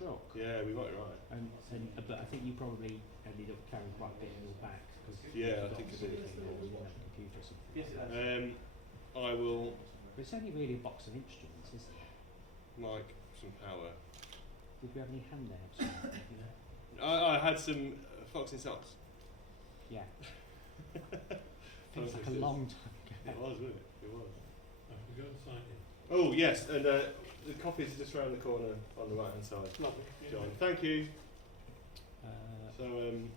truck. Yeah, we got it right. But I think you probably ended up carrying quite a bit more back. Yeah, I think I did. Computer or something. Yes, I will, But it's only really a box of instruments, isn't it? like, some power. Did we have any handouts? I had some Fox and Socks. Yeah. Feels like a long time ago. It was, wasn't it? It was. we go and sign in. Oh, yes, and the coffee's just around the corner on the right hand side. Lovely. John, thank you. So, We've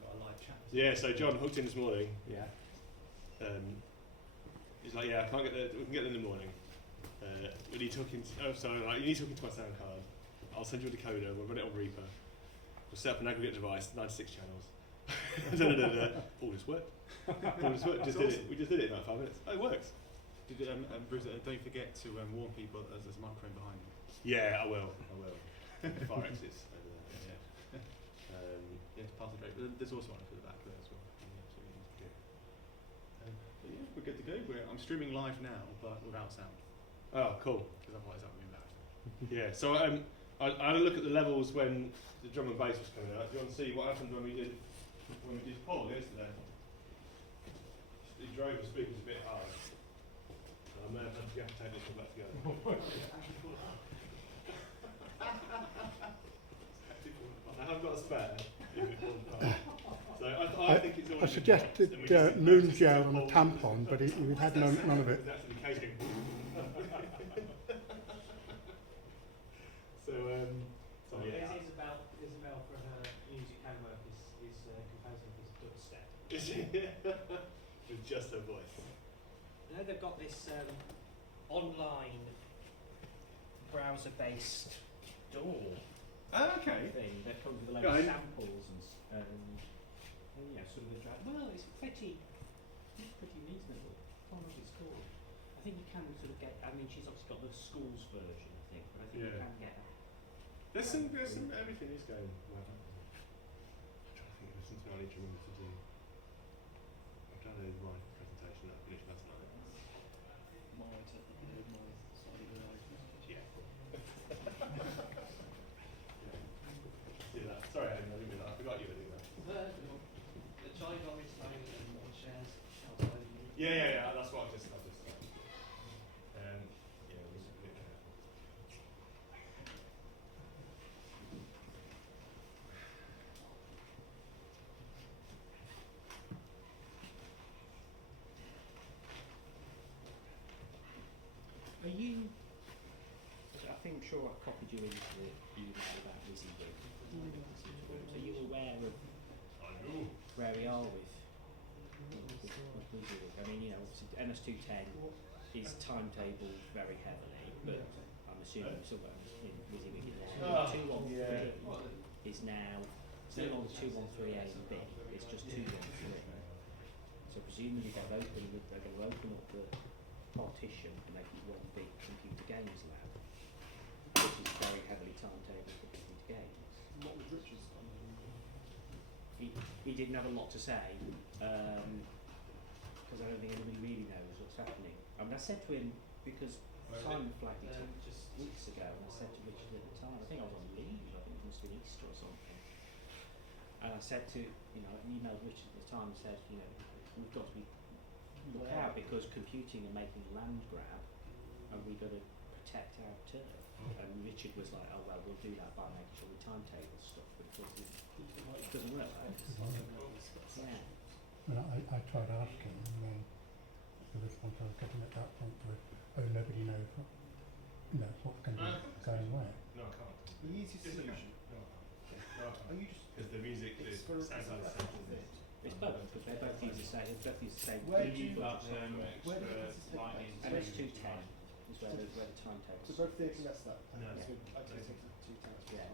got a live chat. yeah, so John hooked in this morning. Yeah. He's like, yeah, I can't get there, we can get there in the morning. We need to hook into, you need to hook into my sound card. I'll send you a decoder, we'll run it on Reaper. We'll set up an aggregate device, 96 channels. All this worked. All this worked. We just did it in about 5 minutes. Oh, it works. Bruce, don't forget to warn people that there's a microphone behind you. Yeah, I will. Fire exits over there. Yeah, pass the but there's also one for the back there as well. But yeah, we're good to go. I'm streaming live now, but without sound. Oh, cool. Because otherwise that would be embarrassing. Yeah, so I had a look at the levels when the drum and bass was coming out. Do you want to see what happened when we did Paul yesterday? He drove the speakers a bit hard. I may have to take this one back together. I have got a spare. So I think it's all. I suggested moon gel and a tampon, but we've had none of it. So yeah. Isabel for her music homework is composing his dubstep. Is she? With just her voice. I know they've got this online browser-based DAW Okay. thing. They've come with a load of samples and sort of a well, it's pretty reasonable. I don't know what it's called. I think you can sort of get. I mean, she's obviously got the schools version, I think, but I think you can get. There's some everything is going well. I'm trying to think of something I need to remember to do. I've done my presentation that I finished last night. Yeah. See that? Sorry, I didn't mean that. I forgot you were doing that. Yeah, that's what I just yeah, we'll just be a bit careful. Are you? I think I'm sure I copied you into the email about Wavefield. So you aware of where we are with Wavefield? I mean, obviously MS210 is timetabled very heavily, but I'm assuming somewhere in Wavefield now. 213 is now no longer 213A and B. It's just 213. So presumably they're going to open up the partition to make it one big computer games lab, which is very heavily timetabled for computer games. What was Richard's on? He didn't have a lot to say, because I don't think anybody really knows what's happening. I mean, I said to him, because Simon flagged it up just weeks ago, and I said to Richard at the time, I think I was on leave, I think it must have been Easter or something, and I said to, I emailed Richard at the time and said, we've got to look out because computing and making land grab, and we've got to protect our turf. And Richard was like, oh well, we'll do that by making sure we timetable stuff, but it doesn't work like this. Yeah. I tried asking, and then the response I was getting at that point was, nobody knows what's going to be going where. No, I can't. The easiest solution. No, I can't. Are you just? Because the music is sounds like the same. It's both, because they both use the same. Where do you got where do you lightning? MS210 is where the timetable. So both theatre that's that. No. So I'd say take 2 times. Yeah.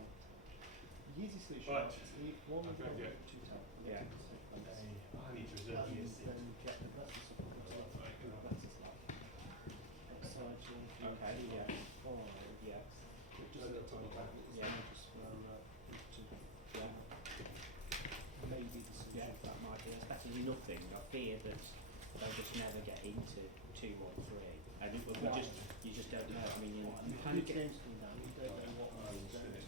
The easy solution Right. is to leave one Okay, and yeah. 2 times. Yeah. I need to reserve Then this. get the versus support. Outside your Okay, yeah. Yeah. just at the top of that. Yeah. Just Yeah. maybe the solution. Yeah, that might be. That's better than nothing. I fear that they'll just never get into 213, and you just don't know. I mean, you kind of get. Games coming down, you don't know what one's going to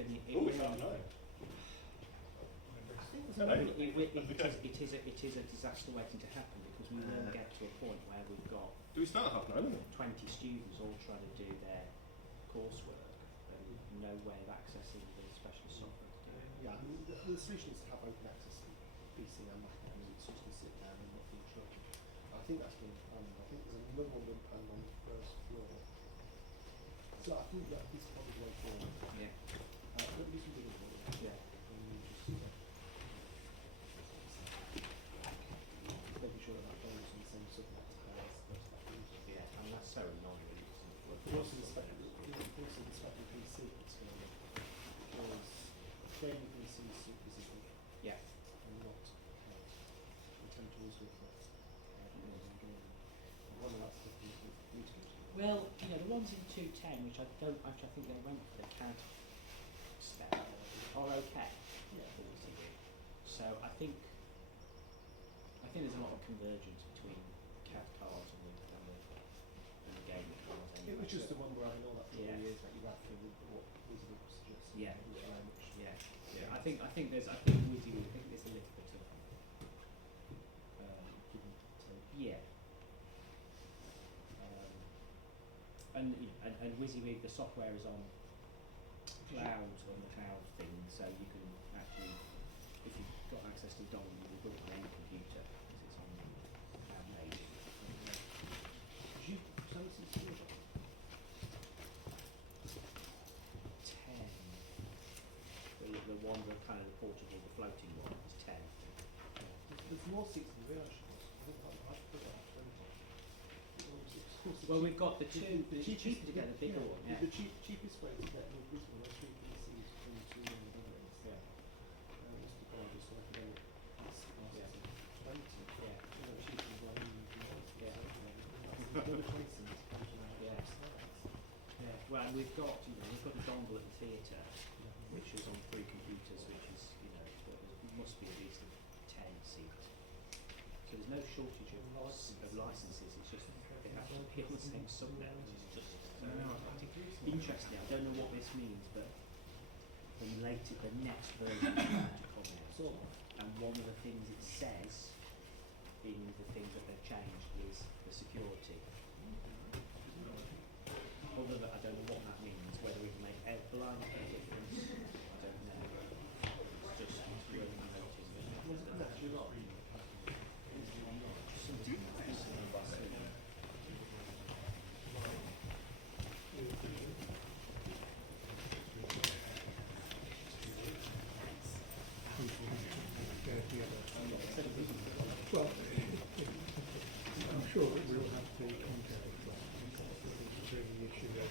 and it Oh, we will- can't know. it is a disaster waiting to happen because we will get to a point where we've got Do we start at half 9? 20 students all trying to do their coursework and no way of accessing the special software to do it. Yeah, I mean, the solution is to have open access to PC and Mac, and it's just to sit down and not be interrupted. I think that's been planned. I think there's another one being planned on the first floor. So I think that this is probably the way forward. Yeah. But at least we did it all. Yeah. And we just making sure that that goes on the same subnet as the rest of that user. Yeah, and that's so annoying when it doesn't work. But also the spectrum PC that's going on. Because training PC is super visible Yeah. and not we tend to always go first. One of that's the things we need to go to. Well, you know, the ones in 210, which I think they went for the CAD step, are okay. Yeah. For WYSIWYG. So I think there's a lot of convergence between CAD cards and the gaming cards. It was just the one where I know that for Yeah. years that you have to with what Wizard suggests. Yeah. It was very much Yeah. I think there's a little bit of give and take. yeah. And you know, and WYSIWYG, the software is on cloud thing, so you can actually, if you've got access to DOM, you can build it on any computer because it's on cloud native. Did you send us some screenshots? 10. The one, the kind of the portable, the floating one is 10. There's more seats than we actually was. I think I'd put that at 20. Well, we've got the two. It's cheaper to get the bigger one. Yeah. The cheapest way to get more Brisbane are 3 PCs between the two and the bigger ones. Yeah. Just to go on just like a Yeah. 20. Yeah. You know, cheaper than what you want. Yeah. The other 20 seats. Yeah. Yeah. Well, and we've got a dongle at the theatre, which is on 3 computers, which is it must be at least a 10 seat. So there's no shortage of licenses. It's just they have to be on the same subnet, which is just interesting. I don't know what this means, but the next version is going to come out. So, And one of the things it says in the things that they've changed is the security. Although I don't know what that means, whether we can make a blind difference, I don't know. It's just worth noting that you're not really. something like this. Well, I'm sure that we'll have to contact the issue of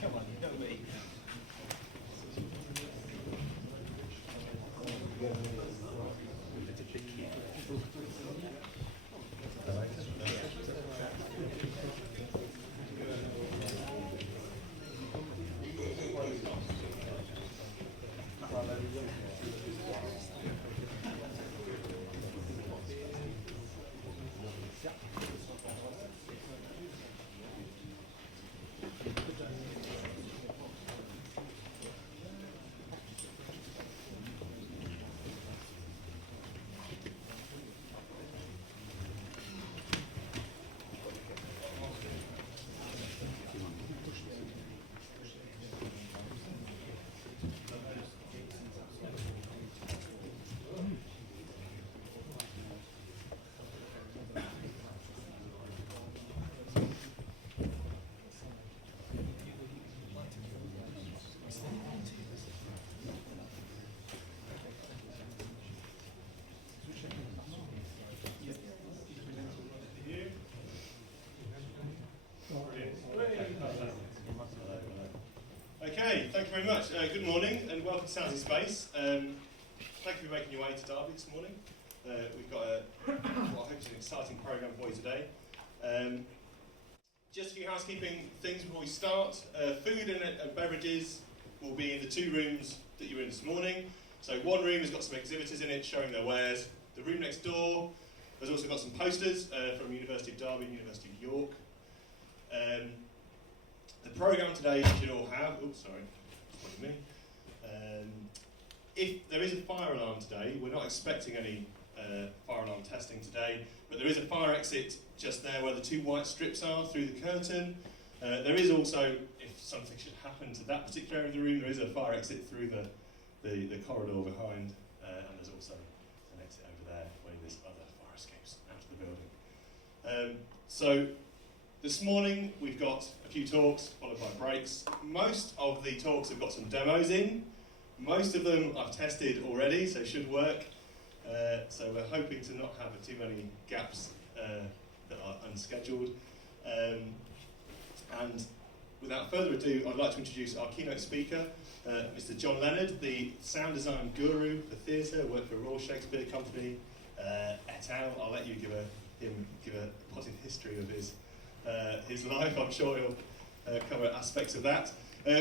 Come on, you know me. Okay, thank you very much. Good morning and welcome to Sounds in Space. Thank you for making your way to Derby this morning. We've got what I hope is an exciting programme for you today. Just a few housekeeping things before we start. Food and beverages will be in the 2 rooms that you were in this morning. So one room has got some exhibitors in it showing their wares. The room next door has also got some posters from University of Derby and University of York. The programme today you should all have, oops, sorry, that's probably me. If there is a fire alarm today, we're not expecting any fire alarm testing today, but there is a fire exit just there where the two white strips are through the curtain. There is also, if something should happen to that particular area of the room, there is a fire exit through the corridor behind, and there's also an exit over there where there's other fire escapes out of the building. So this morning we've got a few talks followed by breaks. Most of the talks have got some demos in. Most of them I've tested already, so should work. So we're hoping to not have too many gaps that are unscheduled. And without further ado, I'd like to introduce our keynote speaker, Mr. John Leonard, the sound design guru for theatre, worked for Royal Shakespeare Company, et al. I'll let you give a positive history of his life. I'm sure he'll cover aspects of that.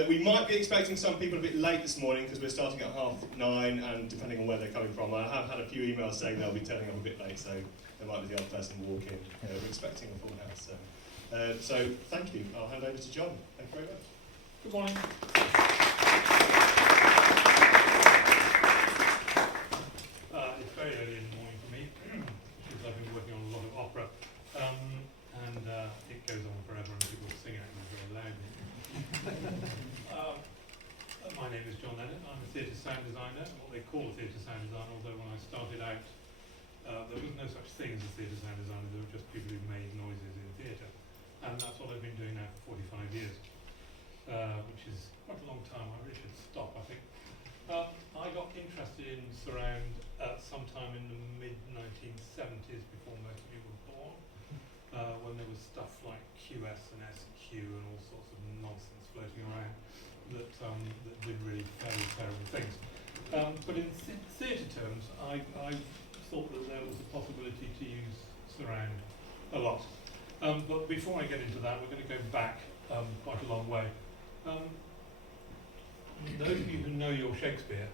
We might be expecting some people a bit late this morning because we're starting at 9:30, and depending on where they're coming from, I have had a few emails saying they'll be turning up a bit late, so there might be the odd person walk in. We're expecting a full house. So thank you. I'll hand over to John. Thank you very much. Good morning. It's very early in the morning for me because I've been working on a lot of opera, and it goes on forever and people sing at me very loudly. My name is John Leonard. I'm a theatre sound designer, what they call a theatre sound designer, although when I started out there was no such thing as a theatre sound designer, there were just people who made noises in theatre. And that's what I've been doing now for 45 years, which is quite a long time. I really should stop, I think. I got interested in surround sometime in the mid-1970s, before most of you were born, when there was stuff like QS and SQ and all sorts of nonsense floating around that did really fairly terrible things. But in theatre terms, I thought that there was a possibility to use surround a lot. But before I get into that, we're going to go back quite a long way. Those of you who know your Shakespeare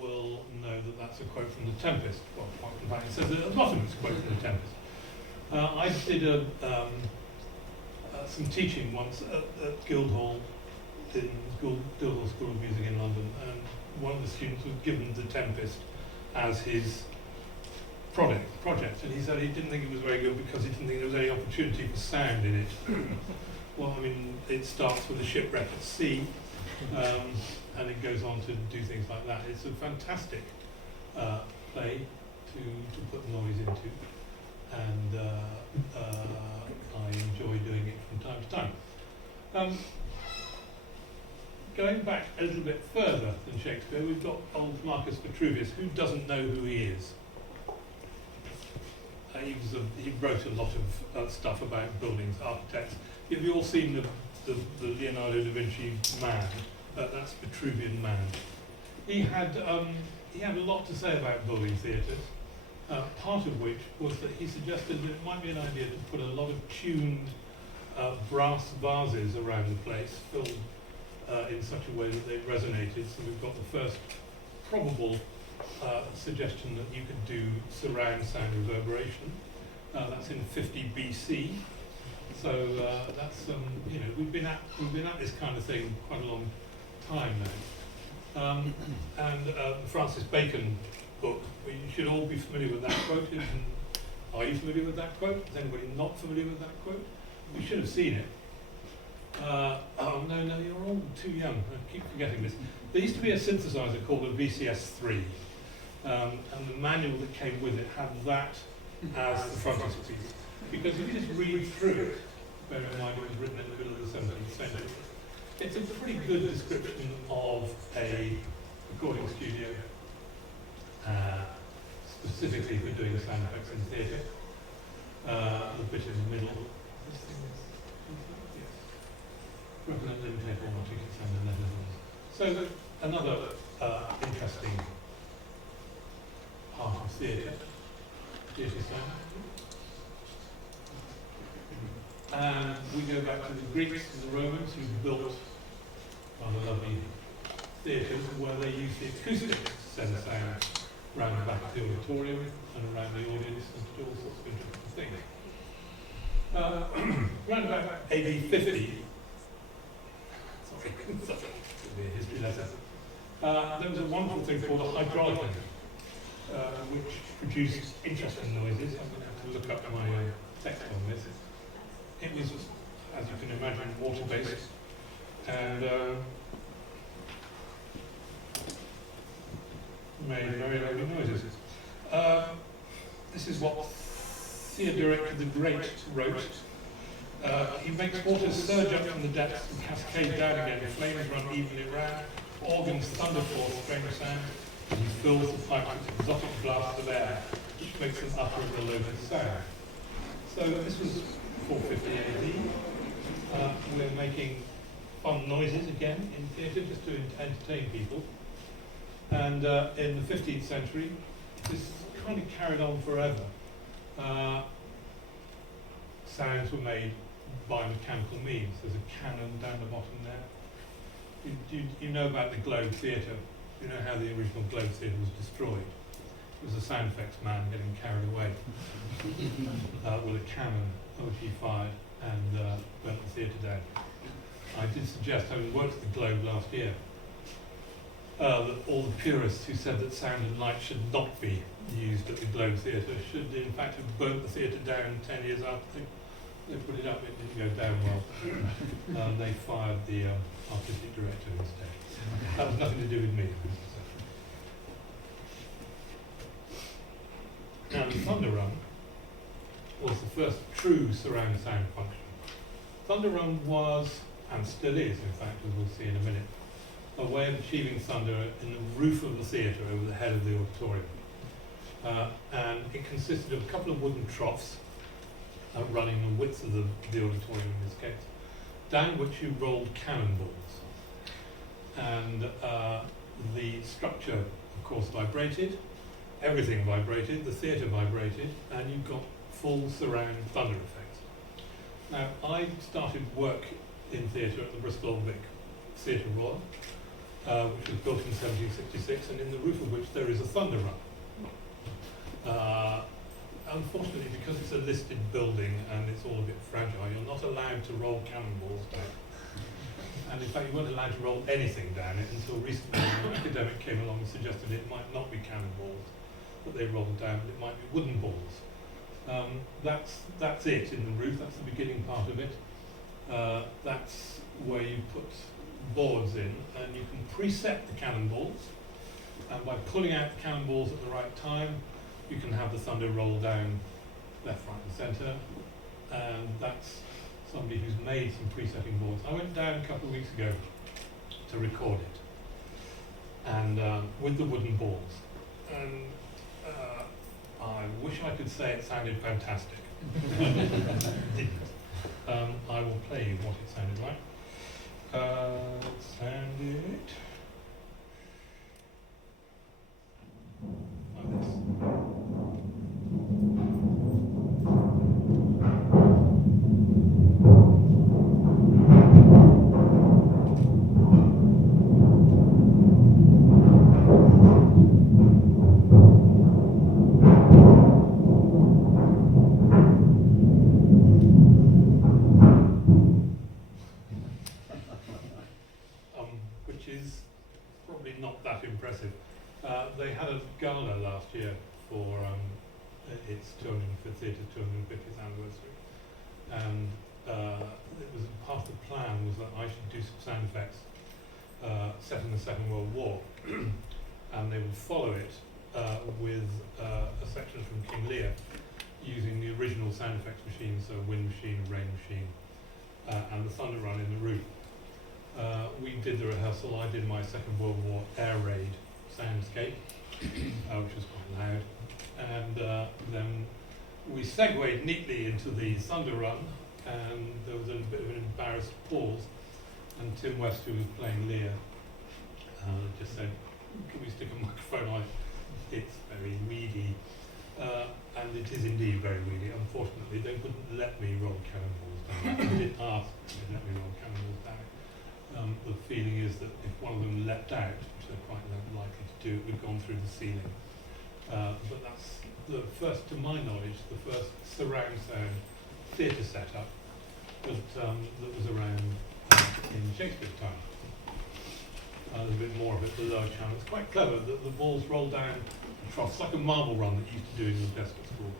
will know that that's a quote from The Tempest. Well, in fact, it says at the bottom it's a quote from The Tempest. I did some teaching once at Guildhall, Guildhall School of Music in London, and one of the students was given The Tempest as his project, and he said he didn't think it was very good because he didn't think there was any opportunity for sound in it. Well, I mean, it starts with a shipwreck at sea, and it goes on to do things like that. It's a fantastic play to put noise into, and I enjoy doing it from time to time. Going back a little bit further than Shakespeare, we've got old Marcus Vitruvius. Who doesn't know who he is? He wrote a lot of stuff about buildings, architects. Have you all seen the Leonardo da Vinci Man? That's Vitruvian Man. He had a lot to say about building theatres. Part of which was that he suggested that it might be an idea to put a lot of tuned brass vases around the place, filled in such a way that they resonated. So we've got the first probable suggestion that you could do surround sound reverberation. That's in 50 BC. So that's we've been at this kind of thing quite a long time now. And Francis Bacon book, you should all be familiar with that quote. Are you familiar with that quote? Is anybody not familiar with that quote? You should have seen it. Oh no, you're all too young. I keep forgetting this. There used to be a synthesizer called a VCS3, and the manual that came with it had that as the frontispiece. Because if you just read through it, bear in mind it was written in the middle of the 17th century, it's a pretty good description of a recording studio, specifically for doing sound effects in theatre. The bit in the middle. So another interesting part of theatre sound. And we go back to the Greeks and the Romans who built rather lovely theatres where they used the acoustic sense sound round the back of the auditorium and around the audience and to do all sorts of interesting things. Round about AD 50, sorry, that'll be a history lesson, there was a wonderful thing called a hydraulic engine, which produced interesting noises. I'm going to have to look up my text on this. It was, as you can imagine, water-based, and made very lovely noises. This is what Theodoric the Great wrote. He makes water surge up from the depths and cascade down again. Flames run evenly round. Organs thunder forth strange sound. And he fills the pipe with exotic blasts of air, which makes them utter a melodious sound. So this was 450 AD. We're making fun noises again in theatre just to entertain people. And in the 15th century, this kind of carried on forever. Sounds were made by mechanical means. There's a cannon down the bottom there. You know about the Globe Theatre. You know how the original Globe Theatre was destroyed. It was a sound effects man getting carried away with a cannon which he fired and burnt the theatre down. I did suggest, having worked at the Globe last year, that all the purists who said that sound and light should not be used at the Globe Theatre should in fact have burnt the theatre down 10 years after they put it up. It didn't go down well. They fired the artistic director instead. That was nothing to do with me. Now the Thunder Run was the first true surround sound function. Thunder Run was, and still is in fact, as we'll see in a minute, a way of achieving thunder in the roof of the theatre over the head of the auditorium. And it consisted of a couple of wooden troughs running the width of the auditorium in this case, down which you rolled cannonballs. And the structure, of course, vibrated, everything vibrated, the theatre vibrated, and you got full surround thunder effects. Now, I started work in theatre at the Bristol Vic Theatre Royal, which was built in 1766, and in the roof of which there is a thunder run. Unfortunately, because it's a listed building and it's all a bit fragile, you're not allowed to roll cannonballs down. And in fact, you weren't allowed to roll anything down it until recently an academic came along and suggested it might not be cannonballs that they rolled down, but it might be wooden balls. That's it in the roof, that's the beginning part of it. That's where you put boards in, and you can preset the cannonballs, and by pulling out the cannonballs at the right time, you can have the thunder roll down left, right and centre, and that's somebody who's made some presetting boards. I went down a couple of weeks ago to record it, and with the wooden balls, and I wish I could say it sounded fantastic. It didn't. I will play you what it sounded like. It sounded like this. Which is probably not that impressive. They had a gala last year for its 250th anniversary, and it was part of the plan was that I should do some sound effects set in the Second World War, and they would follow it with a section from King Lear using the original sound effects machines, so wind machine, rain machine, and the thunder run in the roof. We did the rehearsal. I did my Second World War air raid soundscape, which was quite loud, and then we segued neatly into the thunder run, and there was a bit of an embarrassed pause, and Tim West, who was playing Lear, just said, "Can we stick a microphone on it? It's very weedy," and it is indeed very weedy. Unfortunately, they wouldn't let me roll cannonballs down. I did ask if they'd let me roll cannonballs down. The feeling is that if one of them leapt out, which they're quite likely to do, it would have gone through the ceiling but that's the first, to my knowledge, the first surround sound theatre setup that was around in Shakespeare's time. There's a bit more of it, the lower channel. It's quite clever that the balls roll down the troughs, like a marble run that you used to do in your desk at school.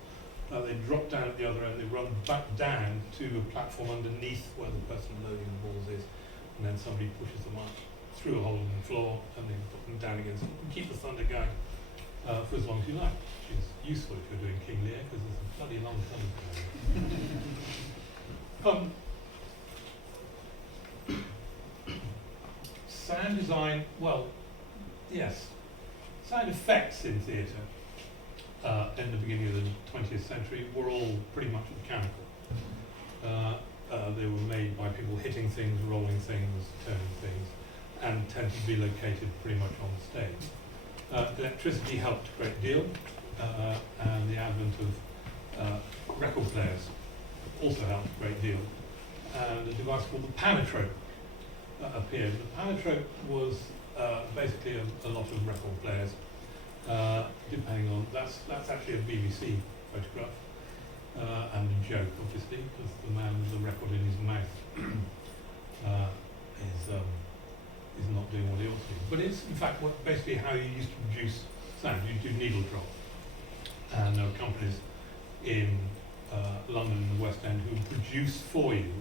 They drop down at the other end, they run back down to a platform underneath where the person loading the balls is, and then somebody pushes them up through a hole in the floor and then put them down again. So you can keep the thunder going for as long as you like, which is useful if you're doing King Lear, because there's a bloody long thunder going. Sound design, well, yes, sound effects in theatre in the beginning of the 20th century were all pretty much mechanical. They were made by people hitting things, rolling things, turning things, and tended to be located pretty much on the stage. Electricity helped a great deal, and the advent of record players also helped a great deal. And a device called the panotrope appeared. The panotrope was basically a lot of record players, depending on, that's actually a BBC photograph, and a joke obviously, because the man with the record in his mouth is not doing what he ought to do. But it's in fact basically how you used to produce sound. You do needle drop, and there are companies in London and the West End who produce for you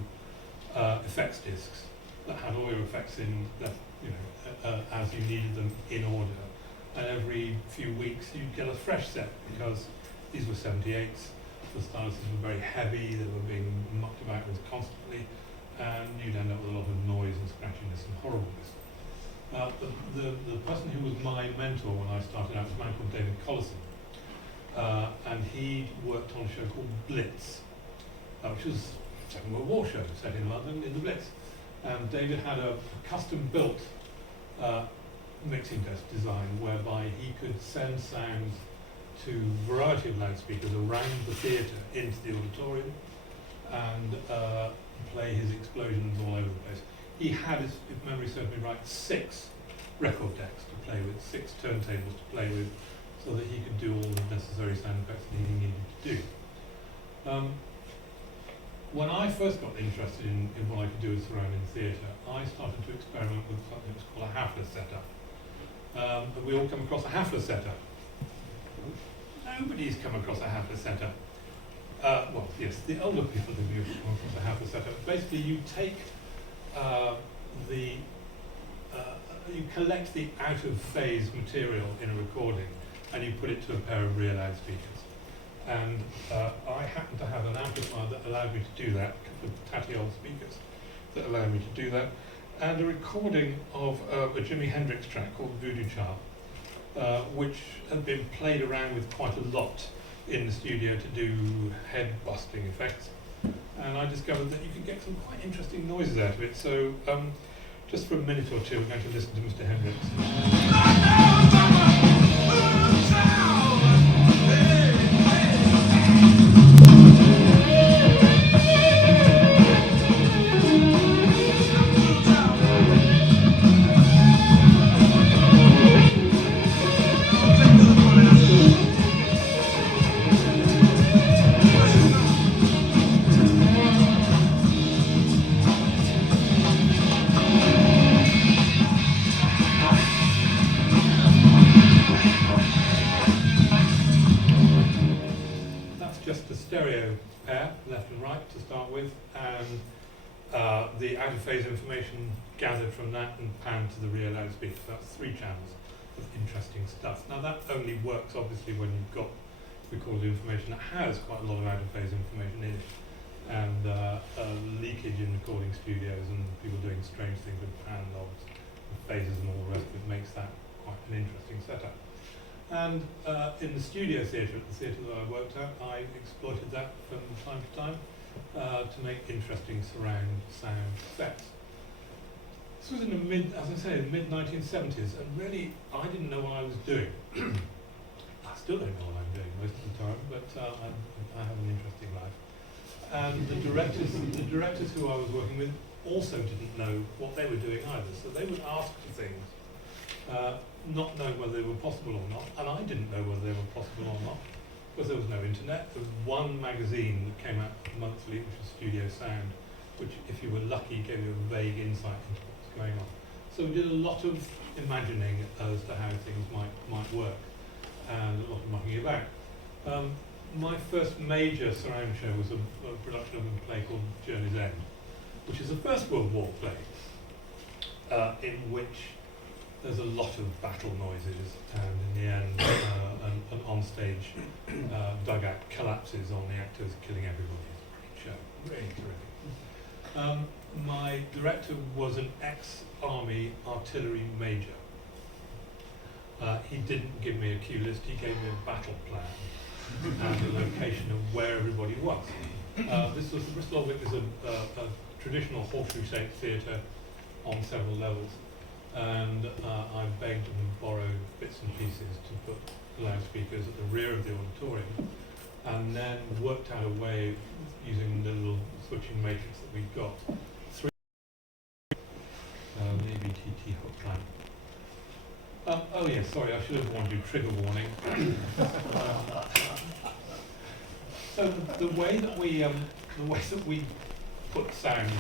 effects discs that had all your effects in that, as you needed them in order, and every few weeks you'd get a fresh set, because these were 78s. The styluses were very heavy, they were being mucked about with constantly, and you'd end up with a lot of noise and scratchiness and horribleness. The person who was my mentor when I started out was a man called David Collison, and he worked on a show called Blitz, which was a Second World War show set in London in the Blitz. And David had a custom-built mixing desk design whereby he could send sounds to a variety of loudspeakers around the theatre into the auditorium and play his explosions all over the place. He had, if memory serves me right, 6 record decks to play with, 6 turntables to play with, so that he could do all the necessary sound effects that he needed to do. When I first got interested in what I could do with surrounding theatre, I started to experiment with something that's called a Hafler setup. And we all come across a Hafler setup. Nobody's come across a Hafler setup. Well, yes, the older people have come across a Hafler setup. Basically, you take you collect the out-of-phase material in a recording and you put it to a pair of rear loudspeakers. And I happen to have an amplifier that allowed me to do that, a couple of tatty old speakers that allowed me to do that, and a recording of a Jimi Hendrix track called Voodoo Child, which had been played around with quite a lot in the studio to do head-busting effects. And I discovered that you could get some quite interesting noises out of it. So just for a minute or two, we're going to listen to Mr. Hendrix. Stereo pair, left and right to start with, and the out-of-phase information gathered from that and panned to the rear loudspeaker. So that's 3 channels of interesting stuff. Now that only works obviously when you've got recorded information that has quite a lot of out-of-phase information in it, and leakage in recording studios and people doing strange things with pan knobs and phases and all the rest of it makes that quite an interesting setup. And in the studio theatre, at the theatre that I worked at, I exploited that from time to time to make interesting surround sound effects. This was in the mid-1970s, and really I didn't know what I was doing. I still don't know what I'm doing most of the time, but I have an interesting life. And the directors who I was working with also didn't know what they were doing either, so they would ask for things not knowing whether they were possible or not, and I didn't know whether they were possible or not, because there was no internet. There was one magazine that came out monthly, which was Studio Sound, which, if you were lucky, gave you a vague insight into what was going on. So we did a lot of imagining as to how things might work, and a lot of mucking about. My first major surround show was a production of a play called Journey's End, which is a First World War play, in which there's a lot of battle noises, and in the end, an onstage dugout collapses on the actors, killing everybody. It's a great show, really terrific. My director was an ex-army artillery major. He didn't give me a cue list, he gave me a battle plan and the location of where everybody was. This was the Bristol Old Vic is a traditional horseshoe-shaped theatre on several levels. And I begged and borrowed bits and pieces to put loudspeakers at the rear of the auditorium, and then worked out a way, using the little switching matrix that we've got, three ABTT hook clamp. Oh yeah, sorry, I should have warned you, trigger warning. So the way that we put sound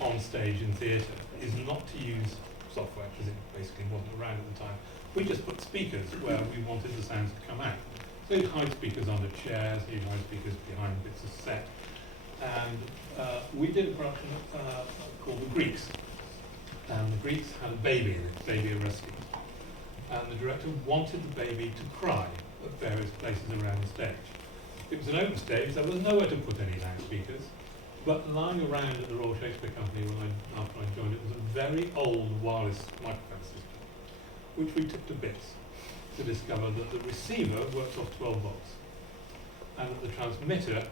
on stage in theatre is not to use software, because it basically wasn't around at the time. We just put speakers where we wanted the sounds to come out. So you'd hide speakers under chairs, you'd hide speakers behind bits of set. And we did a production called The Greeks. And the Greeks had a baby in it, baby rescue. And the director wanted the baby to cry at various places around the stage. It was an open stage, there was nowhere to put any loudspeakers. But lying around at the Royal Shakespeare Company after I joined it was a very old wireless microphone system, which we took to bits to discover that the receiver worked off 12 volts, and that the transmitter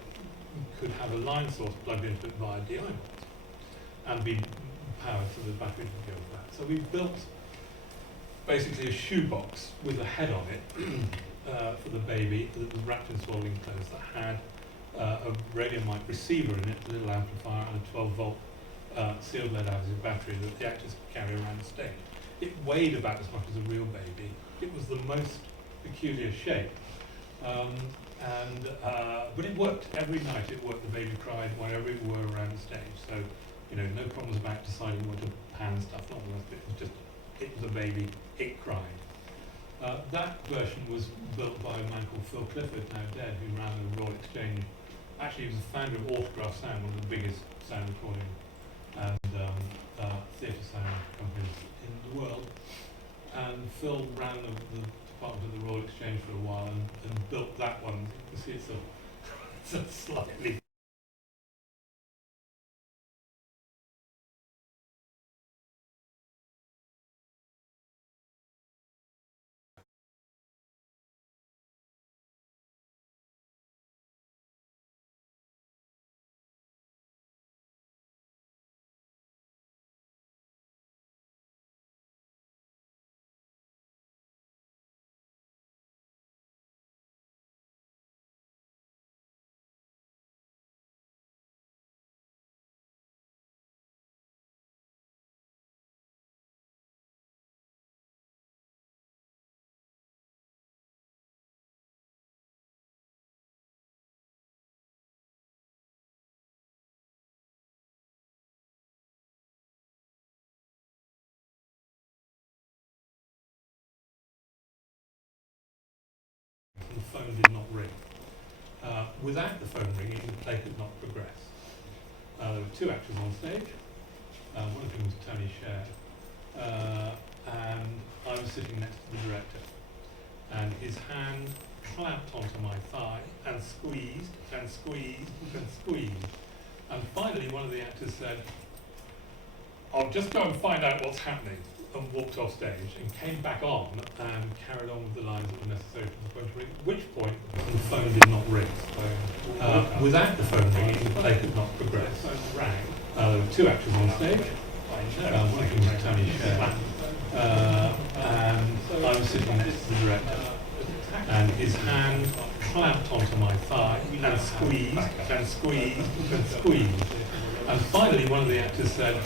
could have a line source plugged into it via DI ports, and be powered so the battery could go with that. So we built basically a shoebox with a head on it for the baby that was wrapped in swaddling clothes that had a radio mic receiver in it, a little amplifier, and a 12-volt sealed lead acid battery that the actors could carry around the stage. It weighed about as much as a real baby. It was the most peculiar shape, but it worked every night. It worked. The baby cried wherever we were around the stage. So, no problems about deciding what to pan stuff. Not the rest of it. It was a baby. It cried. That version was built by a man called Phil Clifford, now dead, who ran the Royal Exchange. Actually, he was the founder of Autograph Sound, one of the biggest sound recording and theatre sound companies in the world. And Phil ran the department of the Royal Exchange for a while and built that one. You can see it's a slightly the phone did not ring. Without the phone ringing, the play could not progress. There were two actors on stage. One of whom was Tony Sher, and I was sitting next to the director. And his hand clamped onto my thigh and squeezed and squeezed and squeezed. And finally, one of the actors said, "I'll just go and find out what's happening," and walked off stage and came back on and carried on with the lines that were necessary for the phone to ring, at which point the phone did not ring. Without the phone ringing, the play could not progress. There were two actors on stage. One of whom was Tony Sher, and I was sitting next to the director. And his hand clamped onto my thigh and squeezed and squeezed and squeezed. And finally, one of the actors said,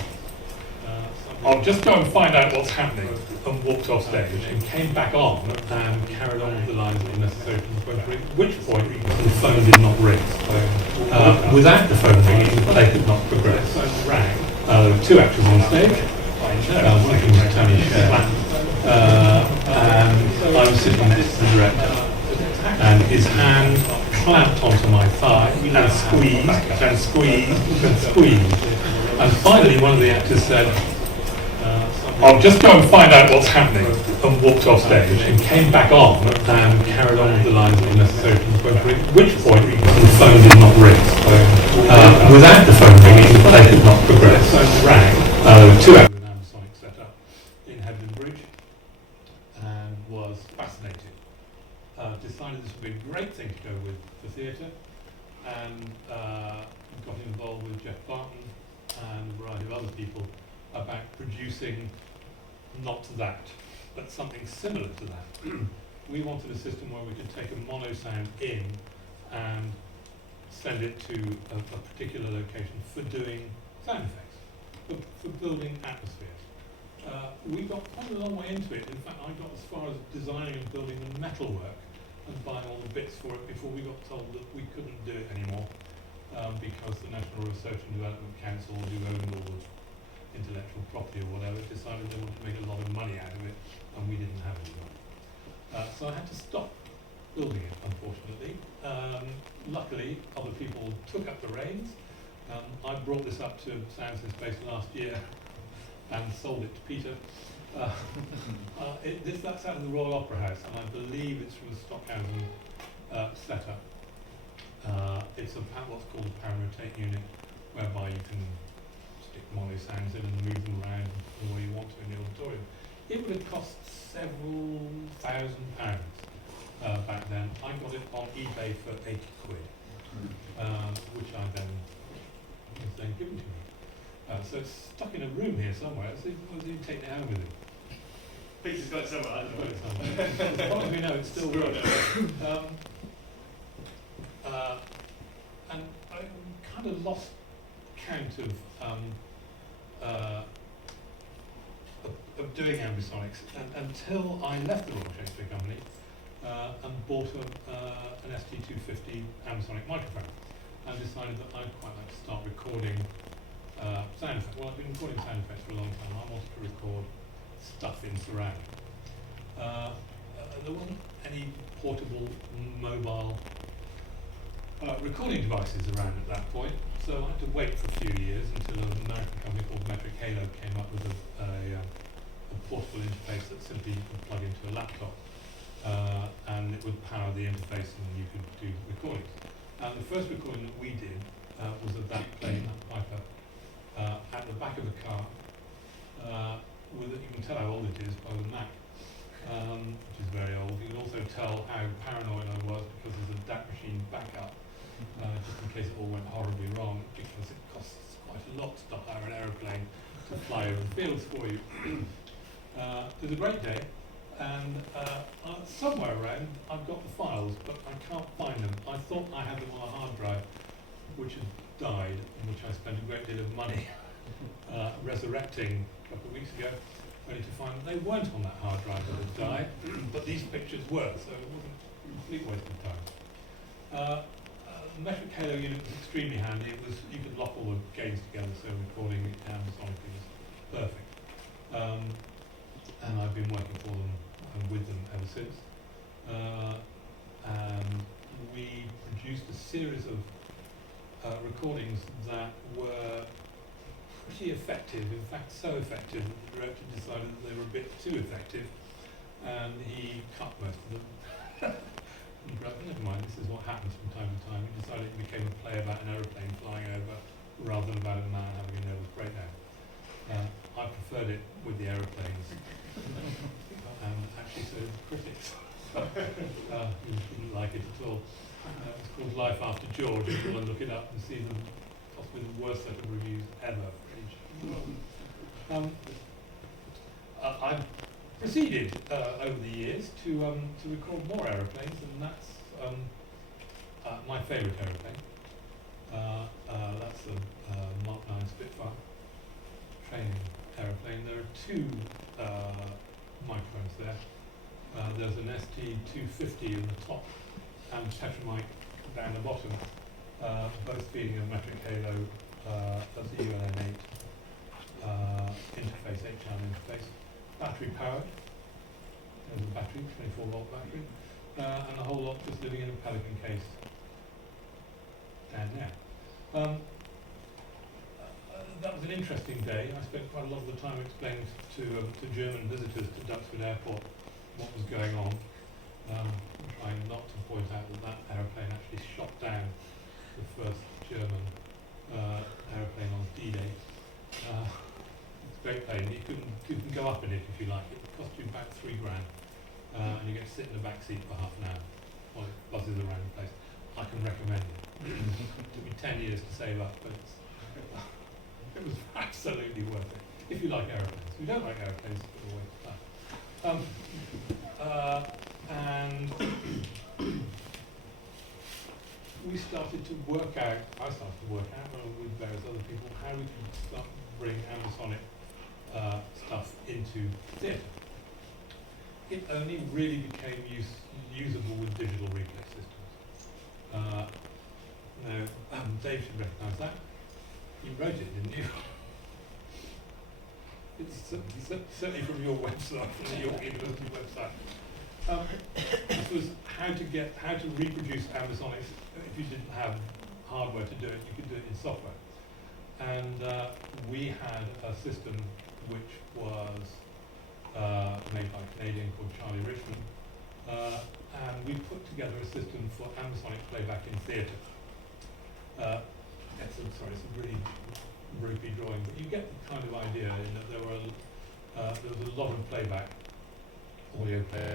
I'll just go and find out what's happening, and walked off stage and came back on and carried on with the lines that were necessary for the phone to ring, at which point the phone did not ring. Without the phone ringing, the play could not progress. There were two actors on stage, one of whom was Tony Sher, and I was sitting next to the director, and his hand clamped onto my thigh and squeezed and squeezed and squeezed. And finally one of the actors said, I'll just go and find out what's happening, and walked off stage and came back on and carried on with the lines that were necessary for the phone to ring, at which point the phone did not ring. Without the phone ringing, the play could not progress. The phone rang. There were two hours with an Ambisonic setup in Hebden Bridge, and was fascinated. Decided this would be a great thing to go with for theatre, and got involved with Jeff Barton and a variety of other people about producing not that, but something similar to that. We wanted a system where we could take a mono sound in and send it to a particular location for doing sound effects, for building atmospheres. We got quite a long way into it. In fact, I got as far as designing and building the metalwork and buying all the bits for it before we got told that we couldn't do it anymore, because the National Research and Development Council, who owned all the intellectual property or whatever, decided they wanted to make a lot of money out of it, and we didn't have any money. So I had to stop building it, unfortunately. Luckily, other people took up the reins. I brought this up to Sounds in Space last year and sold it to Peter. That's out of the Royal Opera House, and I believe it's from the Stockhausen setup. It's what's called a pararotate unit, whereby you can stick mono sounds in and move them around the way you want to in the auditorium. It would have cost several £1,000 back then. I got it on eBay for 80 quid, which I then was then given to me. So it's stuck in a room here somewhere. So you take it home with him. Peter's got it somewhere, I don't know. As far as we know, it's still working. And I kind of lost count of doing ambisonics until I left the Royal Shakespeare Company and bought an ST250 ambisonic microphone, and decided that I'd quite like to start recording sound effects. Well, I've been recording sound effects for a long time. I wanted to record stuff in surround. There wasn't any portable mobile recording devices around at that point, so I had to wait for a few years until an American company called Metric Halo came up with a portable interface that simply you could plug into a laptop, and it would power the interface and you could do recordings. And the first recording that we did was of that plane, that Piper, at the back of a car. You can tell how old it is by the Mac, which is very old. You can also tell how paranoid I was because there's a DAC machine backup, just in case it all went horribly wrong, because it costs quite a lot to hire an aeroplane to fly over the fields for you. It was a great day, and somewhere around I've got the files, but I can't find them. I thought I had them on a hard drive, which had died, and which I spent a great deal of money resurrecting a couple of weeks ago, only to find that they weren't on that hard drive that had died, but these pictures were, so it wasn't a complete waste of time. The Metric Halo unit was extremely handy. You could lock all the gains together, so recording sonically was perfect. And I've been working for them and with them ever since. And we produced a series of recordings that were pretty effective, in fact so effective that the director decided that they were a bit too effective, and he cut most of them. And never mind, this is what happens from time to time. He decided it became a play about an aeroplane flying over rather than about a man having a nervous breakdown. I preferred it with the aeroplanes, and actually so did the critics. Who didn't like it at all. It's called Life After George. If you want to look it up and see the possibly the worst set of reviews ever for each. I've proceeded over the years to record more aeroplanes, and that's my favourite aeroplane. That's the Mark 9 Spitfire training aeroplane. There two microphones there. There's an ST250 in the top and Tetramic down the bottom, both feeding a metric halo as a ULN8 interface, 8-channel interface. Battery powered. There's a battery, 24-volt battery, and a whole lot just living in a Pelican case down there. That was an interesting day. I spent quite a lot of the time explaining to German visitors to Duxford Airport what was going on, trying not to point out that aeroplane actually shot down the first German aeroplane on D-Day. It's a great plane. You can go up in it if you like. It costs you about £3 grand, and you get to sit in the back seat for half an hour while it buzzes around the place. I can recommend it. It took me 10 years to save up, but it was absolutely worth it. If you like aeroplanes. If you don't like aeroplanes, it's always fun. And we started to work out, I started to work out, along with various other people, how we could start to bring Ambisonic stuff into theatre. It only really became usable with digital replay systems. Now, Dave should recognise that. You wrote it, didn't you? It's certainly from your website, from the York University website. This was how to reproduce Ambisonics. If you didn't have hardware to do it, you could do it in software. And we had a system which was made by a Canadian called Charlie Richmond, and we put together a system for Ambisonic playback in theatre. It's a really ropey drawing, but you get the kind of idea in that there was a lot of playback, audio play.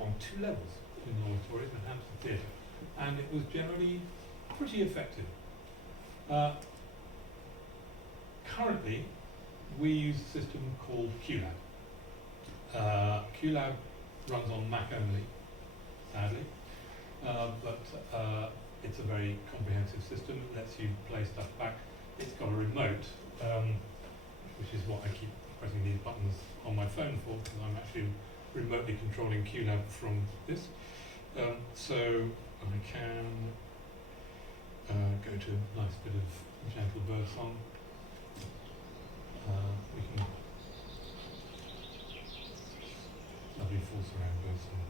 On 2 levels in the auditorium at Hampstead Theatre, and it was generally pretty effective. Currently, we use a system called QLab. QLab runs on Mac only, sadly, but it's a very comprehensive system. It lets you play stuff back. It's got a remote, which is what I keep pressing these buttons on my phone for, because I'm actually remotely controlling QLab from this. So I can go to a nice bit of gentle bird song. We can lovely full surround bird song.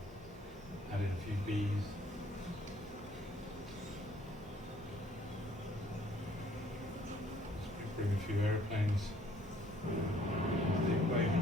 Add in a few bees. Let's bring a few aeroplanes. Big wave.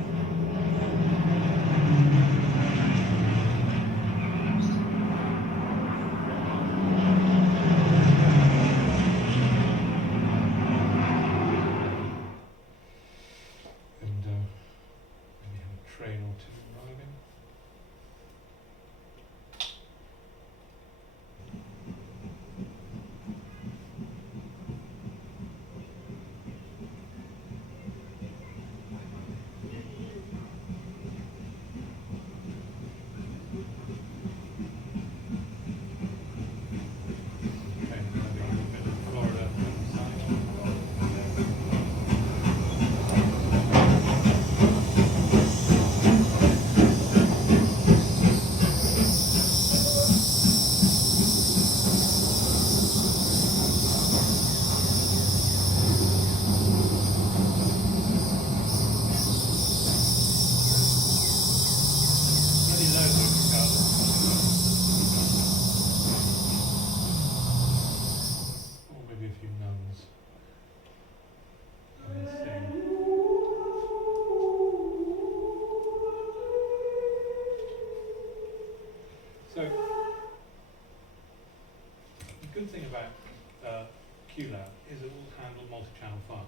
QLab is it will handle multi-channel files.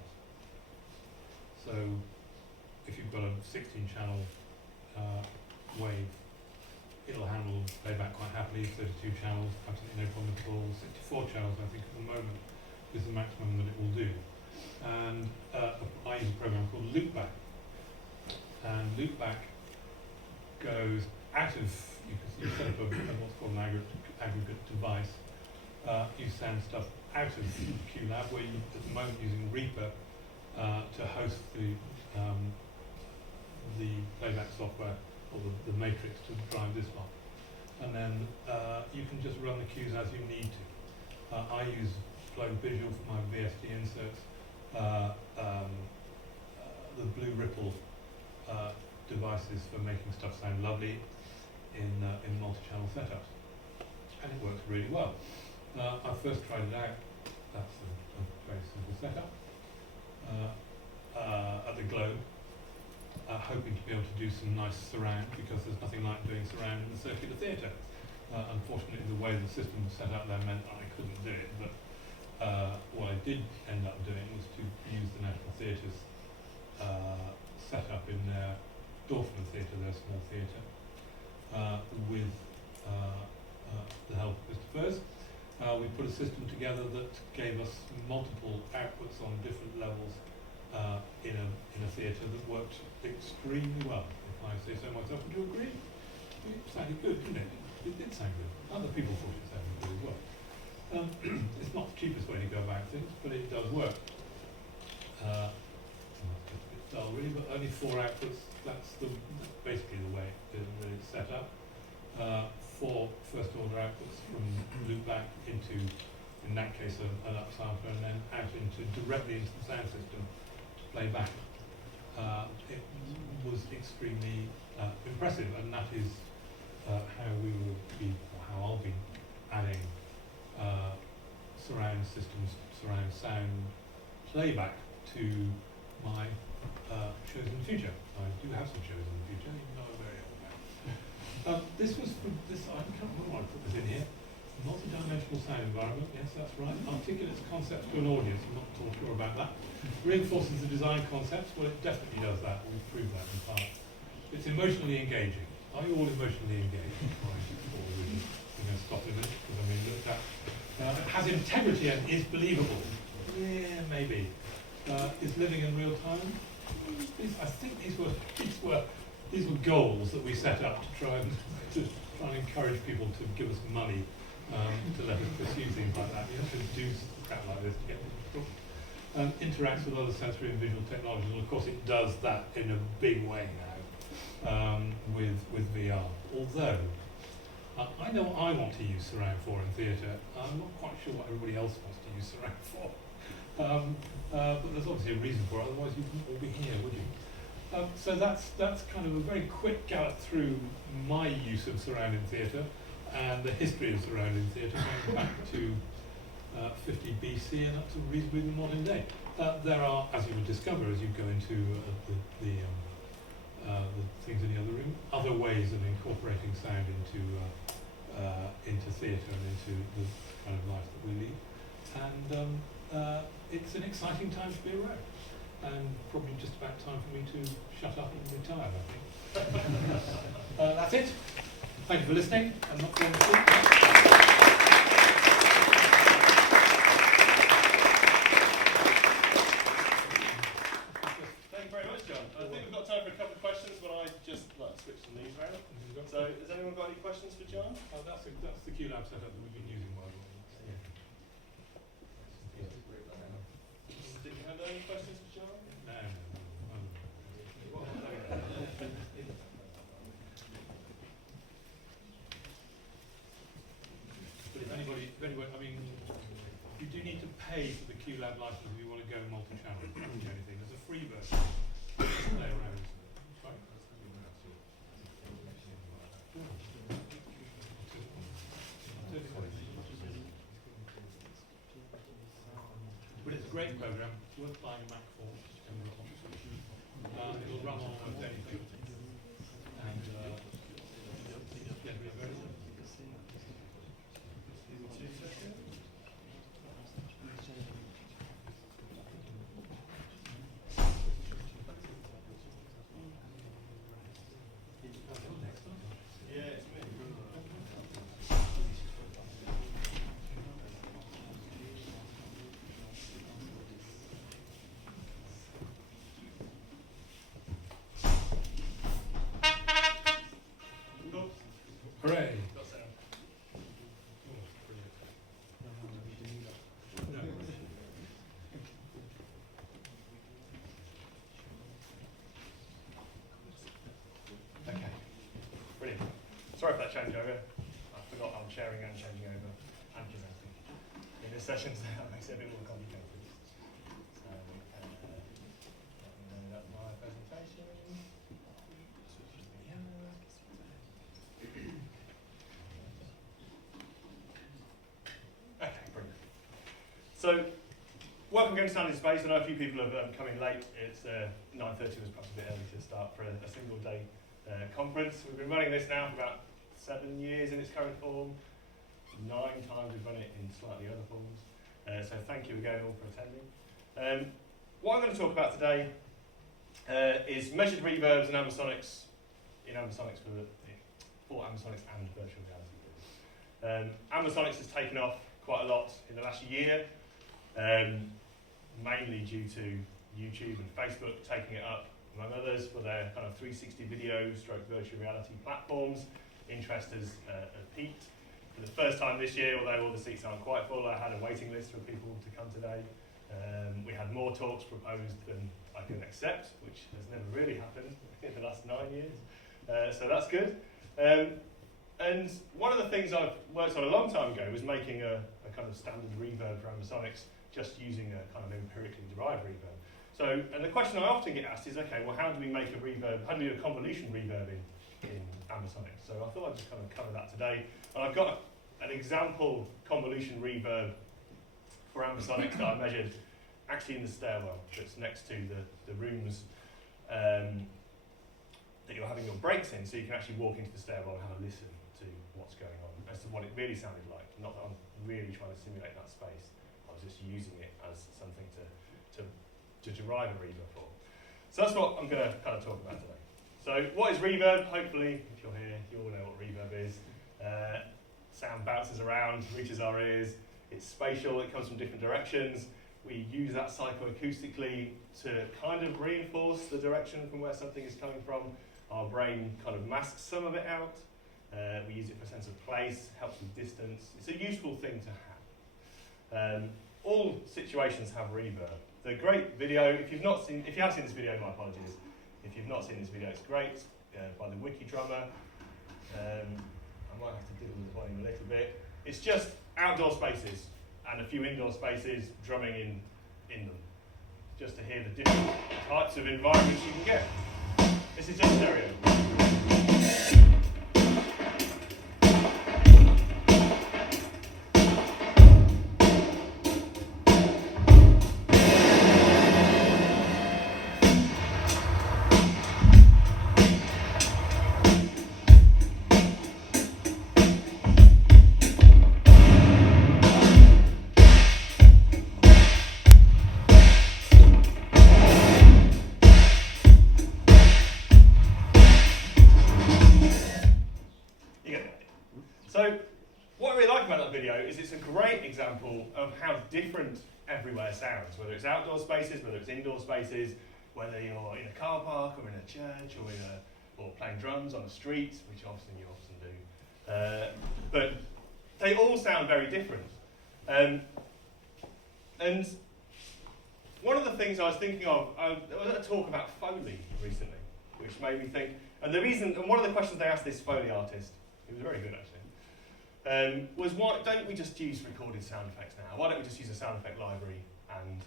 So if you've got a 16-channel wave, it'll handle playback quite happily. 32 channels, absolutely no problem at all. 64 channels, I think, at the moment is the maximum that it will do. And I use a program called Loopback. And Loopback goes out of, you set up what's called an aggregate device. You send stuff out of QLab, where you, at the moment, using Reaper to host the playback software, or the matrix to drive this one. And then you can just run the cues as you need to. I use Flow Visual for my VST inserts, the Blue Ripple devices for making stuff sound lovely in multi-channel setups. And it works really well. I first tried it out. That's a very simple setup. At the Globe, hoping to be able to do some nice surround, because there's nothing like doing surround in the circular theatre. Unfortunately, the way the system was set up there meant I couldn't do it, but what I did end up doing was to use the National Theatre's setup in their Dorfman Theatre, their small theatre, with the help of Mr. Furs. We put a system together that gave us multiple outputs on different levels in a theatre that worked extremely well, if I say so myself. Would you agree? It sounded good, didn't it? It did sound good. Other people thought it sounded good as well. It's not the cheapest way to go about things, but it does work. It's a bit dull really, but only 4 outputs. That's basically the way that it's set up. 4 first order outputs from loopback into, in that case, an upsampler, and then out directly into the sound system to play back. It was extremely impressive, and that is how we will be, or how I'll be adding surround systems, surround sound playback to my shows in the future. I do have some shows in the future, even though I'm very old now. This was from this, I can't remember why I put this in here. Multi-dimensional sound environment, yes, that's right. Articulates concepts to an audience, I'm not at all sure about that. Reinforces the design concepts, well, it definitely does that. We've proved that in part. It's emotionally engaging. Are you all emotionally engaged? I'm going to stop in a minute because I'm being looked at. It has integrity and is believable. Yeah, maybe. Is living in real time. I think these were goals that we set up to try and encourage people to give us money to let us pursue things like that. You have to do crap like this to get people to talk. Interacts with other sensory and visual technologies, and of course it does that in a big way now with VR. Although I know what I want to use surround for in theatre. I'm not quite sure what everybody else wants to use surround for. But there's obviously a reason for it, otherwise you wouldn't all be here, would you? So that's kind of a very quick gallop through my use of surround in theatre and the history of surround in theatre, going back to 50 BC and up to reasonably modern day. There are, as you would discover as you go into the things in the other room, other ways of incorporating sound into theatre and into the kind of life that we lead. And it's an exciting time to be around. And probably just about time for me to shut up and retire, I think. That's it. Thank you for listening. I'm not going to speak. Thank you very much, John. I think we've got time for a couple of questions, but I just switch some these around. So, has anyone got any questions for John? Oh, that's the QLab setup that we've been using while Did you have any questions for John? No. But if anybody, I mean, you do need to pay for the QLab license if you want to go multi-channel. That's the only thing. There's a free version. Play around. Sorry? But it's a great program. It's worth buying a Mac for. It'll run on almost anything. And yeah, very good. sorry for that changeover. I forgot I'm sharing and changing over and presenting in this session, so that makes it a bit more complicated. So, let me load up my presentation. Okay, brilliant. So, welcome again to Sound in Space. I know a few people have come in late. It's 9:30 was perhaps a bit early to start for a single day conference. We've been running this now for about 7 years in its current form. 9 times we've run it in slightly other forms. So thank you again all for attending. What I'm going to talk about today is measured reverbs and ambisonics in Ambisonics for Ambisonics and virtual reality. Ambisonics has taken off quite a lot in the last year, mainly due to YouTube and Facebook taking it up, among others, for their kind of 360 video stroke virtual reality platforms. Interest has peaked. For the first time this year, although all the seats aren't quite full, I had a waiting list for people to come today. We had more talks proposed than I could accept, which has never really happened in the last 9 years. So that's good. And one of the things I've worked on a long time ago was making a kind of standard reverb for Ambisonics, just using a kind of empirically derived reverb. So, and the question I often get asked is, okay, well, how do we make a reverb, how do we do a convolution reverb in Ambisonics? So I thought I'd just kind of cover that today. And I've got an example convolution reverb for Ambisonics that I measured actually in the stairwell that's next to the rooms that you're having your breaks in, so you can actually walk into the stairwell and have a listen to what's going on as to what it really sounded like. Not that I'm really trying to simulate that space, I was just using it as something to derive a reverb for. So that's what I'm going to kind of talk about today. So what is reverb? Hopefully, if you're here, you all know what reverb is. Sound bounces around, reaches our ears. It's spatial, it comes from different directions. We use that psychoacoustically to kind of reinforce the direction from where something is coming from. Our brain kind of masks some of it out. We use it for a sense of place, helps with distance. It's a useful thing to have. All situations have reverb. The great video, if you have seen this video, my apologies. If you've not seen this video, it's great, by the Wiki Drummer. I might have to diddle with the volume a little bit. It's just outdoor spaces and a few indoor spaces drumming in them, just to hear the different types of environments you can get. This is just stereo. So, what I really like about that video is it's a great example of how different everywhere sounds, whether it's outdoor spaces, whether it's indoor spaces, whether you're in a car park or in a church or playing drums on the street, which often you do. But they all sound very different. And one of the things I was thinking of, I was at a talk about Foley recently, which made me think, and one of the questions they asked this Foley artist, he was very good actually, was why don't we just use recorded sound effects now? Why don't we just use a sound effect library and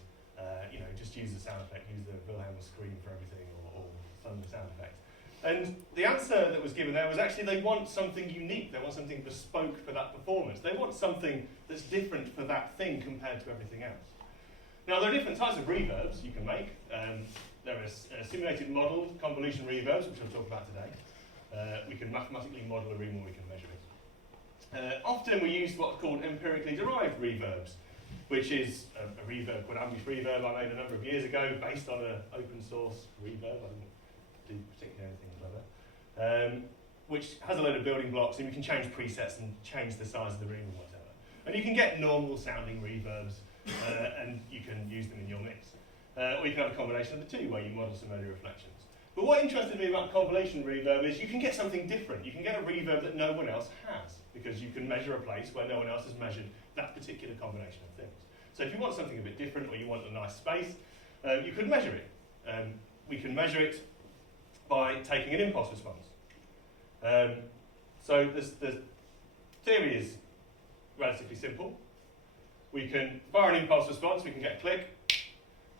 just use the sound effect, use the Wilhelm scream for everything or thunder sound effects? And the answer that was given there was actually they want something unique, they want something bespoke for that performance. They want something that's different for that thing compared to everything else. Now there are different types of reverbs you can make. There is simulated modeled convolution reverbs, which I'll talk about today. We can mathematically model a room or we can measure it. Often we use what's called empirically derived reverbs, which is a reverb called Ambis reverb I made a number of years ago based on an open source reverb. I didn't do particularly anything clever. Which has a load of building blocks and you can change presets and change the size of the room or whatever. And you can get normal sounding reverbs and you can use them in your mix. Or you can have a combination of the two where you model some early reflections. But what interested me about convolution reverb is you can get something different. You can get a reverb that no one else has because you can measure a place where no one else has measured that particular combination of things. So if you want something a bit different or you want a nice space, you could measure it. We can measure it by taking an impulse response. So the theory is relatively simple. We can fire an impulse response, we can get a click,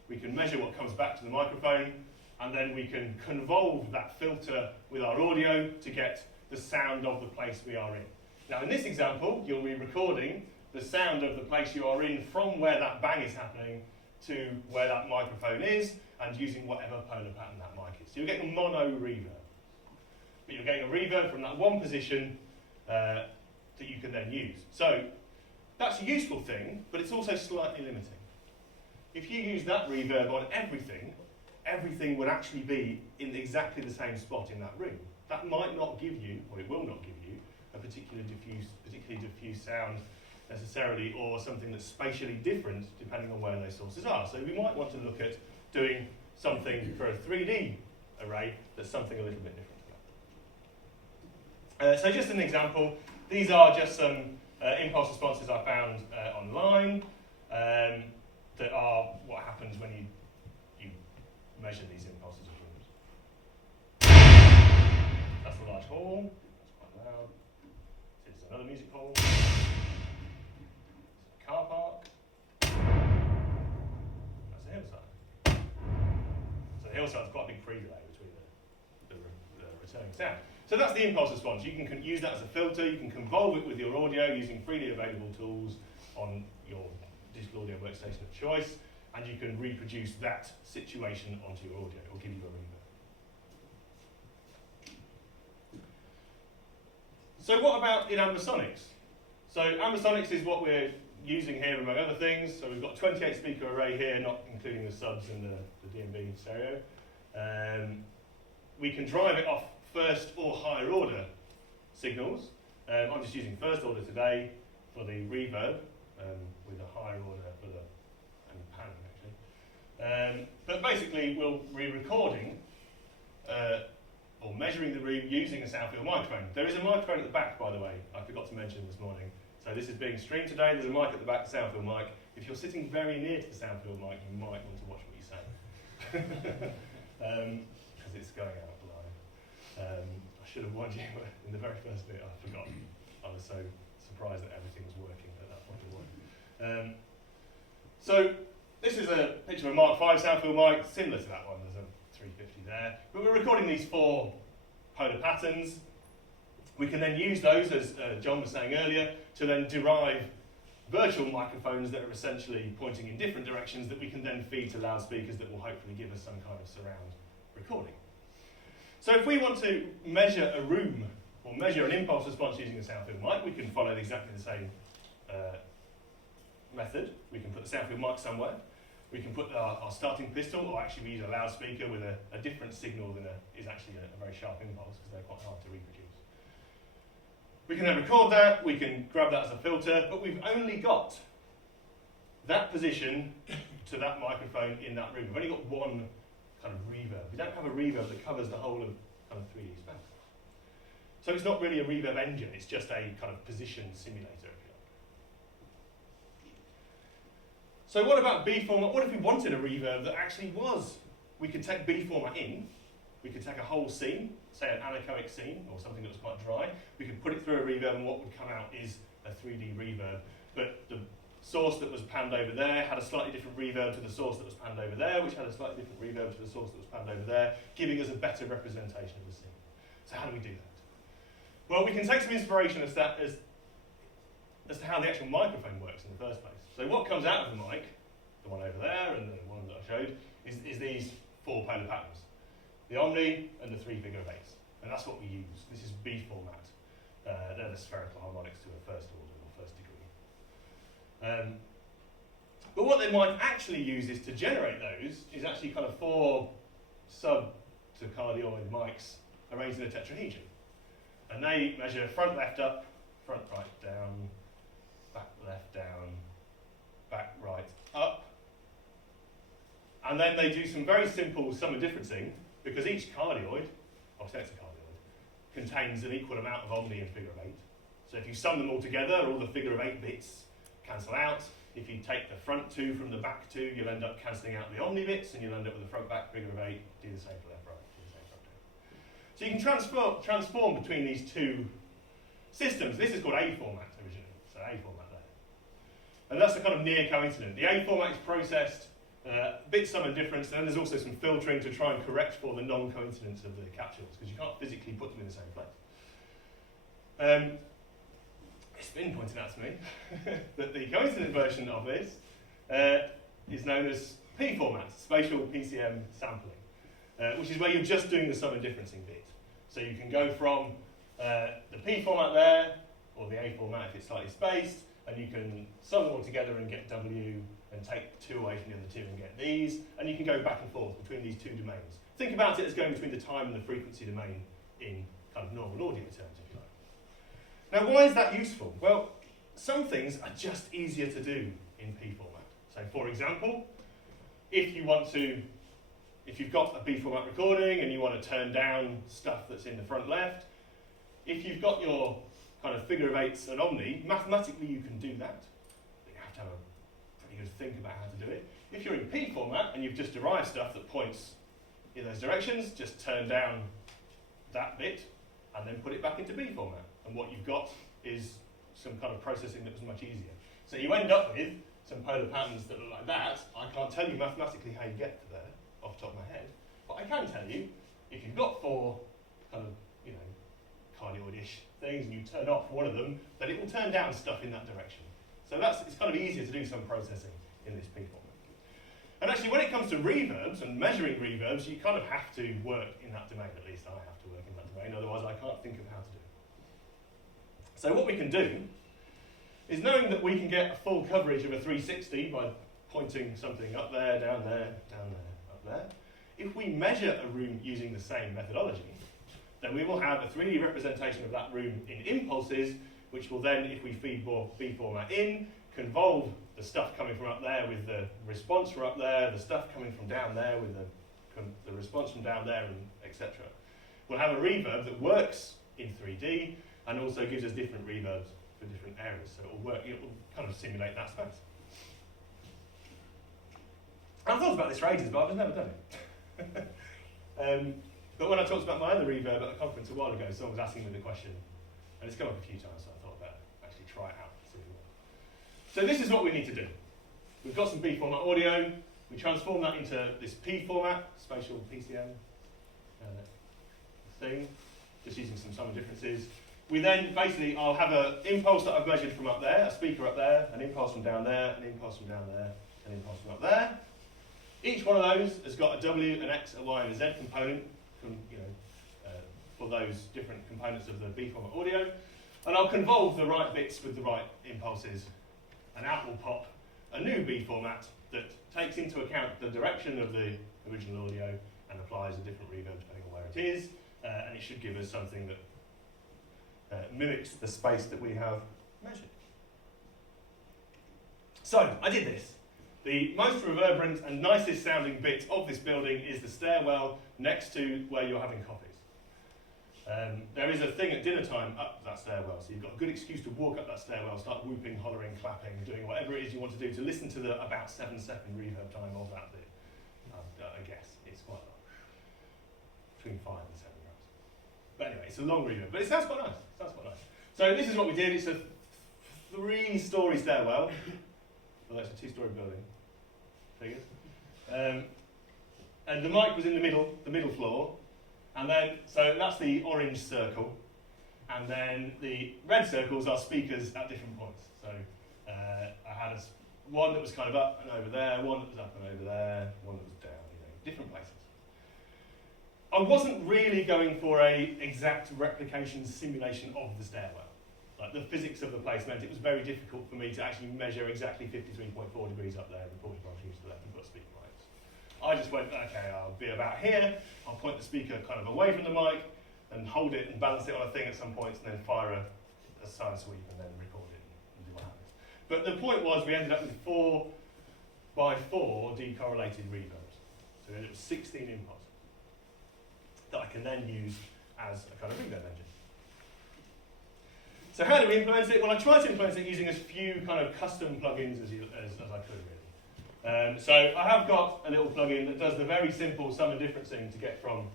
we can measure what comes back to the microphone, and then we can convolve that filter with our audio to get the sound of the place we are in. Now in this example, you'll be recording the sound of the place you are in from where that bang is happening to where that microphone is, and using whatever polar pattern that mic is. So you're getting a mono reverb. But you're getting a reverb from that one position that you can then use. So that's a useful thing, but it's also slightly limiting. If you use that reverb on everything, everything would actually be in exactly the same spot in that room. That might not give you, or it will not give you, a particularly diffuse sound necessarily, or something that's spatially different depending on where those sources are. So we might want to look at doing something for a 3D array that's something a little bit different to that. So just an example, these are just some impulse responses I found online that are what happens when you measure these impulses of rooms. That's a large hall, that's quite loud. Here's another music hall. Car park. That's a hillside. So the hillside's quite a big pre-delay between the returning sound. So that's the impulse response. You can use that as a filter. You can convolve it with your audio using freely available tools on your digital audio workstation of choice, and you can reproduce that situation onto your audio or give you a reverb. So what about in Ambisonics? So Ambisonics is what we're using here among other things. So we've got a 28 speaker array here, not including the subs and the DMB stereo. We can drive it off first or higher order signals. I'm just using first order today for the reverb, with a higher order for the panning actually. But basically we'll be recording or measuring the room using a sound field microphone. There is a microphone at the back, by the way, I forgot to mention this morning. So this is being streamed today. There's a mic at the back, the soundfield mic. If you're sitting very near to the soundfield mic, you might want to watch what you say, because it's going out live. I should have warned you in the very first bit. I forgot. I was so surprised that everything was working at that point. It wasn't. So this is a picture of a Mark V soundfield mic, similar to that one. There's a 350 there. But we're recording these 4 polar patterns. We can then use those, as John was saying earlier, to then derive virtual microphones that are essentially pointing in different directions that we can then feed to loudspeakers that will hopefully give us some kind of surround recording. So if we want to measure a room or measure an impulse response using a soundfield mic, we can follow exactly the same method. We can put the soundfield mic somewhere. We can put our starting pistol, or actually we use a loudspeaker with a different signal than is actually a very sharp impulse, because they're quite hard to reproduce. We can then record that, we can grab that as a filter, but we've only got that position to that microphone in that room. We've only got one kind of reverb. We don't have a reverb that covers the whole of kind of 3D space. So it's not really a reverb engine, it's just a kind of position simulator, if you like. So what about B format? What if we wanted a reverb that actually was? We could take B format in, we could take a whole scene, say an anechoic scene, or something that was quite dry, we could put it through a reverb, and what would come out is a 3D reverb. But the source that was panned over there had a slightly different reverb to the source that was panned over there, which had a slightly different reverb to the source that was panned over there, giving us a better representation of the scene. So how do we do that? Well, we can take some inspiration as to how the actual microphone works in the first place. So what comes out of the mic, the one over there and the one that I showed, is these 4 polar patterns. The omni and the 3 figure of 8s. And that's what we use. This is B format. They're the spherical harmonics to a first order or first degree. But what they might actually use is to generate those is actually kind of 4 sub to cardioid mics arranged in a tetrahedron. And they measure front left up, front right down, back left down, back right up. And then they do some very simple sum of differencing, because each cardioid, or sets of cardioid, contains an equal amount of omni and figure of 8. So if you sum them all together, all the figure of 8 bits cancel out. If you take the front 2 from the back 2, you'll end up cancelling out the omni bits, and you'll end up with a front back figure of 8. Do the same for left right, do the same for up down. So you can transform between these 2 systems, this is called A format originally, so A format there. And that's the kind of near coincident. The A format is processed, bit sum and difference, and then there's also some filtering to try and correct for the non-coincidence of the capsules, because you can't physically put them in the same place. It's been pointed out to me that the coincident version of this is known as P format, spatial PCM sampling, which is where you're just doing the sum and differencing bit. So you can go from the P format there, or the A format if it's slightly spaced, and you can sum them all together and get W, and take 2 away from the other 2 and get these, and you can go back and forth between these 2 domains. Think about it as going between the time and the frequency domain in kind of normal audio terms, if you like. Now, why is that useful? Well, some things are just easier to do in P format. So, for example, if you've got a B format recording and you want to turn down stuff that's in the front left, if you've got your kind of figure of 8s and omni, mathematically you can do that. But you have to have a pretty good think about how to do it. If you're in P format and you've just derived stuff that points in those directions, just turn down that bit and then put it back into B format. And what you've got is some kind of processing that was much easier. So you end up with some polar patterns that look like that. I can't tell you mathematically how you get to there off the top of my head, but I can tell you if you've got 4 kind of, cardioid-ish things and you turn off one of them, then it will turn down stuff in that direction. So it's kind of easier to do some processing in this P format. And actually, when it comes to reverbs and measuring reverbs, you kind of have to work in that domain. At least I have to work in that domain, otherwise I can't think of how to do it. So what we can do is, knowing that we can get a full coverage of a 360 by pointing something up there, down there, up there, if we measure a room using the same methodology, then we will have a 3D representation of that room in impulses, which will then, if we feed more B format in, convolve the stuff coming from up there with the response from up there, the stuff coming from down there with the response from down there, and etc. We'll have a reverb that works in 3D and also gives us different reverbs for different areas. So it will kind of simulate that space. I've thought about this for ages, but I've just never done it. But when I talked about my other reverb at a conference a while ago, someone was asking me the question, and it's come up a few times, so I thought about actually try it out. See if it works. So this is what we need to do. We've got some B format audio. We transform that into this P format, spatial PCM thing, just using some sum and differences. We then basically, I'll have an impulse that I've measured from up there, a speaker up there, an impulse from down there, an impulse from down there, an impulse from up there. Each one of those has got a W, an X, a Y, and a Z component from, for those different components of the B format audio. And I'll convolve the right bits with the right impulses, and out will pop a new B format that takes into account the direction of the original audio and applies a different reverb depending on where it is, and it should give us something that mimics the space that we have measured. So, I did this. The most reverberant and nicest sounding bit of this building is the stairwell next to where you're having coffees. There is a thing at dinner time up that stairwell, so you've got a good excuse to walk up that stairwell, start whooping, hollering, clapping, doing whatever it is you want to do to listen to the about 7-second reverb time of that bit. I guess it's quite long, between 5 and 7 rows. But anyway, it's a long reverb, but it sounds quite nice. So this is what we did. It's a 3-story stairwell. Well, that's a 2-story building. Figures. And the mic was in the middle floor. And then, so that's the orange circle. And then the red circles are speakers at different points. So I had one that was kind of up and over there, one that was up and over there, one that was down, different places. I wasn't really going for a exact replication simulation of the stairwell. Like the physics of the place meant it was very difficult for me to actually measure exactly 53.4 degrees up there and 45 degrees to the left and put speaker mics. I just went, okay, I'll be about here, I'll point the speaker kind of away from the mic and hold it and balance it on a thing at some points and then fire a sine sweep and then record it and do what happens. But the point was we ended up with 4x4 decorrelated reverbs. So we ended up with 16 inputs that I can then use as a kind of reverb engine. So how do we implement it? Well, I tried to implement it using as few kind of custom plugins as I could, really. So I have got a little plugin that does the very simple sum and differencing to get from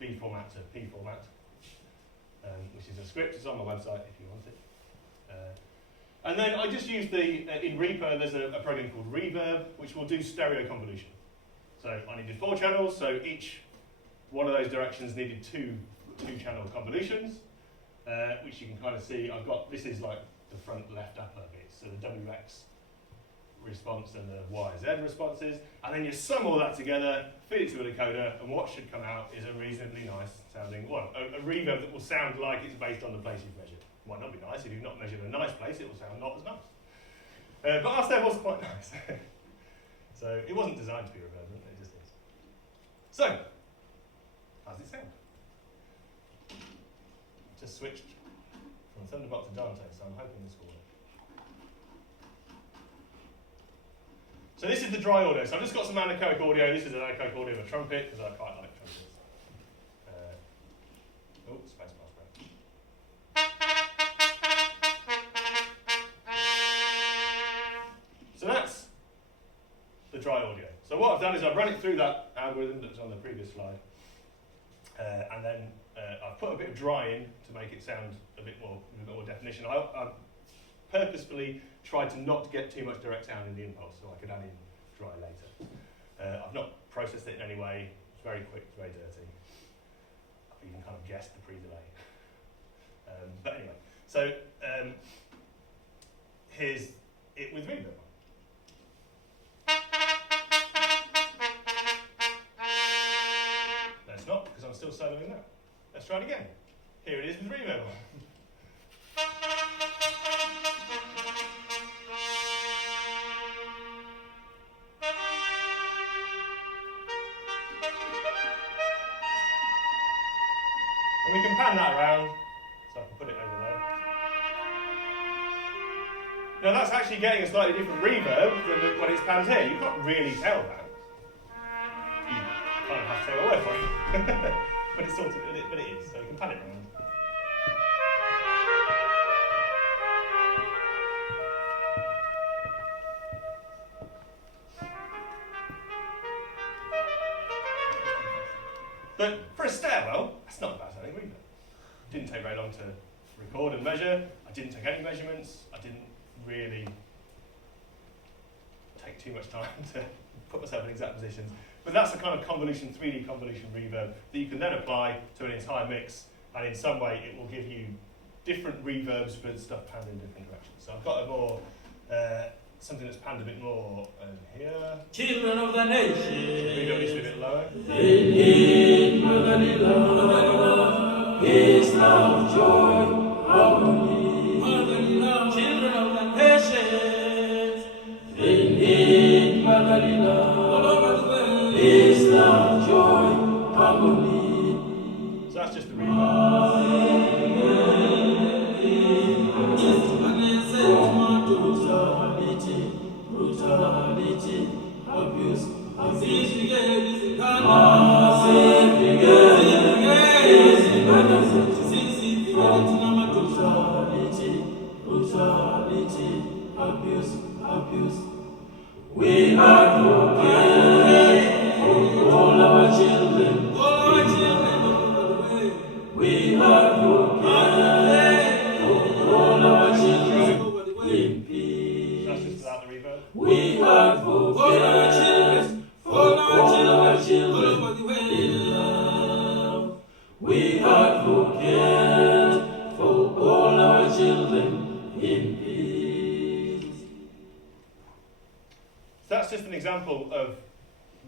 B format to P format. which is a script. It's on my website if you want it. And then I just used in Reaper, there's a program called Reverb, which will do stereo convolution. So I needed 4 channels, so each one of those directions needed two channel convolutions, which you can kind of see. This is like the front left upper bit, so the WX response and the YZ responses, and then you sum all that together, feed it to a decoder, and what should come out is a reasonably nice sounding, a reverb that will sound like it's based on the place you've measured. Might not be nice. If you've not measured a nice place, it will sound not as nice. But our step was quite nice. So it wasn't designed to be reverberant, it just is. So, how does it sound? Just switched from Thunderbolt to Dante, so I'm hoping this will work. So this is the dry audio. So I've just got some anechoic audio. This is an anechoic audio of a trumpet, because I quite like trumpets. Space bar spread. So that's the dry audio. So what I've done is I've run it through that algorithm that was on the previous slide, and then I've put a bit of dry in to make it sound a bit more definition. I purposefully tried to not get too much direct sound in the impulse, so I could add in dry later. I've not processed it in any way. It's very quick, it's very dirty. You can kind of guess the pre-delay. But anyway, so here's it with reverb. No, it's not, because I'm still soloing that. Let's try it again. Here it is with reverb on. And we can pan that around, so I can put it over there. Now that's actually getting a slightly different reverb than when it's panned here. You can't really tell that. You kind of have to take my word for it. but it's sort of, but it is, so you can pan it around. But for a stairwell, that's not a bad sounding reverb. It didn't take very long to record and measure. I didn't take any measurements. I didn't really take too much time to put myself in exact positions. But that's a kind of convolution, 3D convolution reverb that you can then apply to an entire mix, and in some way it will give you different reverbs for stuff panned in different directions. So I've got a more, something that's panned a bit more here. Children of the nation. Reverb needs to be a bit lower. In brotherly love, peace, love, joy, harmony. Brotherly love, children of the nations. In brotherly love, peace, love, joy, harmony. So that's just the reverb. Brutality, abuse, abuse. We advocate for all our children. We advocate for all our children in peace. That's just without the reverb. We advocate for all our children in love. We advocate for all our children in peace. So that's just an example of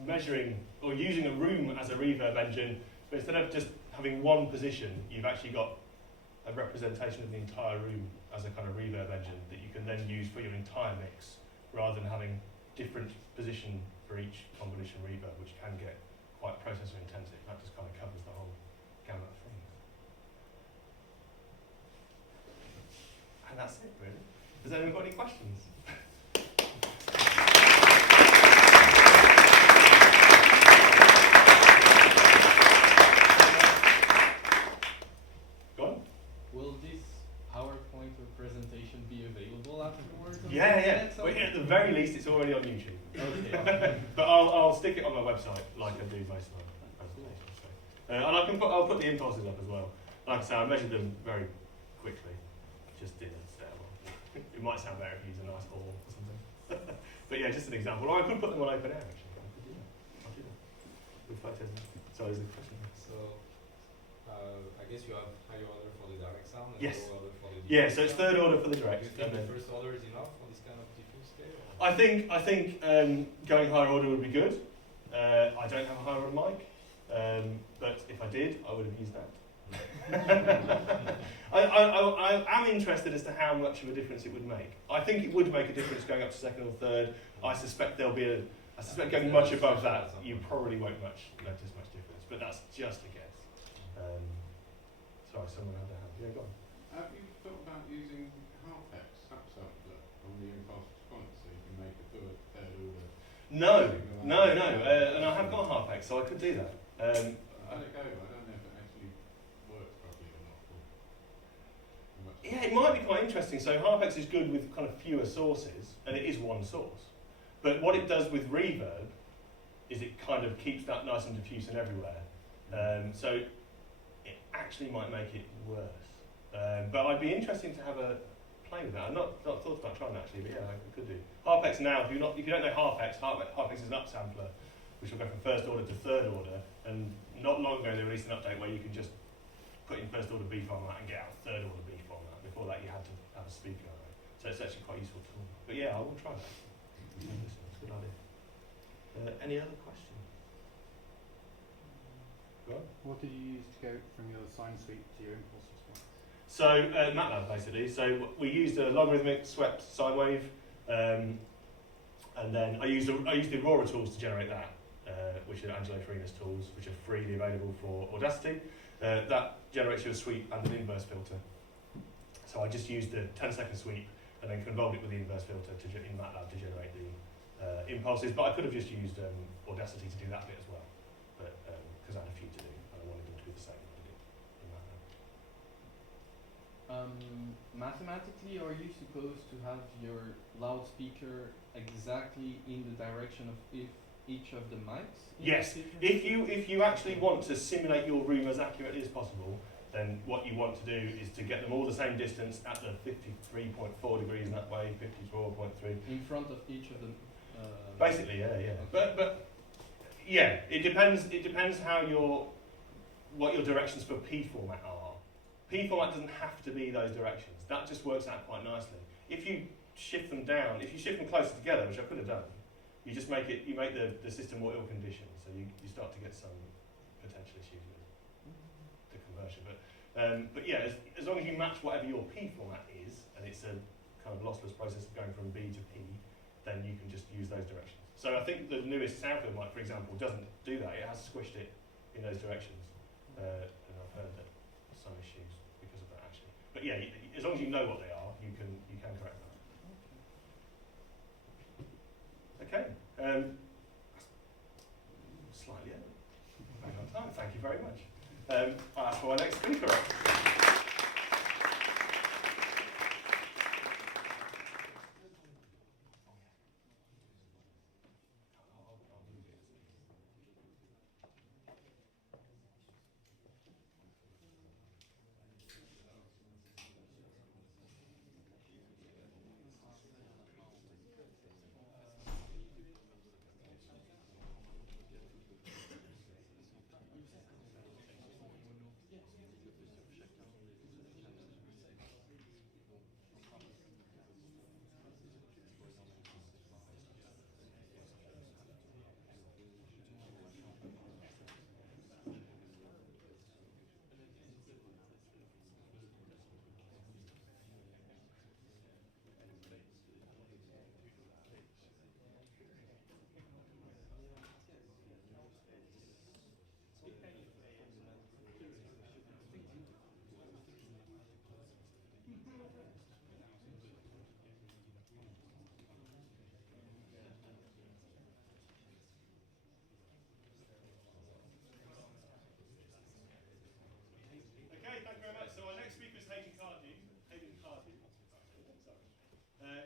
measuring or using a room as a reverb engine, but instead of just having one position, you've actually got a representation of the entire room as a kind of reverb engine that you can then use for your entire mix, rather than having different position for each convolution reverb, which can get quite processor intensive. That just kind of covers the whole gamut of things. And that's it, really. Has anyone got any questions? Go on. Will this PowerPoint or presentation be available afterwards? Yeah. Well, at the very least, it's already on YouTube. Okay. But I'll stick it on my website like I do most of my presentations. So. And I'll put the impulses up as well. like I say, I measured them very quickly. Just didn't stay well. It might sound better if you use a nice hall or something. But yeah, just an example. Or I could put them on open air actually. I could do that. I'll do that. With photos. So there's a question. So, I guess you have higher order for the direct sound and Yes. lower order for the Yeah, so it's third order for the direct. Do you think the first order is enough for this kind of diffuse scale? I think going higher order would be good. I don't have a higher order mic, but if I did, I would have used that. I am interested as to how much of a difference it would make. I think it would make a difference going up to second or third. I suspect there'll be I suspect going much above that, you probably won't notice much difference. But that's just a guess. Sorry, someone had their hand. Yeah, go on. Have you thought about using half-hex subsampler on the impulse response so you can make a third order? No, and I have got half-hex, so I could do that. Let it go. I don't know if it actually works properly or not. Yeah, it might be quite interesting. So half-hex is good with kind of fewer sources, and it is one source. But what it does with reverb is it kind of keeps that nice and diffuse and everywhere. So it actually might make it worse. But I'd be interested to have a play with that. I've not thought about trying that actually, but yeah, I could do. Half-hex now, if you don't know half-hex is an upsampler, which will go from first order to third order. And not long ago they released an update where you could just put in first order B format and get out third order B format. Before that you had to have a speaker array. So it's actually quite useful tool. But yeah, I will try that. It's a good idea. Any other questions? Go on. What did you use to go from your sine sweep to your impulse response? So MATLAB basically. So we used a logarithmic swept sine wave, and then I used the Aurora tools to generate that, which are Angelo Farina's tools, which are freely available for Audacity. That generates you a sweep and an inverse filter. So I just used the 10-second sweep and then convolved it with the inverse filter in MATLAB to generate the impulses. But I could have just used Audacity to do that bit as well, but because I had a few to do and I wanted them to be the same as I did in MATLAB. Mathematically, are you supposed to have your loudspeaker exactly in the direction of each of the mics? Yes. If you actually want to simulate your room as accurately as possible, then what you want to do is to get them all the same distance at the 53.4 degrees in that way, 54.3. In front of each of them. Basically, yeah. Okay. But yeah, it depends how what your directions for P format are. P format doesn't have to be those directions. That just works out quite nicely. If you shift them down, if you shift them closer together, which I could have done, you just make the system more ill-conditioned, so you start to get some potential issues with the conversion. But yeah, as long as you match whatever your P format is, and it's a kind of lossless process of going from B to P, then you can just use those directions. So I think the newest Soundfield mic, for example, doesn't do that. It has squished it in those directions, and I've heard that some issues because of that actually. But yeah, as long as you know what they are, you can correct that. Okay. Slightly over. Back on time. Thank you very much. I'll ask for our next speaker.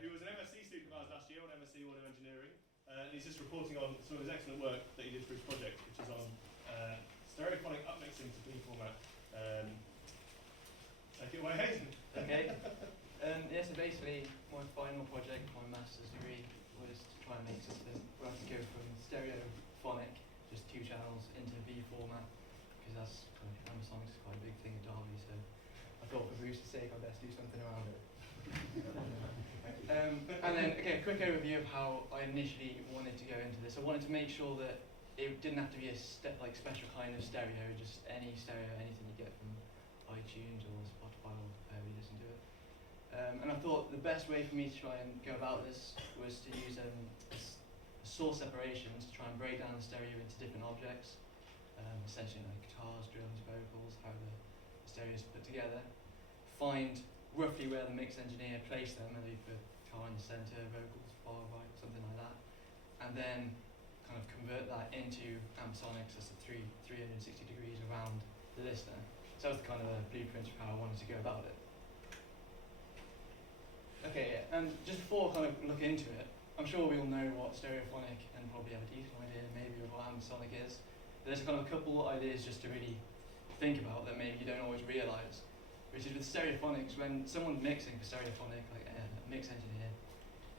Who was an MSc student of ours last year on MSc Audio Engineering. He's just reporting on some of his excellent work that he did for his project, which is on stereophonic upmixing to B format Take it away, Hayden. Okay. Yeah, so basically, my final project for my master's degree was to try and make a system where I could go from stereophonic, just 2 channels, into V format, because that's kind of Ambisonic is quite a big thing at Derby, so I thought for Bruce's sake I'd best do something around it. And then, okay, a quick overview of how I initially wanted to go into this. I wanted to make sure that it didn't have to be a special kind of stereo, just any stereo, anything you get from iTunes or Spotify or however you listen to it. And I thought the best way for me to try and go about this was to use a source separation to try and break down the stereo into different objects, essentially like guitars, drums, vocals, how the stereo is put together. Find roughly where the mix engineer placed them, whether you put guitar in the centre, vocals far right, something like that, and then kind of convert that into Ambisonic, so it's 360 degrees around the listener. So that was kind of the blueprint of how I wanted to go about it. Okay, yeah, and just before I kind of look into it, I'm sure we all know what stereophonic and probably have a decent idea maybe of what Ambisonic is. But there's kind of a couple of ideas just to really think about that maybe you don't always realise. Which is with stereophonics, when someone's mixing for stereophonic, like a mix engineer,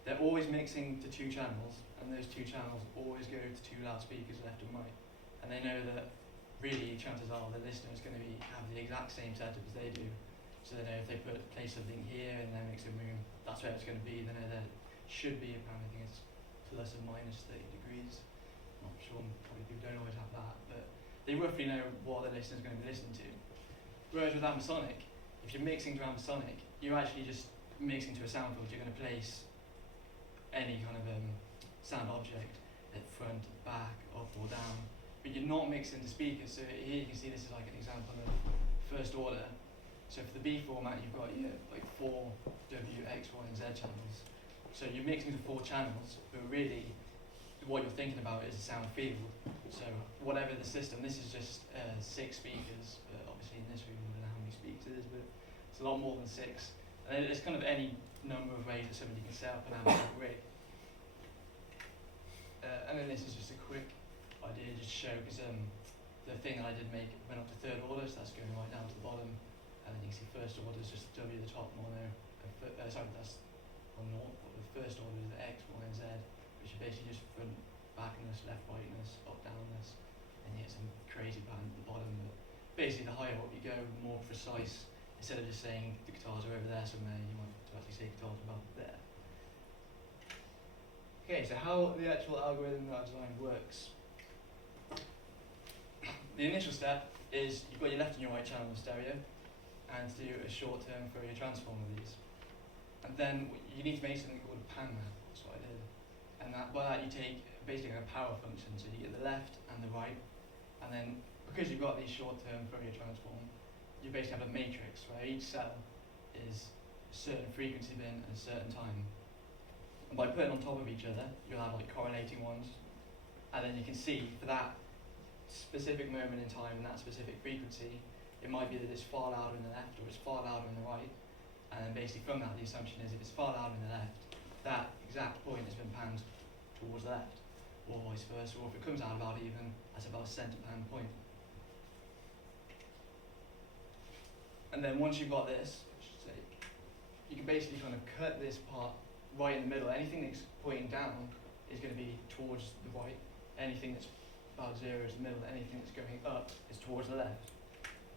they're always mixing to 2 channels, and those 2 channels always go to 2 loudspeakers left and right. And they know that really chances are the listener is going to have the exact same setup as they do. So they know if they place something here in their mixing room, that's where it's going to be. They know that it should be, apparently, I think it's plus or minus 30 degrees. I'm not sure, probably people don't always have that, but they roughly know what the listener is going to be listening to. Whereas with Ambisonic, if you're mixing to Ambisonic, you're actually just mixing to a sound field. You're going to place any kind of sound object at front, back, up or down, but you're not mixing to speakers. So here you can see this is like an example of first order. So for the B format, you've got your like 4 W, X, Y, and Z channels. So you're mixing to 4 channels, but really what you're thinking about is a sound field. So whatever the system, this is just 6 speakers, but obviously in this room I don't know how many speakers it is, but it's a lot more than 6. And there's kind of any number of ways that somebody can set up an Ambisonic rig. And then this is just a quick idea just to show, because the thing that I did make went up to 3rd order, so that's going right down to the bottom. And then you can see first order is just W at the top, mono. Sorry, that's on naught, but the first order is the X, Y, and Z, which is basically just front, backness, left, rightness, up, downness. And you get some crazy pattern at the bottom, but basically the higher up you go, the more precise. Instead of just saying the guitars are over there somewhere, you want to actually say guitars are about there. Okay, so how the actual algorithm that I designed works. The initial step is you've got your left and your right channel of stereo, and to do a short-term Fourier transform with these. And then you need to make something called a pan map, that's what I did. And by that you take basically a power function, so you get the left and the right, and then because you've got these short-term Fourier transform, you basically have a matrix where each cell is a certain frequency bin at a certain time. And by putting on top of each other, you'll have like correlating ones, and then you can see for that specific moment in time and that specific frequency, it might be that it's far louder in the left or it's far louder in the right, and then basically from that the assumption is if it's far louder in the left, that exact point has been panned towards the left, or vice versa, or if it comes out about even, that's about a centre pan point. And then once you've got this, you can basically kind of cut this part right in the middle. Anything that's pointing down is going to be towards the right, anything that's about 0 is the middle, anything that's going up is towards the left.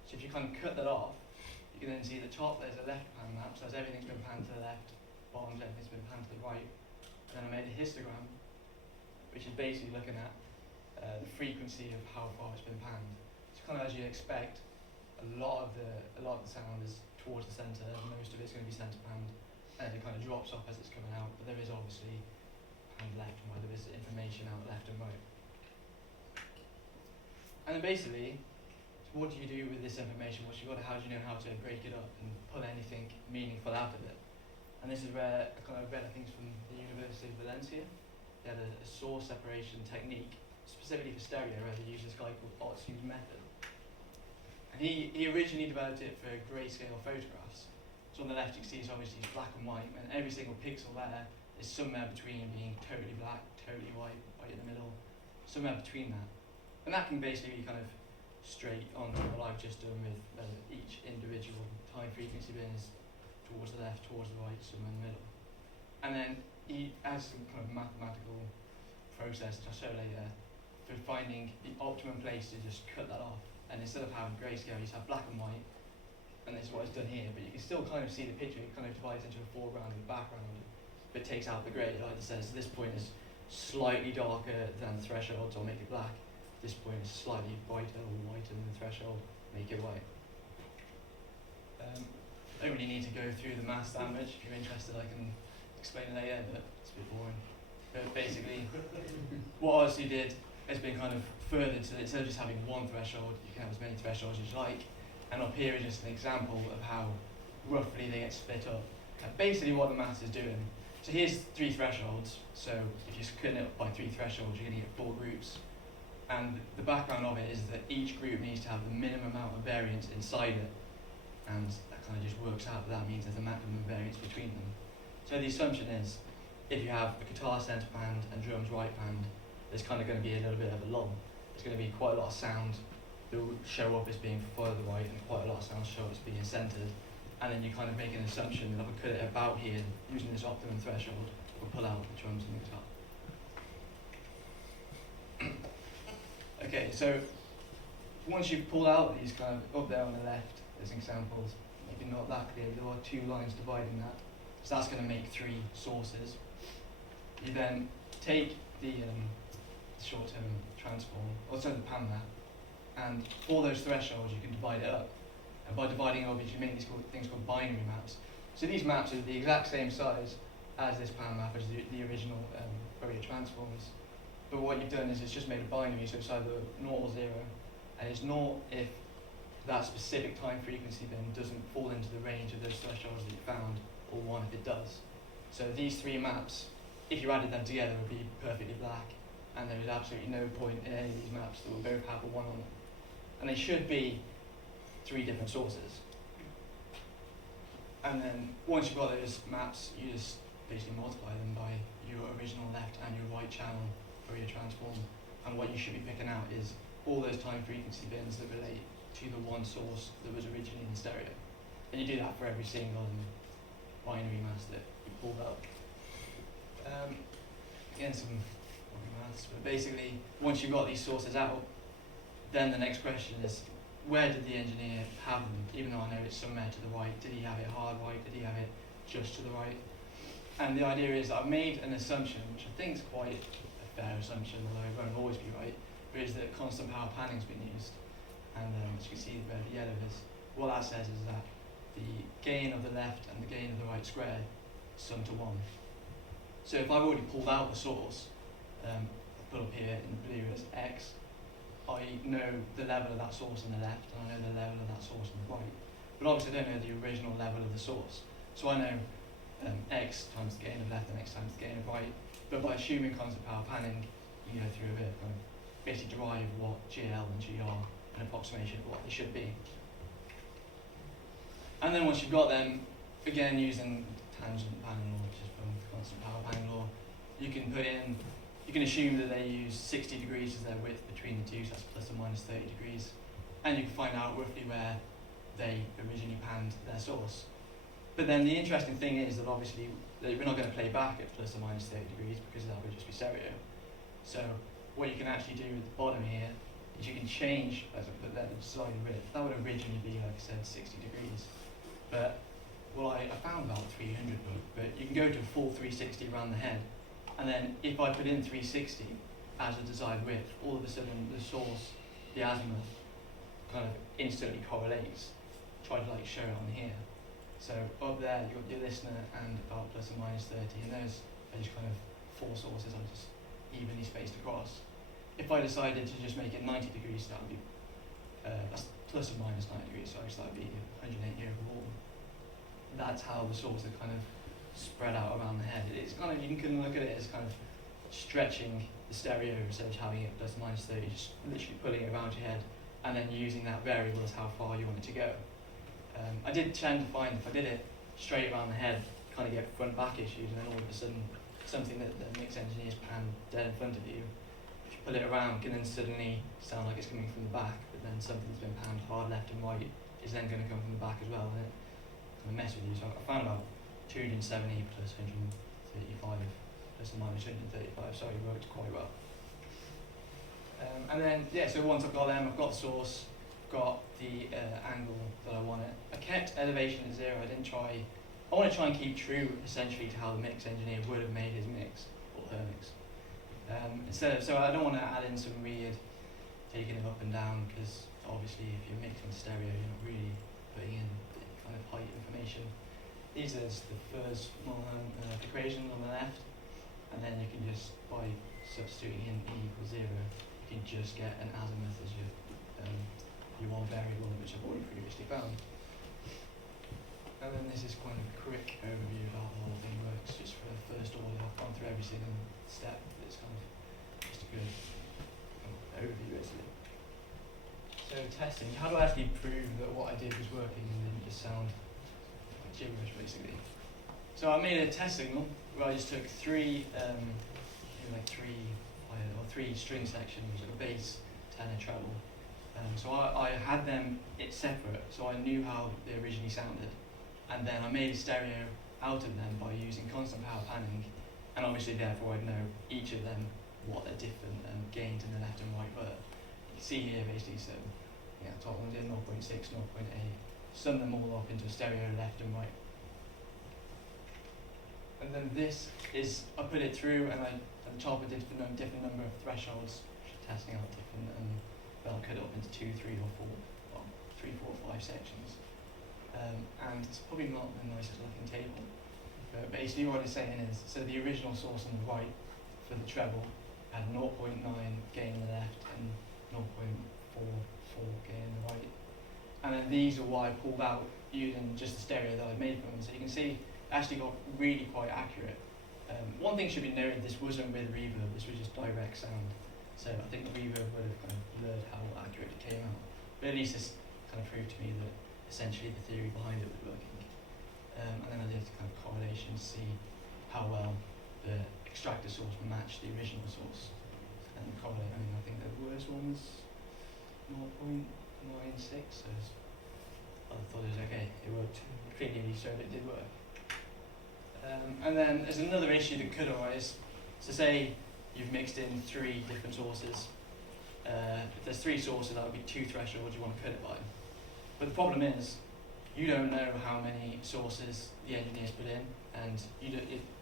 So if you kind of cut that off, you can then see at the top there's a left pan map, so everything's been panned to the left, bottom everything's been panned to the right. And then I made a histogram, which is basically looking at the frequency of how far it's been panned. So kind of as you'd expect, a lot of the sound is towards the centre, most of it's going to be centre panned, and it kind of drops off as it's coming out, but there is obviously panned left and right, there is information out left and right. And then basically, what do you do with this information? How do you know how to break it up and pull anything meaningful out of it? And this is where I kind of read, I think it's from the University of Valencia. They had a source separation technique, specifically for stereo, where they used this guy called Otsu's method. And he originally developed it for grayscale photographs. So on the left you can see it's obviously black and white, and every single pixel there is somewhere between being totally black, totally white, right in the middle, somewhere between that. And that can basically be kind of straight on what I've just done with each individual time frequency bin is towards the left, towards the right, somewhere in the middle. And then he has some kind of mathematical process, which I'll show later, for finding the optimum place to just cut that off. And instead of having grayscale, you just have black and white, and this is what it's done here, but you can still kind of see the picture. It kind of divides into a foreground and a background, but takes out the grey. It either says this point is slightly darker than the threshold, so I'll make it black. This point is slightly brighter or whiter than the threshold, make it white. I don't really need to go through the mass that much. If you're interested, I can explain it later, but it's a bit boring. But basically, what Odyssey did has been kind of furthered to instead of just having one threshold, you can have as many thresholds as you like. And up here is just an example of how roughly they get split up. Basically what the math is doing. So here's 3 thresholds. So if you're cutting it up by 3 thresholds, you're going to get 4 groups. And the background of it is that each group needs to have the minimum amount of variance inside it. And that kind of just works out, but that means there's a maximum variance between them. So the assumption is, if you have a guitar center band and drums right band, there's kind of going to be a little bit of a lull. There's going to be quite a lot of sound that will show up as being further right, and quite a lot of sound show up as being centered. And then you kind of make an assumption that if I cut it about here, using this optimum threshold, we'll pull out the drums and the guitar. Okay, so once you've pulled out these kind of up there on the left, there's examples, maybe not that clear, there are 2 lines dividing that. So that's going to make 3 sources. You then take the short-term transform, also the pan map, and for those thresholds you can divide it up. And by dividing it up, you can make these things called binary maps. So these maps are the exact same size as this pan map, as the original Fourier transforms. But what you've done is it's just made a binary, so it's either 0 or 0. And it's 0 if that specific time frequency bin doesn't fall into the range of those thresholds that you found, or 1 if it does. So these 3 maps, if you added them together, would be perfectly black, and there is absolutely no point in any of these maps that will both have a 1 on them. And they should be 3 different sources. And then once you've got those maps, you just basically multiply them by your original left and your right channel Fourier transform. And what you should be picking out is all those time frequency bins that relate to the one source that was originally in stereo. And you do that for every single binary mass that you pulled up. Again, some maths, but basically, once you've got these sources out, then the next question is, where did the engineer have them? Even though I know it's somewhere to the right, did he have it hard right? Did he have it just to the right? And the idea is I've made an assumption, which I think is quite a fair assumption, although it won't always be right, but is that constant power panning's been used. And as you can see where the yellow is, what that says is that the gain of the left and the gain of the right squared sum to 1. So if I've already pulled out the source, I'll put up here in blue as x, I know the level of that source on the left, and I know the level of that source on the right. But obviously I don't know the original level of the source. So I know x times the gain of left and x times the gain of right. But by assuming constant power panning, you go through a bit of basically derive what GL and GR, an approximation of what they should be. And then once you've got them, again using tangent panning law, which is from constant power panning law, you can put in, you can assume that they use 60 degrees as their width between the two, so that's plus or minus 30 degrees. And you can find out roughly where they originally panned their source. But then the interesting thing is that obviously we're not going to play back at plus or minus 30 degrees because that would just be stereo. So what you can actually do at the bottom here is you can change, as I put there, the decided width. That would originally be, like I said, 60 degrees. But, well, I found about 300, but you can go to a full 360 around the head. And then if I put in 360 as a desired width, all of a sudden the source, the azimuth, kind of instantly correlates. Try to like show it on here. So up there you've got your listener and about plus or minus 30, and those are just kind of 4 sources are just evenly spaced across. If I decided to just make it 90 degrees, that would be that's plus or minus 90 degrees, sorry, so that would be 180 overall. That's how the source are kind of spread out around the head. It's kind of, you can look at it as kind of stretching the stereo instead of having it plus or minus 30, just literally pulling it around your head and then using that variable as how far you want it to go. I did tend to find if I did it straight around the head, kind of get front-back issues, and then all of a sudden something that mix engineers pan dead in front of you, if you pull it around, can then suddenly sound like it's coming from the back, but but then something that's been panned hard left and right is then going to come from the back as well, and it kind of mess with you. So I found about 270 plus 135 plus or minus 135, so it worked quite well. And then, yeah, so once I've got them, I've got the source, got the angle that I want it. I kept elevation at 0. I want to try and keep true essentially to how the mix engineer would have made his mix, or her mix. So I don't want to add in some weird taking it up and down, because obviously if you're mixing stereo, you're not really putting in the kind of height information. These are the first equations on the left, and then you can just, by substituting in E equals 0, you can just get an azimuth as your one variable, which I've already previously found. And then this is quite a quick overview of how the whole thing works, just for the first order. I've gone through every single step, but it's kind of just a good overview, basically. So testing, how do I actually prove that what I did was working and didn't just sound like gibberish, basically? So I made a test signal where I just took three string sections, like a bass, tenor, treble. So I had them separate, so I knew how they originally sounded. And then I made a stereo out of them by using constant power panning, and obviously therefore I'd know each of them, what their different gains in the left and right were. You can see here basically, so yeah, top one did 0.6, 0.8, sum them all up into a stereo left and right. And then this is, I put it through, and at the top I did a different number of thresholds, testing out different, but I'll cut it up into 2, 3 or 4, 3, 4, 5 sections. And it's probably not the nicest looking table, but basically what it's saying is, so the original source on the right for the treble had 0.9 gain on the left and 0.44 gain on the right. And then these are what I pulled out using just the stereo that I made from them. So you can see it actually got really quite accurate. One thing should be noted, this wasn't with reverb, this was just direct sound. So I think the reverb would have kind of blurred how accurate it came out. But at least this kind of proved to me that essentially the theory behind it was working. And then I did kind of correlation to see how well the extractor source matched the original source. And correlate, I mean, I think the worst one was 0.96, so I thought it was okay. It worked. Clearly showed it did work. And then there's another issue that could arise. So say you've mixed in 3 different sources. If there's 3 sources, that would be 2 thresholds you want to cut it by. But the problem is, you don't know how many sources the engineers put in, and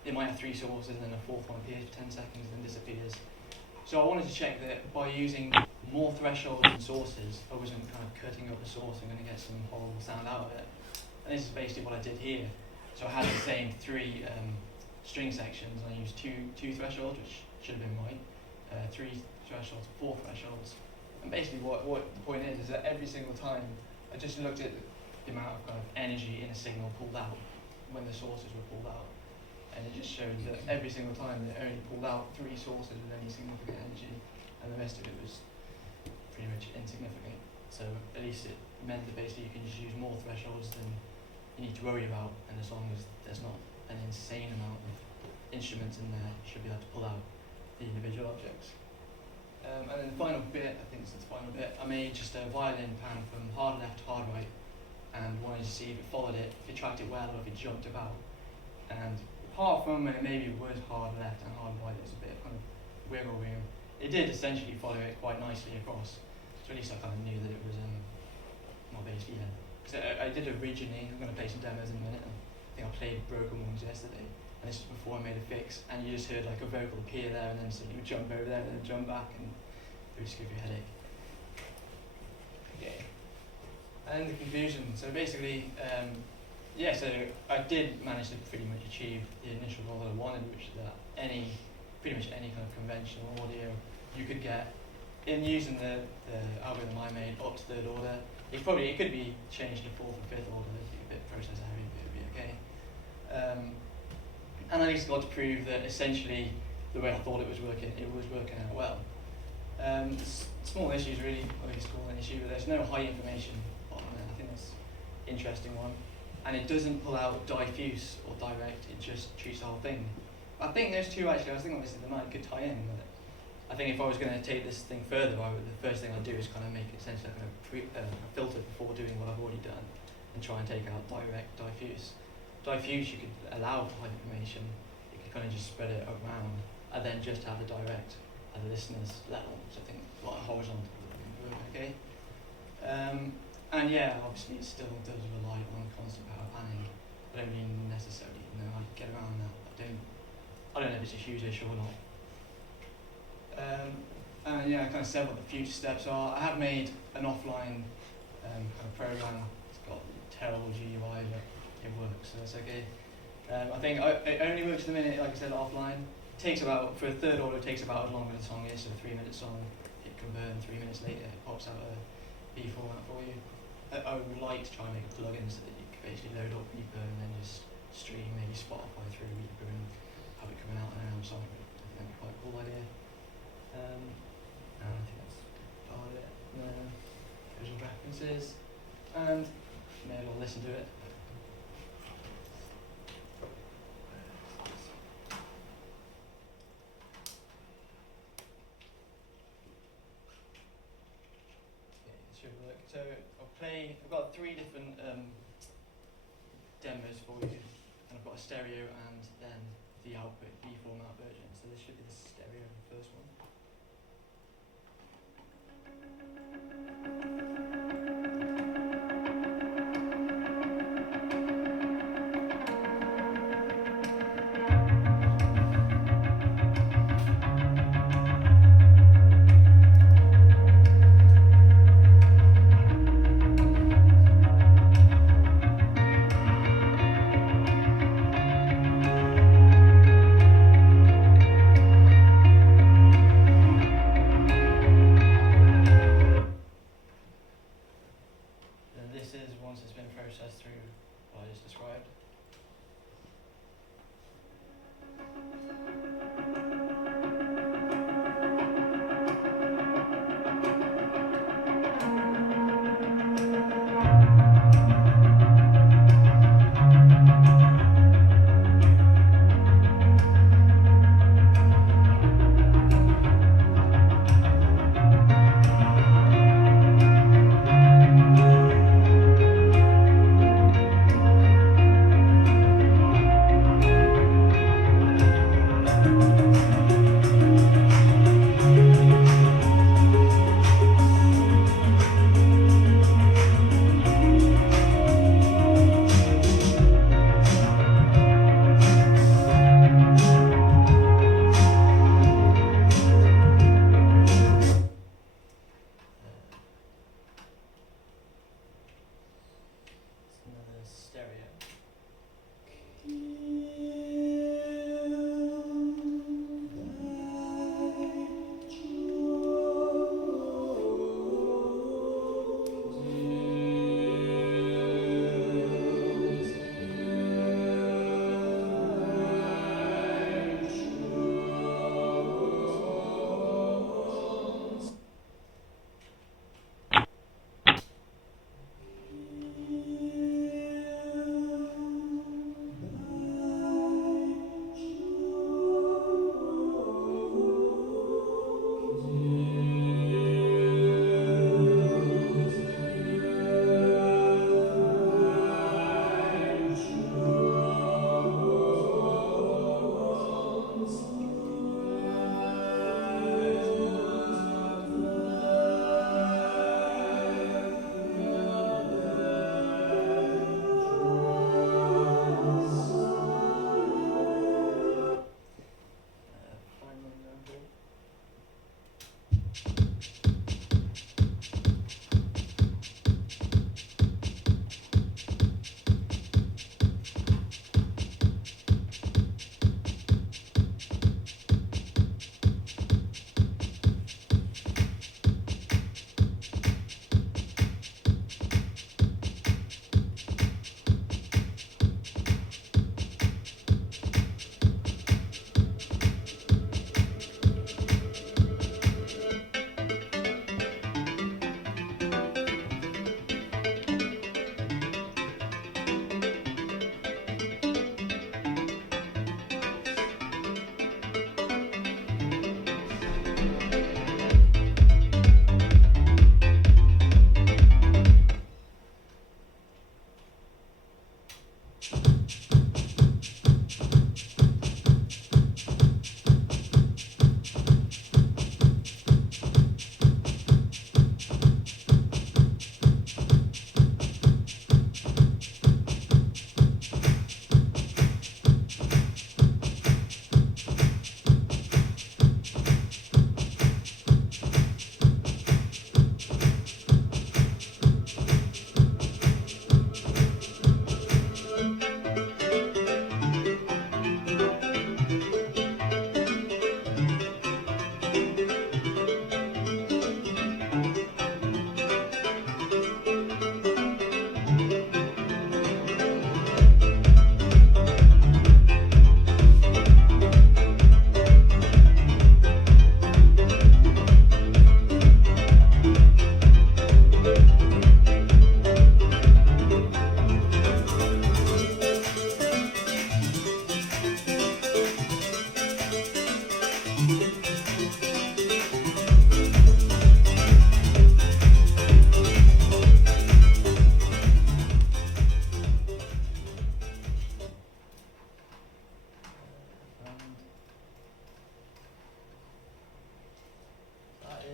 it might have 3 sources and then a 4th one appears for 10 seconds and then disappears. So I wanted to check that by using more thresholds and sources, I wasn't kind of cutting up a source and going to get some horrible sound out of it. And this is basically what I did here. So I had the same 3 string sections, and I used two thresholds, which should have been right, 3 thresholds, 4 thresholds. And basically what the point is that every single time I just looked at the amount of kind of energy in a signal pulled out when the sources were pulled out, and it just showed that every single time they only pulled out 3 sources with any significant energy, and the rest of it was pretty much insignificant. So at least it meant that basically you can just use more thresholds than you need to worry about, and as long as there's not an insane amount of instruments in there, you should be able to pull out the individual objects. And then the final bit, I think it's the final bit, I made just a violin pan from hard left to hard right, and wanted to see if it followed it, if it tracked it well, or if it jumped about. And apart from when it maybe was hard left and hard right, there's a bit of kind of wiggle room. It did essentially follow it quite nicely across, so at least I kind of knew that it was, well basically, yeah. Because I did originally, I'm going to play some demos in a minute, and I think I played Broken Ones yesterday, and this was before I made a fix, and you just heard like a vocal appear there, and then suddenly would jump over there, and then jump back, and it would just give you a headache. Okay. And the conclusion, so basically, yeah, so I did manage to pretty much achieve the initial goal that I wanted, which is that pretty much any kind of conventional audio you could get in using the algorithm I made up to 3rd order. It could be changed to 4th and 5th order, it'd be a bit process heavy, but it'd be okay. And I at least got to prove that essentially the way I thought it was working out well. Small issues really, I think it's called an issue, but there's no high information on there. I think that's an interesting one. And it doesn't pull out diffuse or direct, it just treats the whole thing. I think those two actually, I was thinking this is the night could tie in with it. I think if I was going to take this thing further, the first thing I'd do is kind of make it essentially like a filter before doing what I've already done, and try and take out direct, diffuse. Diffuse you could allow for high information, you could kind of just spread it around, and then just have the direct at the listener's level, so I think like horizontal would work okay. And yeah, obviously it still does rely on constant power planning. I don't really necessarily know how to get around that. I don't know if it's a huge issue or not. And yeah, I kind of said what the future steps are. I have made an offline kind of program. It's got terrible GUI, but it works, so that's okay. I think it only works at the minute, like I said, offline. It takes about, for a third order, it takes about as long as the song is, so a 3-minute song, hit convert, and 3 minutes later it pops out a B format for you. I would like to try and make a plugin so that you can basically load up Reaper and then just stream maybe Spotify through Reaper and have it coming out on an Ambisonic. I think that'd be quite a cool idea. And I think that's about it. Visual references, and may as well listen to it. So I've got 3 different demos for you, and I've got a stereo and then the output B format version. So this should be the stereo, the first one.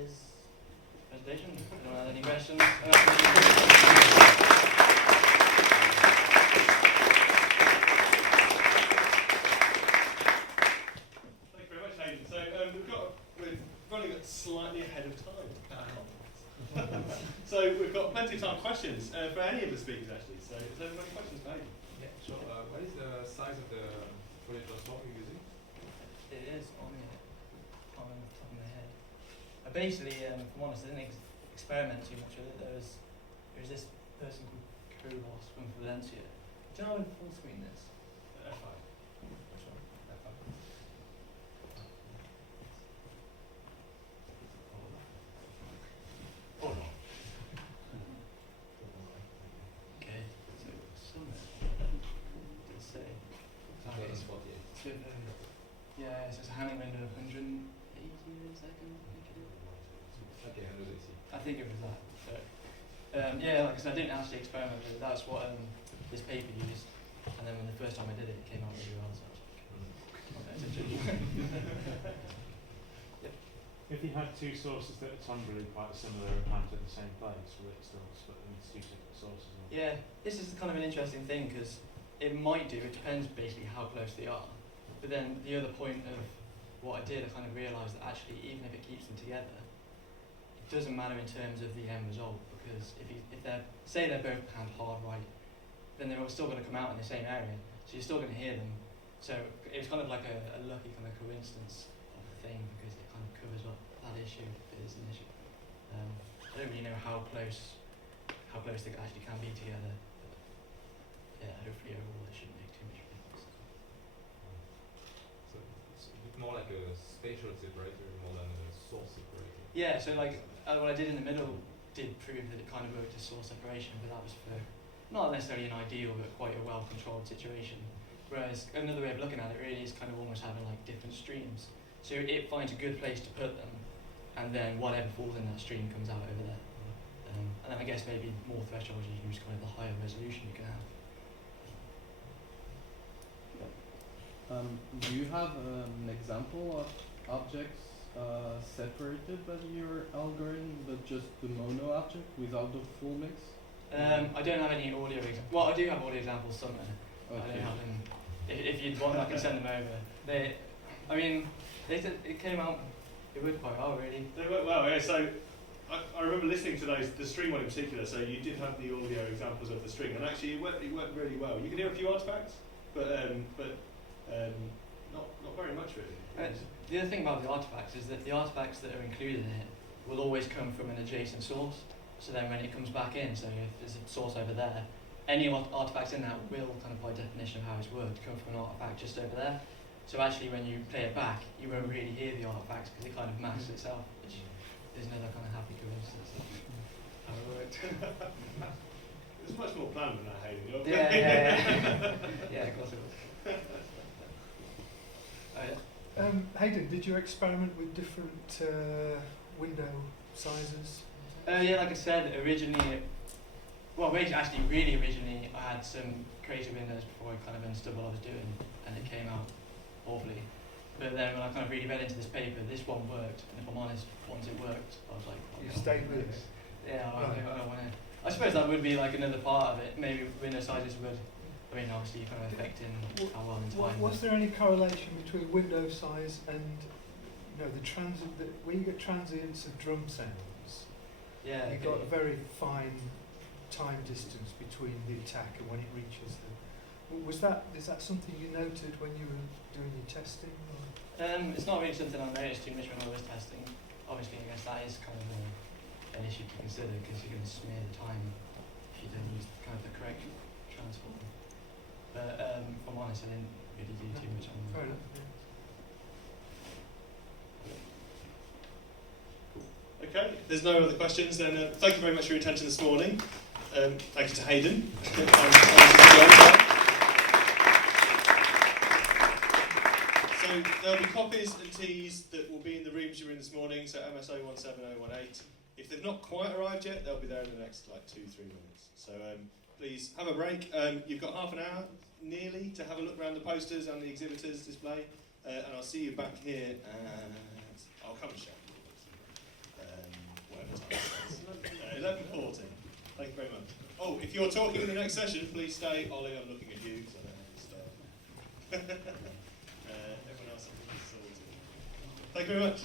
his presentation. Anyone have any questions? Thank you very much, Hayden. So we're running slightly ahead of time. So we've got plenty of time for questions for any of the speakers actually. So is there any questions for Hayden? Yeah, sure. What is the size of the Fourier transform you're using? It is on the top of my head. Basically, if I'm honest, I didn't experiment too much with it. There was this person called Kolos from Valencia. Do you know how to full screen this? F5. Which one? F5. Or not. Okay, so somewhere. Let's say. Okay, it's 48. Yeah, so it's a handling window of 180 seconds, I think it is. Okay, 180. I think it was that. So, yeah, like I said, I didn't actually experiment with it. That's what this paper used. And then when the first time I did it, it came out really well. So I was like, yep. If you had two sources that are temporally quite similar and planted in the same place, would it still split them into two different sources? Or? Yeah, this is kind of an interesting thing because it might do. It depends basically how close they are. But then the other point of what I did, I kind of realised that actually even if it keeps them together, it doesn't matter in terms of the end result because if they're, say they're both hand hard right, then they're still going to come out in the same area, so you're still going to hear them. So it was kind of like a lucky kind of coincidence of the thing because it kind of covers up that issue if it is an issue. I don't really know how close they actually can be together. But yeah, hopefully overall it shouldn't make too much difference. So it's a bit more like a spatial separator more than a source separator. Yeah, so like what I did in the middle did prove that it kind of worked as source separation, but that was for not necessarily an ideal, but quite a well-controlled situation. Whereas another way of looking at it really is kind of almost having like different streams. So it finds a good place to put them, and then whatever falls in that stream comes out over there. And then I guess maybe more thresholds you use kind of the higher resolution you can have. Do you have an example of objects separated by your algorithm, but just the mono object without the full mix? I don't have any audio examples. Well, I do have audio examples somewhere. Okay. I don't have them. If you'd want, I can send them over. It came out. It worked quite well, really. They work well. Yeah, so I remember listening to the string one in particular. So you did have the audio examples of the string, and actually it worked really well. You could hear a few artifacts, but not very much really. The other thing about the artifacts is that the artifacts that are included in it will always come from an adjacent source. So then when it comes back in, so if there's a source over there, any artifacts in that will kind of by definition of how it's worked come from an artifact just over there. So actually when you play it back, you won't really hear the artifacts because it kind of masks itself, which is another kind of happy coincidence of how it worked. It's much more planned than that, Hayden. Yeah. Yeah, of course it was. Oh, yeah. Hayden, did you experiment with different window sizes? Yeah, like I said, originally, really originally, I had some creative windows before I kind of understood what I was doing, and it came out awfully. But then when I kind of really read into this paper, this one worked, and if I'm honest, once it worked, I was like, You stayed with it? Yeah, I don't want to. I suppose that would be like another part of it. Maybe window sizes would. I mean, obviously, you're kind of affecting how well in time. Was there any correlation between window size and the transient? When you get transients of drum sounds, yeah, you've got a very fine time distance between the attack and when it reaches them. Is that something you noted when you were doing your testing? It's not really something I noticed too much when I was testing. Obviously, I guess that is kind of an issue to consider because you're going to smear the time if you don't use kind of the correct transform. But if I'm honest, I didn't really do too much on that. Fair enough. Yeah. Okay, if there's no other questions, then thank you very much for your attention this morning. Thank you to Hayden. So there'll be copies and teas that will be in the rooms you're in this morning, so MSO 17018. If they've not quite arrived yet, they'll be there in the next 2-3 minutes. So please have a break. You've got half an hour nearly to have a look around the posters and the exhibitors display, and I'll see you back here at, I'll come and show you. If you're talking in the next session, please stay. Ollie, I'm looking at you because I don't have to start. Everyone else, I think, is sorted. Thank you very much.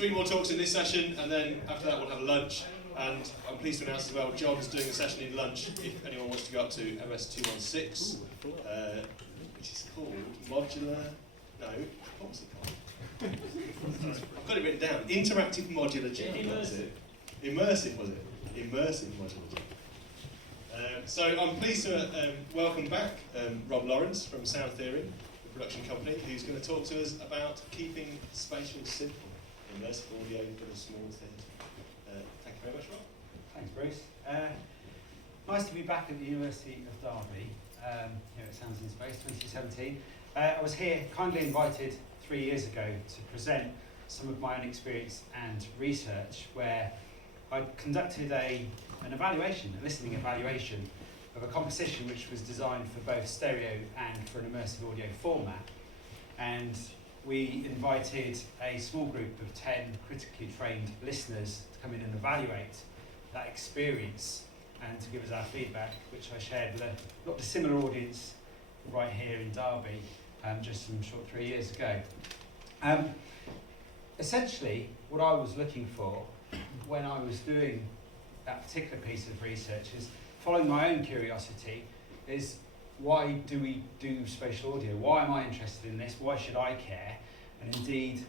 3 more talks in this session, and then after that we'll have a lunch. And I'm pleased to announce as well, John's doing a session in lunch if anyone wants to go up to MS216, which is called Modular. No, what was it called? I've got it written down. Interactive Modular Gym. Immersive. Immersive, was it? Immersive Modular Gym. So I'm pleased to welcome back Rob Lawrence from Sound Theory, the production company, who's going to talk to us about keeping spatial simple. Immersive audio for the small theatre. Thank you very much, Rob. Thanks, Bruce. Nice to be back at the University of Derby, here at Sounds in Space 2017. I was here, kindly invited 3 years ago to present some of my own experience and research, where I conducted an evaluation, a listening evaluation of a composition which was designed for both stereo and for an immersive audio format. And we invited a small group of 10 critically trained listeners to come in and evaluate that experience and to give us our feedback, which I shared with a not dissimilar audience right here in Derby just some short 3 years ago. Essentially, what I was looking for when I was doing that particular piece of research is following my own curiosity is, why do we do spatial audio? Why am I interested in this? Why should I care? And indeed,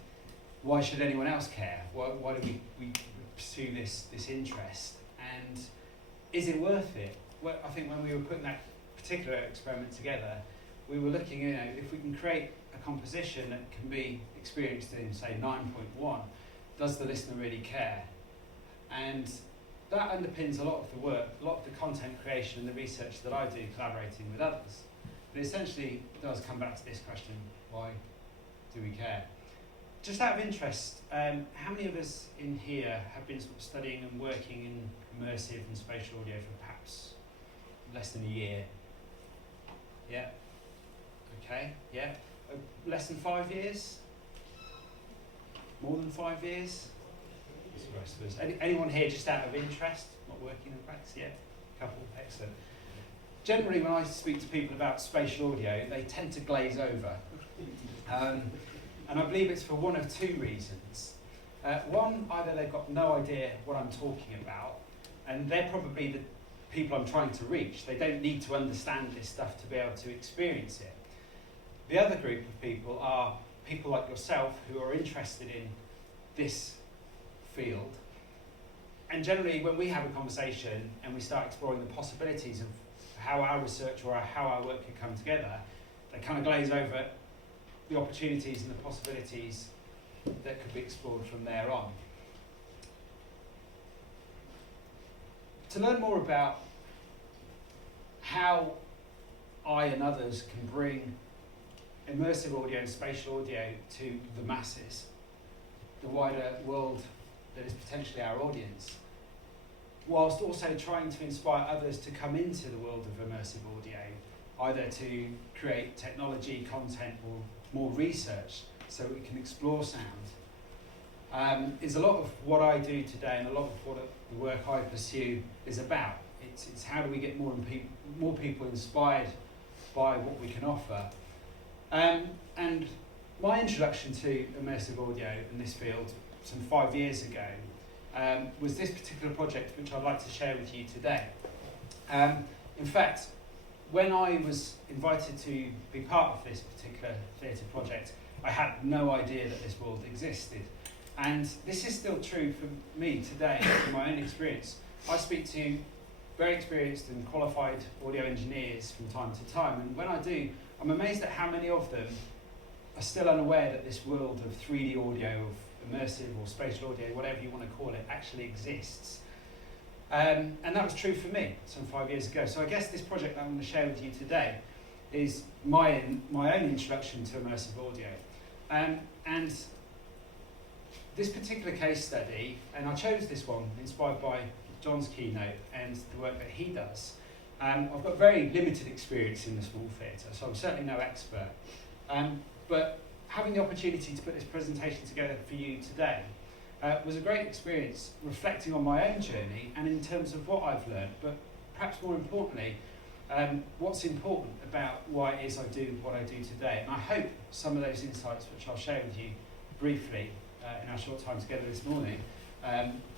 why should anyone else care? Why do we pursue this interest? And is it worth it? Well, I think when we were putting that particular experiment together, we were looking, if we can create a composition that can be experienced in, say, 9.1, does the listener really care? And that underpins a lot of the work, a lot of the content creation and the research that I do collaborating with others. But essentially, it does come back to this question: why do we care? Just out of interest, how many of us in here have been sort of studying and working in immersive and spatial audio for perhaps less than a year? Yeah? Okay, yeah. Less than 5 years? More than 5 years? That's the rest of us. Anyone here just out of interest, not working in practice yet? Couple, excellent. Generally, when I speak to people about spatial audio, they tend to glaze over. And I believe it's for one of two reasons. One, either they've got no idea what I'm talking about, and they're probably the people I'm trying to reach. They don't need to understand this stuff to be able to experience it. The other group of people are people like yourself who are interested in this field. And generally, when we have a conversation and we start exploring the possibilities of how our research or how our work could come together, they kind of glaze over the opportunities and the possibilities that could be explored from there on. To learn more about how I and others can bring immersive audio and spatial audio to the masses, the wider world that is potentially our audience, whilst also trying to inspire others to come into the world of immersive audio, either to create technology, content, or more research so we can explore sound, is a lot of what I do today, and a lot of what the work I pursue is about. It's how do we get more people inspired by what we can offer. And my introduction to immersive audio in this field some 5 years ago was this particular project, which I'd like to share with you today. In fact, when I was invited to be part of this particular theatre project, I had no idea that this world existed. And this is still true for me today, from my own experience. I speak to very experienced and qualified audio engineers from time to time, and when I do, I'm amazed at how many of them are still unaware that this world of 3D audio, of immersive or spatial audio, whatever you want to call it, actually exists. And that was true for me some 5 years ago. So I guess this project that I'm going to share with you today is my own introduction to immersive audio. And this particular case study, and I chose this one inspired by John's keynote and the work that he does. I've got very limited experience in the small theatre, so I'm certainly no expert. But having the opportunity to put this presentation together for you today was a great experience, reflecting on my own journey and in terms of what I've learned, but perhaps more importantly, what's important about why it is I do what I do today. And I hope some of those insights, which I'll share with you briefly, in our short time together this morning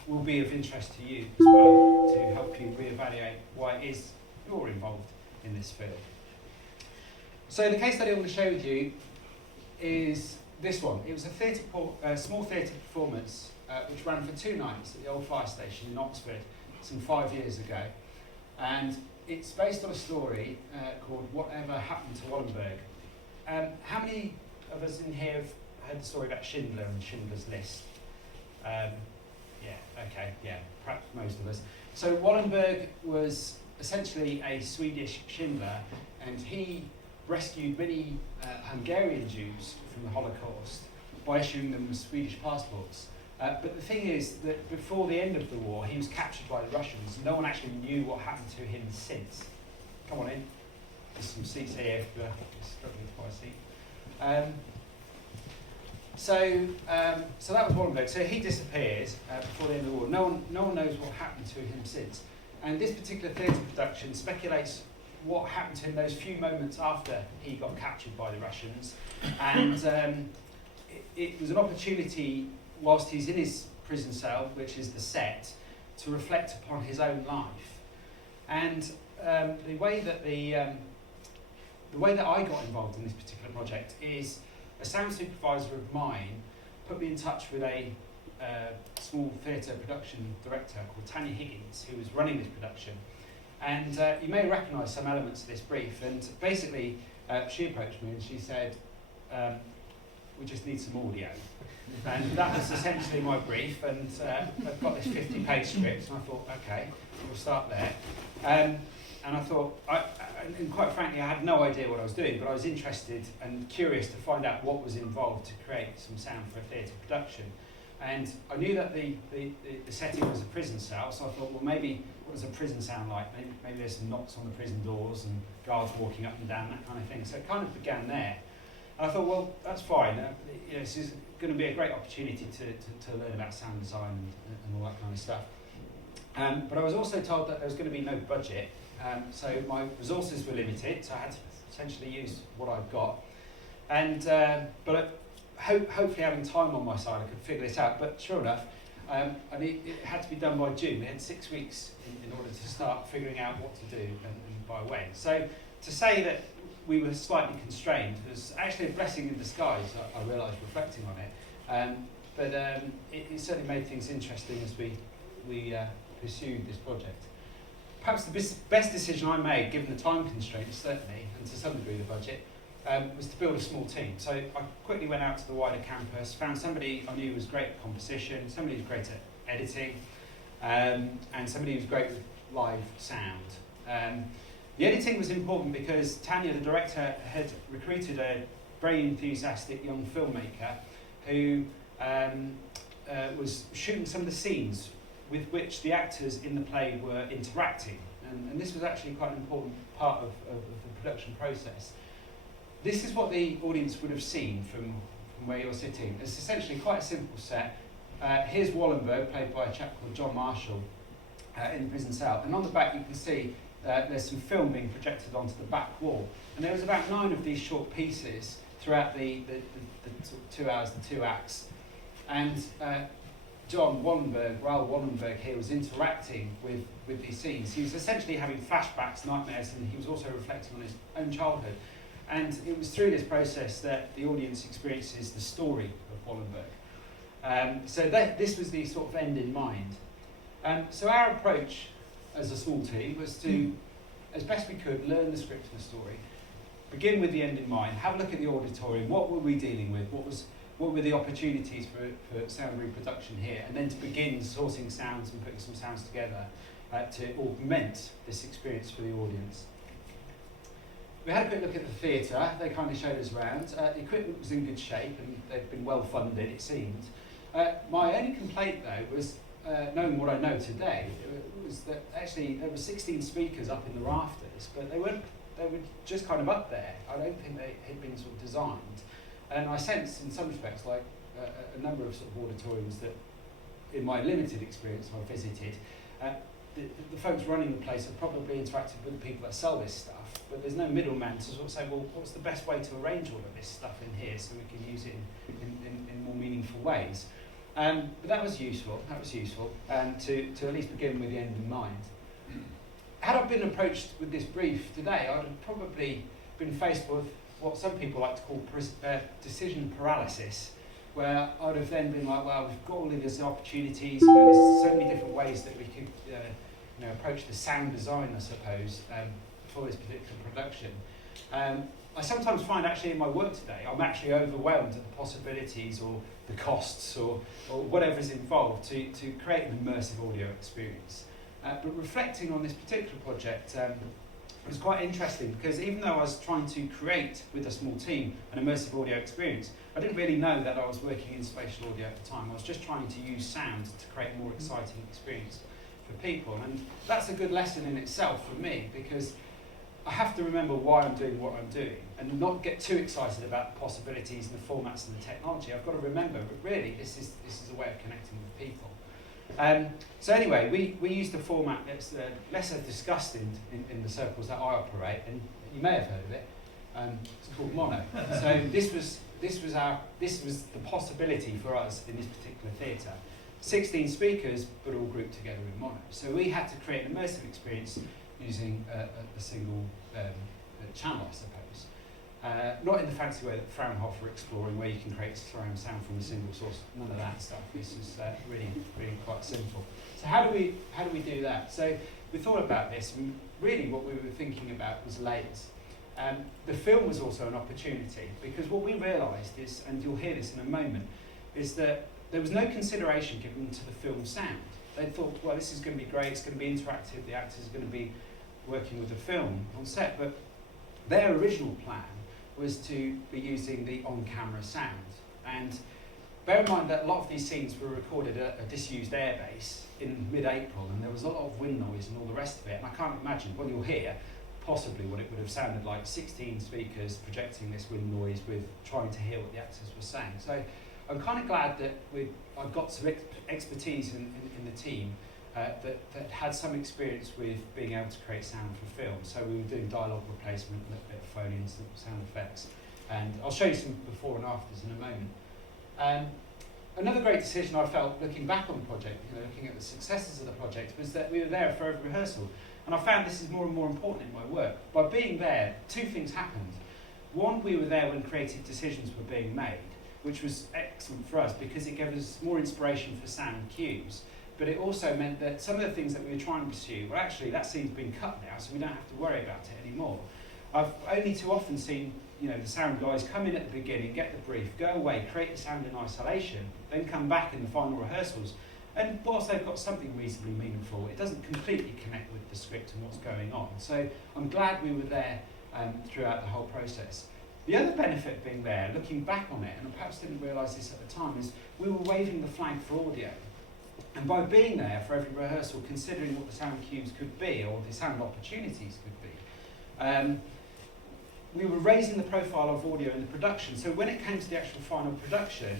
will be of interest to you as well, to help you reevaluate why it is you're involved in this field. So the case study I want to share with you is this one. It was a small theatre performance which ran for 2 nights at the old fire station in Oxford some 5 years ago. And it's based on a story called Whatever Happened to Wallenberg. How many of us in here have heard the story about Schindler and Schindler's List? Perhaps most of us. So Wallenberg was essentially a Swedish Schindler, and he rescued many Hungarian Jews from the Holocaust by issuing them Swedish passports. But the thing is that before the end of the war, he was captured by the Russians. No one actually knew what happened to him since. Come on in. There's some seats here if you're struggling to buy a seat. So that was Wallenberg. So he disappears before the end of the war. No one knows what happened to him since. And this particular theatre production speculates what happened to him those few moments after he got captured by the Russians. And it was an opportunity, whilst he's in his prison cell, which is the set, to reflect upon his own life. And the way that I got involved in this particular project is a sound supervisor of mine put me in touch with a small theatre production director called Tanya Higgins, who was running this production. And you may recognise some elements of this brief. And basically, she approached me and she said, we just need some audio. And that was essentially my brief. And I've got this 50-page script, and I thought, okay, we'll start there. And I thought, and quite frankly, I had no idea what I was doing, but I was interested and curious to find out what was involved to create some sound for a theatre production. And I knew that the setting was a prison cell, so I thought, well, maybe what does a prison sound like? Maybe there's some knocks on the prison doors and guards walking up and down, that kind of thing. So it kind of began there. And I thought, well, that's fine. This is going to be a great opportunity to learn about sound design and all that kind of stuff. But I was also told that there was going to be no budget. So my resources were limited, so I had to essentially use what I've got. And but hopefully having time on my side, I could figure this out. But sure enough, it had to be done by June. We had 6 weeks in order to start figuring out what to do and by when. So to say that we were slightly constrained was actually a blessing in disguise, I realised reflecting on it. But it certainly made things interesting as we pursued this project. Perhaps the best decision I made, given the time constraints, certainly, and to some degree the budget, was to build a small team. So I quickly went out to the wider campus, found somebody I knew was great at composition, somebody who was great at editing, and somebody who was great with live sound. The editing was important because Tanya, the director, had recruited a very enthusiastic young filmmaker who was shooting some of the scenes with which the actors in the play were interacting. And this was actually quite an important part of the production process. This is what the audience would have seen from where you're sitting. It's essentially quite a simple set. Here's Wallenberg, played by a chap called John Marshall, in the prison cell. And on the back you can see there's some film being projected onto the back wall. And there was about 9 of these short pieces throughout the sort of 2 hours, the 2 acts. And Raoul Wallenberg here was interacting with these scenes. He was essentially having flashbacks, nightmares, and he was also reflecting on his own childhood. And it was through this process that the audience experiences the story of Wallenberg. So this was the sort of end in mind. So our approach as a small team was to, as best we could, learn the script and the story, begin with the end in mind, have a look at the auditorium, what were we dealing with, what were the opportunities for sound reproduction here, and then to begin sourcing sounds and putting some sounds together to augment this experience for the audience. We had a quick look at the theatre. They kindly showed us around. The equipment was in good shape and they'd been well funded, it seemed. My only complaint, though, was knowing what I know today, was that actually there were 16 speakers up in the rafters, but they were just kind of up there. I don't think they had been sort of designed. And I sensed, in some respects, like a number of sort of auditoriums that, in my limited experience, I visited, the folks running the place have probably interacted with the people that sell this stuff, but there's no middleman to sort of say, well, what's the best way to arrange all of this stuff in here so we can use it in more meaningful ways. But that was useful, to at least begin with the end in mind. Had I been approached with this brief today, I'd have probably been faced with what some people like to call decision paralysis, where I'd have then been like, well, we've got all of these opportunities, there's so many different ways that we could approach the sound design, I suppose, for this particular production. I sometimes find actually in my work today, I'm actually overwhelmed at the possibilities or the costs or whatever's involved to create an immersive audio experience. But reflecting on this particular project was quite interesting, because even though I was trying to create with a small team an immersive audio experience, I didn't really know that I was working in spatial audio at the time. I was just trying to use sound to create a more exciting experience for people. And that's a good lesson in itself for me, because I have to remember why I'm doing what I'm doing and not get too excited about the possibilities and the formats and the technology. I've got to remember that really this is a way of connecting with people. So anyway, we used a format that's lesser discussed in the circles that I operate, and you may have heard of it. It's called mono. So this was the possibility for us in this particular theatre. 16 speakers, but all grouped together in mono. So we had to create an immersive experience using a single channel, I suppose. Not in the fancy way that Fraunhofer are exploring, where you can create surround sound from a single source. None of that stuff. This is really quite simple. So how do we do that? So we thought about this, and really what we were thinking about was layers. The film was also an opportunity, because what we realised is, and you'll hear this in a moment, is that there was no consideration given to the film sound. They thought, well, this is going to be great, it's going to be interactive, the actors are going to be working with the film on set, but their original plan was to be using the on-camera sound. And bear in mind that a lot of these scenes were recorded at a disused airbase in mid-April, and there was a lot of wind noise and all the rest of it, and I can't imagine, well, you'll hear possibly what it would have sounded like, 16 speakers projecting this wind noise with trying to hear what the actors were saying. So I'm kind of glad that I've got some expertise in the team that had some experience with being able to create sound for film. So we were doing dialogue replacement, a little bit of phone-in, some sound effects, and I'll show you some before and afters in a moment. Another great decision I felt looking back on the project, looking at the successes of the project, was that we were there for every rehearsal. And I found this is more and more important in my work. By being there, two things happened. One, we were there when creative decisions were being made, which was excellent for us because it gave us more inspiration for sound cues. But it also meant that some of the things that we were trying to pursue, well, actually, that scene's been cut now, so we don't have to worry about it anymore. I've only too often seen, the sound guys come in at the beginning, get the brief, go away, create the sound in isolation, then come back in the final rehearsals. And whilst they've got something reasonably meaningful, it doesn't completely connect with the script and what's going on. So I'm glad we were there throughout the whole process. The other benefit of being there, looking back on it, and I perhaps didn't realise this at the time, is we were waving the flag for audio. And by being there for every rehearsal, considering what the sound cues could be, or the sound opportunities could be, we were raising the profile of audio in the production. So when it came to the actual final production,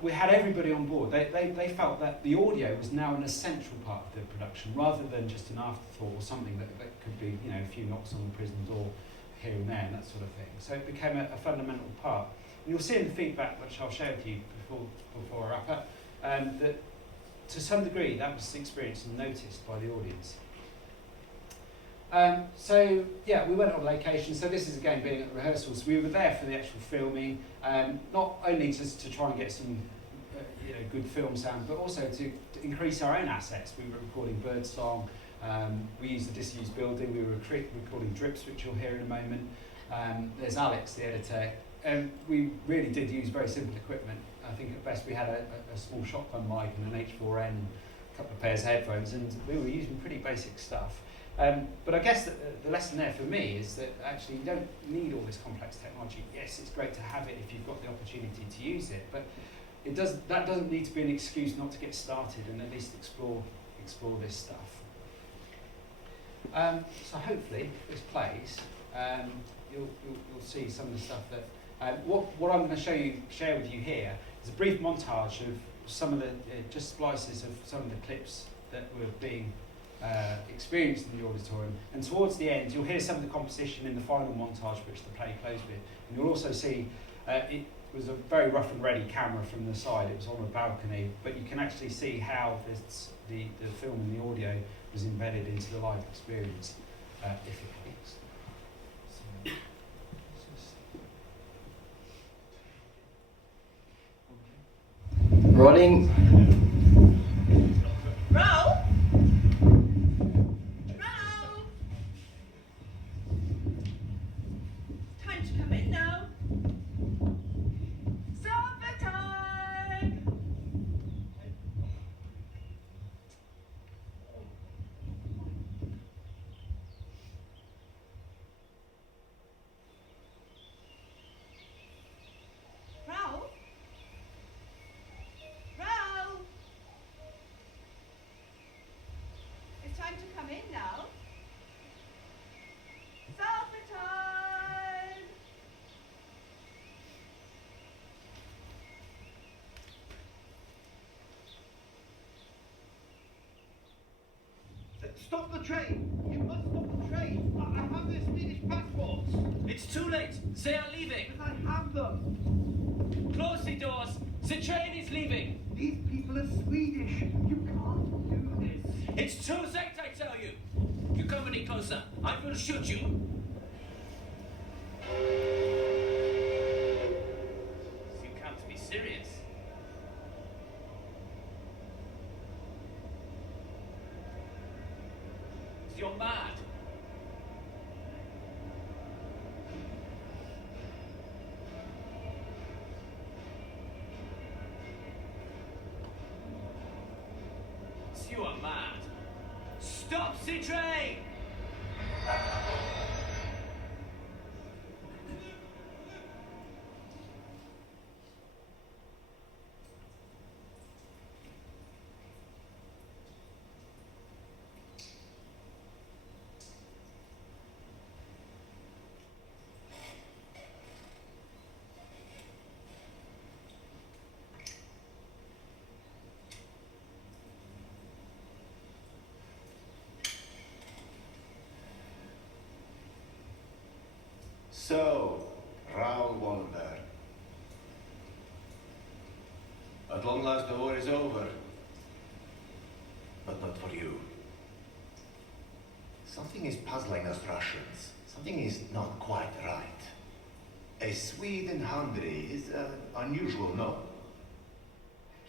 we had everybody on board. They felt that the audio was now an essential part of the production, rather than just an afterthought or something that could be, a few knocks on the prison door here and there, and that sort of thing. So it became a fundamental part. And you'll see in the feedback, which I'll share with you before I wrap up, that to some degree that was experienced and noticed by the audience. So yeah, we went on location. So this is again being at rehearsals. We were there for the actual filming, not only just to try and get some good film sound, but also to increase our own assets. We were recording birdsong. We used the disused building. We were recording drips, which you'll hear in a moment. There's Alex, the editor. We really did use very simple equipment. I think at best we had a small shotgun mic and an H4n and a couple of pairs of headphones, and we were using pretty basic stuff. But I guess the lesson there for me is that actually you don't need all this complex technology. Yes, it's great to have it if you've got the opportunity to use it, but that doesn't need to be an excuse not to get started and at least explore this stuff. So hopefully this plays. You'll see some of the stuff that what I'm going to share with you here is a brief montage of some of the just splices of some of the clips that were being experienced in the auditorium. And towards the end, you'll hear some of the composition in the final montage, which the play closed with. And you'll also see it was a very rough and ready camera from the side. It was on a balcony, but you can actually see how the film and the audio was embedded into the live experience, if it works. Rolling. Roll. Time to come in now. Supper time. Roll. Roll. It's time to come in now. Supper time. Stop the train! You must stop the train! I have their Swedish passports! It's too late. They are leaving. But I have them! Close the doors. The train is leaving. These people are Swedish! You can't do this! It's too late, I tell you. You come any closer, I will shoot you. You can't be serious. You're mad. You are mad. Stop the train! So, Raoul Wallenberg. At long last the war is over, but not for you. Something is puzzling us Russians. Something is not quite right. A Swede in Hungary is unusual, no?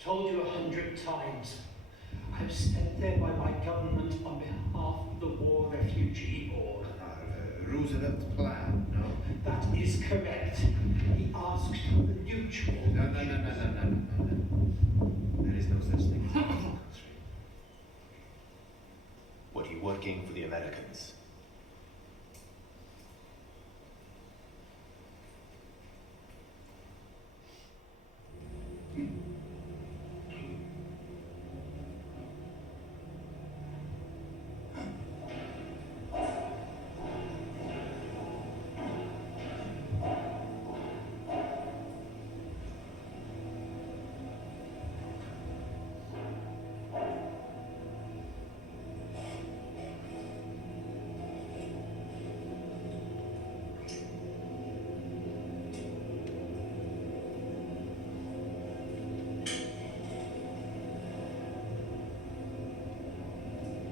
Told you 100 times. I'm sent there by my government on behalf of the War Refugee Board. Roosevelt's plan, no? That is correct. He asked for the mutual. No. There is no such thing as a country. What are you working for the Americans?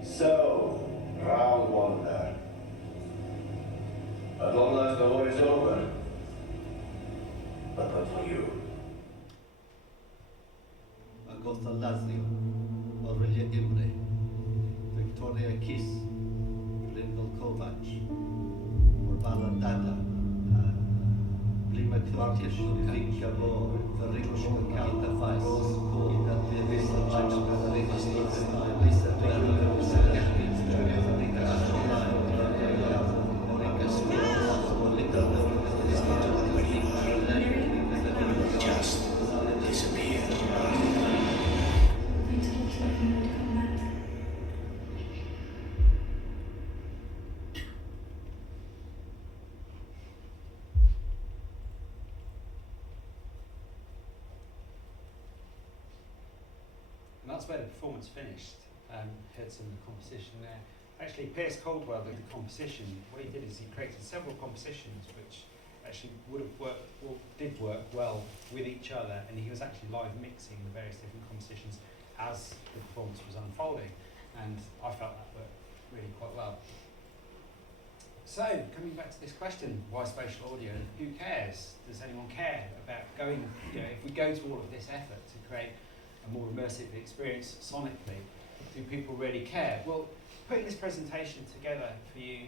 So, Raoul Wallenberg. At long last the war is over, but not for you. Agatha Lazio, Aurelia Imre, Victoria Kiss, Lyndall Kovac, Orvala Dada, Blima Kvartish, Rika Vår, Verrikos Kalta Fajs, Ida Bevisa Chachka, Lisa Just disappear. And that's where the performance finished. heard some of the composition there. Actually, Pierce Caldwell did the composition. What he did is he created several compositions which actually would have worked, or did work well with each other, and he was actually live mixing the various different compositions as the performance was unfolding, and I felt that worked really quite well. So, coming back to this question, why spatial audio? Who cares? Does anyone care about going, if we go to all of this effort to create a more immersive experience sonically, do people really care? Well, putting this presentation together for you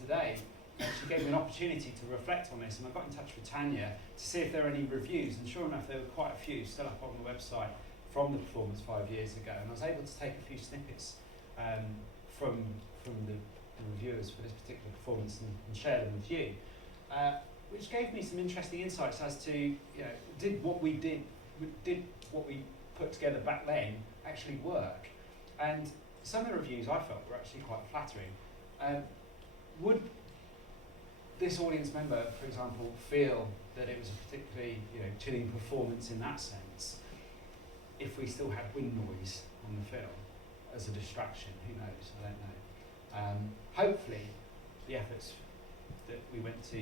today actually gave me an opportunity to reflect on this, and I got in touch with Tanya to see if there are any reviews, and sure enough there were quite a few still up on the website from the performance 5 years ago, and I was able to take a few snippets from the reviewers for this particular performance and share them with you, which gave me some interesting insights as to, did what we put together back then actually work? And some of the reviews I felt were actually quite flattering. Would this audience member, for example, feel that it was a particularly chilling performance in that sense if we still had wind noise on the film as a distraction? Who knows? I don't know. Hopefully, the efforts that we went to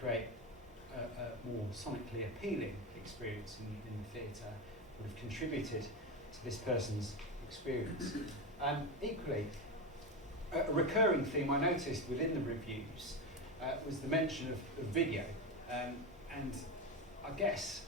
create a more sonically appealing experience in the theatre would have contributed to this person's experience. Equally, a recurring theme I noticed within the reviews was the mention of video, and I guess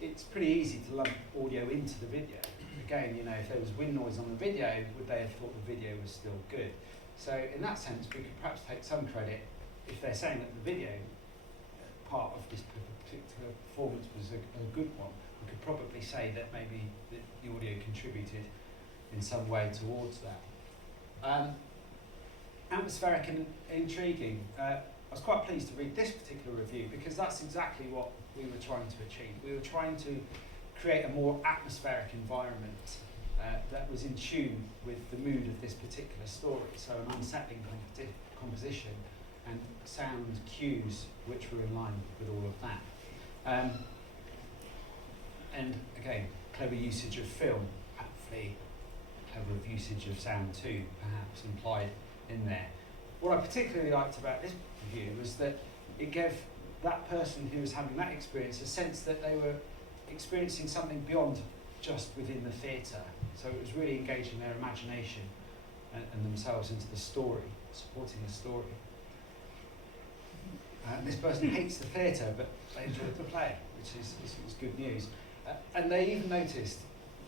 it's pretty easy to lump audio into the video. Again, if there was wind noise on the video, would they have thought the video was still good? So in that sense, we could perhaps take some credit if they're saying that the video part of this particular performance was a good one. We could probably say that maybe the audio contributed in some way towards that. Atmospheric and intriguing. I was quite pleased to read this particular review because that's exactly what we were trying to achieve. We were trying to create a more atmospheric environment that was in tune with the mood of this particular story. So an unsettling composition and sound cues which were in line with all of that. And again, clever usage of film, hopefully clever usage of sound too, perhaps implied in there. What I particularly liked about this review was that it gave that person who was having that experience a sense that they were experiencing something beyond just within the theatre. So it was really engaging their imagination and themselves into the story, supporting the story. This person hates the theatre, but they enjoyed the play, which is good news. And they even noticed,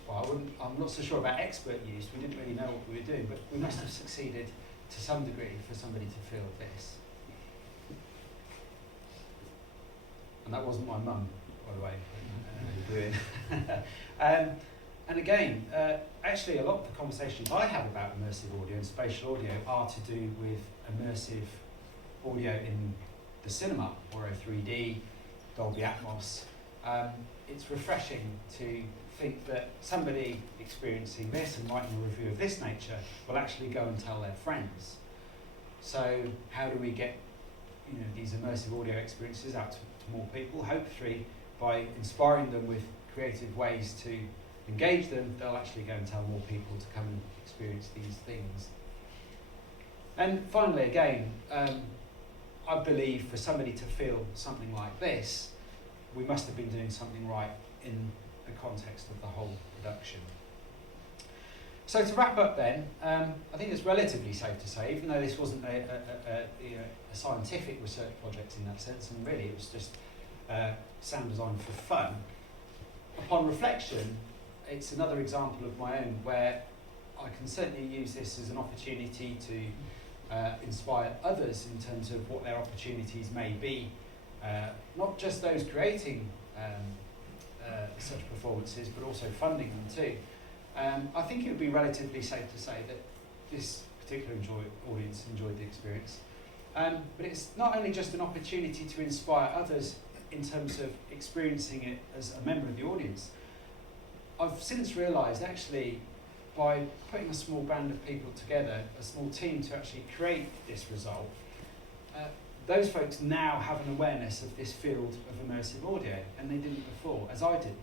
well, I'm not so sure about expert use, we didn't really know what we were doing, but we must have succeeded to some degree for somebody to feel this. And that wasn't my mum, by the way. And again, actually a lot of the conversations I have about immersive audio and spatial audio are to do with immersive audio in the cinema, or 3D, Dolby Atmos. It's refreshing to think that somebody experiencing this and writing a review of this nature will actually go and tell their friends. So how do we get these immersive audio experiences out to more people? Hopefully by inspiring them with creative ways to engage them, they'll actually go and tell more people to come and experience these things. And finally, again, I believe for somebody to feel something like this, we must have been doing something right in the context of the whole production. So to wrap up then, I think it's relatively safe to say, even though this wasn't a scientific research project in that sense, and really it was just sound design for fun, upon reflection, it's another example of my own where I can certainly use this as an opportunity to inspire others in terms of what their opportunities may be, not just those creating such performances, but also funding them too. I think it would be relatively safe to say that this particular audience enjoyed the experience. But it's not only just an opportunity to inspire others in terms of experiencing it as a member of the audience. I've since realised actually by putting a small band of people together, a small team to actually create this result, those folks now have an awareness of this field of immersive audio, and they didn't before, as I didn't.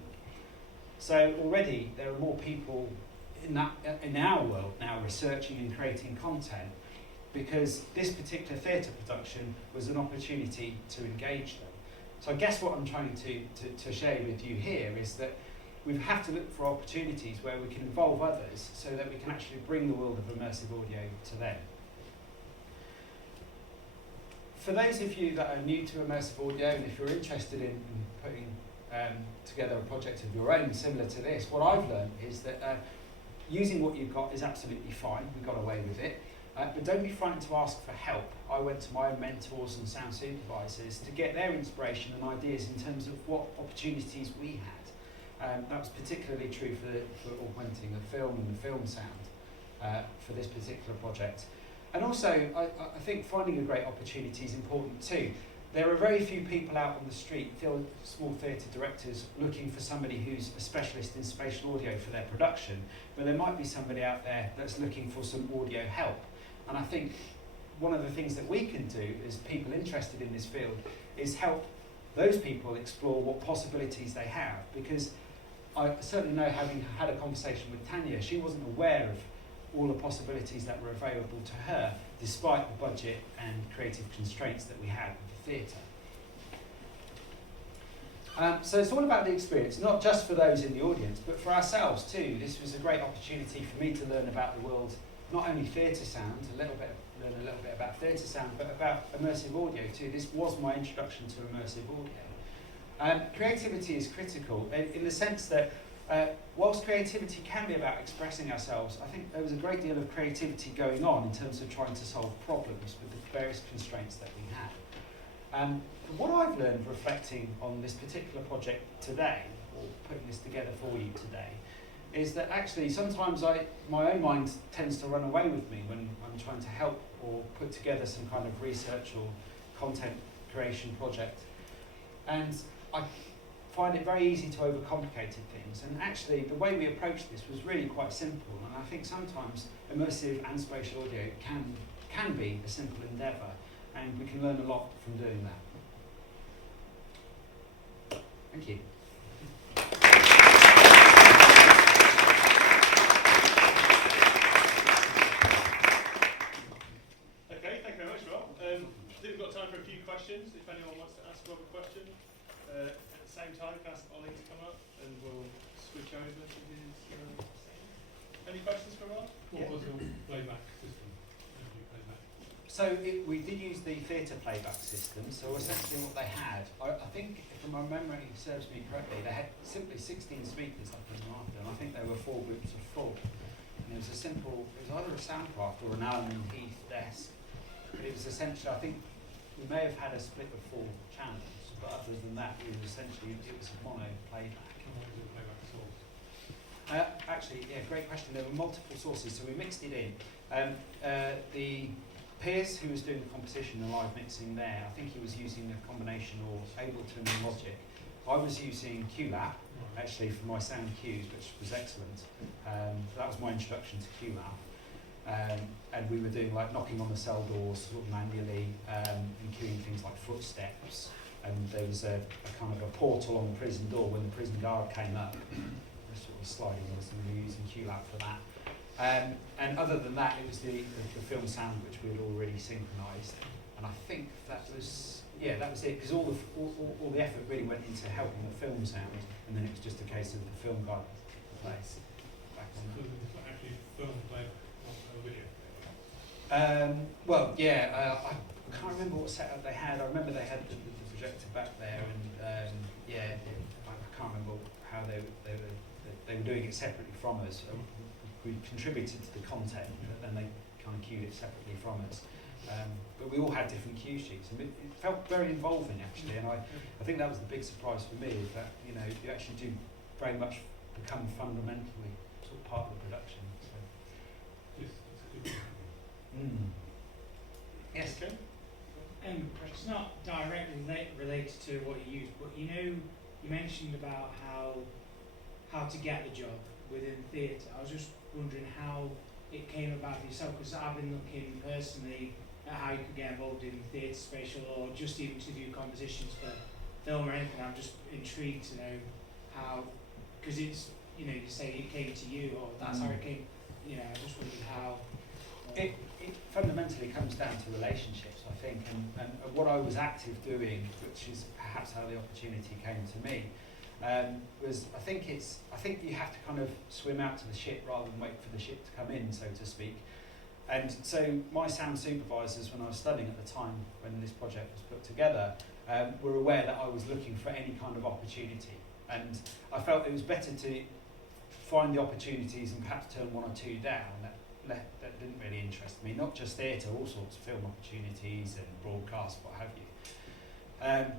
So already there are more people in our world now researching and creating content, because this particular theatre production was an opportunity to engage them. So I guess what I'm trying to share with you here is that we have to look for opportunities where we can involve others so that we can actually bring the world of immersive audio to them. For those of you that are new to immersive audio, and if you're interested in putting together a project of your own similar to this, what I've learned is that using what you've got is absolutely fine. We got away with it. But don't be frightened to ask for help. I went to my own mentors and sound supervisors to get their inspiration and ideas in terms of what opportunities we had. That was particularly true for augmenting the film and the film sound for this particular project. And also, I think finding a great opportunity is important too. There are very few people out on the street, small theatre directors, looking for somebody who's a specialist in spatial audio for their production, but there might be somebody out there that's looking for some audio help. And I think one of the things that we can do as people interested in this field is help those people explore what possibilities they have, because I certainly know, having had a conversation with Tanya, she wasn't aware of all the possibilities that were available to her, despite the budget and creative constraints that we had with the theatre. So it's all about the experience, not just for those in the audience, but for ourselves too. This was a great opportunity for me to learn about the world, not only theatre sound, learn a little bit about theatre sound, but about immersive audio too. This was my introduction to immersive audio. Creativity is critical in the sense that whilst creativity can be about expressing ourselves, I think there was a great deal of creativity going on in terms of trying to solve problems with the various constraints that we had. What I've learned reflecting on this particular project today, or putting this together for you today, is that actually sometimes my own mind tends to run away with me when I'm trying to help or put together some kind of research or content creation project. And I find it very easy to overcomplicate things, and actually the way we approached this was really quite simple, and I think sometimes immersive and spatial audio can be a simple endeavour, and we can learn a lot from doing that. Thank you. Okay, thank you very much, Rob. I think we've got time for a few questions, if anyone wants to ask Rob a question. At the same time, can I ask Ollie to come up and we'll switch over to his... Any questions for Rob? What was your playback system? So we did use the theatre playback system, so essentially what they had, I think if my memory serves me correctly, they had simply 16 speakers up in the after, and I think there were 4 groups of 4. And it was either a Soundcraft or an Allen and Heath desk, but it was essentially, I think we may have had a split of 4 channels, but other than that, it was essentially, it was a mono playback. And what was the playback source? Actually, yeah, great question. There were multiple sources, so we mixed it in. The Piers, who was doing the composition and live mixing there, I think he was using a combination of Ableton and Logic. I was using QLab, actually, for my sound cues, which was excellent. That was my introduction to QLab. And we were doing like knocking on the cell doors sort of manually, and cueing things like footsteps. And there was a kind of a portal on the prison door when the prison guard came up. Sort of sliding on, so we were using QLab for that. And other than that, it was the film sound which we had already synchronised, and I think that was it, because all the effort really went into helping the film sound, and then it was just a case of the film guide place back on. So it's actually film playback, not video playback? Well, yeah, I can't remember what setup they had. I remember they had the projector back there, and I can't remember how they were doing it separately from us. We contributed to the content, but then they kind of cued it separately from us. But we all had different cue sheets, and it felt very involving actually. And I think that was the big surprise for me, is that you actually do very much become fundamentally sort of part of the production. So. Yes, that's a good one. Yes. Okay. It's not directly related to what you use, but you mentioned about how to get the job within theatre. I was just wondering how it came about for yourself, because I've been looking personally at how you could get involved in theatre spatial, or just even to do compositions for film or anything. I'm just intrigued to know how, because it's you know, you say it came to you, or that's how it came. You know, I just wondered how. It fundamentally comes down to relationships, I think, and what I was active doing, which is perhaps how the opportunity came to me, was I think you have to kind of swim out to the ship rather than wait for the ship to come in, so to speak. And so my sound supervisors, when I was studying at the time when this project was put together, were aware that I was looking for any kind of opportunity, and I felt it was better to find the opportunities and perhaps turn one or two down that didn't really interest me, not just theatre, all sorts of film opportunities and broadcast, what have you.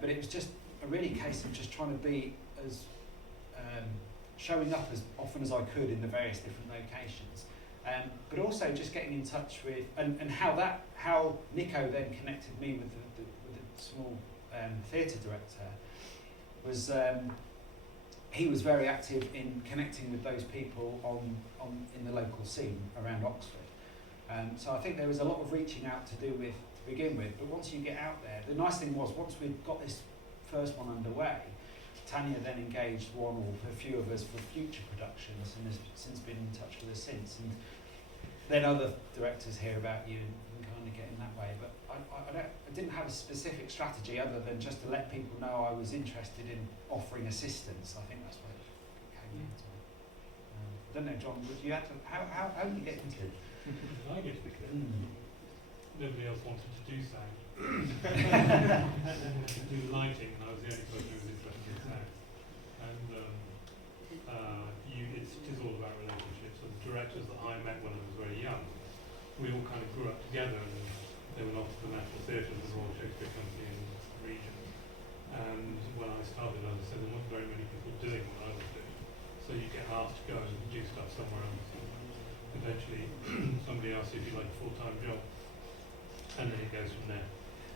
But it was just a really case of just trying to be as showing up as often as I could in the various different locations, but also just getting in touch with and how Nico then connected me with the small theatre director was. He was very active in connecting with those people in the local scene around Oxford. So I think there was a lot of reaching out to do with to begin with, but once you get out there, the nice thing was once we'd got this first one underway, Tanya then engaged one or a few of us for future productions and has since been in touch with us since. And then other directors hear about you and kind of get in that way. But I didn't have a specific strategy other than just to let people know I was interested in offering assistance. I think that's what it came into. I don't know, John, would you have to, how did you get into it? I guess because nobody else wanted to do sound. Do lighting, and I was the only person who was interested in sound. And it is all about relationships. And the directors that I met when I was very young, we all kind of grew up together, and they went off to the National Theatre, the Royal Shakespeare Company in the region. And when I started, as I said, there weren't very many people doing what I was doing. So you get asked to go and do stuff somewhere else. And eventually, somebody asks you if you like a full-time job. And then it goes from there,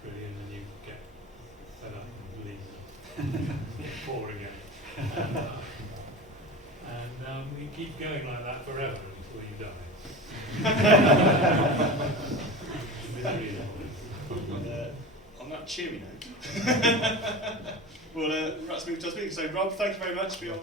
really, and then you get fed up and leave. Get bored again. And you keep going like that forever until you die. On that cheery note, well, let's move to our speaker. So, Rob, thank you very much for your.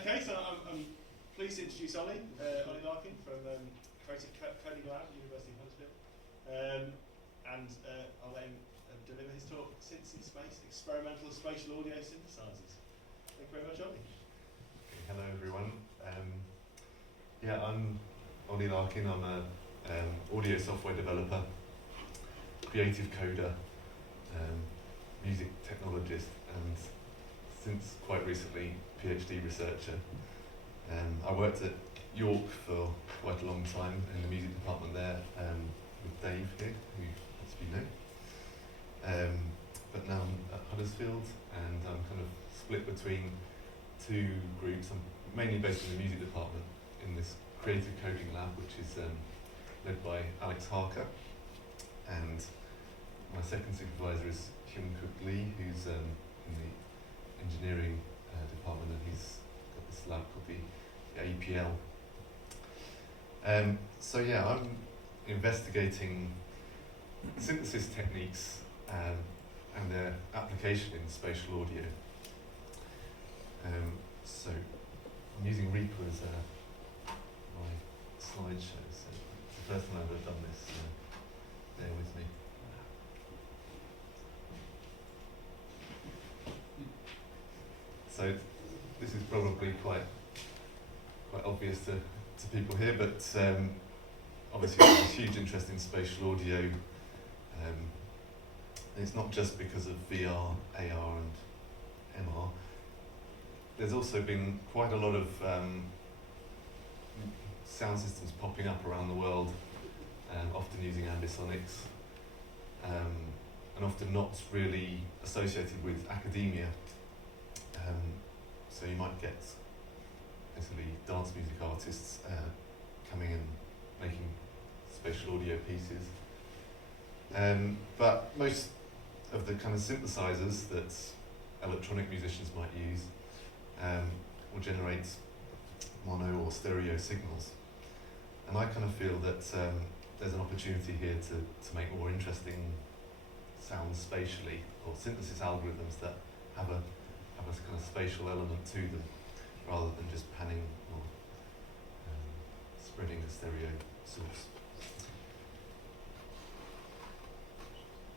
Okay, so I'm pleased to introduce Ollie Larkin from Creative Coding Lab at University of Huddersfield. And I'll let him deliver his talk, Synthesis Space, Experimental Spatial Audio Synthesizers. Thank you very much, Ollie. Hello everyone. I'm Ollie Larkin. I'm a audio software developer, creative coder, music technologist, and since quite recently, PhD researcher. I worked at York for quite a long time in the music department there with Dave here, who lots of you know. But now I'm at Huddersfield, and I'm kind of split between two groups. I'm mainly based in the music department in this creative coding lab, which is led by Alex Harker, and my second supervisor is Hyun Kook Lee, who's in the engineering department, and he's got this lab called the APL. I'm investigating synthesis techniques and their application in spatial audio. So I'm using Reaper as my slideshow, so it's the first time I've ever done this, so bear with me. So this is probably quite obvious to people here, but obviously there's a huge interest in spatial audio. It's not just because of VR, AR and MR. There's also been quite a lot of sound systems popping up around the world, often using ambisonics, and often not really associated with academia. So you might get basically dance music artists coming and making spatial audio pieces. But most of the kind of synthesizers that electronic musicians might use will generate mono or stereo signals. And I kind of feel that there's an opportunity here to make more interesting sounds spatially, or synthesis algorithms that have a kind of spatial element to them, rather than just panning or spreading a stereo source.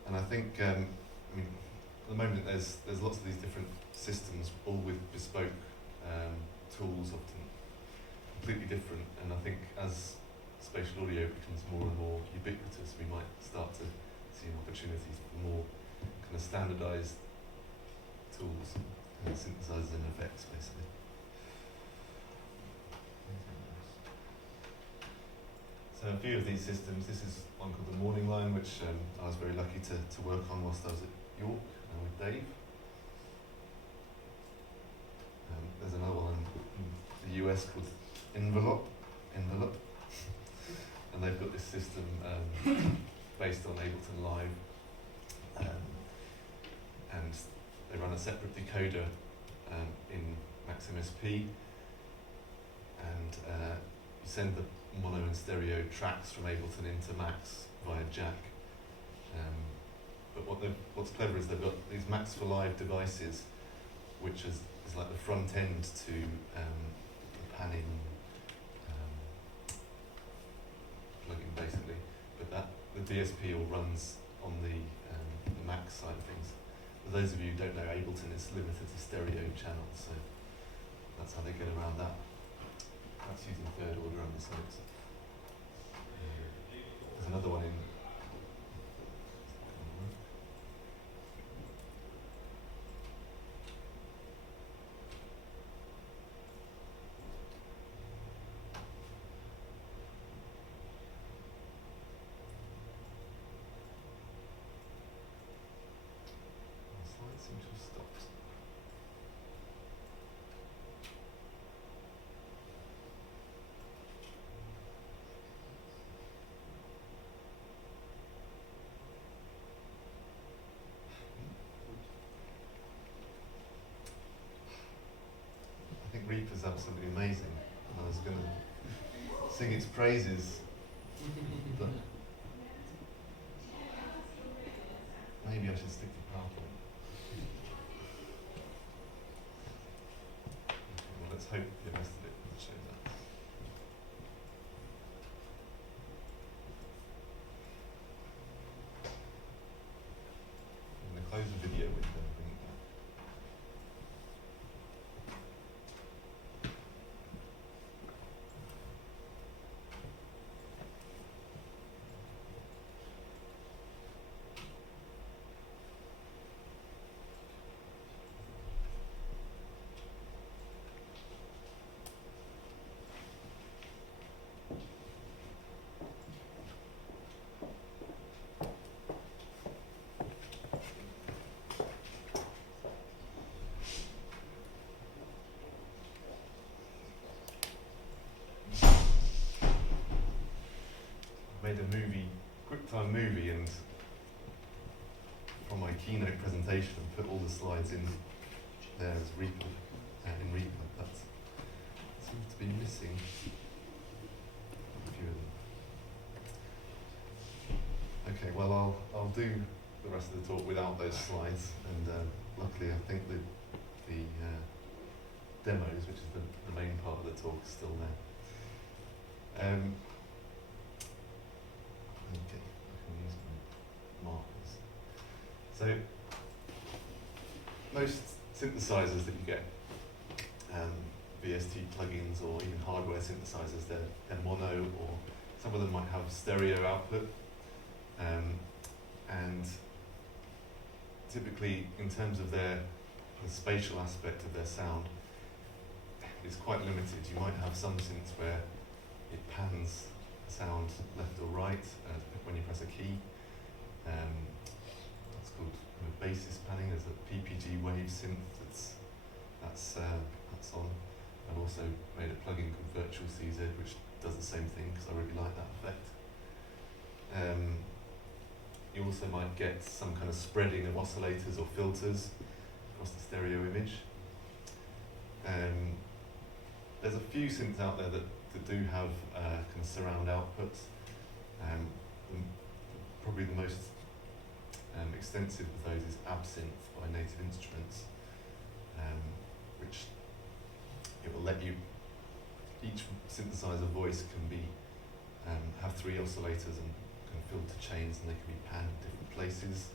And I think, I mean, at the moment there's lots of these different systems, all with bespoke tools, often completely different. And I think as spatial audio becomes more and more ubiquitous, we might start to see opportunities for more kind of standardized tools and synthesizers and effects, basically. So a few of these systems, this is one called the Morning Line, which I was very lucky to work on whilst I was at York with Dave. There's another one in the US called Envelope, and they've got this system based on Ableton Live, and they run a separate decoder in MaxMSP, and you send the mono and stereo tracks from Ableton into Max via jack. But what's clever is they've got these Max for Live devices, which is like the front end to the panning plugin, basically. But the DSP all runs on the Max side of things. For those of you who don't know, Ableton is limited to stereo channels, so that's how they get around that. That's using third order Ambisonic. There's another one in. The slide seems to have stopped. I think Reaper's absolutely amazing, and I was going to sing its praises, but maybe I should stick to PowerPoint. Well, let's hope the rest of it will show that. I'm going to close the video window and bring it back. Made a movie, QuickTime movie, and from my keynote presentation, put all the slides in there as Reaper, in Reaper. That seems to be missing a few of them. Okay, well I'll do the rest of the talk without those slides, and luckily I think the demos, which is the main part of the talk, is still there. Okay, I can use my markers. So, most synthesizers that you get, VST plugins or even hardware synthesizers, they're mono, or some of them might have stereo output. And typically, in terms of the spatial aspect of their sound, it's quite limited. You might have some synths where it pans sound left or right when you press a key. That's called basis panning. There's a PPG wave synth that's on. I've also made a plugin called Virtual CZ, which does the same thing because I really like that effect. You also might get some kind of spreading of oscillators or filters across the stereo image. There's a few synths out there that do have kind of surround outputs. Probably the most extensive of those is Absinthe by Native Instruments, which it will let you, each synthesizer voice can be have 3 oscillators and can filter chains, and they can be panned in different places.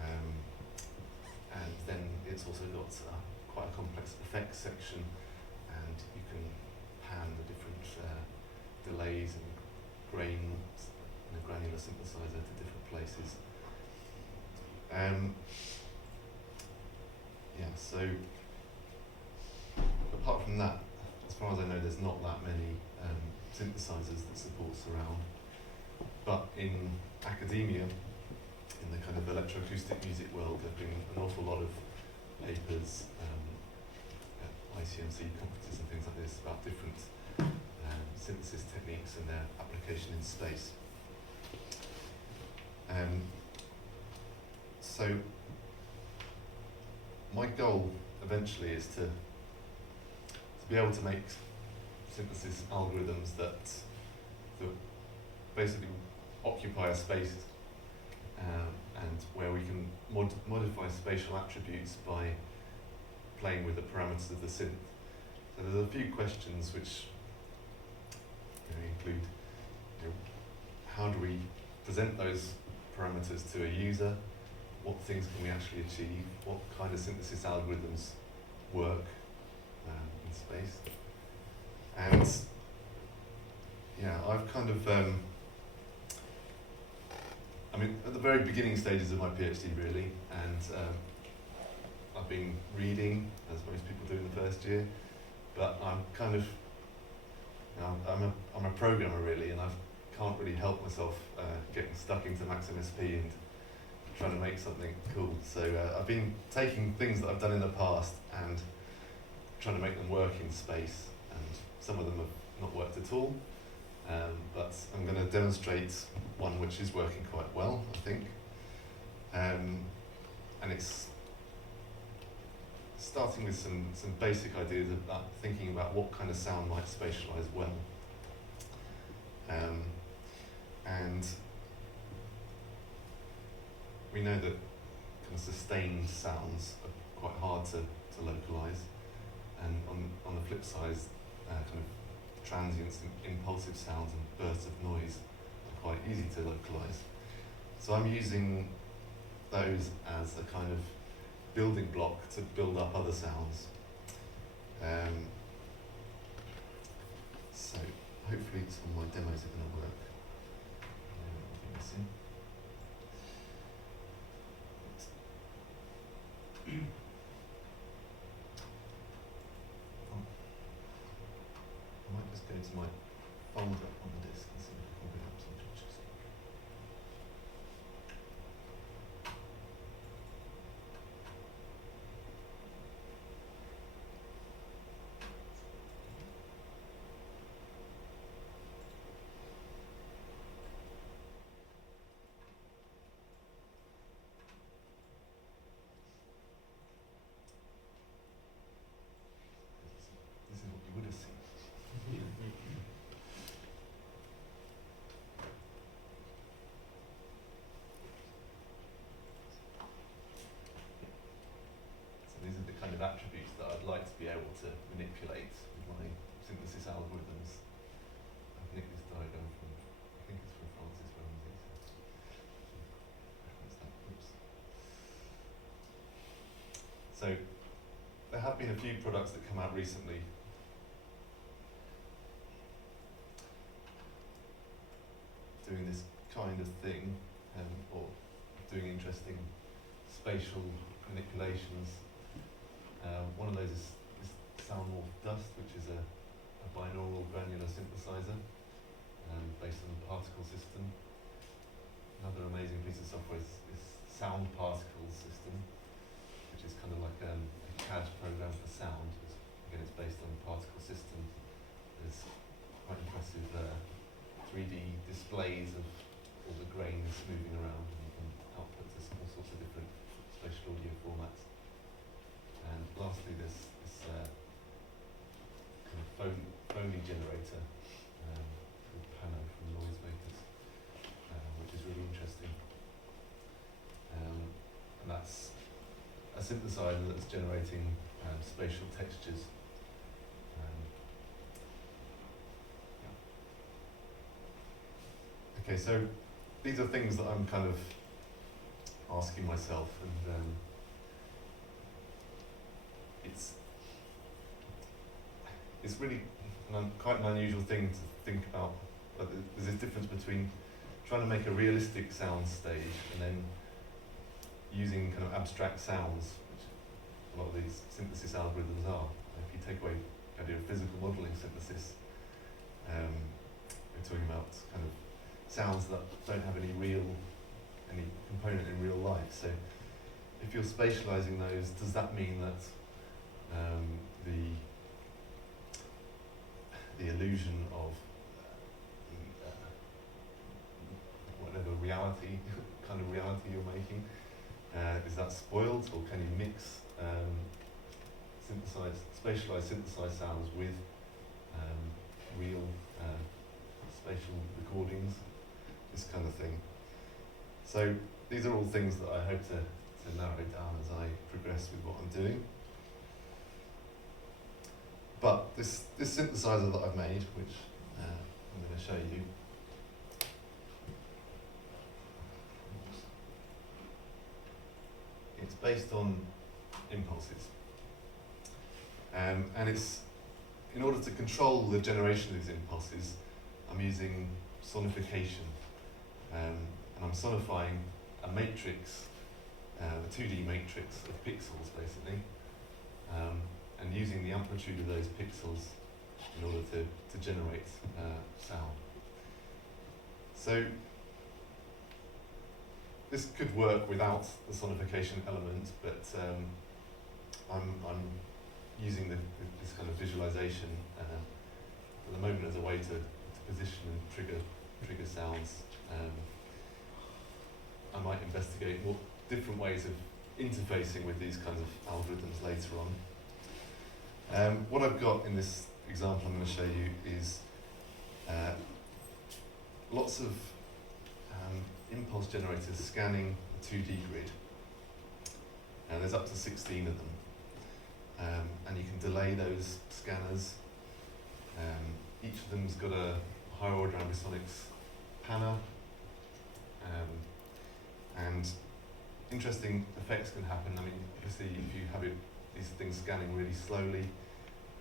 And then it's also got quite a complex effects section, and you can pan the different delays and grains in a granular synthesizer to different places. Yeah, so apart from that, as far as I know, there's not that many synthesizers that support surround. But in academia, in the kind of electroacoustic music world, there have been an awful lot of papers at ICMC conferences and things like this about different synthesis techniques and their application in space. So my goal eventually is to be able to make synthesis algorithms that basically occupy a space and where we can modify spatial attributes by playing with the parameters of the synth. So there's a few questions which include how do we present those parameters to a user, what things can we actually achieve, what kind of synthesis algorithms work in space. And yeah, I've kind of, I mean, at the very beginning stages of my PhD really, and I've been reading, as most people do in the first year, but I'm kind of, I'm a programmer really, and I can't really help myself getting stuck into MaxMSP and trying to make something cool. So I've been taking things that I've done in the past and trying to make them work in space, and some of them have not worked at all, but I'm going to demonstrate one which is working quite well, I think, and it's starting with some basic ideas about thinking about what kind of sound might spatialize well. And we know that kind of sustained sounds are quite hard to localize, and on the flip side, kind of transients, impulsive sounds and bursts of noise are quite easy to localize. So I'm using those as a kind of building block to build up other sounds. So hopefully some of my demos are going to work. I might just go to my folder on the disk and see if I can bring up some pictures. This is what you would have seen. So these are the kind of attributes that I'd like to be able to manipulate with my synthesis algorithms. I've nicked this diagram from, I think it's from Francis Ramsey. Oops. So there have been a few products that come out recently doing this kind of thing, or doing interesting spatial manipulations. One of those is Soundmorph Dust, which is a binaural granular synthesizer based on the particle system. Another amazing piece of software is Sound Particle System, which is kind of like a CAD program for sound. Again, it's based on that's a synthesizer that's generating spatial textures. Okay, so these are things that I'm kind of asking myself, and it's really quite an unusual thing to think about. Like, there's this difference between trying to make a realistic sound stage and then using kind of abstract sounds, which a lot of these synthesis algorithms are. If you take away the idea of physical modelling synthesis, we're talking about kind of sounds that don't have any component in real life. So if you're spatialising those, does that mean that the illusion of whatever reality, kind of reality you're making, is that spoiled, or can you mix spatialised synthesised sounds with real spatial recordings, this kind of thing. So these are all things that I hope to narrow down as I progress with what I'm doing. But this synthesizer that I've made, which I'm going to show you, it's based on impulses. And it's, in order to control the generation of these impulses, I'm using sonification. And I'm sonifying a matrix, the 2D matrix of pixels, basically, and using the amplitude of those pixels in order to generate sound. So this could work without the sonification element, but I'm using this kind of visualization at the moment as a way to position and trigger sounds. I might investigate more different ways of interfacing with these kinds of algorithms later on. What I've got in this example I'm going to show you is lots of impulse generators scanning a 2D grid. And there's up to 16 of them. And you can delay those scanners. Each of them's got a higher order ambisonics panner. And interesting effects can happen. I mean, obviously, if you have these things scanning really slowly,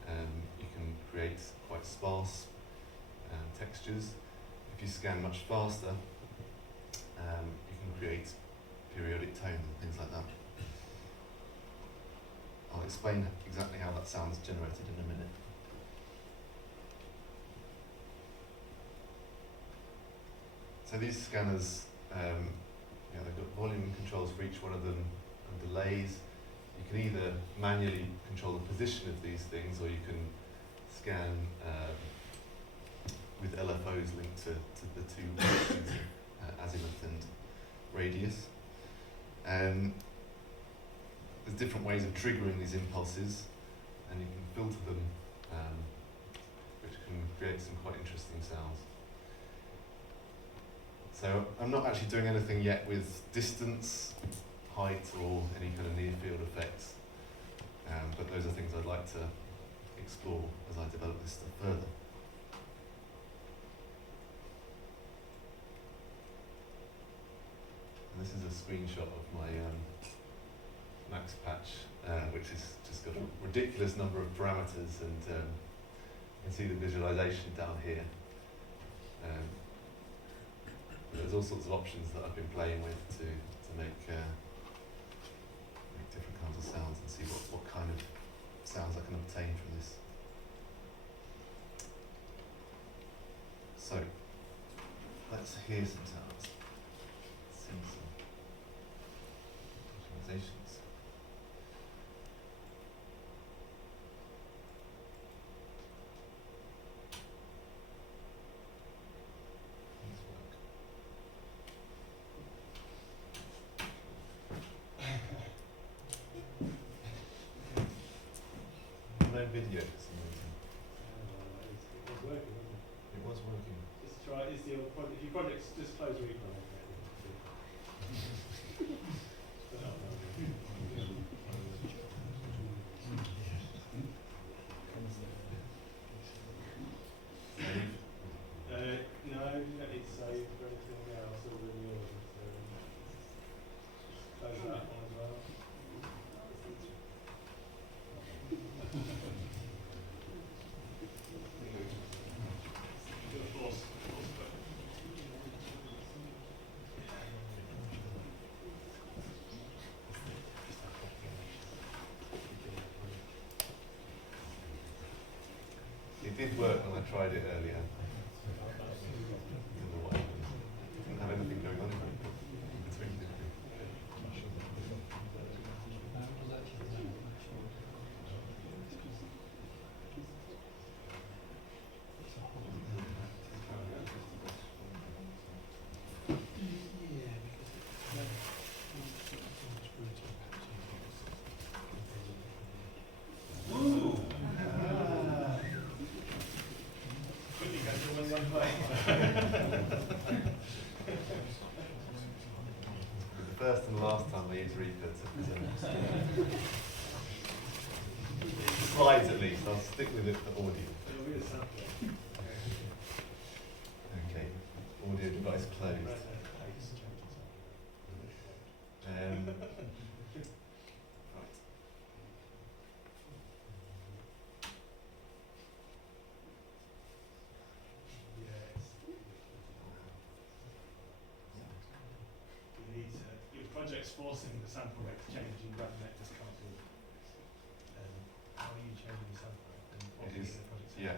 you can create quite sparse textures. If you scan much faster, you can create periodic tone and things like that. I'll explain exactly how that sound's generated in a minute. So these scanners, they've got volume controls for each one of them and delays. You can either manually control the position of these things, or you can scan with LFOs linked to the two options, azimuth and radius. There's different ways of triggering these impulses, and you can filter them, which can create some quite interesting sounds. So I'm not actually doing anything yet with distance, height, or any kind of near-field effects, but those are things I'd like to explore as I develop this stuff further. And this is a screenshot of my max patch, which has just got a ridiculous number of parameters, and you can see the visualization down here. There's all sorts of options that I've been playing with to make different kinds of sounds and see what kind of sounds I can obtain from this. So, let's hear some sounds. See some visualizations. No video for some reason. It was working, wasn't it? It was working. Just try, if your project's just close replay. tried it earlier. Didn't know what happened. Didn't have anything going on in between. The first and last time I used Reaper to present. Slides at least, I'll stick with it for audio. Okay, audio device closed. Right. Your project's forcing the sample rate to change and RevNet just can't do it. How are you changing the sample rate? And what It is, the project's yeah.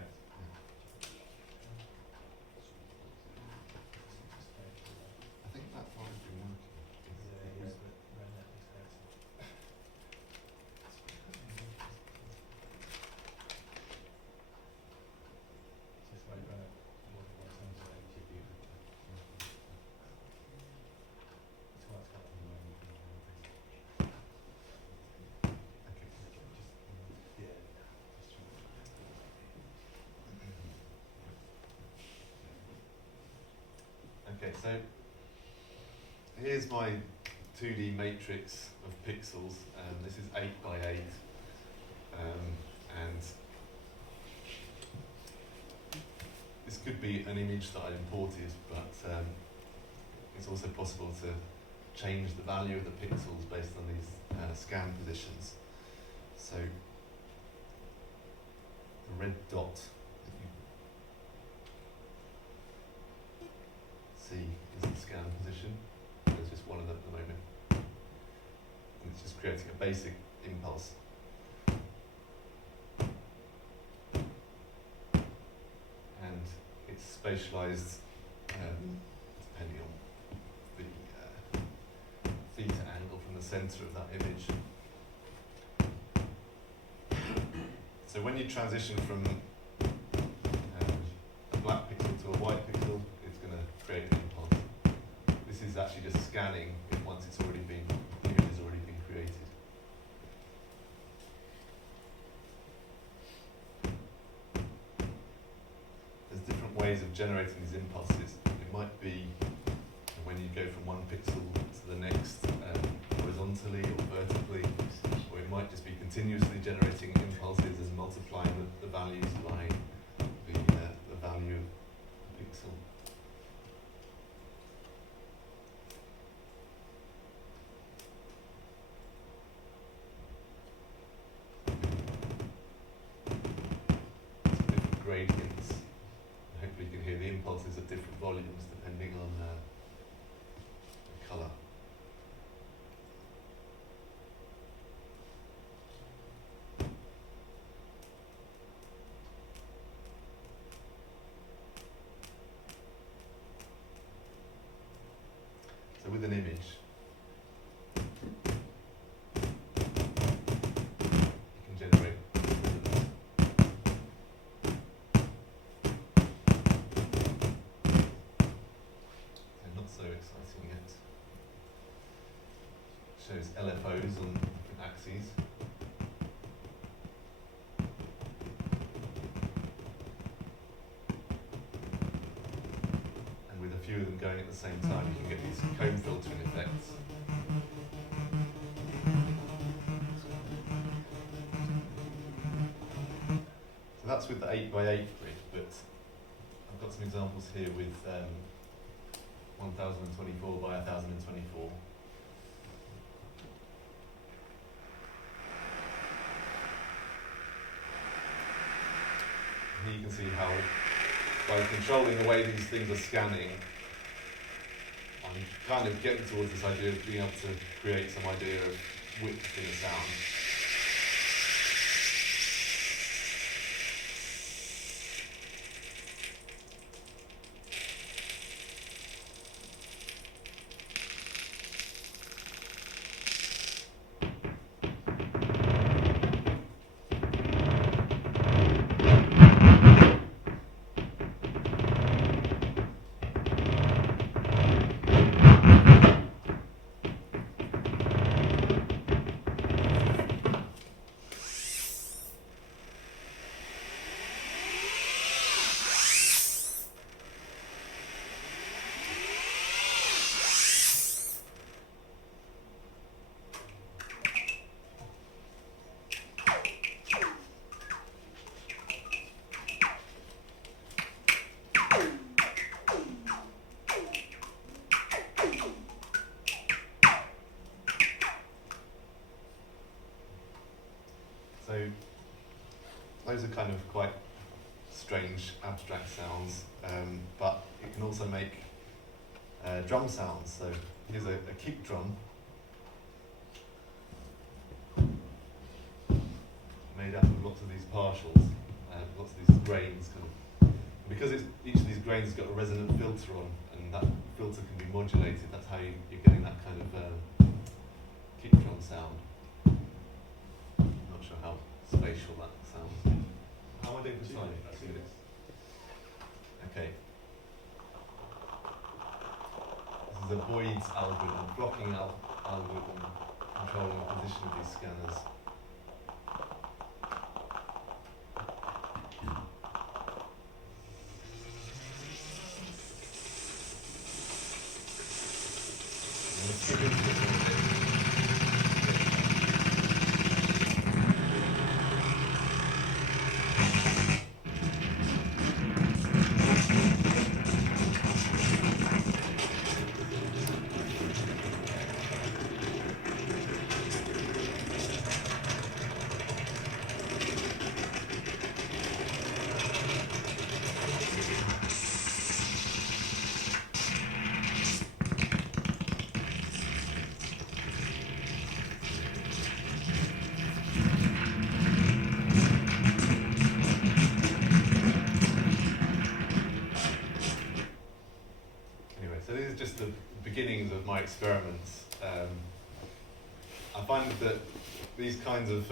I think that file's been working. Yeah, but RevNet is there. Just like RevNet, what sounds like it should be. It's what's happening when you Okay, so here's my 2D matrix of pixels. This is 8 by 8, and this could be an image that I imported, but it's also possible to change the value of the pixels based on these scan positions. So the red dot that you see is the scan position. There's just one of them at the moment. And it's just creating a basic impulse. And it's spatialized depending on the theta angle from the center of that image. So when you transition from a black pixel to a white pixel, it's going to create an impulse. This is actually just scanning it once it's already been, the image has already been created. There's different ways of generating these impulses. It might be when you go from one pixel to the next horizontally or vertically, or it might just be continuously generating impulses and multiplying the values by the value of the pixel. Different gradients. Hopefully you can hear the impulses at different volumes depending on the colour. So with an image, you can generate rhythms. So not so exciting yet. Shows LFOs on different axes. And with a few of them going at the same time, you can get these comb filtering effects. So that's with the 8 by 8 grid, but I've got some examples here with 1024 by 1024. Here you can see how, by controlling the way these things are scanning, I'm kind of getting towards this idea of being able to create some idea of width in a sound. So those are kind of quite strange, abstract sounds, but it can also make drum sounds. So here's a kick drum made up of lots of these partials, lots of these grains. Because each of these grains has got a resonant filter on, and that filter can be modulated. That's how you're getting that kind of kick drum sound. Not sure how spatial that sounds. How am I doing for time? Okay. This is a Boyd's algorithm, blocking algorithm, controlling the position of these scanners. Beginnings of my experiments. I find that these kinds of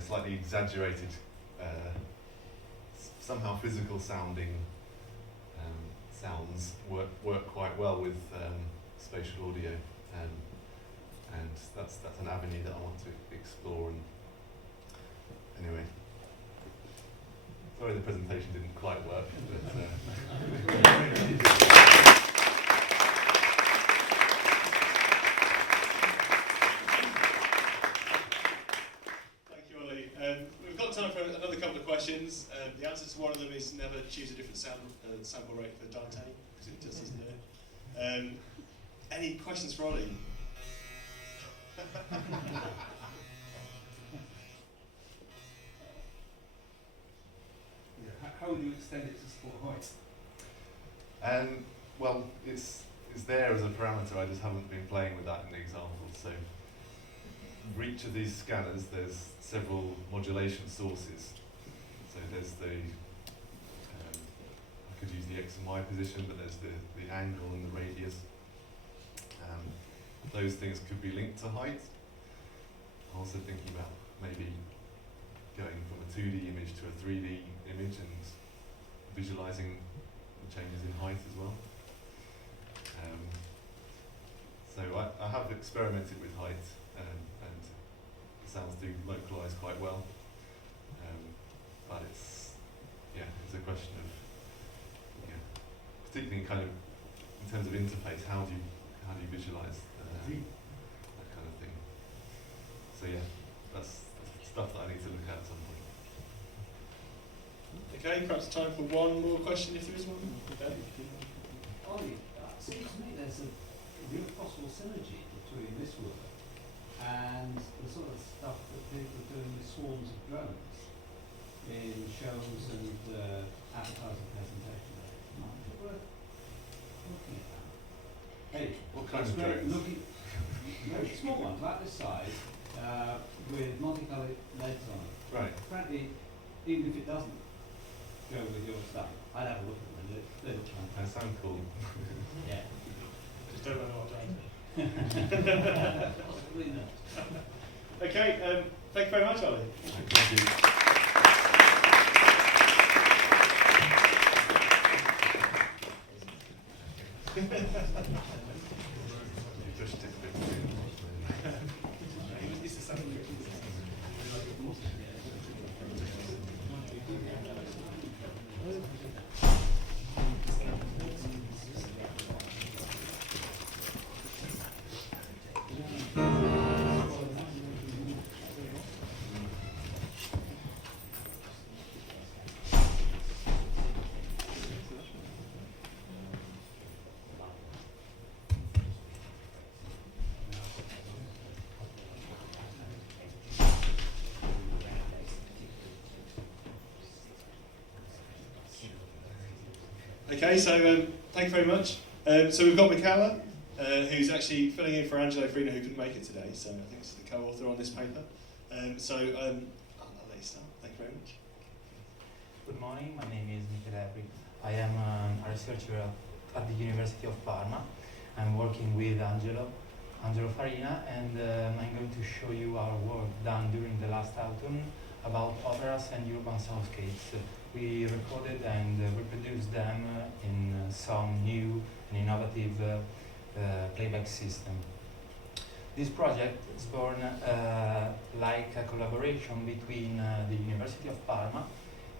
slightly exaggerated, somehow physical sounding sounds work quite well with spatial audio, and that's an avenue that I want to explore. And anyway. Sorry the presentation didn't quite work, but Thank you, Ollie. We've got time for another couple of questions. The answer to one of them is never choose a different sample rate for Dante, because it just isn't there. Any questions for Ollie? How would you extend it to support height? Well, it's there as a parameter. I just haven't been playing with that in the example. So for each of these scanners, there's several modulation sources. So there's the I could use the X and Y position, but there's the angle and the radius. Those things could be linked to height. I'm also thinking about maybe going from a 2D image to a 3D image and visualizing the changes in height as well. So I have experimented with height, and the sounds do localize quite well. But it's a question of particularly in terms of interface, how do you visualize that kind of thing? So that's stuff that I need to look at some point. Okay, perhaps time for one more question if there is one. Ollie, it seems to me there's a real possible synergy between this work and the sort of stuff that people are doing with swarms of drones in shows and advertising presentations. Might be worth looking at that. Hey, what kind of drones? Small ones, about this size, with multicoloured legs on it. Right. Frankly, even if it doesn't go with your stuff, I'd have a look at them. They look fantastic. They sound cool. Yeah. Just don't know what to Possibly not. Okay, thank you very much, Ollie. Thank you. Okay, so thank you very much. So we've got Michaela, who's actually filling in for Angelo Frina, who couldn't make it today. So I think she's the co-author on this paper. I'll let you start. Thank you very much. Good morning, my name is Michele Apri. I am a researcher at the University of Parma. I'm working with Angelo Farina, and I'm going to show you our work done during the last autumn about operas and urban soundscapes. We recorded and reproduced them in some new and innovative playback system. This project is born like a collaboration between the University of Parma,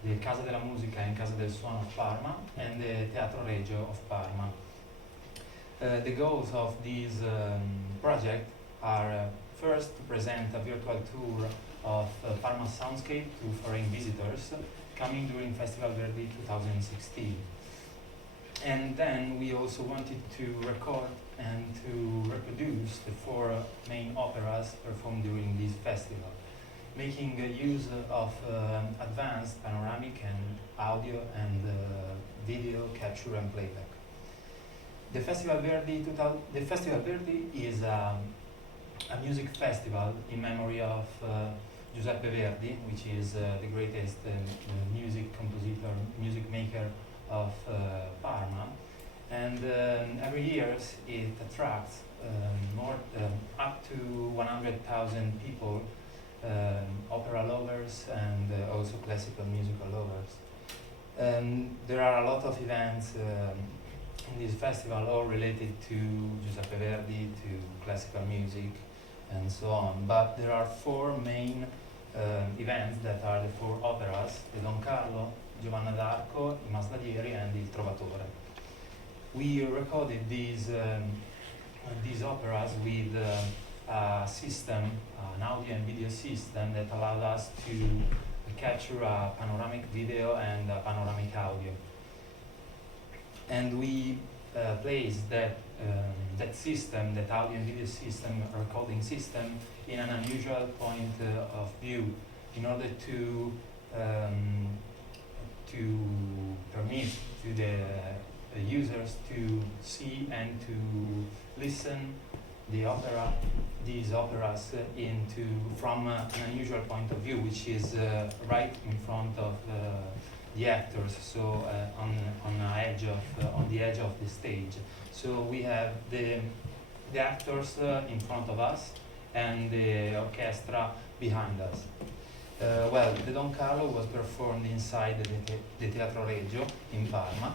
the Casa della Musica and Casa del Suono of Parma, and the Teatro Regio of Parma. The goals of this project are first to present a virtual tour of Parma soundscape to foreign visitors coming during Festival Verdi 2016. And then we also wanted to record and to reproduce the 4 main operas performed during this festival, making use of advanced panoramic and audio and video capture and playback. The Festival Verdi is a music festival in memory of Giuseppe Verdi, which is the greatest music compositor, music maker of Parma. And every year it attracts up to 100,000 people, opera lovers and also classical musical lovers. There are a lot of events in this festival, all related to Giuseppe Verdi, to classical music, and so on. But there are 4 main events that are the 4 operas: the Don Carlo, Giovanna d'Arco, I Masnadieri, and Il Trovatore. We recorded these operas with a system, an audio and video system that allowed us to capture a panoramic video and a panoramic audio. And we placed that system, that audio and video system, recording system, in an unusual point of view, in order to permit to the users to see and to listen these operas from an unusual point of view, which is right in front of the actors, so on the edge of the stage. So we have the actors in front of us and the orchestra behind us. Well, the Don Carlo was performed inside the Teatro Regio in Parma.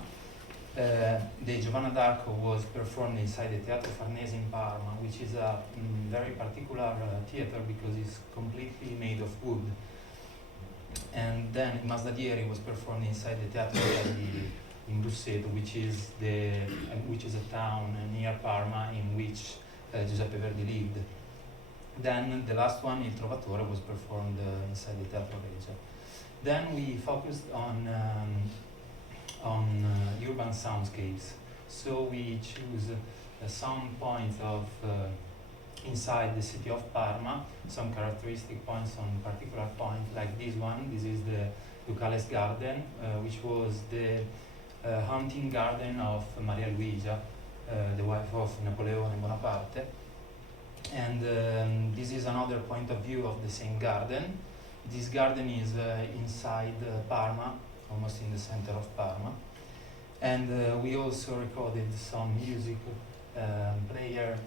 The Giovanna d'Arco was performed inside the Teatro Farnese in Parma, which is a very particular theater because it's completely made of wood. And then Masnadieri was performed inside the Teatro Verdi in Busseto, which is a town near Parma in which Giuseppe Verdi lived. Then the last one, Il Trovatore, was performed inside the Teatro Regio. Then we focused on urban soundscapes. So we choose some points of inside the city of Parma, some characteristic points on particular point, like this one. This is the Ducales Garden, which was the hunting garden of Maria Luigia, the wife of Napoleone Bonaparte. And this is another point of view of the same garden. This garden is inside Parma, almost in the center of Parma. And we also recorded some music player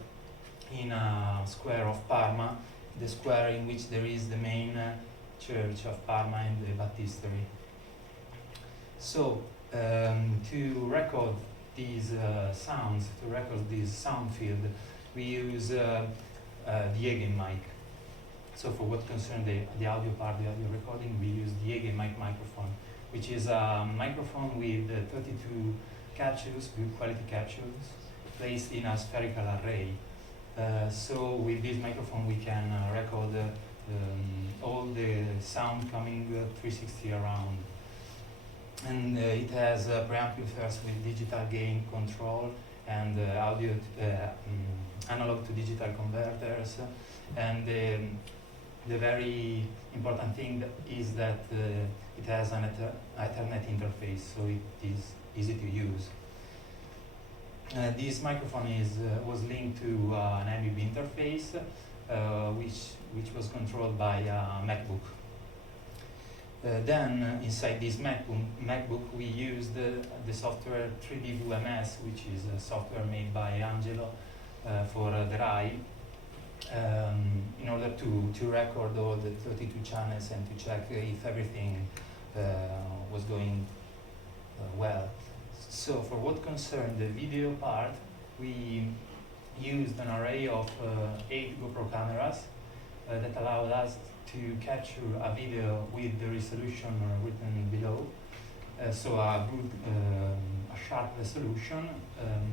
in a square of Parma, the square in which there is the main church of Parma and the baptistery. So to record these sounds, to record this sound field, we use the Egen mic. So for what concerns the audio part, the audio recording, we use the Egen mic microphone, which is a microphone with 32 capsules, good quality capsules, placed in a spherical array. So with this microphone we can record all the sound coming 360 around. And it has preamplifiers with digital gain control and audio analog to digital converters. And the very important thing is that it has an Ethernet interface, so it is easy to use. This microphone was linked to an MBB interface, which was controlled by a MacBook. Then inside this MacBook we used the software 3D VMS, which is a software made by Angelo for the RAI, in order to record all the 32 channels and to check if everything was going well. So for what concerned the video part, we used an array of 8 GoPro cameras that allowed us to capture a video with the resolution written below, so a good, a sharp resolution,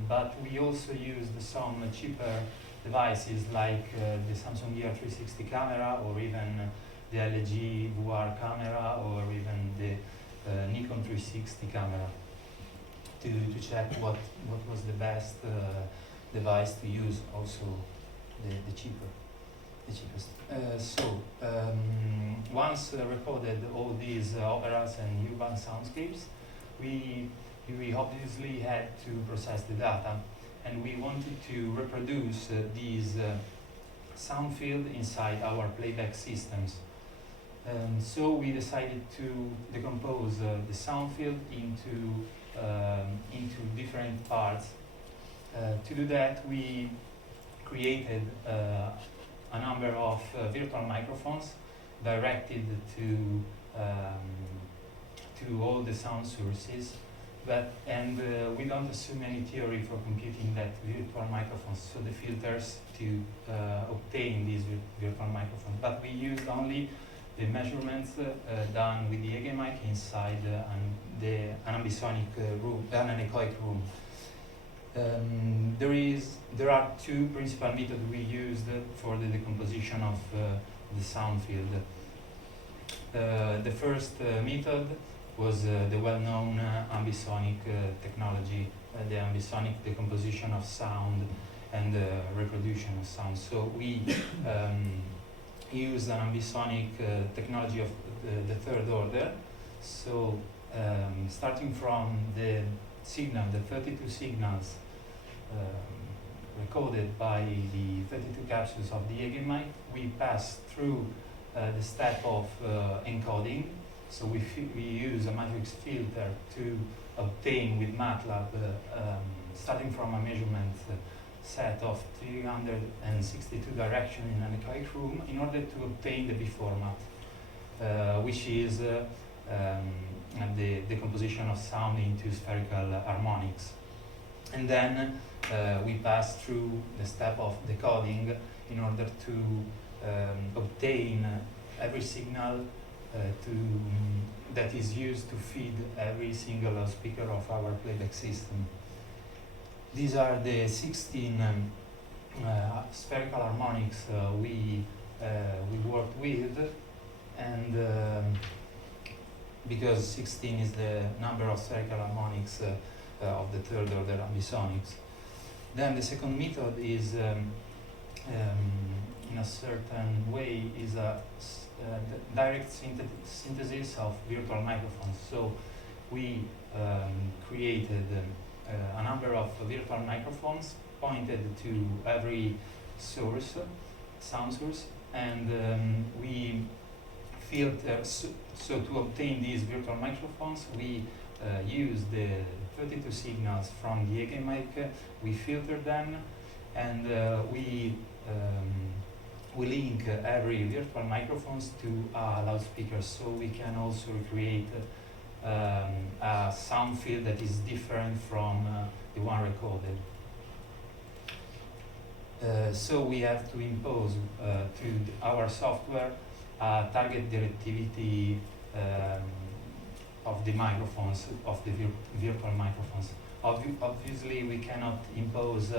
but we also used some cheaper devices like the Samsung Gear 360 camera, or even the LG VR camera, or even the Nikon 360 camera to check what was the best device to use, also the cheapest. Once recorded all these operas and urban soundscapes, we obviously had to process the data, and we wanted to reproduce these sound field inside our playback systems. So we decided to decompose the sound field into different parts. To do that, we created a number of virtual microphones directed to all the sound sources, and we don't assume any theory for computing that virtual microphones, so the filters to obtain these virtual microphones. But we used only the measurements done with the EG mic inside an ambisonic room, an anechoic room. There are 2 principal methods we used for the decomposition of the sound field. The first method was the well-known ambisonic technology, the ambisonic decomposition of sound and reproduction of sound. So we use an ambisonic technology of the 3rd order. So starting from the signal, the 32 signals recorded by the 32 capsules of the EG mic, we pass through the step of encoding. So we use a matrix filter to obtain with MATLAB, starting from a measurement set of 362 directions in an anechoic room, in order to obtain the B format, which is the decomposition of sound into spherical harmonics. And then we pass through the step of decoding in order to obtain every signal that is used to feed every single speaker of our playback system. These are the 16 spherical harmonics we worked with, and because 16 is the number of spherical harmonics of the 3rd order ambisonics. Then the second method is, in a certain way, is a direct synthesis of virtual microphones. So we created a number of virtual microphones pointed to every source, sound source, and we filter. So to obtain these virtual microphones, we use the 32 signals from the EG mic. We filter them, and we link every virtual microphones to a loudspeaker, so we can also recreate a sound field that is different from the one recorded. So we have to impose to our software a target directivity of the microphones, of the virtual microphones. Obviously, we cannot impose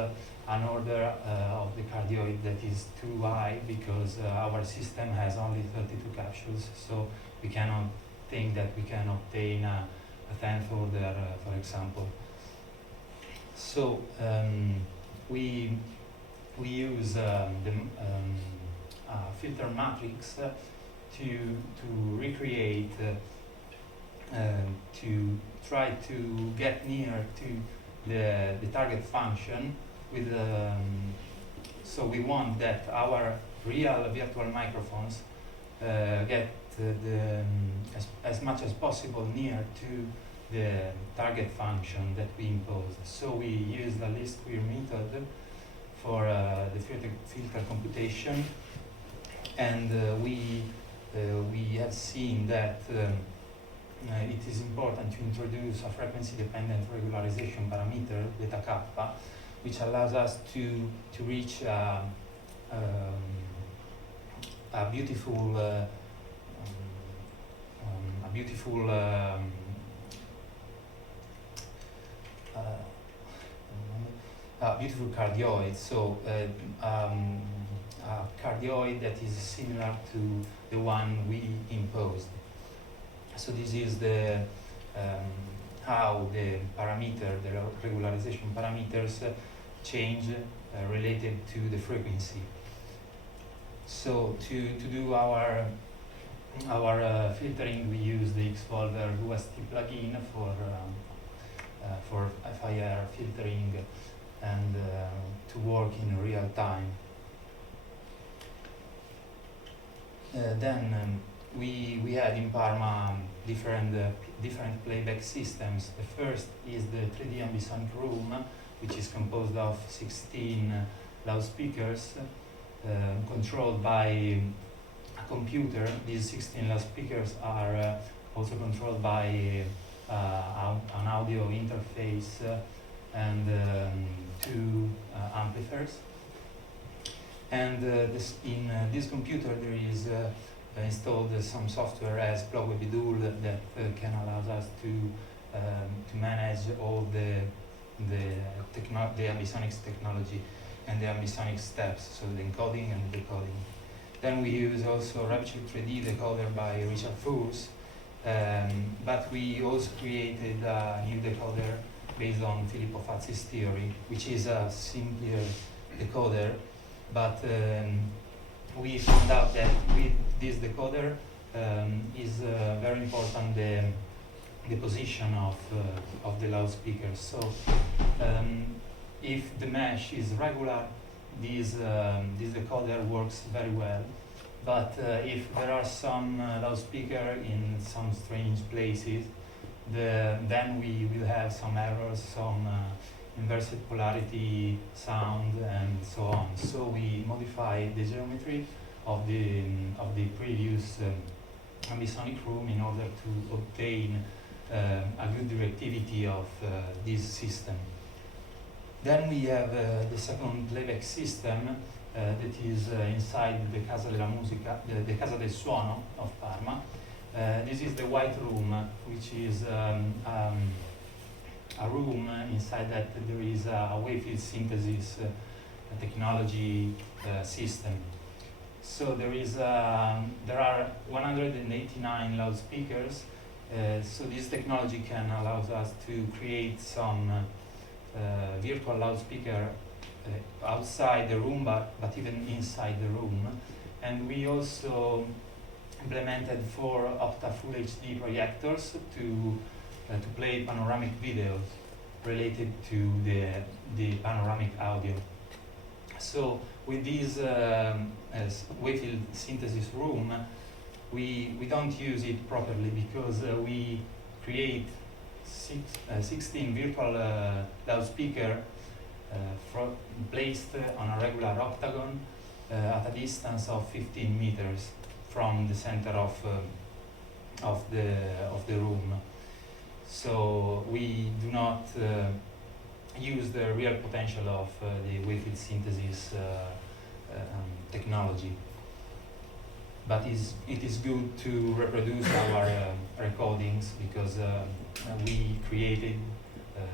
an order of the cardioid that is too high, because our system has only 32 capsules, so we cannot think that we can obtain a 10th order, for example. So we use the filter matrix to recreate to try to get near to the target function with so we want that our real virtual microphones get as much as possible near to the target function that we impose. So we use the least square method for the filter computation, and we have seen that it is important to introduce a frequency-dependent regularization parameter, beta kappa, which allows us to reach a beautiful beautiful cardioid. So a cardioid that is similar to the one we imposed. So this is the how the parameter, the regularization parameters change related to the frequency. So to do our filtering, we use the Xvolver UST plugin for FIR filtering and to work in real time. Then we had in Parma different playback systems. The first is the 3D Ambisonic room, which is composed of 16 loudspeakers controlled by a computer. These 16 loudspeakers are also controlled by an audio interface and two amplifiers. And in this computer there is installed some software as Plugwebidul that can allow us to manage all the Ambisonics technology and the Ambisonic steps, so the encoding and the decoding. Then we use also Rapture 3D decoder by Richard Fuchs, but we also created a new decoder based on Filippo Fazzi's theory, which is a simpler decoder, but we found out that with this decoder is very important the position of the loudspeakers. So if the mesh is regular, this decoder works very well. But if there are some loudspeaker in some strange places, then we will have some errors, some inverted polarity sound and so on. So we modify the geometry of the previous Ambisonic room in order to obtain a good directivity of this system. Then we have the second playback system that is inside the Casa della Musica, the Casa del Suono of Parma. This is the white room, which is a room inside that there is a Wavefield Synthesis technology system. So there are 189 loudspeakers. So this technology can allow us to create some virtual loudspeaker outside the room, but even inside the room. And we also implemented 4 Opta Full HD projectors to play panoramic videos related to the panoramic audio. So with this Wavefield Synthesis room, we don't use it properly because we create 16 virtual loudspeaker placed on a regular octagon at a distance of 15 meters from the center of the room. So we do not use the real potential of the Wavefield Synthesis technology. But it is good to reproduce our recordings because we created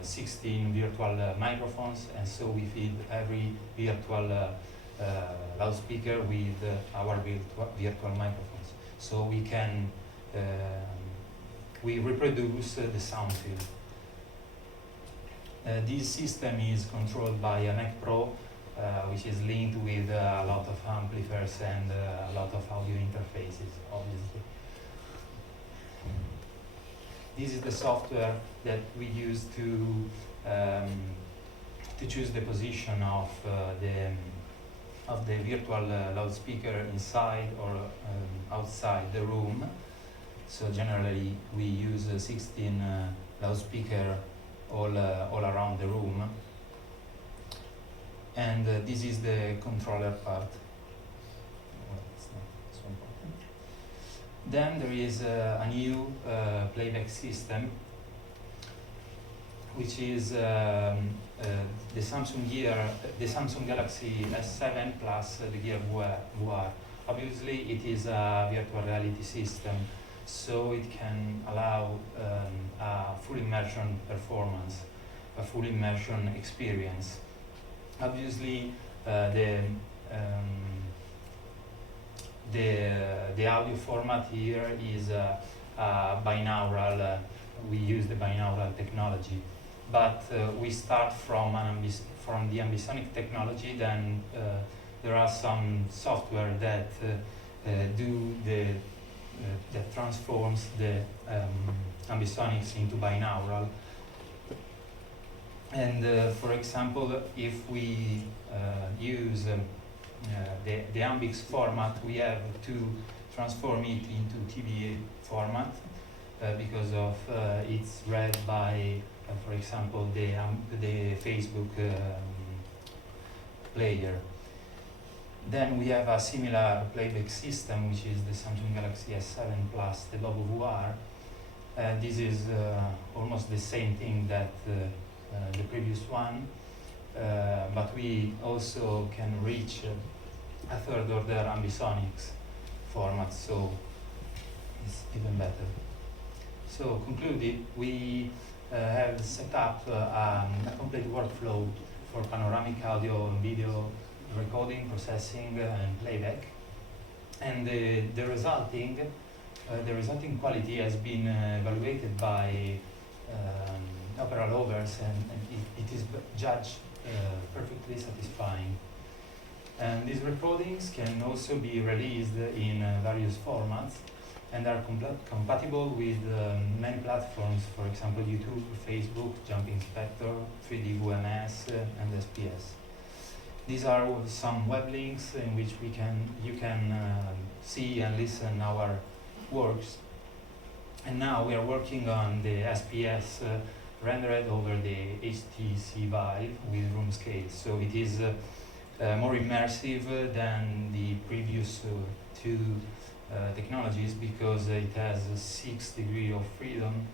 16 virtual microphones, and so we feed every virtual loudspeaker with our virtual microphones. So we can we reproduce the sound field. This system is controlled by a Mac Pro, which is linked with a lot of amplifiers and a lot of audio interfaces, obviously. this is the software that we use to choose the position of the virtual loudspeaker inside or outside the room. So generally we use 16 loudspeaker all around the room. And this is the controller part. Well, it's not so important. Then there is a new playback system, which is the Samsung Galaxy S7 plus the Gear VR. Obviously, it is a virtual reality system, so it can allow a full immersion performance, a full immersion experience. Obviously, the audio format here is binaural. We use the binaural technology, but we start from the Ambisonic technology. Then there are some software that that transforms the Ambisonics into binaural. And for example, if we use the Ambix format, we have to transform it into TBA format because of it's read by, for example, the Facebook player. Then we have a similar playback system, which is the Samsung Galaxy S7 plus the Bobo VR. This is almost the same thing that the previous one, but we also can reach a third order Ambisonics format, so it's even better. So concluded, we have set up a complete workflow for panoramic audio and video recording, processing, and playback. And the resulting quality has been evaluated by Opera lovers, and it is judged perfectly satisfying. And these recordings can also be released in various formats and are compatible with many platforms, for example YouTube, Facebook, Jumping Spectre, 3D VMS, and SPS. These are some web links in which you can see and listen our works. And now we are working on the SPS rendered over the HTC Vive with room scale. So it is more immersive than the previous two technologies because it has 6 degrees of freedom,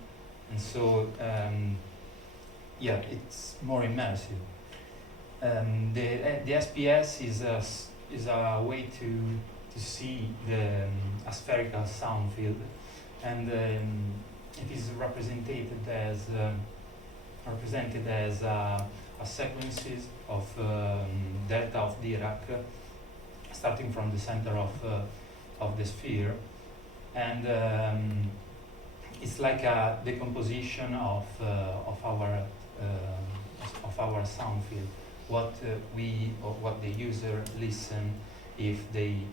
and so yeah, it's more immersive. The SPS is a way to see the spherical sound field, and it is represented as a sequences of delta of Dirac, starting from the center of the sphere, and it's like a decomposition of our sound field. What the user listen if he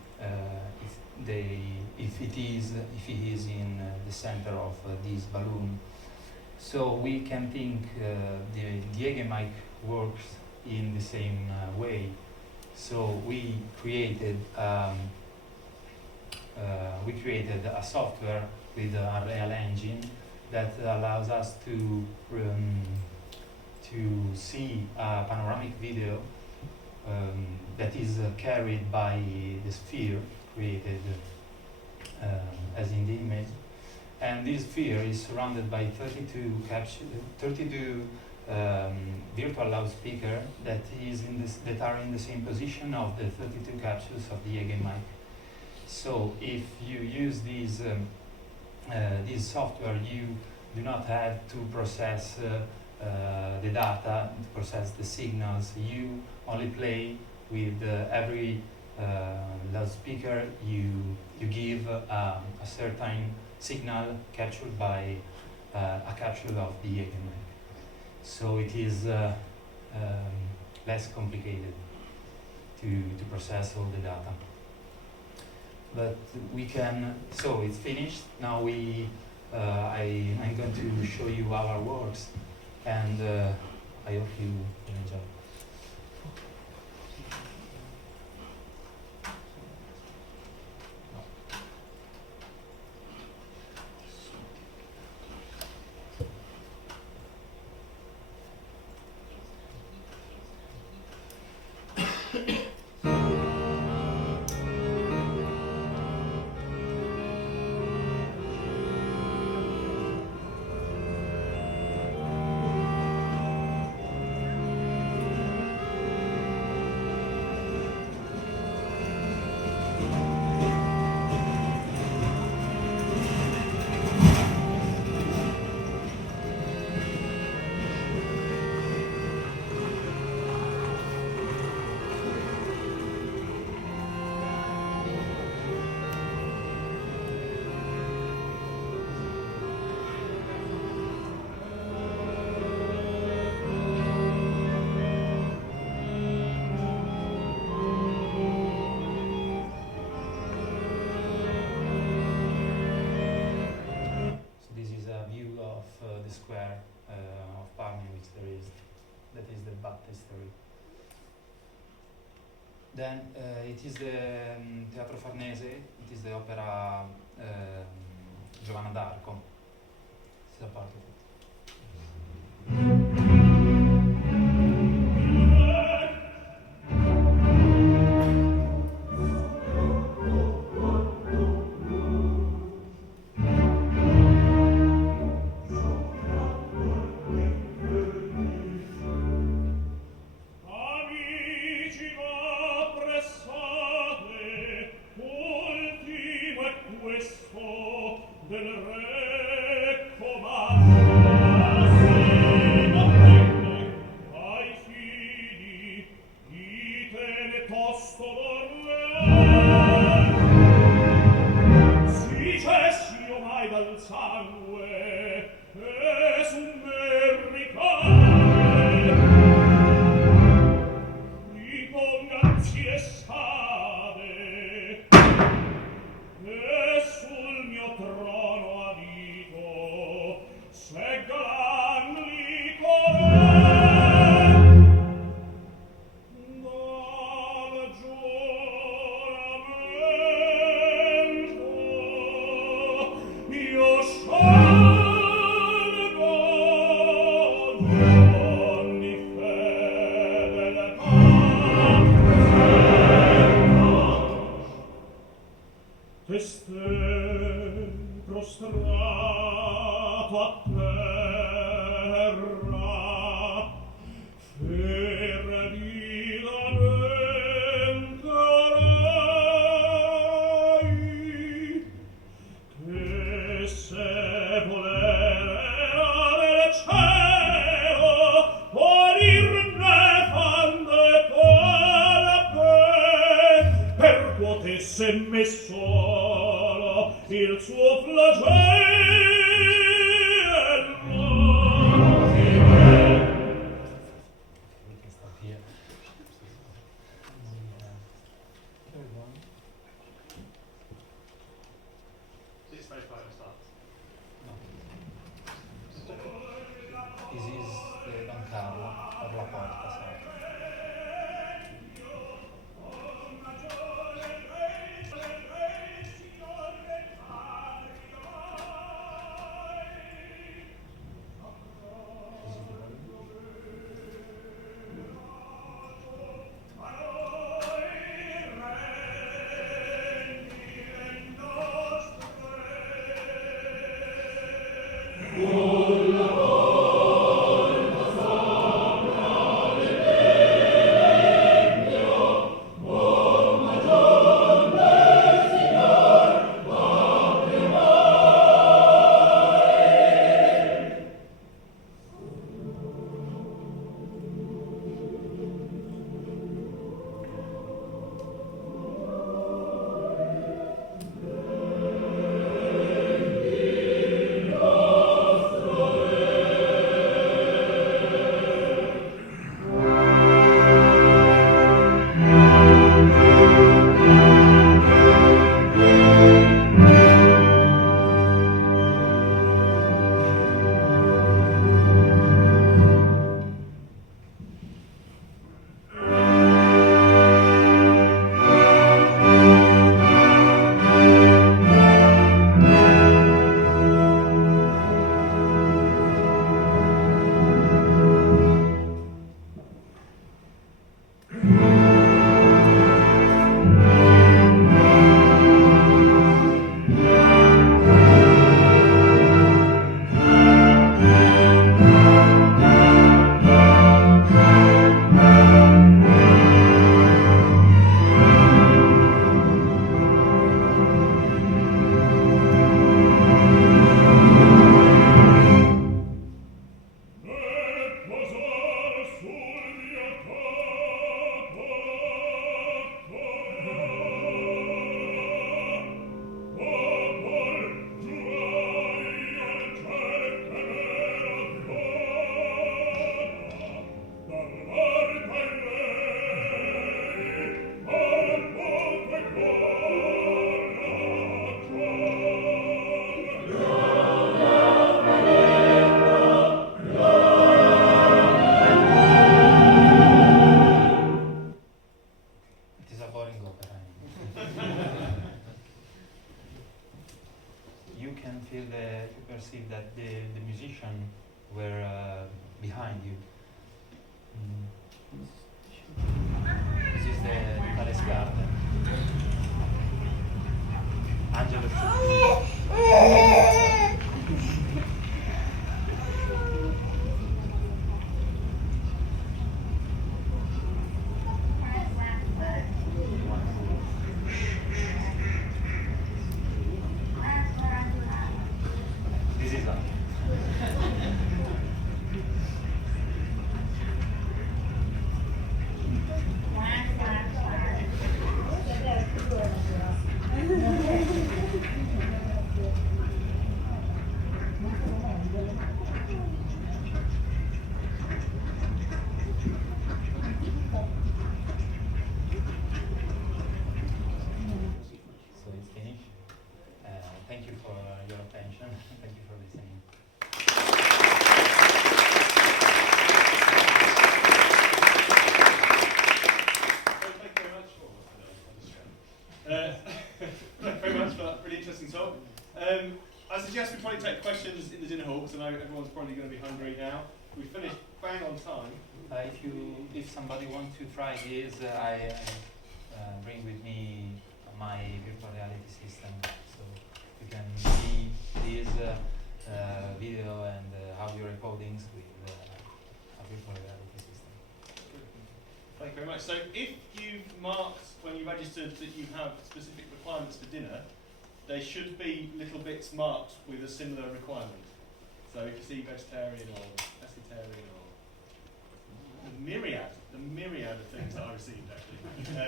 is in the center of this balloon. So we can think the Ege mic works in the same way. So we created a software with a real engine that allows us to see a panoramic video that is carried by the sphere created as in the image, and this sphere is surrounded by 32 virtual loudspeaker that are in the same position of the 32 capsules of the Ege mic. So if you use this software, you do not have to process the data, to process the signals. You only play with every loudspeaker. You give a certain signal captured by a capsule of the Ege mic. So it is less complicated to process all the data. But we can, so it's finished. Now we I'm going to show you our works, and I hope you enjoy. The square of Parma in which that is the baptistery. Then it is the Teatro Farnese, it is the opera Giovanna d'Arco. This is a part of it. can feel you perceive that the musician were behind you. This is the Palace Garden. Angelo This is that. So it's finished. Thank you for your attention. Thank you for listening. Thank you very much for that really interesting talk. I suggest we probably take questions in the dinner hall, because I know everyone's probably going to be hungry now. We finished bang on time. If somebody wants to try this, I bring with me my virtual reality system, so you can see this video and audio recordings with a virtual reality system. Thank you very much. So if you've marked when you registered that you have specific requirements for dinner, there should be little bits marked with a similar requirement. So if you see vegetarian or pescatarian or the myriad of things that I received actually,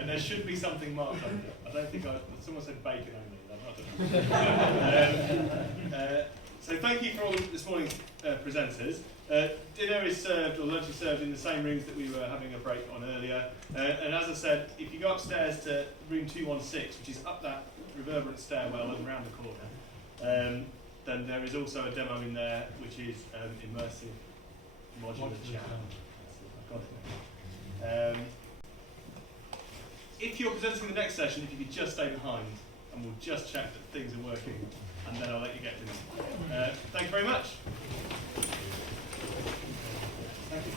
there should be something marked on it. I don't think someone said bacon only. I've not done that. So thank you for all this morning's presenters. Dinner is served, or lunch is served in the same rooms that we were having a break on earlier. And as I said, if you go upstairs to room 216, which is up that reverberant stairwell and around the corner, then there is also a demo in there, which is immersive modular chat. I've got it. If you're presenting the next session, if you could just stay behind, and we'll just check that things are working, and then I'll let you get dinner. Thank you very much. Thank you.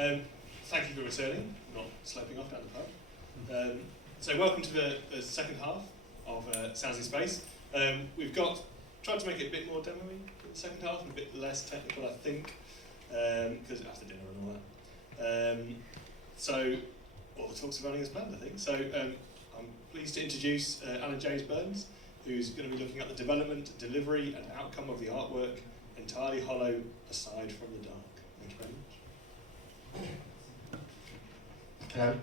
Thank you for returning, not sloping off down the pub. So welcome to the second half of Sounds in Space. We've tried to make it a bit more demo-y in the second half, and a bit less technical, I think, because after dinner and all that. So all the talks are running as planned, I think. So I'm pleased to introduce Alan James Burns, who's going to be looking at the development, delivery, and outcome of the artwork, Entirely Hollow, Aside from the Dark. Thank you very much. Hello.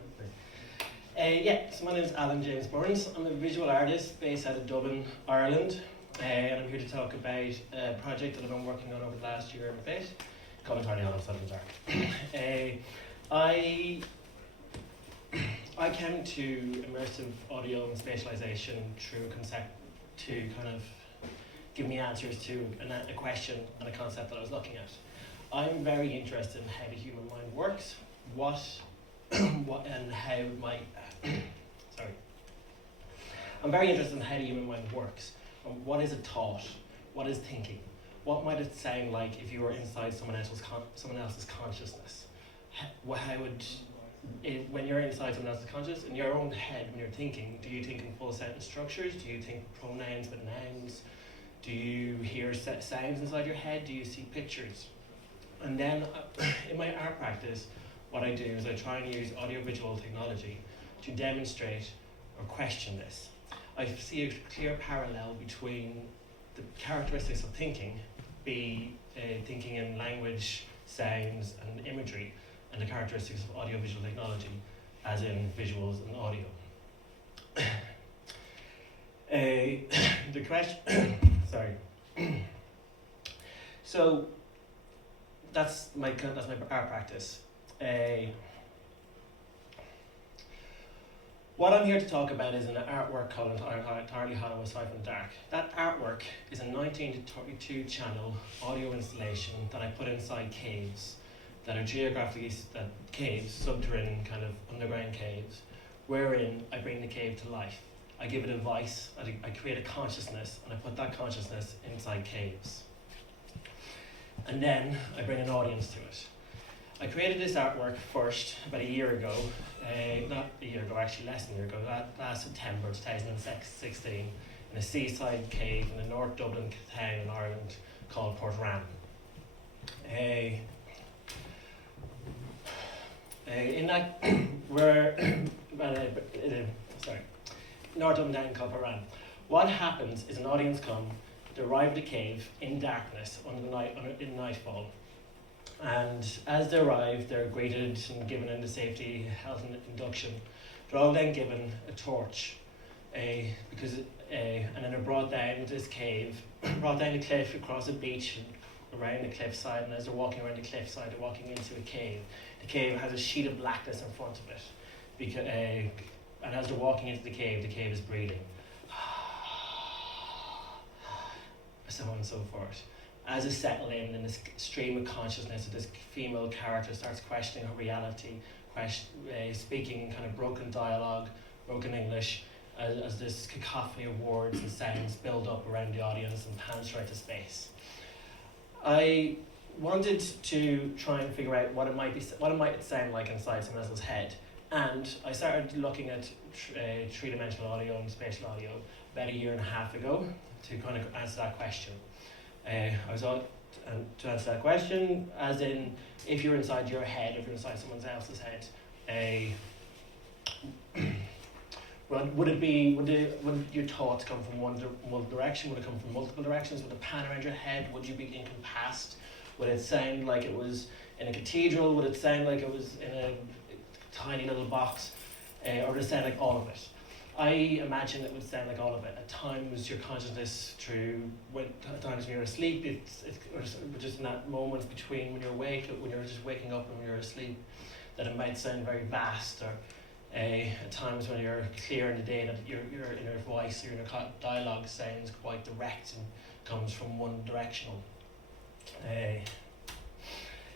So my name is Alan James Burns. I'm a visual artist based out of Dublin, Ireland, and I'm here to talk about a project that I've been working on over the last year and a bit, called Entirely Hollow, Aside from the Dark. I came to immersive audio and spatialization through a concept to kind of give me answers to a question and a concept that I was looking at. I'm very interested in how the human mind works, and how my I'm very interested in how the human mind works. What is a thought? What is thinking? What might it sound like if you were inside someone else's consciousness? How would when you're inside someone else's consciousness, in your own head, when you're thinking, do you think in full sentence structures? Do you think pronouns with nouns? Do you hear sounds inside your head? Do you see pictures? And then in my art practice, what I do is I try and use audiovisual technology to demonstrate or question this. I see a clear parallel between the characteristics of thinking, thinking in language, sounds, and imagery, and the characteristics of audiovisual technology, as in visuals and audio. The question, sorry. So that's my art practice. What I'm here to talk about is an artwork called Entirely Hollow, Aside from the Dark. That artwork is a 19 to 32 channel audio installation that I put inside caves that are geographically caves, subterranean kind of underground caves, wherein I bring the cave to life. I give it a voice, I create a consciousness, and I put that consciousness inside caves. And then I bring an audience to it. I created this artwork first about a year ago, not a year ago, actually less than a year ago, last September 2016, in a seaside cave in the North Dublin town in Ireland called Portran. In that, North Dublin town called Portran. What happens is an audience come, they arrive at the cave in darkness in nightfall. And as they arrive, they're greeted and given into safety, health and induction. They're all then given a torch, and then they're brought down this cave, brought down the cliff across a beach and around the cliffside. And as they're walking around the cliffside, they're walking into a cave. The cave has a sheet of blackness in front of it, and as they're walking into the cave is breathing, so on and so forth. As they settle in this stream of consciousness, this female character starts questioning her reality, speaking kind of broken dialogue, broken English, as this cacophony of words and sounds build up around the audience and penetrate the space. I wanted to try and figure out what it might sound like inside someone else's head, and I started looking at three-dimensional audio and spatial audio about a year and a half ago to kind of answer that question. To answer that question, as in, if you're inside your head, if you're inside someone else's head, would your thoughts come from one direction? Would it come from multiple directions? Would it pan around your head? Would you be encompassed? Would it sound like it was in a cathedral? Would it sound like it was in a tiny little box? Or would it sound like all of it? I imagine it would sound like all of it. At times, your consciousness at times when you're asleep, it's just in that moment between when you're awake, when you're just waking up and when you're asleep, that it might sound very vast, or at times when you're clear in the day, that your inner voice or your inner dialogue sounds quite direct and comes from one directional.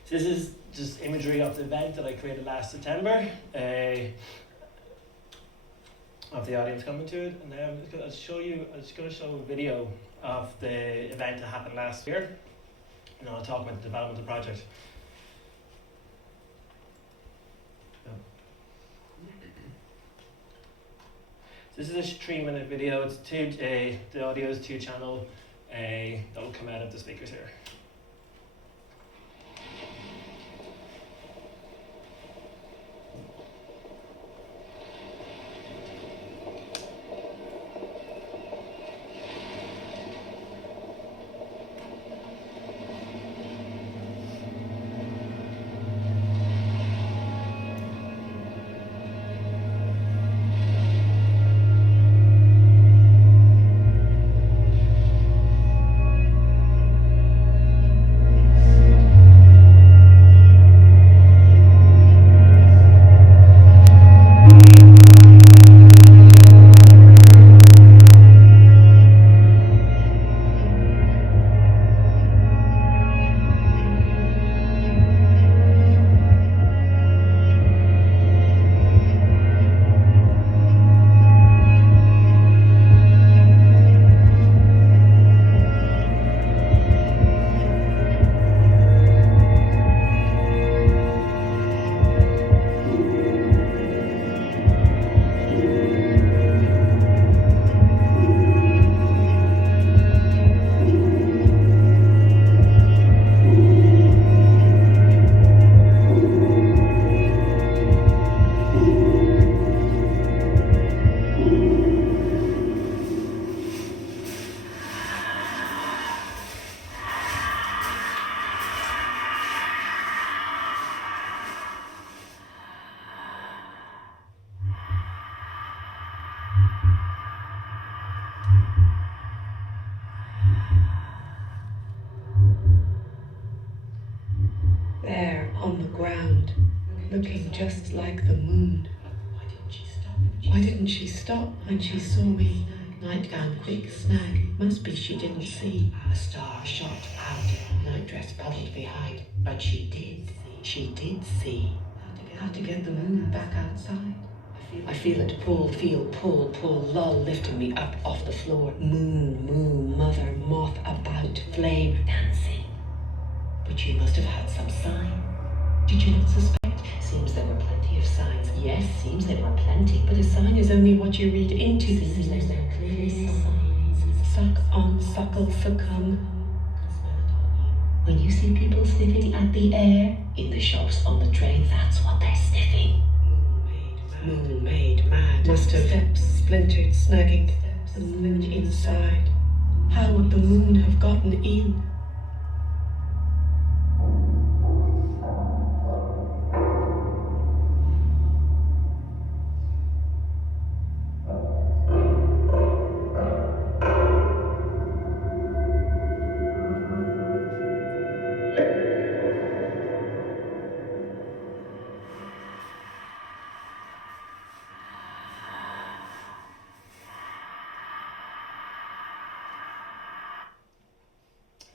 So this is just imagery of the event that I created last September. Of the audience coming to it, and then I'm just going to show a video of the event that happened last year, and I'll talk about the development of the project. This is a 3-minute video. It's the audio is 2-channel. That will come out of the speakers here. There on the ground, looking just like the moon. Why didn't she stop when she saw me? Nightgown, quick, snag. Must be she didn't see. A star shot out, nightdress puddled behind. But she did see. How to get the moon back outside. I feel it pull, pull, lull, lifting me up off the floor. Moon, moon, mother, moth about, flame, dancing. But you must have had some sign. Did you not suspect? Seems there were plenty of signs. Yes, seems there were plenty, but a sign is only what you read into the signs. They're clear signs. Suck on, suckle, succumb. When you see people sniffing at the air, in the shops, on the train, that's what they're sniffing. Moon made mad. Must have steps splintered, snagging the moon inside. How would the moon have gotten in?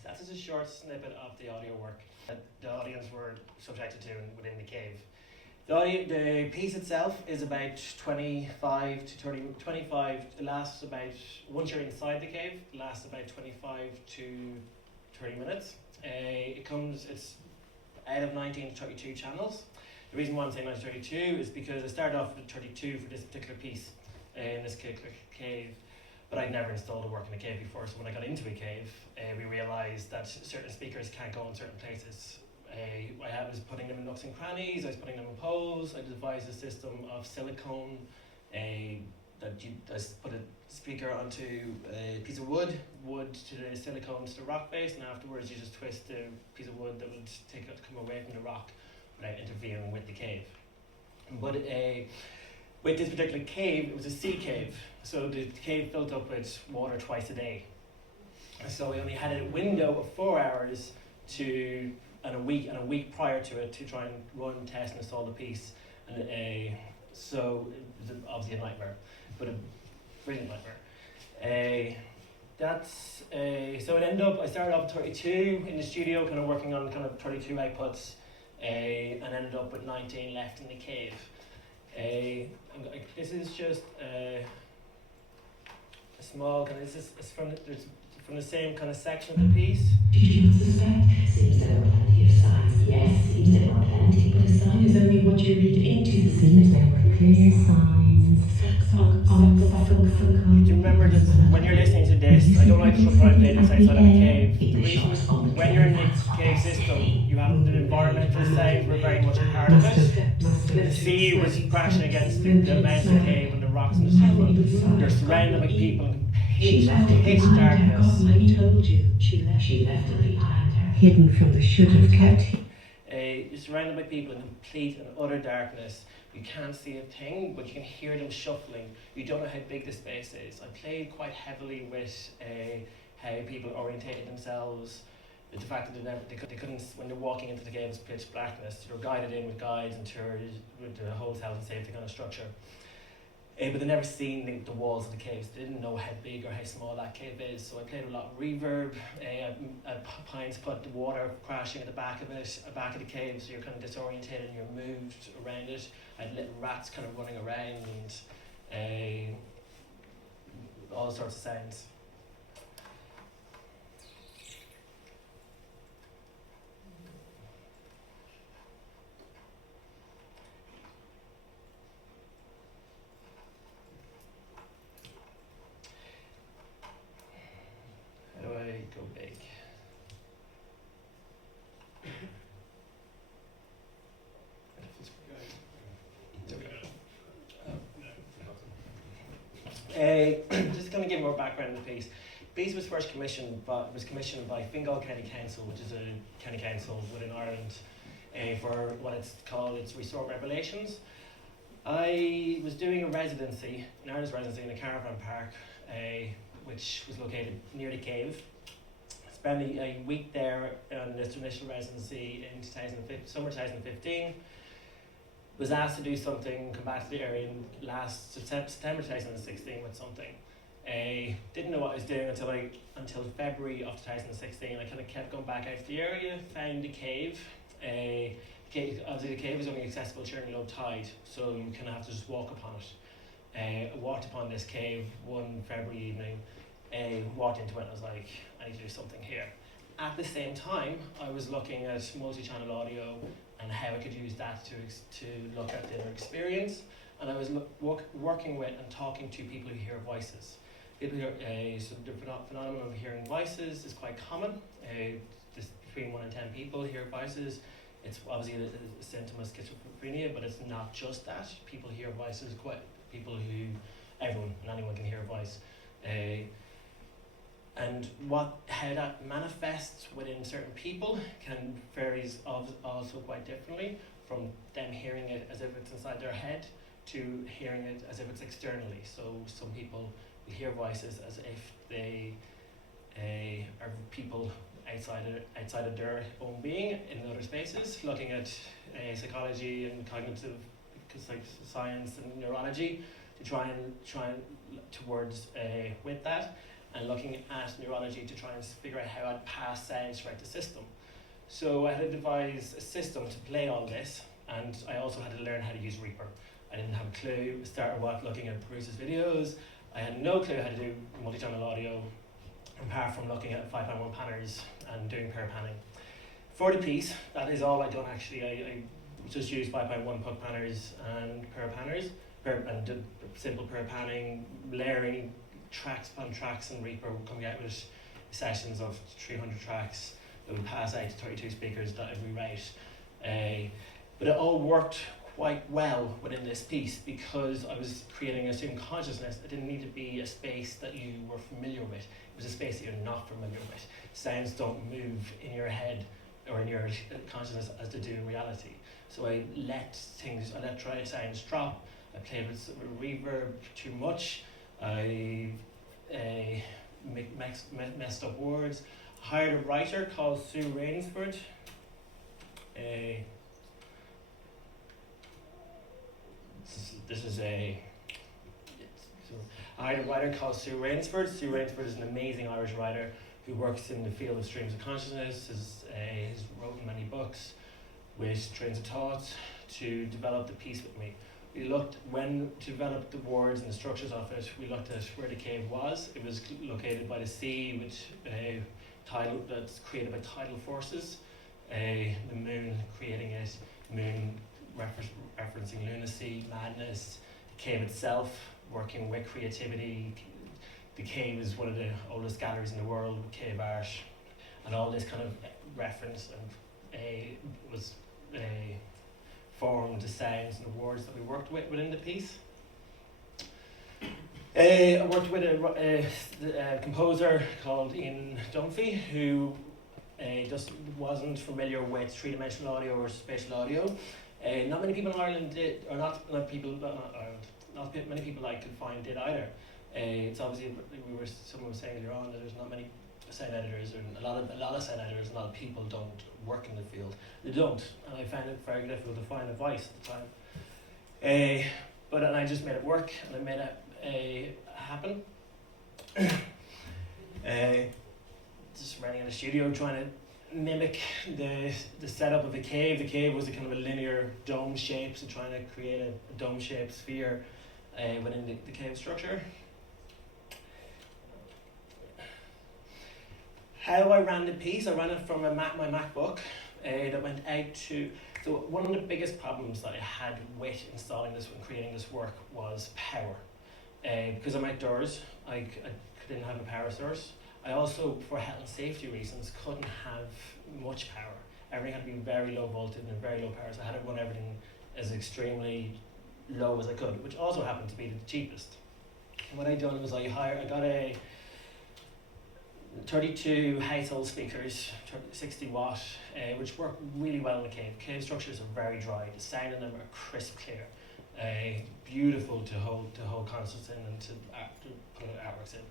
That's just a short snippet of the audio work that the audience were subjected to within the cave. The piece itself is about 25 to 30, 25, it lasts about, once you're inside the cave, it lasts about 25 to 30 minutes. It's out of 19 to 32 channels. The reason why I'm saying 19 to 32 is because I started off with 32 for this particular piece in this particular cave. But I'd never installed a work in a cave before, so when I got into a cave, we realised that certain speakers can't go in certain places. I was putting them in nooks and crannies, I was putting them in poles, I devised a system of silicone that you just put a speaker onto a piece of wood to the silicone to the rock face, and afterwards you just twist the piece of wood that would come away from the rock without interfering with the cave. But with this particular cave, it was a sea cave, so the cave filled up with water twice a day. So we only had a window of 4 hours and a week prior to it to try and run, test, and install the piece. And so it was obviously a nightmare, but a brilliant nightmare. So it ended up, I started off with 32 in the studio, kind of working on kind of 32 outputs, and ended up with 19 left in the cave. This is just a small kind of, it's from the same kind of section of the piece. Did you not suspect? Seems there were plenty of signs. Yes, seems there were plenty, but a sign is only what you read into the signs. There were clear signs. Suck on, it's outside of a cave. The reason when you're in the cave system, you have the environmental sounds were very much a part of it. The sea was crashing against the mountain of the cave and the rocks and the seafront. You're surrounded by people in pitch darkness. I told you she left a lead hidden from the should have kept. You're surrounded by people in complete and utter darkness. You can't see a thing, but you can hear them shuffling. You don't know how big the space is. I played quite heavily with how people orientated themselves, with the fact that they couldn't, when they're walking into the cave, it's pitch blackness. You're guided in with guides and tours with the whole health and safety kind of structure. But they never seen the walls of the caves. They didn't know how big or how small that cave is. So I played a lot of reverb. Pines put the water crashing at the back of it, back of the cave, so you're kind of disorientated and you're moved around it. I had little rats kind of running around and all sorts of sounds. How do I go big? Just going to give more background on the piece. The piece was first commissioned by Fingal County Council, which is a county council within Ireland, for what it's called its Restore Revelations. I was doing a residency, an artist residency in a caravan park, which was located near the cave. Spent a week there on this initial residency in summer 2015. Was asked to do something, come back to the area in last September 2016 with something. Didn't know what I was doing until February of 2016. I kind of kept going back out to the area, found the cave. Obviously the cave is only accessible during low tide, so you kind of have to just walk upon it. I walked upon this cave one February evening, walked into it and I was like, I need to do something here. At the same time, I was looking at multi-channel audio and how I could use that to look at the inner experience. And I was working with and talking to people who hear voices. People hear, so the phenomenon of hearing voices is quite common. Between 1 and 10 people hear voices. It's obviously a symptom of schizophrenia, but it's not just that. People hear voices, anyone can hear a voice. And how that manifests within certain people varies also quite differently, from them hearing it as if it's inside their head to hearing it as if it's externally. So some people will hear voices as if they are people outside of their own being in other spaces, looking at psychology and cognitive science and neurology to try and towards with that, and looking at neurology to try and figure out how I'd pass sounds throughout the system. So I had to devise a system to play all this, and I also had to learn how to use Reaper. I didn't have a clue. I started looking at Bruce's videos. I had no clue how to do multi-channel audio, apart from looking at 5.1 panners and doing pair panning. For the piece, that is all I'd done actually. I just used 5.1 puck panners and pair panners, and did simple pair panning, layering tracks upon tracks in Reaper, coming out with sessions of 300 tracks that would pass out to 32 speakers that I'd rewrite. But it all worked quite well within this piece because I was creating a assumed consciousness. It didn't need to be a space that you were familiar with. It was a space that you're not familiar with. Sounds don't move in your head or in your consciousness as they do in reality. So I let sounds drop. I played with reverb too much. I messed up words. Hired a writer called Sue Rainsford. I hired a writer called Sue Rainsford. Sue Rainsford is an amazing Irish writer who works in the field of streams of consciousness. He's written many books with trains of thought to develop the piece with me. To develop the words and the structures of it, we looked at where the cave was. It was located by the sea, that's created by tidal forces. The moon creating it, moon referencing lunacy, madness, the cave itself, working with creativity, the cave is one of the oldest galleries in the world with cave art, and all this kind of reference and was formed the sounds and the words that we worked with within the piece. I worked with a composer called Ian Dunphy, who just wasn't familiar with three-dimensional audio or spatial audio. Not many people in Ireland did, or not many people I could find did either. It's obviously, someone was saying earlier on that there's not many sound editors, and a lot of sound editors, a lot of people don't work in the field. They don't, and I found it very difficult to find advice at the time. But I just made it work, and I made it happen. Just running in a studio, trying to mimic the setup of a cave. The cave was a kind of a linear dome shape, so trying to create a dome-shaped sphere within the cave structure. How I ran the piece, I ran it from my MacBook that went out to... So one of the biggest problems that I had with installing this and creating this work was power. Because I'm outdoors, I didn't have a power source. I also, for health and safety reasons, couldn't have much power. Everything had to be very low voltage and very low power, so I had to run everything as extremely low as I could, which also happened to be the cheapest. And what I done was I got a 32 household speakers, 60 watt, which work really well in the cave. Cave structures are very dry. The sound in them are crisp clear. Beautiful to hold concerts in and to put artworks in.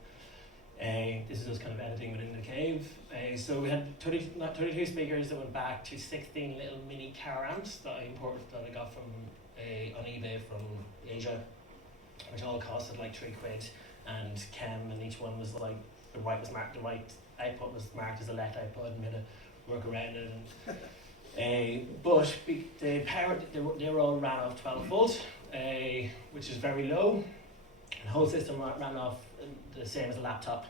This is just kind of editing within the cave. So we had 32 speakers that went back to 16 little mini car amps that I imported, that I got from on eBay from Asia, which all costed like £3, and chem, and each one was like the right output was marked as a LED output, and made a work around it. And but the power, they were all ran off 12 volt, which is very low. The whole system ran off the same as a laptop.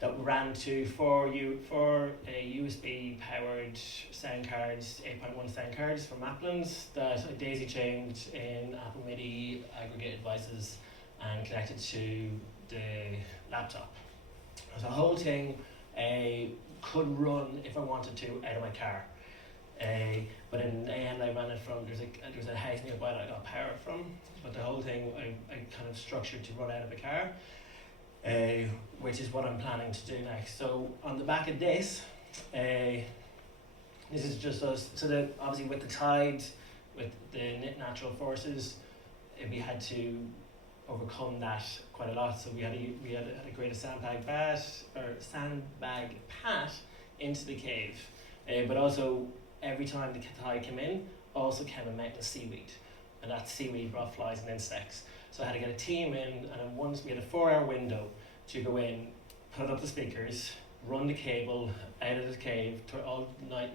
That ran to four USB powered sound cards, 8.1 sound cards from Applins that I daisy chained in Apple MIDI aggregated devices and connected to the laptop. So the whole thing could run if I wanted to out of my car. But in the end I ran it from, there's a house nearby that I got power from, but the whole thing I kind of structured to run out of a car, which is what I'm planning to do next. So on the back of this is just us, so that obviously with the tide, with the natural forces, we had to overcome that quite a lot. So we had to create a sandbag path into the cave, but also every time the tide came in, also came a mountain of seaweed, and that seaweed brought flies and insects. So I had to get a team in, and then once we had a 4-hour window to go in, put up the speakers, run the cable out of the cave, we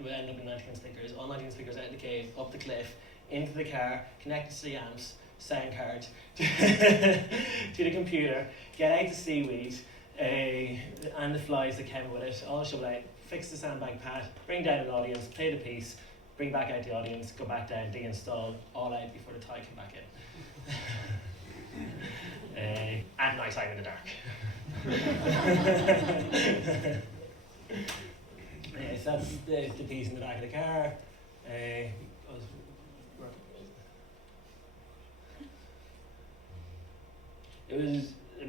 ended up in 19 speakers, all 19 speakers out of the cave, up the cliff, into the car, connected to the amps, sound card, to the computer, get out the seaweed, and the flies that came with it, all show out, fix the sandbag pad, bring down an audience, play the piece, bring back out the audience, go back down, deinstall, all out before the tide came back in. At night time in the dark. So that's the piece in the back of the car. It was a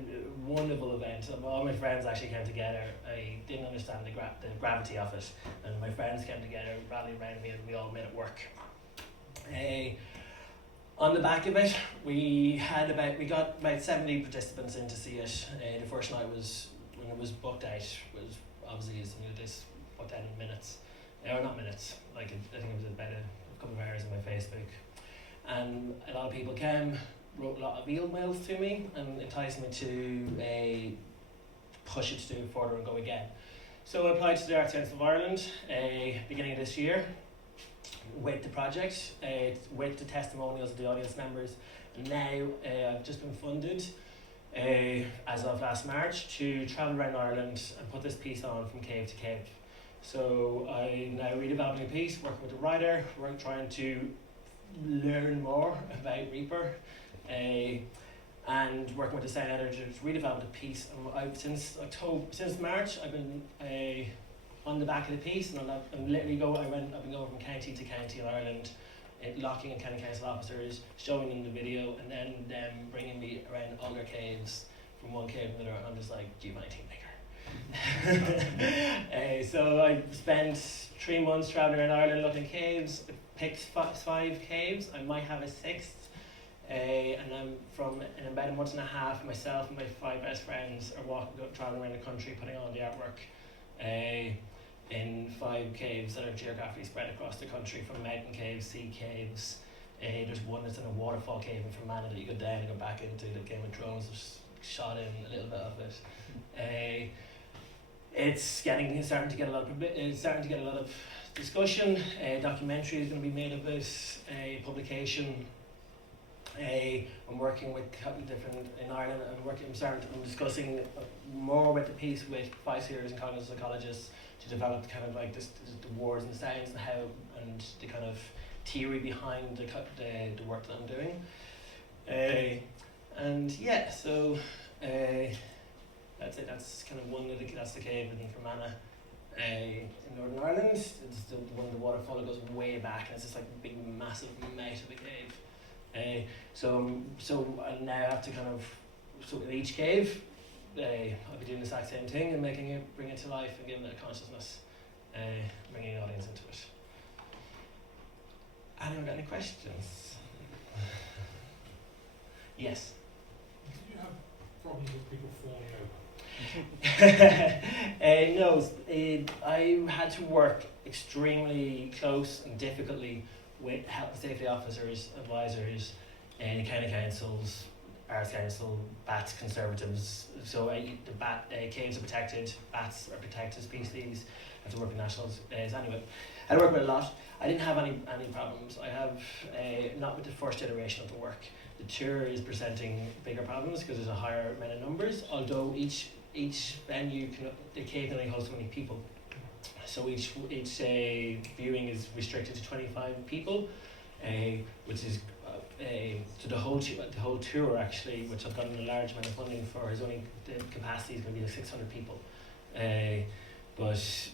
wonderful event. All my friends actually came together. I didn't understand the gravity of it, and my friends came together, rallied around me, and we all made it work. On the back of it, we got about 70 participants in to see it. The first night was, when it was booked out, was obviously something like this, booked out in minutes, or not minutes, like I think it was about a couple of hours on my Facebook. And a lot of people came, wrote a lot of emails to me, and enticed me to push it to do it further and go again. So I applied to the Arts Council of Ireland beginning of this year with the project, with the testimonials of the audience members, and now I've just been funded as of last March to travel around Ireland and put this piece on from cave to cave. So I'm now redeveloping a piece, working with the writer, we're trying to learn more about Reaper, and and working with the sound editor to redevelop the piece. And I've since March, I've been on the back of the piece, and I've been going from county to county in Ireland, locking in county council officers, showing them the video, and then them bringing me around all their caves, from one cave to another, and I'm just like, do you have anything bigger? So I spent 3 months traveling around Ireland looking at caves. I picked 5 caves. I might have a 6th. And I'm in about a month and a half, myself and my 5 best friends are traveling around the country putting on the artwork in 5 caves that are geographically spread across the country, from mountain caves, sea caves. There's one that's in a waterfall cave in Fermanagh that you go down and go back into. The Game of Thrones was shot in a little bit of it. It's starting to get a lot of discussion. A documentary is going to be made about a publication. I'm working with a couple of different in Ireland. I'm discussing more about the piece with 5 series and cognitive psychologists to develop kind of like the words and sounds and how and the kind of theory behind the work that I'm doing. And yeah, so that's it. That's kind of that's the cave in Fermanagh in Northern Ireland. It's the one of the waterfall that goes way back, and it's just like a big, massive mouth of a cave. So I now have to in each cave, I'll be doing the exact same thing and bring it to life and giving it a consciousness, bringing an audience into it. Anyone got any questions? Yes. Did you have problems with people falling over? No, I had to work extremely close and difficultly with health and safety officers, advisors, and county councils, Arts Council, bats, conservatives. So the caves are protected, bats are protected species. I have to work with nationals. Anyway, I had to work with a lot. I didn't have any problems. I have not with the first iteration of the work. The tour is presenting bigger problems because there's a higher amount of numbers. Although each venue the cave can only host so many people. So each viewing is restricted to 25 people, which is so the whole tour actually, which I've gotten a large amount of funding for, is only the capacity is going to be like 600 people, but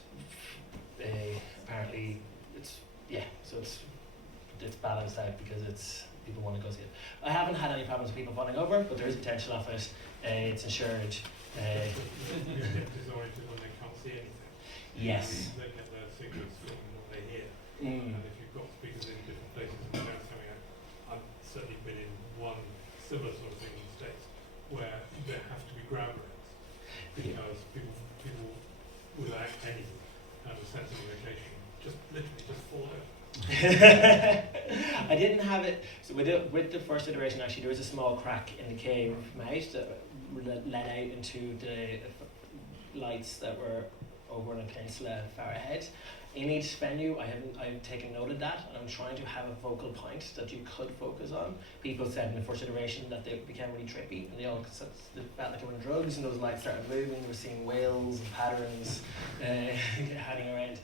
apparently it's balanced out because people want to go see it. I haven't had any problems with people falling over, but there is potential of it. It's insured. Disoriented when they can't see anything. Yes. They get their signals from what they hear. Mm. And if you've got speakers in different places and sounds coming out, I've certainly been in one similar sort of thing in the States where there have to be ground breaks because people without any kind of sense of location literally just fall over. I didn't have it. So with the first iteration, actually, there was a small crack in the cave mouth that led out into the lights that were over on a peninsula far ahead. In each venue, I've taken note of that, and I'm trying to have a focal point that you could focus on. People said in the first iteration that they became really trippy, and they felt like they were on drugs, and those lights started moving. They were seeing whales and patterns hiding around.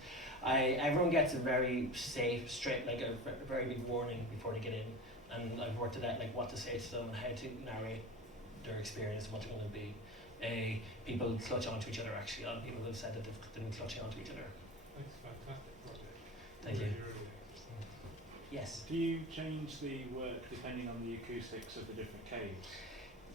Everyone gets a very safe, straight, like a very big warning before they get in, and I've worked it out like what to say to them and how to narrate their experience and what they're going to be. People clutch onto each other. Actually, a lot of people have said that they've been clutching onto each other. That's a fantastic project. Thank you. Really Yes. Do you change the work depending on the acoustics of the different caves?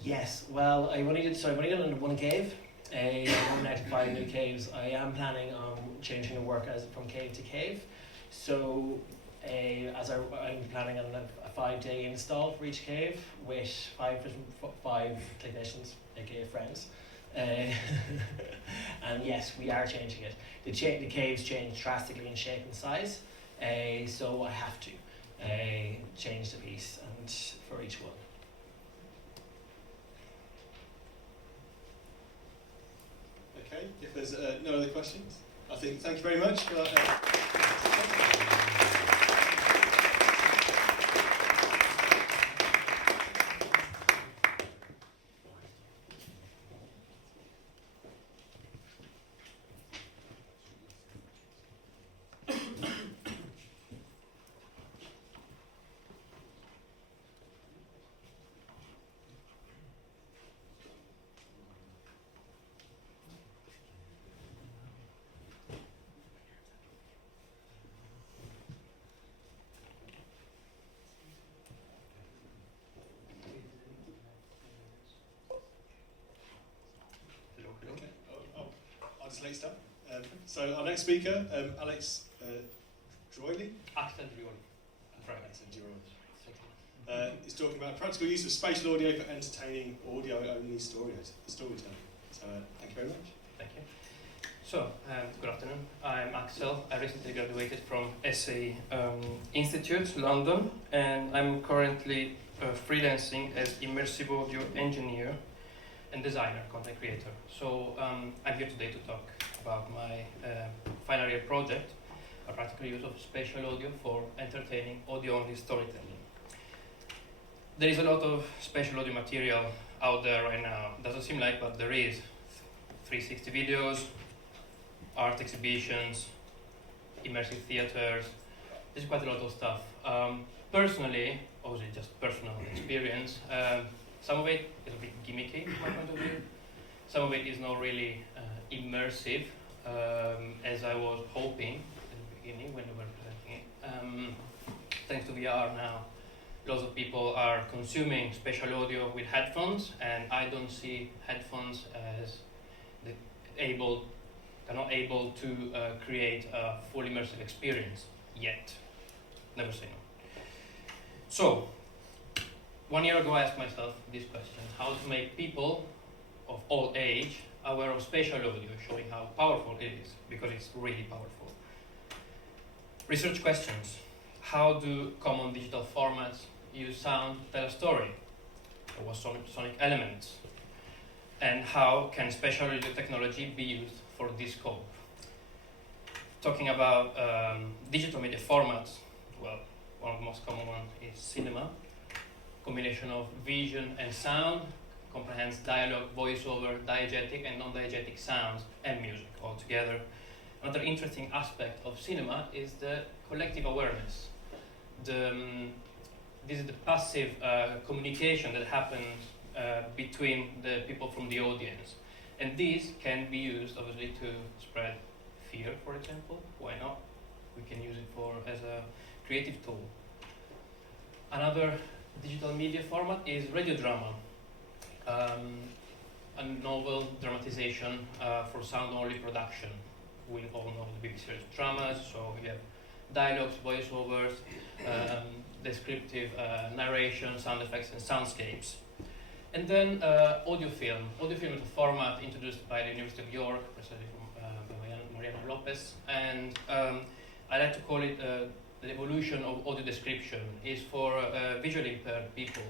Yes. Well, I've only done it under one cave. I'm now to 5 new caves. I am planning on changing the work from cave to cave. So, I'm planning on a 5-day install for each cave with 5 technicians, aka friends. And yes, we are changing it. The caves change drastically in shape and size, so I have to change the piece and for each one. Okay, if there's no other questions, I think thank you very much for Great stuff. So our next speaker, Alex Droyley. Axel Droyley. Is talking about practical use of spatial audio for entertaining audio-only storytelling. So thank you very much. Thank you. So, good afternoon. I'm Axel. I recently graduated from SA Institute, London, and I'm currently freelancing as immersive audio engineer and designer, content creator. So I'm here today to talk about my final year project, a practical use of spatial audio for entertaining audio-only storytelling. There is a lot of spatial audio material out there right now. Doesn't seem like, but there is. 360 videos, art exhibitions, immersive theaters. There's quite a lot of stuff. Personally, obviously just personal experience, some of it is a bit gimmicky from my point of view. Some of it is not really immersive, as I was hoping at the beginning when we were presenting it. Thanks to VR now, lots of people are consuming spatial audio with headphones, and I don't see headphones as not able to create a full immersive experience yet. Never say no. So, 1 year ago I asked myself this question: how to make people of all age aware of spatial audio, showing how powerful it is, because it's really powerful. Research questions: how do common digital formats use sound to tell a story? What sonic elements? And how can spatial audio technology be used for this scope? Talking about digital media formats, well, one of the most common ones is cinema. Combination of vision and sound comprehends dialogue, voiceover, diegetic and non-diegetic sounds, and music all together. Another interesting aspect of cinema is the collective awareness. This is the passive communication that happens between the people from the audience. And these can be used, obviously, to spread fear, for example. Why not? We can use it as a creative tool. Another digital media format is radio drama, a novel dramatization for sound-only production. We all know the BBC dramas, so we have dialogues, voiceovers, descriptive narration, sound effects, and soundscapes. And then audio film. Audio film is a format introduced by the University of York, precisely from Mariana Lopez, and I like to call it the evolution of audio description. Is for visually impaired people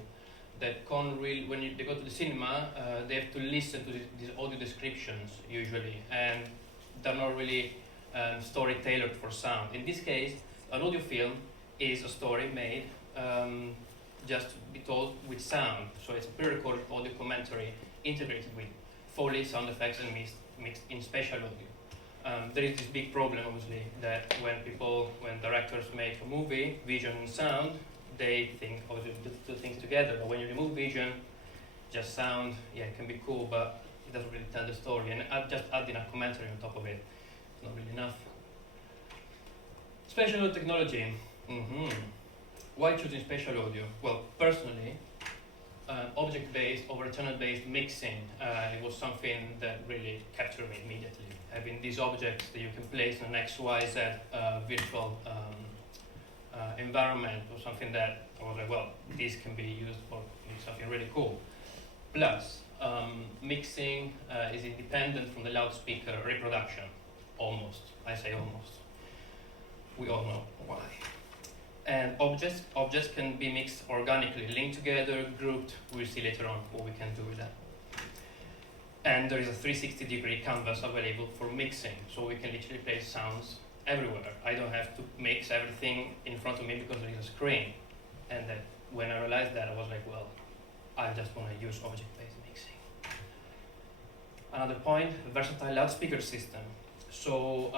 that can't really, when they go to the cinema, they have to listen to these audio descriptions usually, and they're not really story tailored for sound. In this case, an audio film is a story made just to be told with sound. So it's a pre-recorded audio commentary integrated with Foley, sound effects, and mixed in spatial audio. There is this big problem, obviously, that when directors make a movie, vision and sound, they think, oh, they do two things together. But when you remove vision, just sound, yeah, it can be cool, but it doesn't really tell the story. And just adding a commentary on top of it, it's not really enough. Spatial audio technology. Why choosing spatial audio? Well, personally, object-based over channel-based mixing, it was something that really captured me immediately. Having these objects that you can place in an XYZ virtual environment was something that I was like, well, this can be used for something really cool. Plus, mixing is independent from the loudspeaker reproduction, almost. I say almost. We all know why. And objects can be mixed organically, linked together, grouped. We'll see later on what we can do with that. And there is a 360-degree canvas available for mixing, so we can literally place sounds everywhere. I don't have to mix everything in front of me because there is a screen. And then when I realized that, I was like, well, I just want to use object-based mixing. Another point, versatile loudspeaker system. So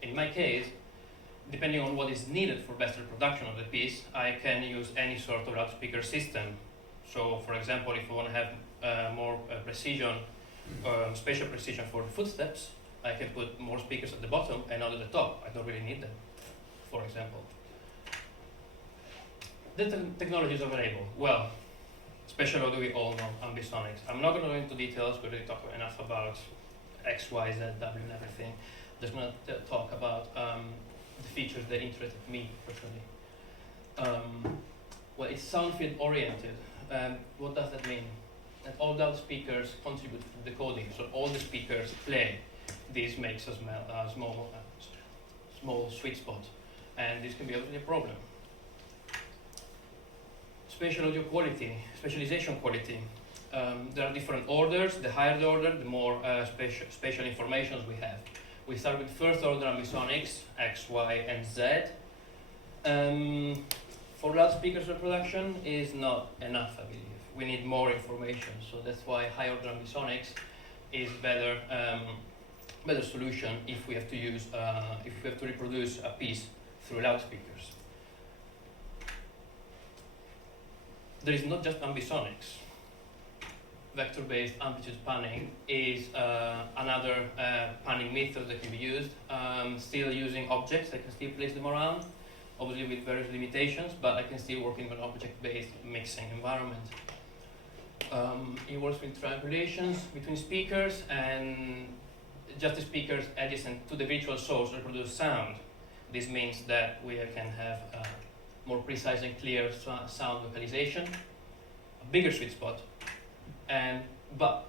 in my case, depending on what is needed for best reproduction of the piece, I can use any sort of loudspeaker system. So, for example, if I want to have more precision, spatial precision for the footsteps, I can put more speakers at the bottom and not at the top. I don't really need them, for example. The technology is available. Well, spatial audio we all know, Ambisonics. I'm not going to go into details, but we talk enough about X, Y, Z, W, and everything. Just going to talk about the features that interested me personally. Well, it's sound field oriented. What does that mean? That all loudspeakers contribute to the decoding, so all the speakers play. This makes a small sweet spot, and this can be obviously a problem. Spatial audio quality, spatialization quality. There are different orders. The higher the order, the more spatial information we have. We start with first order ambisonics, X, Y, and Z. For loudspeakers reproduction is not enough, I believe. We need more information, so that's why high order ambisonics is better solution if we have to use if we have to reproduce a piece through loudspeakers. There is not just ambisonics. Vector-based amplitude panning is another panning method that can be used. Still using objects, I can still place them around, obviously with various limitations, but I can still work in an object-based mixing environment. It works with triangulations between speakers, and just the speakers adjacent to the virtual source reproduce sound. This means that we can have more precise and clear sound localization, a bigger sweet spot, but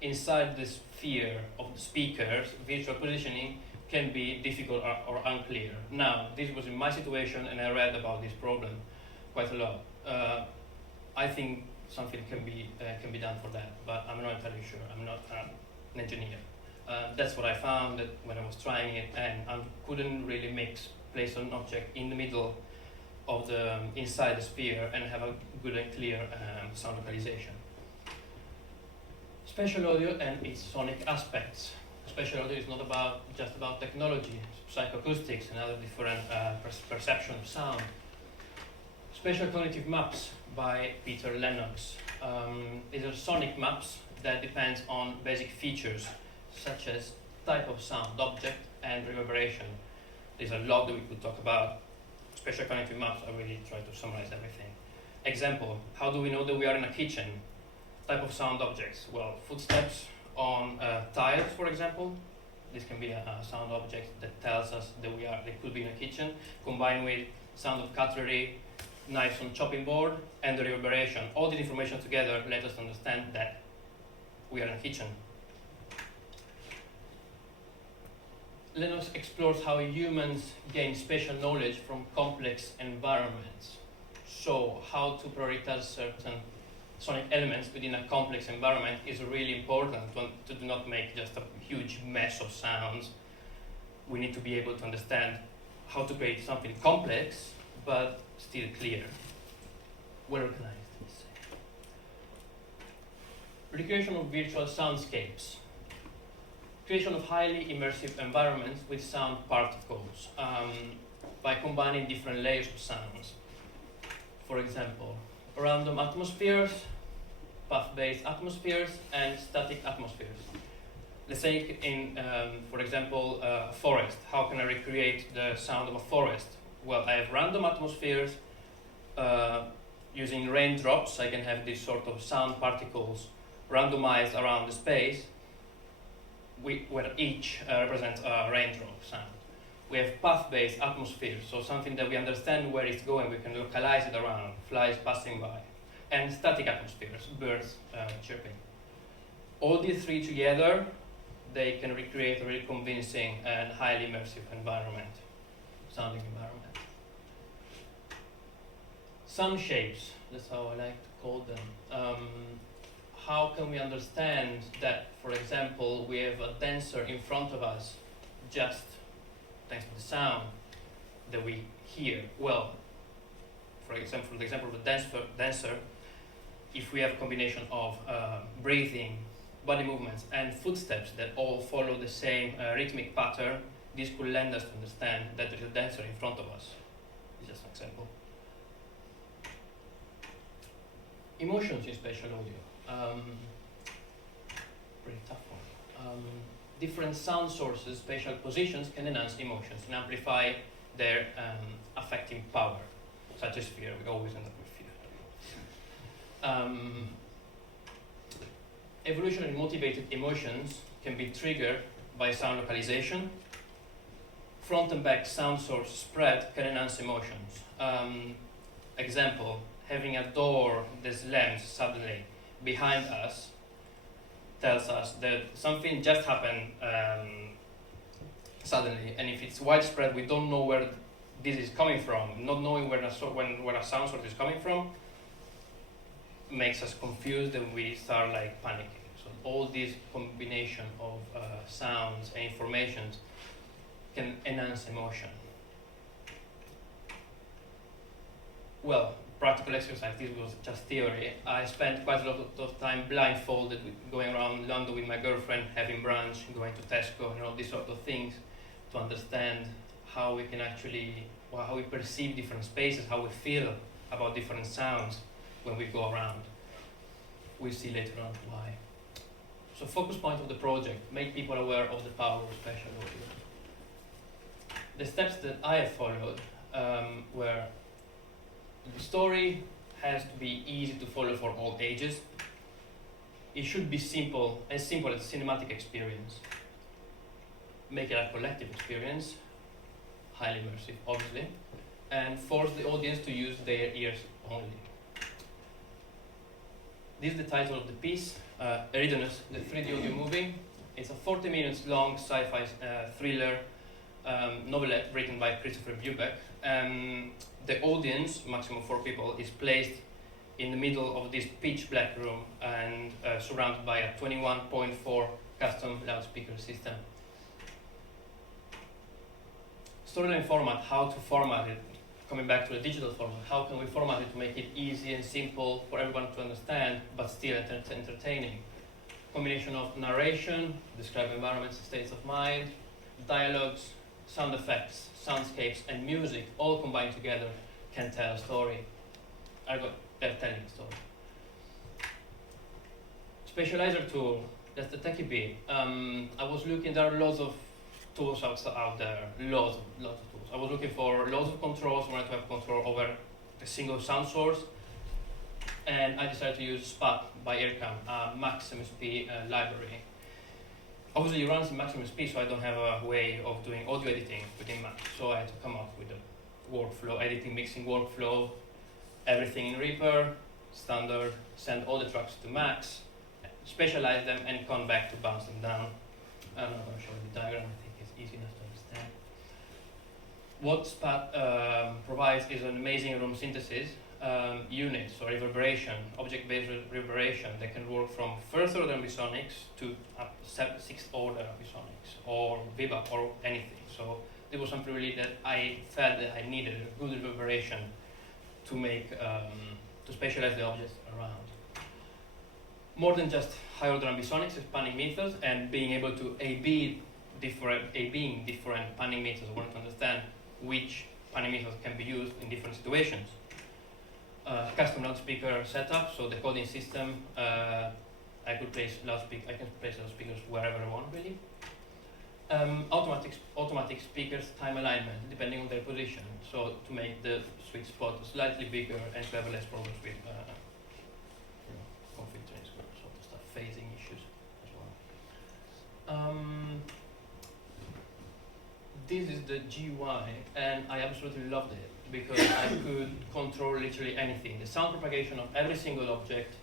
inside the sphere of the speakers, virtual positioning can be difficult or unclear. Now, this was in my situation, and I read about this problem quite a lot. I think something can be done for that, but I'm not entirely sure. I'm not an engineer. That's what I found that when I was trying it, and I couldn't really place an object in the middle of the inside the sphere and have a good and clear sound localization. Spatial audio and its sonic aspects. Spatial audio is not just about technology, psychoacoustics and other different perception of sound. Spatial cognitive maps by Peter Lennox. These are sonic maps that depend on basic features such as type of sound, object, and reverberation. There's a lot that we could talk about. Spatial cognitive maps, I really try to summarize everything. Example, how do we know that we are in a kitchen? Type of sound objects. Well, footsteps on tiles, for example. This can be a sound object that tells us that they could be in a kitchen, combined with sound of cutlery, knives on chopping board, and the reverberation. All this information together let us understand that we are in a kitchen. Lennox explores how humans gain spatial knowledge from complex environments. So, how to prioritize certain sonic elements within a complex environment is really important to do not make just a huge mess of sounds. We need to be able to understand how to create something complex, but still clear, well organized, let's say. Recreation of virtual soundscapes. Creation of highly immersive environments with sound particles by combining different layers of sounds. For example, random atmospheres, path-based atmospheres, and static atmospheres. Let's say for example, a forest. How can I recreate the sound of a forest? Well, I have random atmospheres. Using raindrops, I can have this sort of sound particles randomized around the space, where each represents a raindrop sound. We have path-based atmospheres, so something that we understand where it's going, we can localize it around, flies passing by. And static atmospheres, birds chirping. All these three together, they can recreate a really convincing and highly immersive sounding environment. Sound shapes, that's how I like to call them. How can we understand that, for example, we have a dancer in front of us just thanks to the sound that we hear? Well, for example, the example of the dancer, if we have a combination of breathing, body movements, and footsteps that all follow the same rhythmic pattern, this could lend us to understand that there is a dancer in front of us. It's just an example. Emotions in spatial audio. Pretty tough one. Different sound sources, spatial positions can enhance emotions and amplify their affecting power, such as fear. We always end up with fear. Evolutionary motivated emotions can be triggered by sound localization. Front and back sound source spread can enhance emotions. Example, having a door that slams suddenly behind us tells us that something just happened suddenly, and if it's widespread, we don't know where this is coming from. Not knowing where a sound source is coming from makes us confused, and we start like panicking. So all this combination of sounds and informations can enhance emotion. Well, practical exercise, this was just theory. I spent quite a lot of time blindfolded, going around London with my girlfriend, having brunch, going to Tesco, and all these sort of things to understand how we can actually, well, how we perceive different spaces, how we feel about different sounds when we go around. We'll see later on why. So focus point of the project, make people aware of the power of spatial audio. The steps that I have followed were the story has to be easy to follow for all ages. It should be simple as a cinematic experience. Make it a collective experience, highly immersive, obviously, and force the audience to use their ears only. This is the title of the piece, Eridanus, the 3D audio movie. It's a 40 minutes long sci-fi thriller novelette written by Christopher Bubeck. The audience, maximum 4 people, is placed in the middle of this pitch black room and surrounded by a 21.4 custom loudspeaker system. Storyline format, how to format it, coming back to the digital format, how can we format it to make it easy and simple for everyone to understand, but still entertaining? Combination of narration, describe environments and states of mind, dialogues, sound effects, soundscapes, and music, all combined together can tell a story. They're telling a story. Spatializer tool, that's the techie bit. I was looking, there are lots of tools out there, lots of tools. I was looking for lots of controls. I wanted to have control over a single sound source, and I decided to use SPAT by Earcam, a Max MSP library. Obviously, it runs in Max MSP, so I don't have a way of doing audio editing within Max. So I had to come up with a workflow, editing, mixing workflow, everything in Reaper, standard, send all the tracks to Max, specialize them, and come back to bounce them down. I'm not going to show you the diagram. I think it's easy enough to understand. What SPAT provides is an amazing room synthesis unit, so reverberation, object-based reverberation that can work from first order ambisonics to up 6th order ambisonics or VBAP or anything. So there was something really that I felt that I needed, a good reverberation to make to specialize the objects around. More than just high order ambisonics, panning methods, and being able to A-B different panning methods. I wanted to understand which panning methods can be used in different situations. Custom loudspeaker setup, so the coding system, I can place loudspeakers wherever I want, really. Automatic speakers time alignment, depending on their position, so to make the sweet spot slightly bigger and to have less problems with config transfer, sort of stuff, phasing issues as well. This is the GUI, and I absolutely loved it because I could control literally anything. The sound propagation of every single object,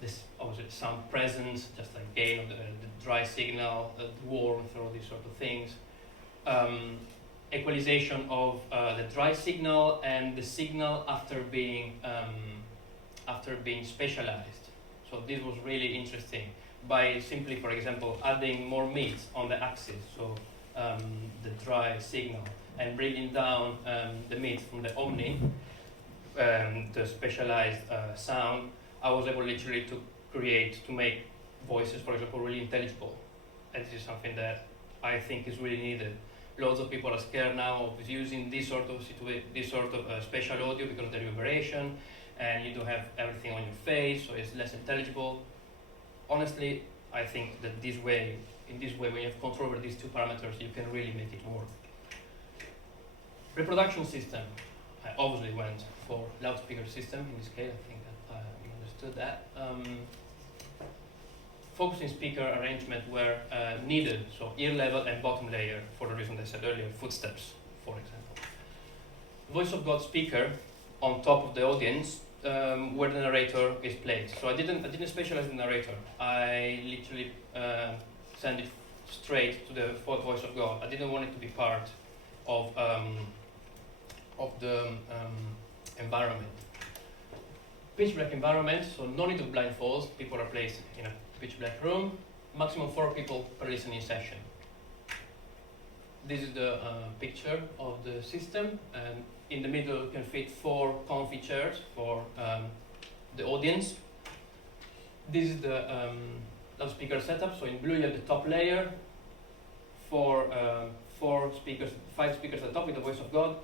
this obviously sound presence, just like gain of the dry signal, the warmth, all these sort of things. Equalization of the dry signal and the signal after being spatialized. So this was really interesting by simply, for example, adding more mids on the axis. So the dry signal and bringing down the mids from the omni, the specialized sound. I was able literally to make voices, for example, really intelligible. And this is something that I think is really needed. Lots of people are scared now of using this sort of spatial audio because of the reverberation, and you don't have everything on your face, so it's less intelligible. Honestly, I think that in this way, when you have control over these two parameters, you can really make it work. Reproduction system. I obviously went for loudspeaker system in this case. I think that you understood that. focusing speaker arrangement were needed, so ear level and bottom layer, for the reason I said earlier, footsteps, for example. Voice of God speaker on top of the audience, where the narrator is played. So I didn't specialize in narrator. I literally send it straight to the voice of God. I didn't want it to be part of the environment. Pitch black environment, so no need of blindfolds. People are placed in a pitch black room. Maximum 4 people per listening session. This is the picture of the system, and in the middle you can fit 4 comfy chairs for the audience. This is the loudspeaker setup. So in blue you have the top layer, 4 speakers, 5 speakers at the top with the voice of God.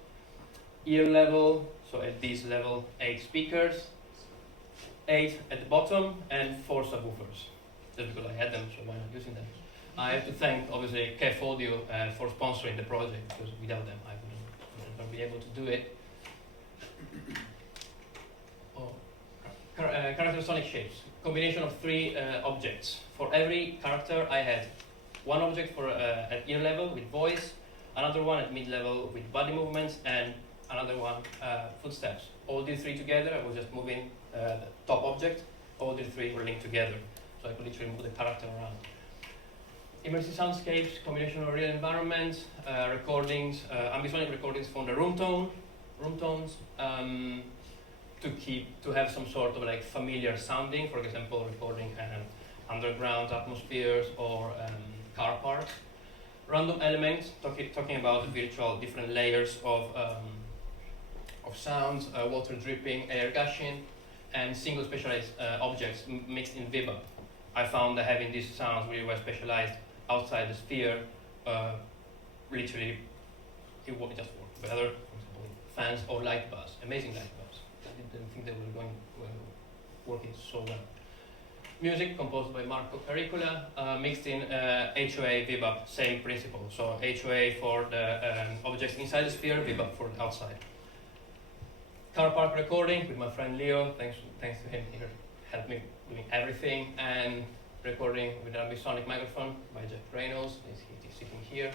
Ear level, so at this level 8 speakers, 8 at the bottom, and 4 subwoofers. Just because I had them, so why not using them? I have to thank obviously KF Audio for sponsoring the project, because without them I wouldn't be able to do it. Character sonic shapes, combination of 3 objects. For every character I had 1 object for at ear level with voice, another one at mid level with body movements, and another one footsteps. All these 3 together, I was just moving the top object. All these 3 were linked together, so I could literally move the character around. Immersive soundscapes, combination of real environments, recordings, ambisonic recordings from the room tones, to have some sort of like familiar sounding. For example, recording underground atmospheres or car parks. Random elements, talking about the virtual different layers of sounds, water dripping, air gushing, and single specialized objects mixed in VIBA. I found that having these sounds really well specialized outside the sphere, literally, it would just work better. For example, fans or light bars, amazing light bars. I didn't think they were working so well. Music composed by Marco Caricula, mixed in HOA, VIBA, same principle. So HOA for the objects inside the sphere, VIBA for the outside. Car park recording with my friend Leo, thanks to him, he helped me doing everything, and recording with an Ambisonic microphone by Jack Reynolds, he's sitting here.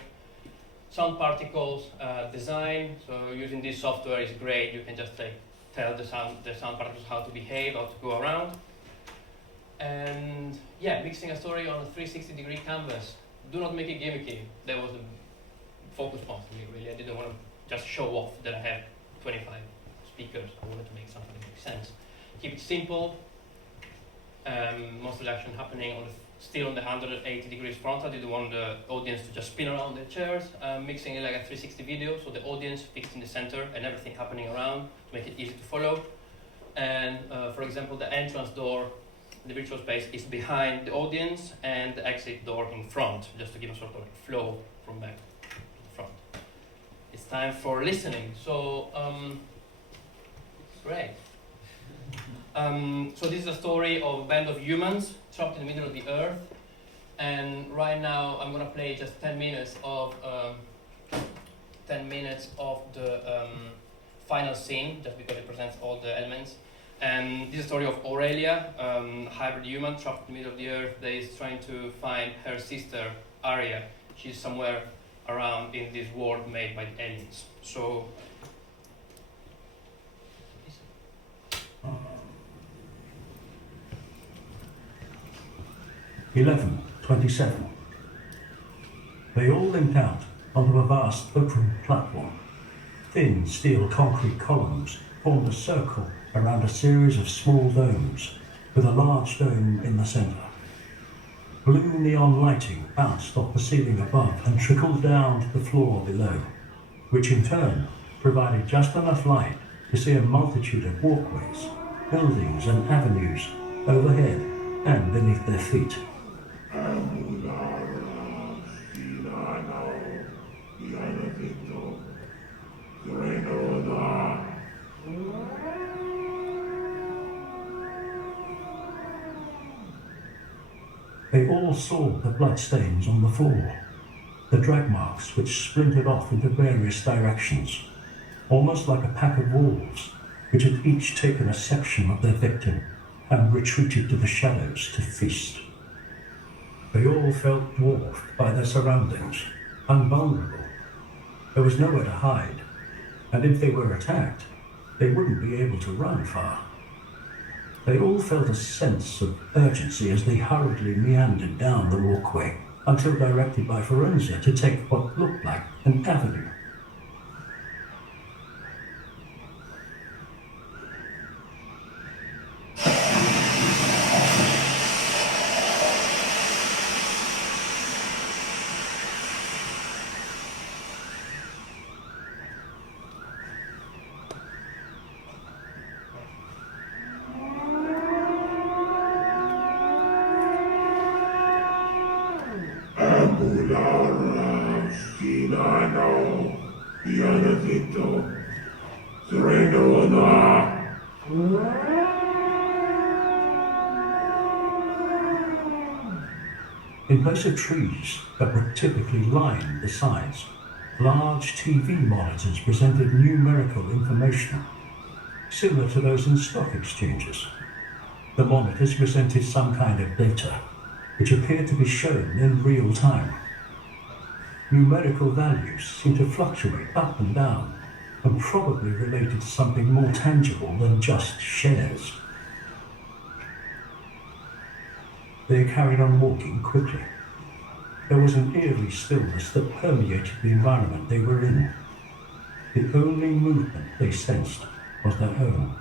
Sound particles design, so using this software is great. You can just tell the sound particles how to behave, how to go around. And yeah, mixing a story on a 360-degree canvas. Do not make it gimmicky. That was the focus point for me, really. I didn't want to just show off that I have 25 speakers. I wanted to make something that makes sense. Keep it simple. Most of the action happening still on the 180 degrees frontal. You don't want the audience to just spin around their chairs. Mixing it like a 360 video, so the audience fixed in the center and everything happening around to make it easy to follow. And for example, the entrance door, the virtual space, is behind the audience, and the exit door in front, just to give a sort of like flow from back to front. It's time for listening. So great. So this is a story of a band of humans trapped in the middle of the earth, and right now I'm gonna play just 10 minutes of the final scene, just because it presents all the elements. And this is a story of Aurelia, hybrid human trapped in the middle of the earth that is trying to find her sister Aria. She's somewhere around in this world made by the aliens. So 11:27. They all linked out onto a vast open platform. Thin steel concrete columns formed a circle around a series of small domes, with a large dome in the centre. Blue neon lighting bounced off the ceiling above and trickled down to the floor below, which in turn provided just enough light to see a multitude of walkways, buildings and avenues overhead and beneath their feet. They all saw the bloodstains on the floor, the drag marks which splintered off into various directions, almost like a pack of wolves which had each taken a section of their victim and retreated to the shadows to feast. They all felt dwarfed by their surroundings, invulnerable. There was nowhere to hide, and if they were attacked, they wouldn't be able to run far. They all felt a sense of urgency as they hurriedly meandered down the walkway until directed by Forenza to take what looked like an avenue. In place of trees that would typically line the sides, large TV monitors presented numerical information, similar to those in stock exchanges. The monitors presented some kind of data, which appeared to be shown in real time. Numerical values seemed to fluctuate up and down, and probably related to something more tangible than just shares. They carried on walking quickly. There was an eerie stillness that permeated the environment they were in. The only movement they sensed was their own.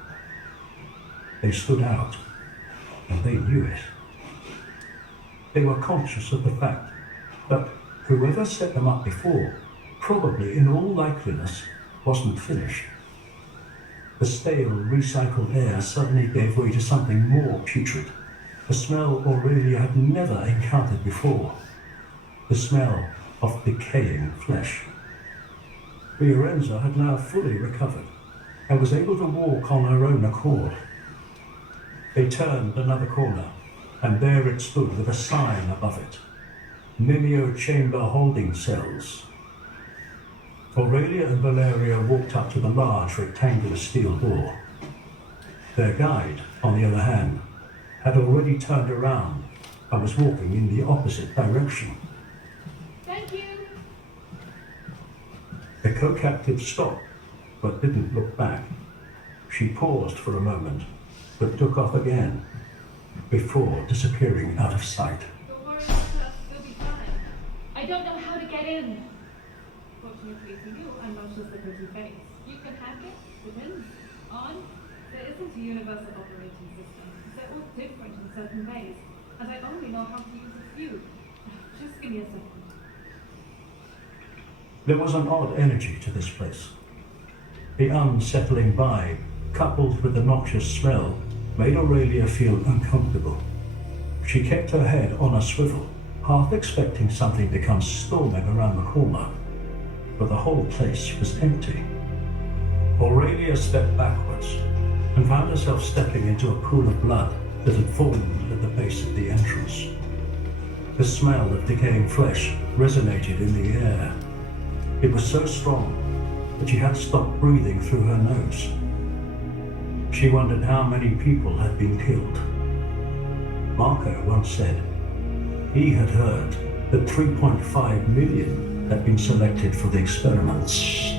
They stood out, and they knew it. They were conscious of the fact that whoever set them up before, probably in all likeliness, wasn't finished. The stale, recycled air suddenly gave way to something more putrid, a smell Aurelia had never encountered before, the smell of decaying flesh. Fiorenza had now fully recovered and was able to walk on her own accord. They turned another corner, and there it stood with a sign above it, Mimeo Chamber Holding Cells. Aurelia and Valeria walked up to the large rectangular steel door. Their guide, on the other hand, had already turned around and was walking in the opposite direction. Thank you. The co-captive stopped, but didn't look back. She paused for a moment, but took off again, before disappearing out of sight. Don't worry, Martha. You'll be fine. I don't know how to get in. Fortunately for you, I'm not just a pretty face. You can hack it, depends on. There isn't a universal operating system. They're all different in certain ways, and I only know how to use a few. Just give me a second. There was an odd energy to this place. The unsettling vibe, coupled with the noxious smell, made Aurelia feel uncomfortable. She kept her head on a swivel, half expecting something to come storming around the corner, but the whole place was empty. Aurelia stepped backwards and found herself stepping into a pool of blood that had formed at the base of the entrance. The smell of decaying flesh resonated in the air. It was so strong that she had stopped breathing through her nose. She wondered how many people had been killed. Marco once said he had heard that 3.5 million had been selected for the experiments.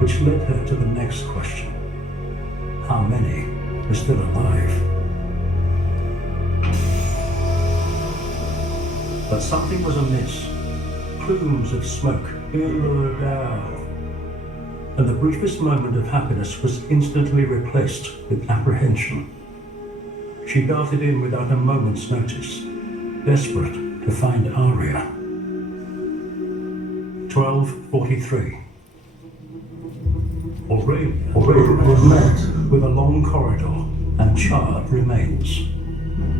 Which led her to the next question. How many were still alive? But something was amiss. Plumes of smoke billowed out, and the briefest moment of happiness was instantly replaced with apprehension. She darted in without a moment's notice, desperate to find Aria. 12:43. Aurelia was met with a long corridor and charred remains,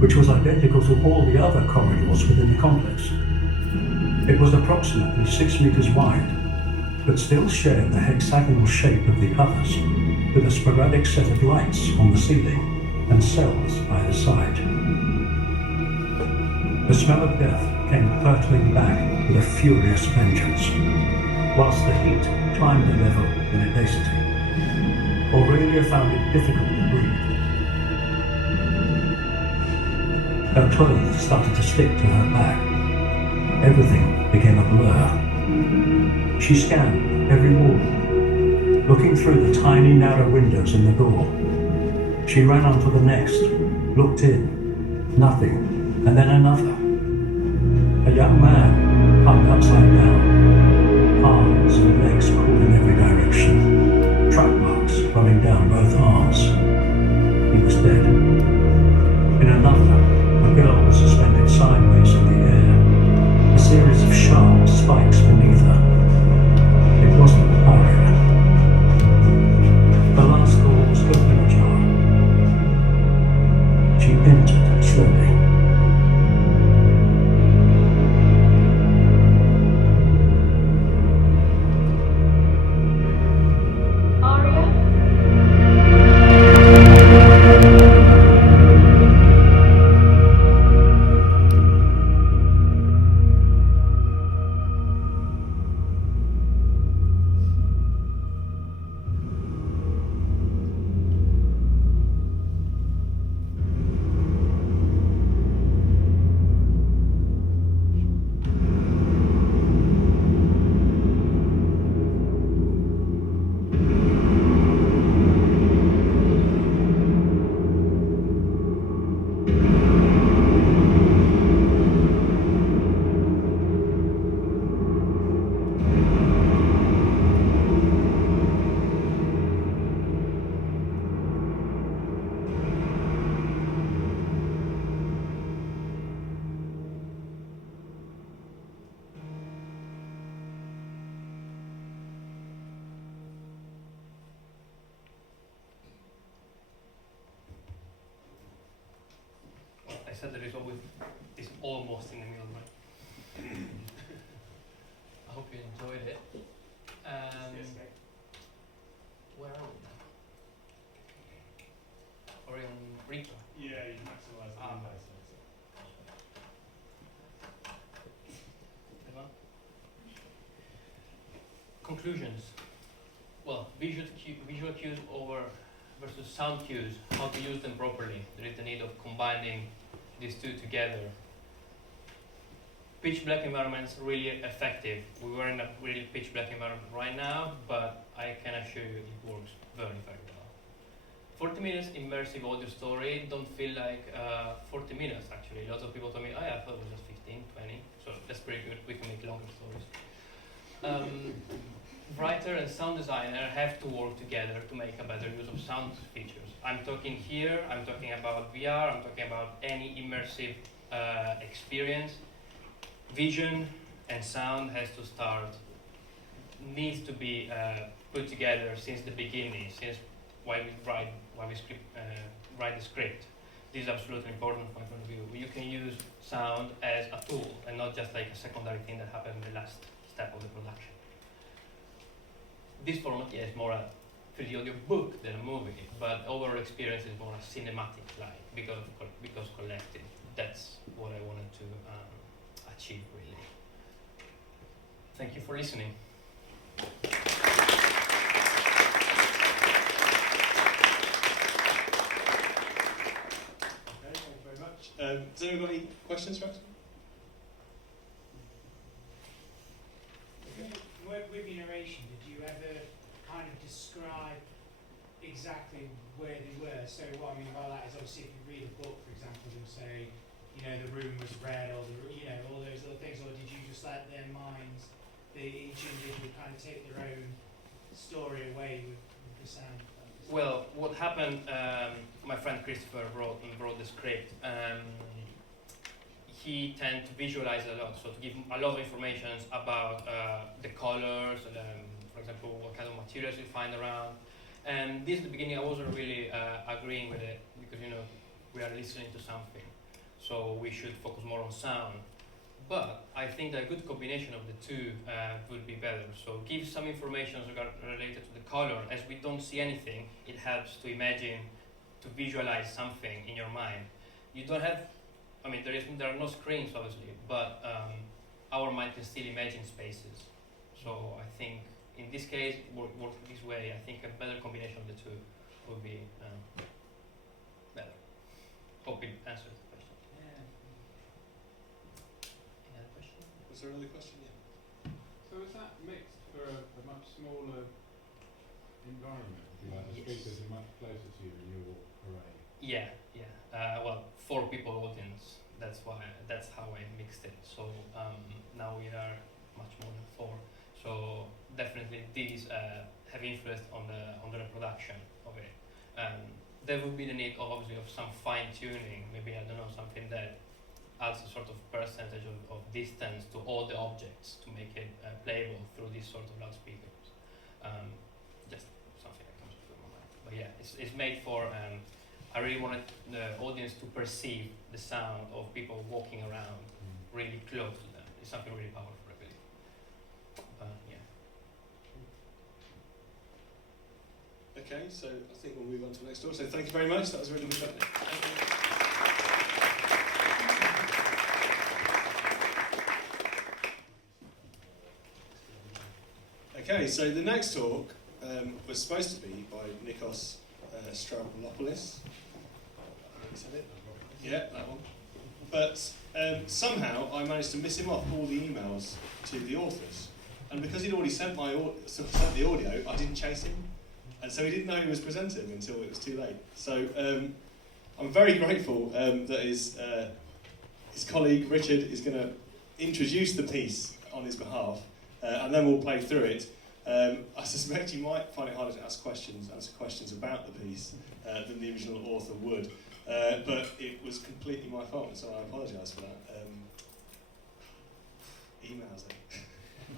which was identical to all the other corridors within the complex. It was approximately 6 meters wide, but still shared the hexagonal shape of the others, with a sporadic set of lights on the ceiling and cells either side. The smell of death came hurtling back with a furious vengeance, whilst the heat climbed the level in intensity. Aurelia found it difficult to breathe. Her clothes started to stick to her back. Everything became a blur. She scanned every wall, looking through the tiny narrow windows in the door. She ran on to the next, looked in, nothing, and then another. A young man hung upside down, arms and legs pulled in every direction, track marks running down both arms. He was dead. In another, a girl was suspended sideways in the air, a series of sharp spikes beneath her. It wasn't Aria. The last door was open ajar. She entered slowly. I said there is always is almost in the middle, right? I hope you enjoyed it. Where are we now? Are we on Reaper? Yeah, you maximise the window. Conclusions. Well, visual cues over versus sound cues, how to use them properly. There is the need of combining these two together. Pitch black environments really effective. We were in a really pitch black environment right now, but I can assure you it works very, very well. 40 minutes immersive audio story, don't feel like 40 minutes actually. Lots of people told me, oh yeah, I thought it was just 15, 20, so that's pretty good. We can make longer stories. Writer and sound designer have to work together to make a better use of sound features. I'm talking here, I'm talking about VR, I'm talking about any immersive experience. Vision and sound has to start, needs to be put together since the beginning, since why we write the script. This is absolutely important from my point of view. You can use sound as a tool and not just like a secondary thing that happened in the last step of the production. This format is more a 3D audio book than a movie, but overall experience is more a cinematic like because collected. That's what I wanted to achieve really. Thank you for listening. Thank you very much. Has anyone got any questions for us? With your narration, did you ever kind of describe exactly where they were? So what I mean by that is obviously if you read a book, for example, they'll say, you know, the room was red or all those little things, or did you just let their minds, each individual kind of take their own story away with the sound? Well, what happened, my friend Christopher wrote the script. He tended to visualize a lot, so to give a lot of information about the colors, for example, what kind of materials you find around. And this at the beginning, I wasn't really agreeing with it because, you know, we are listening to something, so we should focus more on sound. But I think that a good combination of the two would be better. So give some information related to the color. As we don't see anything, it helps to imagine, to visualize something in your mind. You don't have, I mean, there are no screens obviously, but our mind can still imagine spaces. So I think in this case, work this way. I think a better combination of the two would be better. Hope it answers the question. Yeah. Was there another question? Yeah. So is that mixed for a much smaller environment? Like the speakers are much closer to you in your array? Yeah. Well, 4 people audience. That's how I mixed it. So now we are much more than 4. So definitely these have influenced on the reproduction of it. There would be the need obviously of some fine tuning. Maybe I don't know, something that adds a sort of percentage of distance to all the objects to make it playable through these sort of loudspeakers. Just something that comes to my mind. But yeah, it's made for. I really wanted the audience to perceive the sound of people walking around really close to them. It's something really powerful, I believe. Yeah. Okay, so I think we'll move on to the next talk. So thank you very much. That was really good. Okay, so the next talk was supposed to be by Nikos Strampolopoulos. Said it? Yeah, that one. But somehow I managed to miss him off all the emails to the authors, and because he'd already sent sent the audio, I didn't chase him, and so he didn't know he was presenting until it was too late. So I'm very grateful that his colleague Richard is going to introduce the piece on his behalf, and then we'll play through it. I suspect you might find it harder to answer questions about the piece than the original author would. But it was completely my fault, so I apologise for that. Emails,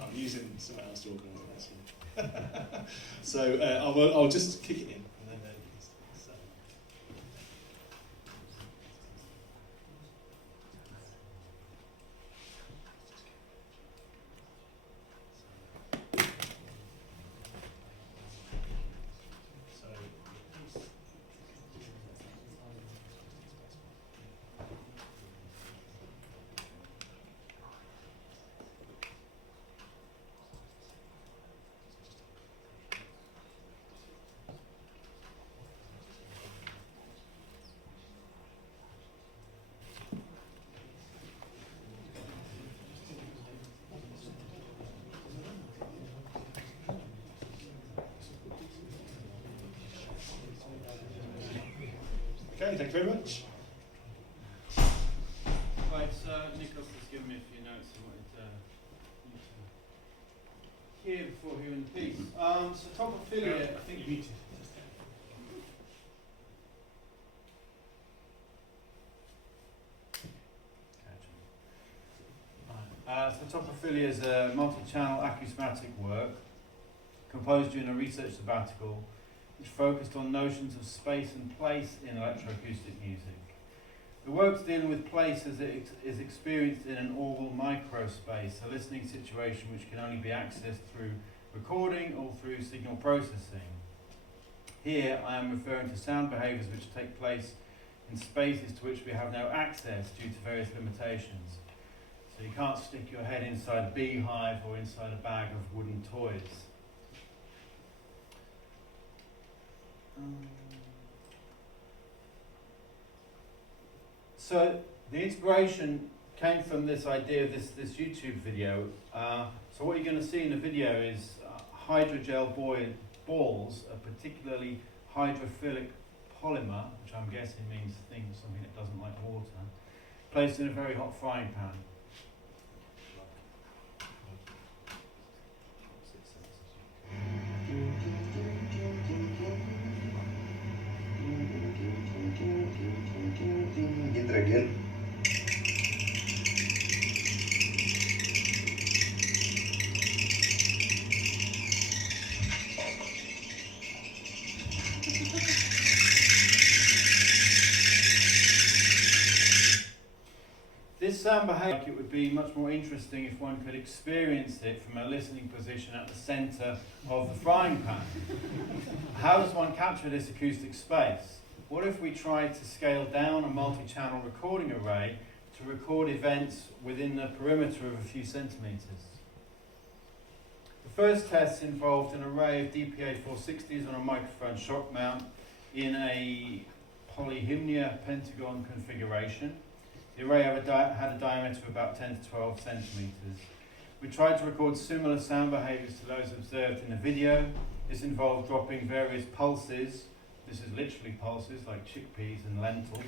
I'm using something else to organise it. So I'll just kick it in. And then, Okay, thank you very much. Right, so Nikos has given me a few notes I wanted you to hear before hearing the piece. So top affiliate, I think you need to. So Topophilia is a multi-channel acousmatic work composed during a research sabbatical which focused on notions of space and place in electroacoustic music. The work's dealing with place as it is experienced in an oral microspace, a listening situation which can only be accessed through recording or through signal processing. Here I am referring to sound behaviours which take place in spaces to which we have no access due to various limitations. So you can't stick your head inside a beehive or inside a bag of wooden toys. So the inspiration came from this idea of this YouTube video. So what you're going to see in the video is hydrogel balls, a particularly hydrophilic polymer, which I'm guessing means something that doesn't like water, placed in a very hot frying pan. يترجل This sound behaviour, it would be much more interesting if one could experience it from a listening position at the centre of the frying pan. How does one capture this acoustic space? What if we tried to scale down a multi-channel recording array to record events within the perimeter of a few centimetres? The first test involved an array of DPA 460s on a microphone shock mount in a polyhymnia pentagon configuration. The array had a diameter of about 10 to 12 centimetres. We tried to record similar sound behaviours to those observed in the video. This involved dropping various pulses, this is literally pulses like chickpeas and lentils,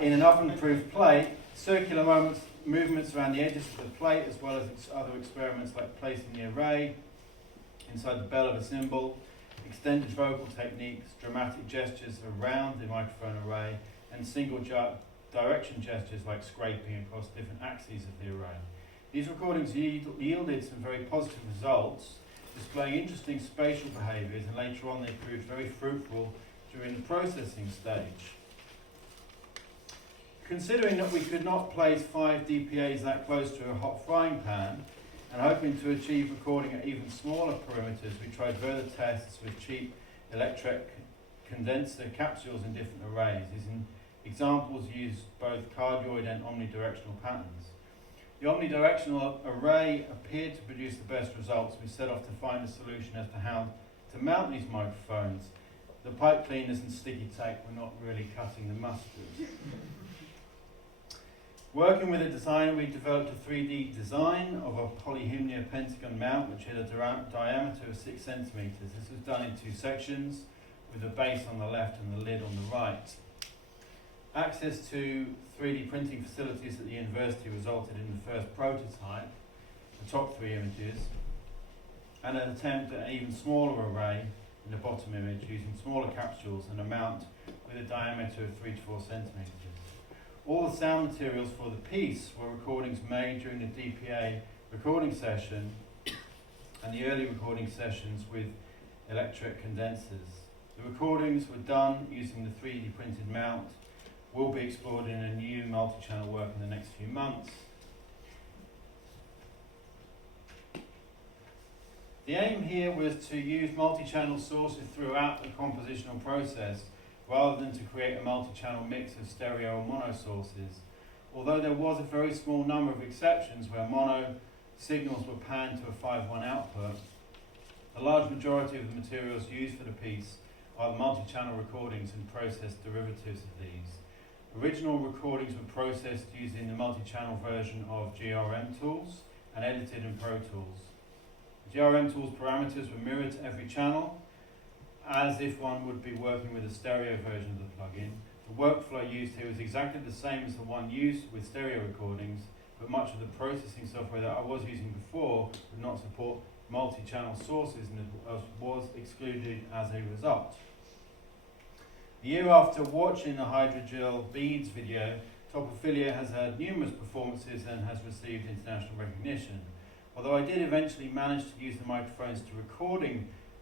in an oven-proof plate, circular movements around the edges of the plate, as well as other experiments like placing the array inside the bell of a cymbal, extended vocal techniques, dramatic gestures around the microphone array, and single direction gestures like scraping across different axes of the array. These recordings yielded some very positive results, displaying interesting spatial behaviours, and later on they proved very fruitful during the processing stage. Considering that we could not place 5 dPAs that close to a hot frying pan, and hoping to achieve recording at even smaller perimeters, we tried further tests with cheap electric condenser capsules in different arrays. These examples use both cardioid and omnidirectional patterns. The omnidirectional array appeared to produce the best results. We set off to find a solution as to how to mount these microphones. The pipe cleaners and sticky tape were not really cutting the mustard. Working with a designer, we developed a 3D design of a polyhymnia pentagon mount which had a diameter of 6 centimetres. This was done in 2 sections, with the base on the left and the lid on the right. Access to 3D printing facilities at the university resulted in the first prototype, the top 3 images, and an attempt at an even smaller array in the bottom image using smaller capsules and a mount with a diameter of 3 to 4 centimetres. All the sound materials for the piece were recordings made during the DPA recording session and the early recording sessions with electric condensers. The recordings were done using the 3D printed mount, will be explored in a new multi-channel work in the next few months. The aim here was to use multi-channel sources throughout the compositional process, rather than to create a multi-channel mix of stereo or mono sources. Although there was a very small number of exceptions where mono signals were panned to a 5:1 output, the large majority of the materials used for the piece are the multi-channel recordings and processed derivatives of these. Original recordings were processed using the multi-channel version of GRM tools and edited in Pro Tools. The GRM tools parameters were mirrored to every channel, as if one would be working with a stereo version of the plugin. The workflow used here was exactly the same as the one used with stereo recordings, but much of the processing software that I was using before did not support multi-channel sources and was excluded as a result. The year after watching the Hydrogel Beads video, Topophilia has had numerous performances and has received international recognition. Although I did eventually manage to use the microphones to record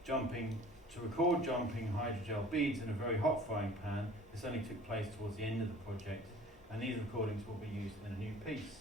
jumping hydrogel beads in a very hot frying pan, this only took place towards the end of the project, and these recordings will be used in a new piece.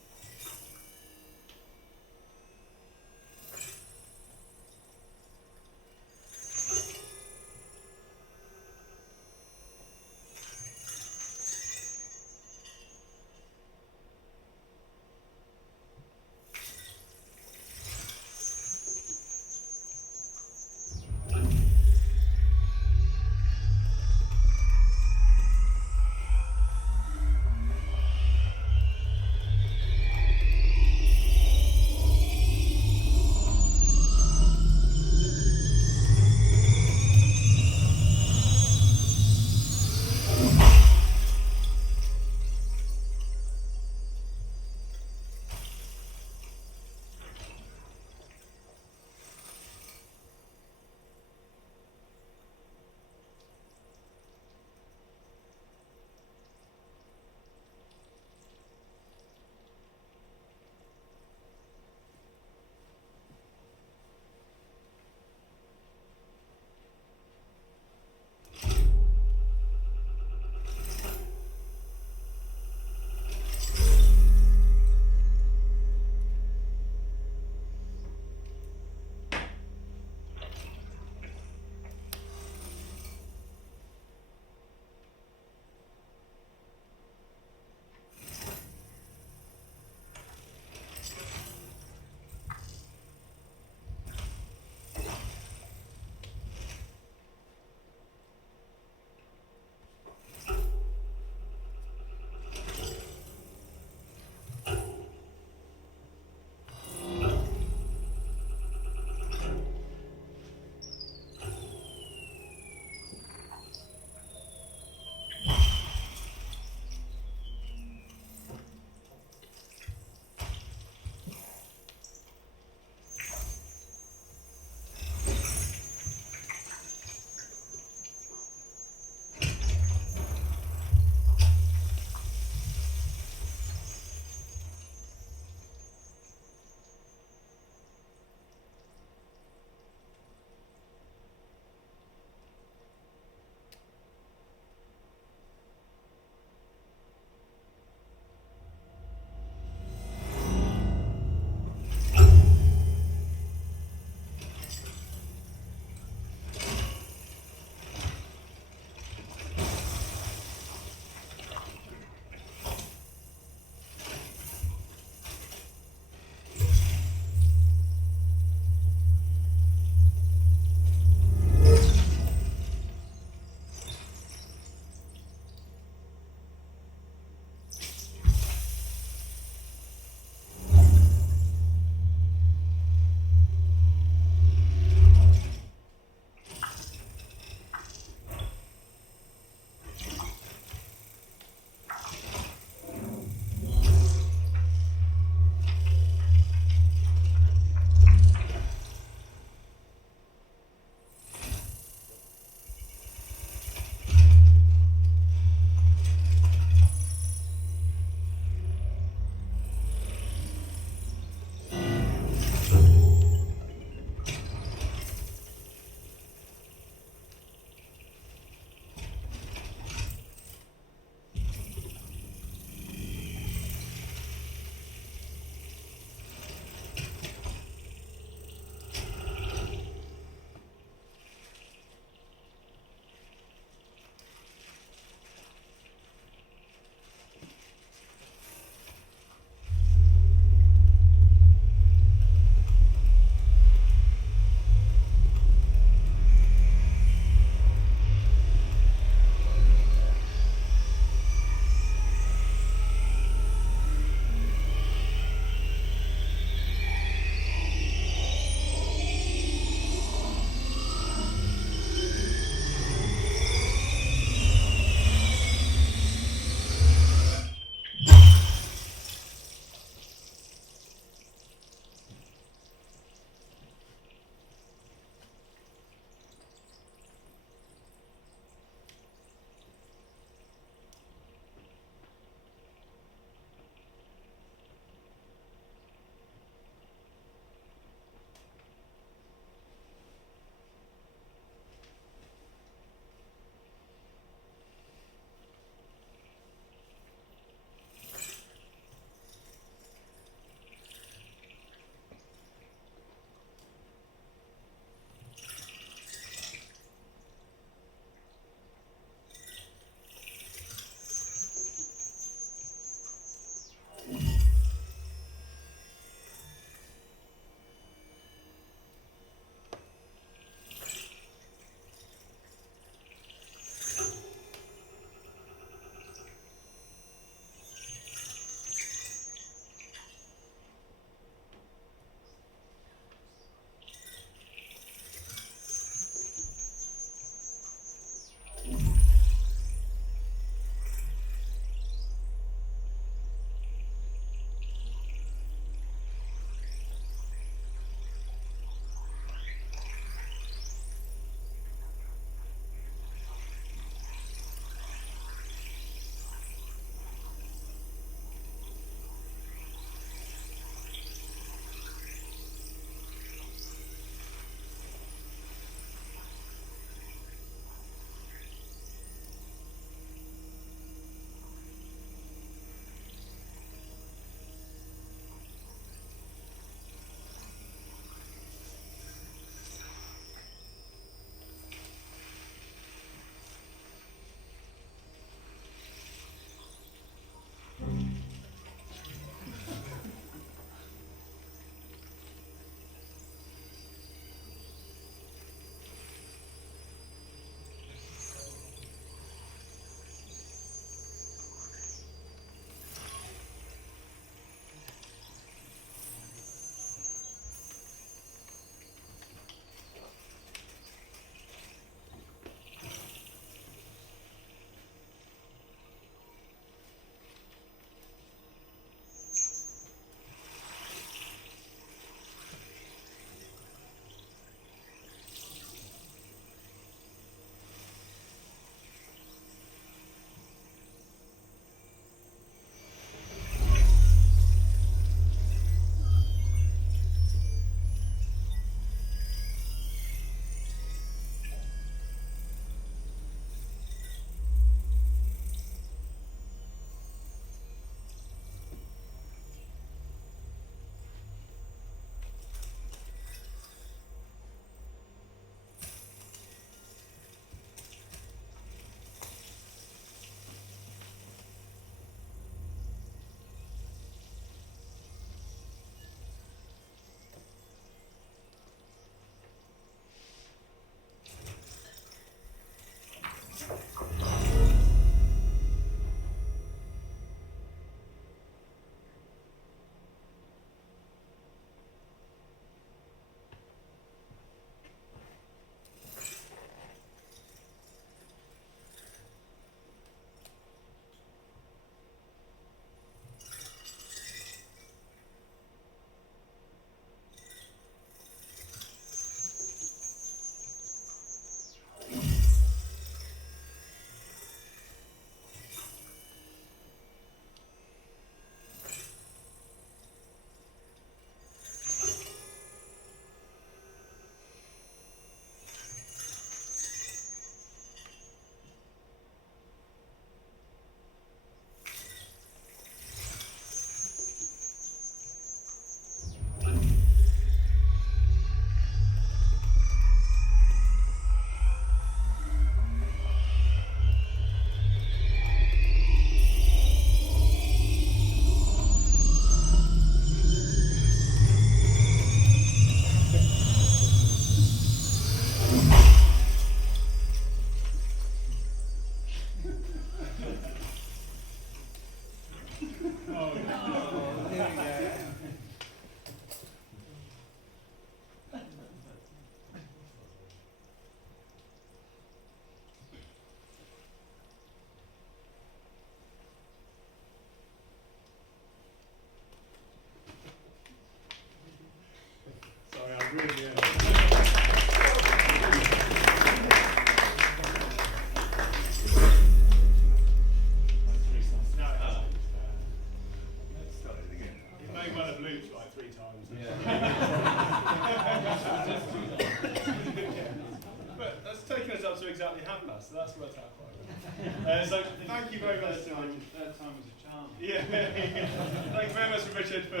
So thank you very much. Third time was a charm. Yeah. Thank you very much, Richard, for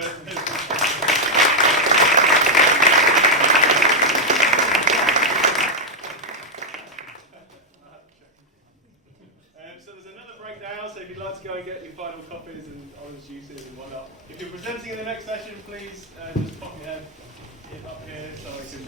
so there's another break now, so if you'd like to go and get your final copies and orange juices and whatnot. If you're presenting in the next session, please just pop your head up here so I can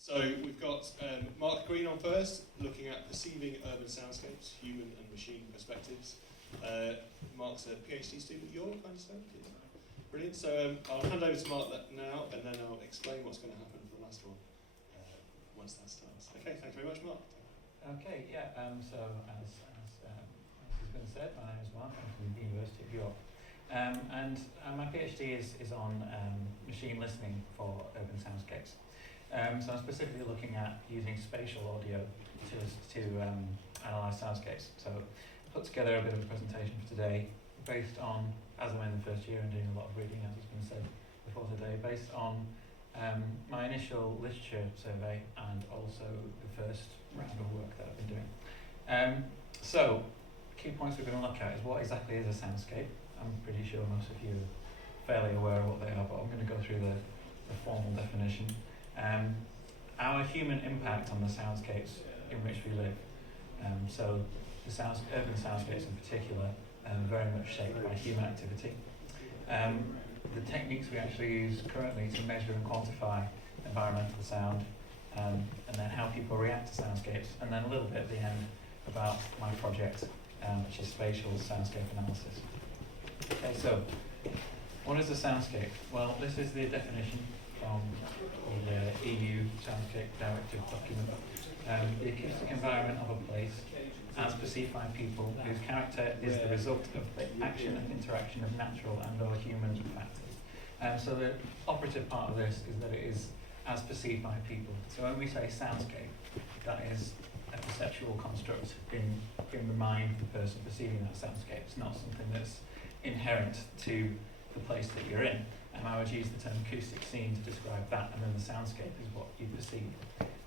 So we've got Mark Green on first, looking at perceiving urban soundscapes, human and machine perspectives. Mark's a PhD student at York, I understand. Brilliant. So I'll hand over to Mark that now, and then I'll explain what's going to happen for the last one once that starts. Okay, thank you very much, Mark. Okay, yeah. So as has been said, my name is Mark. I'm from the University of York, and my PhD is on machine listening for urban soundscapes. So I'm specifically looking at using spatial audio to analyse soundscapes. So I put together a bit of a presentation for today based on, as I'm in the first year and doing a lot of reading, as has been said before today, based on my initial literature survey and also the first round of work that I've been doing. So key points we're going to look at is what exactly is a soundscape. I'm pretty sure most of you are fairly aware of what they are, but I'm going to go through the formal definition. Our human impact on the soundscapes in which we live. So the urban soundscapes in particular very much shaped by human activity. The techniques we actually use currently to measure and quantify environmental sound, and then how people react to soundscapes, and then a little bit at the end about my project, which is spatial soundscape analysis. Okay, so what is a soundscape? Well, this is the definition from the EU Soundscape Directive document. The acoustic environment of a place as perceived by people whose character is the result of the action and interaction of natural and or human factors. So the operative part of this is that it is as perceived by people. So when we say soundscape, that is a perceptual construct in the mind of the person perceiving that soundscape. It's not something that's inherent to the place that you're in. I would use the term acoustic scene to describe that, and then the soundscape is what you perceive.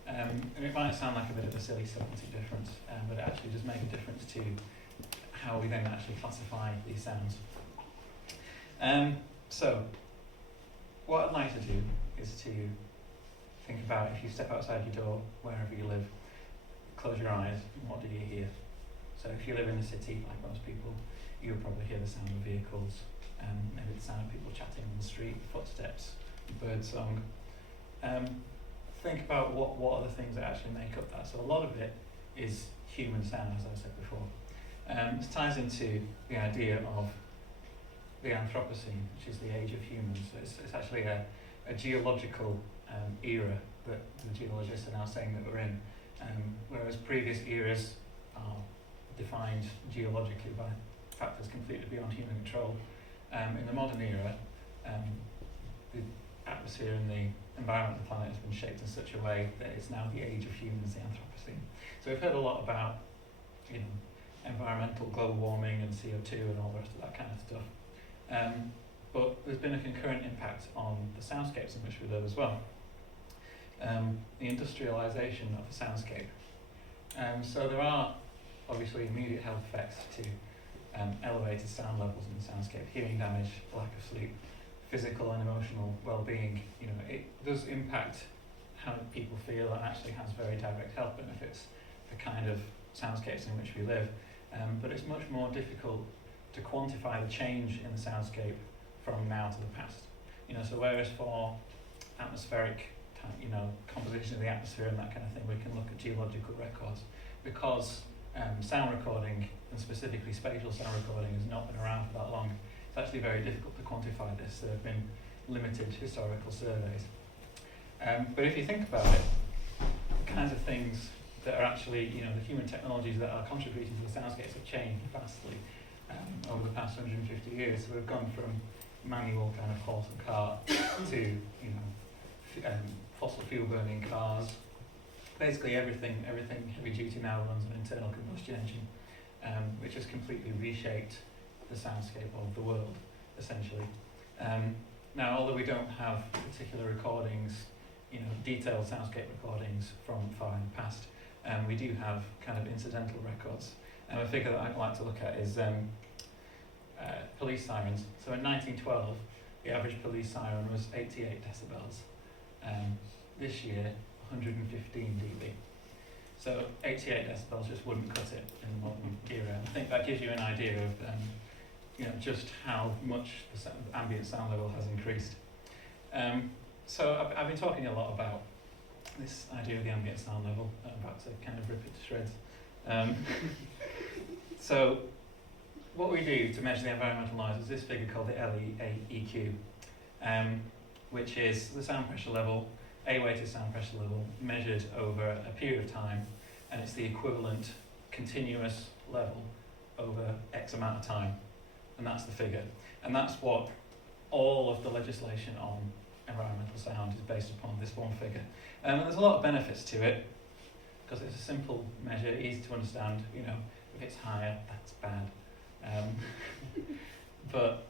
And it might sound like a bit of a silly semantic difference, but it actually does make a difference to how we then actually classify these sounds. So, what I'd like to do is to think about, if you step outside your door, wherever you live, close your eyes, and what do you hear? So if you live in the city, like most people, you'll probably hear the sound of vehicles, maybe the sound of people chatting on the street, footsteps, bird song. Think about what are the things that actually make up that. So a lot of it is human sound, as I said before. This ties into the idea of the Anthropocene, which is the age of humans. So it's actually a geological era that the geologists are now saying that we're in, whereas previous eras are defined geologically by factors completely beyond human control. In the modern era, the atmosphere and the environment of the planet has been shaped in such a way that it's now the age of humans, the Anthropocene. So we've heard a lot about, environmental global warming and CO2 and all the rest of that kind of stuff. But there's been a concurrent impact on the soundscapes in which we live as well. The industrialisation of the soundscape. So there are obviously immediate health effects to elevated sound levels in the soundscape, hearing damage, lack of sleep, physical and emotional well-being. It does impact how people feel and actually has very direct health benefits, the kind of soundscapes in which we live. But it's much more difficult to quantify the change in the soundscape from now to the past. So whereas for atmospheric, composition of the atmosphere and that kind of thing, we can look at geological records. Because sound recording, and specifically spatial sound recording, has not been around for that long, it's actually very difficult to quantify this. There have been limited historical surveys. But if you think about it, the kinds of things that are actually, the human technologies that are contributing to the soundscapes have changed vastly over the past 150 years. So we've gone from manual kind of horse and cart to, fossil fuel burning cars. Basically everything heavy duty now runs an internal combustion engine, which has completely reshaped the soundscape of the world, essentially. Now, although we don't have particular recordings, detailed soundscape recordings from far in the past, we do have kind of incidental records. And a figure that I'd like to look at is police sirens. So in 1912, the average police siren was 88 decibels. This year, 115 dB. So 88 decibels just wouldn't cut it in the modern era. I think that gives you an idea of just how much the ambient sound level has increased. So I've been talking a lot about this idea of the ambient sound level. I'm about to kind of rip it to shreds. So what we do to measure the environmental noise is this figure called the LEAEQ, which is the sound pressure level, A-weighted sound pressure level, measured over a period of time, and it's the equivalent continuous level over X amount of time, and that's the figure. And that's what all of the legislation on environmental sound is based upon, this one figure. And there's a lot of benefits to it, because it's a simple measure, easy to understand. You know, if it's higher, that's bad. But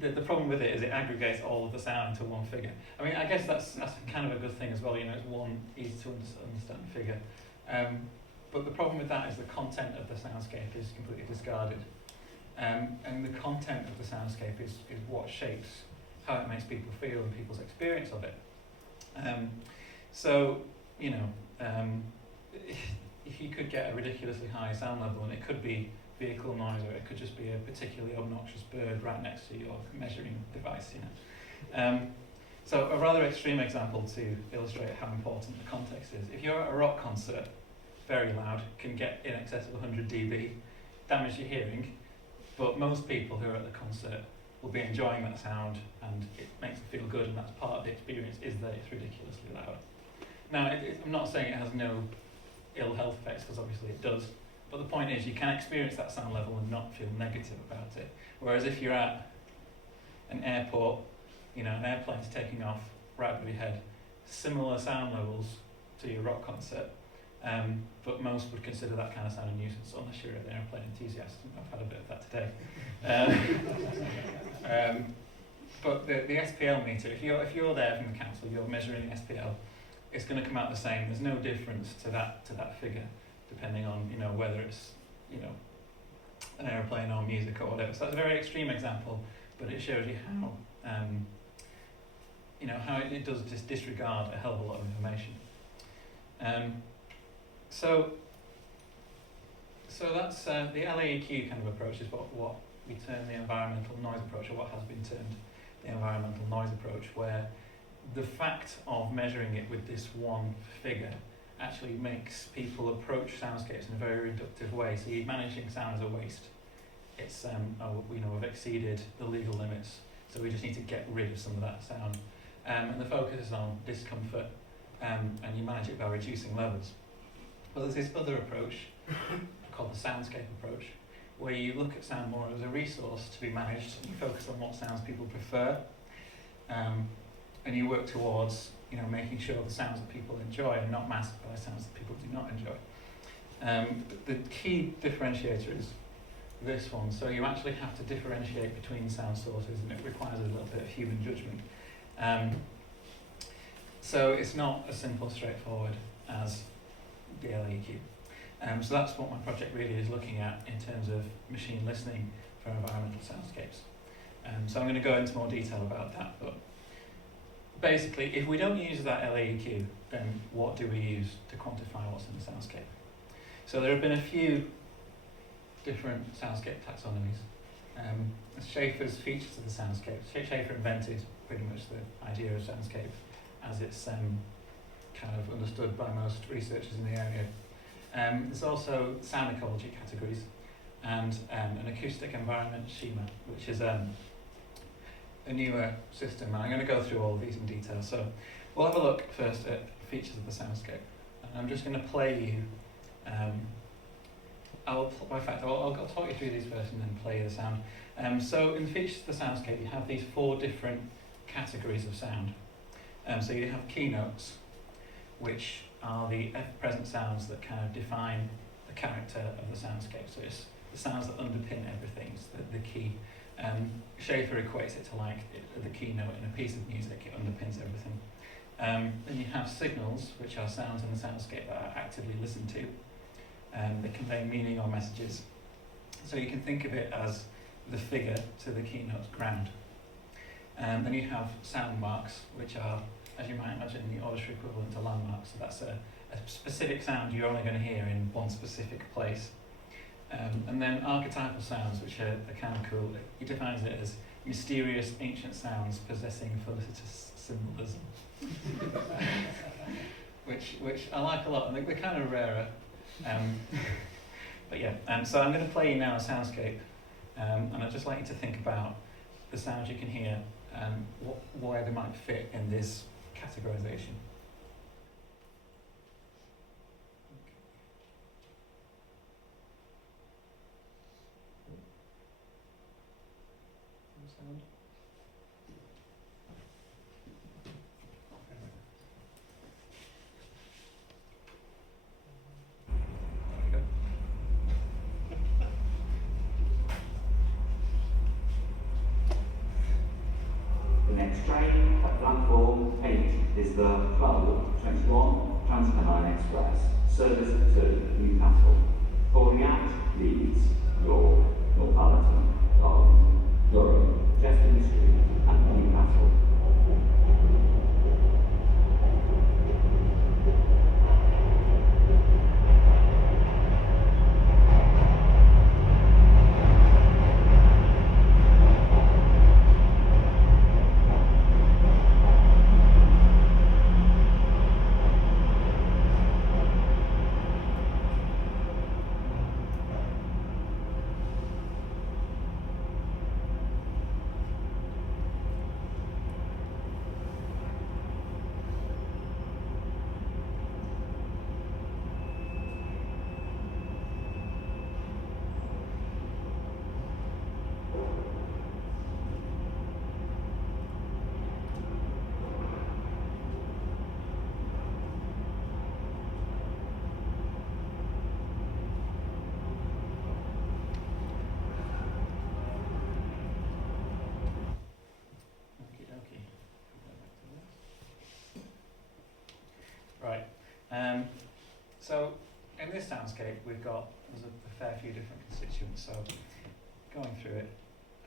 the problem with it is it aggregates all of the sound into one figure. I mean, I guess that's kind of a good thing as well. You know, it's one easy to understand figure. But the problem with that is the content of the soundscape is completely discarded. And the content of the soundscape is what shapes how it makes people feel and people's experience of it. So, you know, if you could get a ridiculously high sound level, and it could be vehicle noise, or it could just be a particularly obnoxious bird right next to your measuring device, you know. So a rather extreme example to illustrate how important the context is. If you're at a rock concert, very loud, can get in excess of 100 dB, damage your hearing, but most people who are at the concert will be enjoying that sound, and it makes them feel good, and that's part of the experience, is that it's ridiculously loud. Now, I'm not saying it has no ill health effects, because obviously it does, but the point is you can experience that sound level and not feel negative about it. Whereas if you're at an airport, you know, an airplane's taking off right above your head, similar sound levels to your rock concert, but most would consider that kind of sound a nuisance, unless you're an airplane enthusiast, and I've had a bit of that today. But the SPL meter, if you're there from the council, you're measuring the SPL, it's going to come out the same. There's no difference to that figure, depending on, you know, whether it's, you know, an airplane or music or whatever. So that's a very extreme example, but it shows you how you know, how it does just disregard a hell of a lot of information. So that's the LAEQ kind of approach is what we term the environmental noise approach, or what has been termed the environmental noise approach, where the fact of measuring it with this one figure actually makes people approach soundscapes in a very reductive way. So you're managing sound as a waste. It's we know we've exceeded the legal limits, so we just need to get rid of some of that sound. And the focus is on discomfort, and you manage it by reducing levels. But there's this other approach called the soundscape approach, where you look at sound more as a resource to be managed, and you focus on what sounds people prefer, and you work towards, you know, making sure the sounds that people enjoy are not masked by sounds that people do not enjoy. The key differentiator is this one. So you actually have to differentiate between sound sources, and it requires a little bit of human judgment. So it's not as simple, straightforward as the LAEQ. So that's what my project really is looking at in terms of machine listening for environmental soundscapes. So I'm going to go into more detail about that, but basically, if we don't use that LAEQ, then what do we use to quantify what's in the soundscape? So there have been a few different soundscape taxonomies. Schaefer's features of the soundscape. Schaefer invented pretty much the idea of soundscape as it's kind of understood by most researchers in the area. There's also sound ecology categories and an acoustic environment schema, which is a newer system. And I'm going to go through all of these in detail. So we'll have a look first at features of the soundscape. And I'm just going to play you. I'll talk you through these first and then play you the sound. So in the features of the soundscape, you have these 4 different categories of sound. So you have keynotes, which are the ever-present sounds that kind of define the character of the soundscape. So it's the sounds that underpin everything, it's the key. Schaefer equates it to like the keynote in a piece of music, it underpins everything. Then you have signals, which are sounds in the soundscape that are actively listened to. They convey meaning or messages. So you can think of it as the figure to the keynote's ground. Then you have sound marks, which are, as you might imagine, the auditory equivalent to landmarks. So that's a specific sound you're only going to hear in one specific place. And then archetypal sounds, which are kind of cool. He defines it as mysterious ancient sounds possessing felicitous symbolism. Which which I like a lot, and they're kind of rarer. But yeah, so I'm going to play you now a soundscape, and I'd just like you to think about the sounds you can hear and where they might fit in this categorization. Sound. The next train at platform 8 is the 1221 Transpennine Express, service to Newcastle. Calling out Leeds, York, Northallerton, Darlington, Durham, Chester Street, and Newcastle. Right. So in this soundscape, there's a fair few different constituents. So going through it,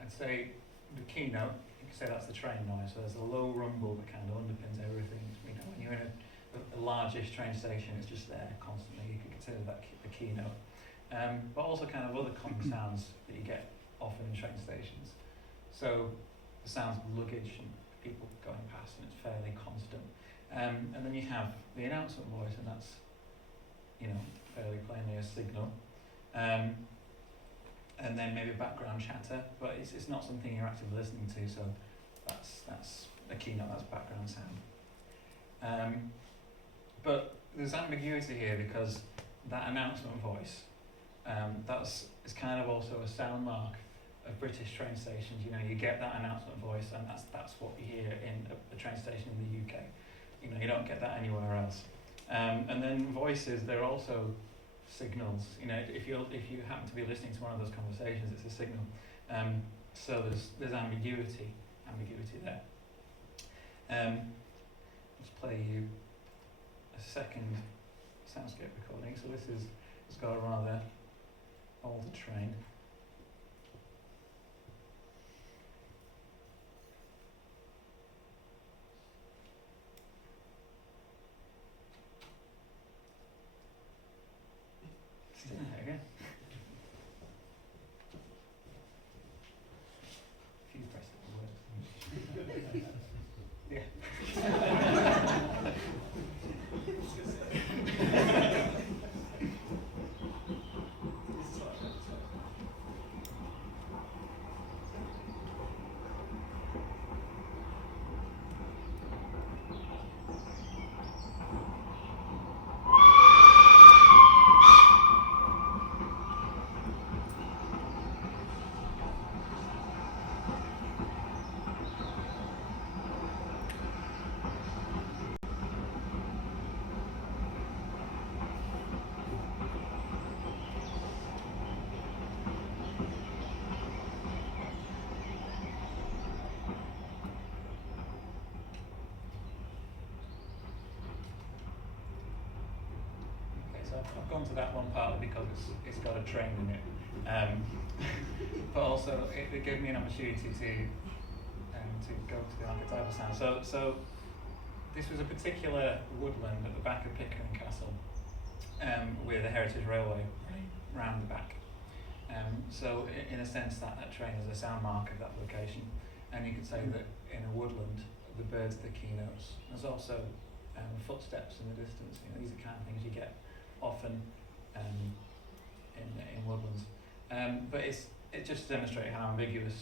I'd say the keynote, you could say that's the train noise. So there's a low rumble that kind of underpins everything. You know, when you're in a largish train station, it's just there constantly. You could consider that the keynote. But also kind of other common sounds that you get often in train stations. So the sounds of luggage and people going past, and it's fairly constant. And then you have the announcement voice, and that's, you know, fairly plainly a signal. And then maybe background chatter, but it's not something you're actively listening to, so that's a keynote, that's background sound. But there's ambiguity here because that announcement voice, it's kind of also a sound mark of British train stations. You know, you get that announcement voice, and that's what you hear in a train station in the UK. You know, you don't get that anywhere else. And then voices, they're also signals. You know, if you happen to be listening to one of those conversations, it's a signal. So there's ambiguity there. Let's play you a second soundscape recording. So it's got a rather older train. There again. If you press it, it works. Yeah. I've gone to that one partly because it's got a train in it, but also it gave me an opportunity to go to the archetypal sound. So this was a particular woodland at the back of Pickering Castle, with a heritage railway round the back. So in a sense that train is a sound mark of that location, and you could say that in a woodland the birds are the keynotes. There's also footsteps in the distance. You know, these are kind of things you get often in woodlands. But it just to demonstrate how ambiguous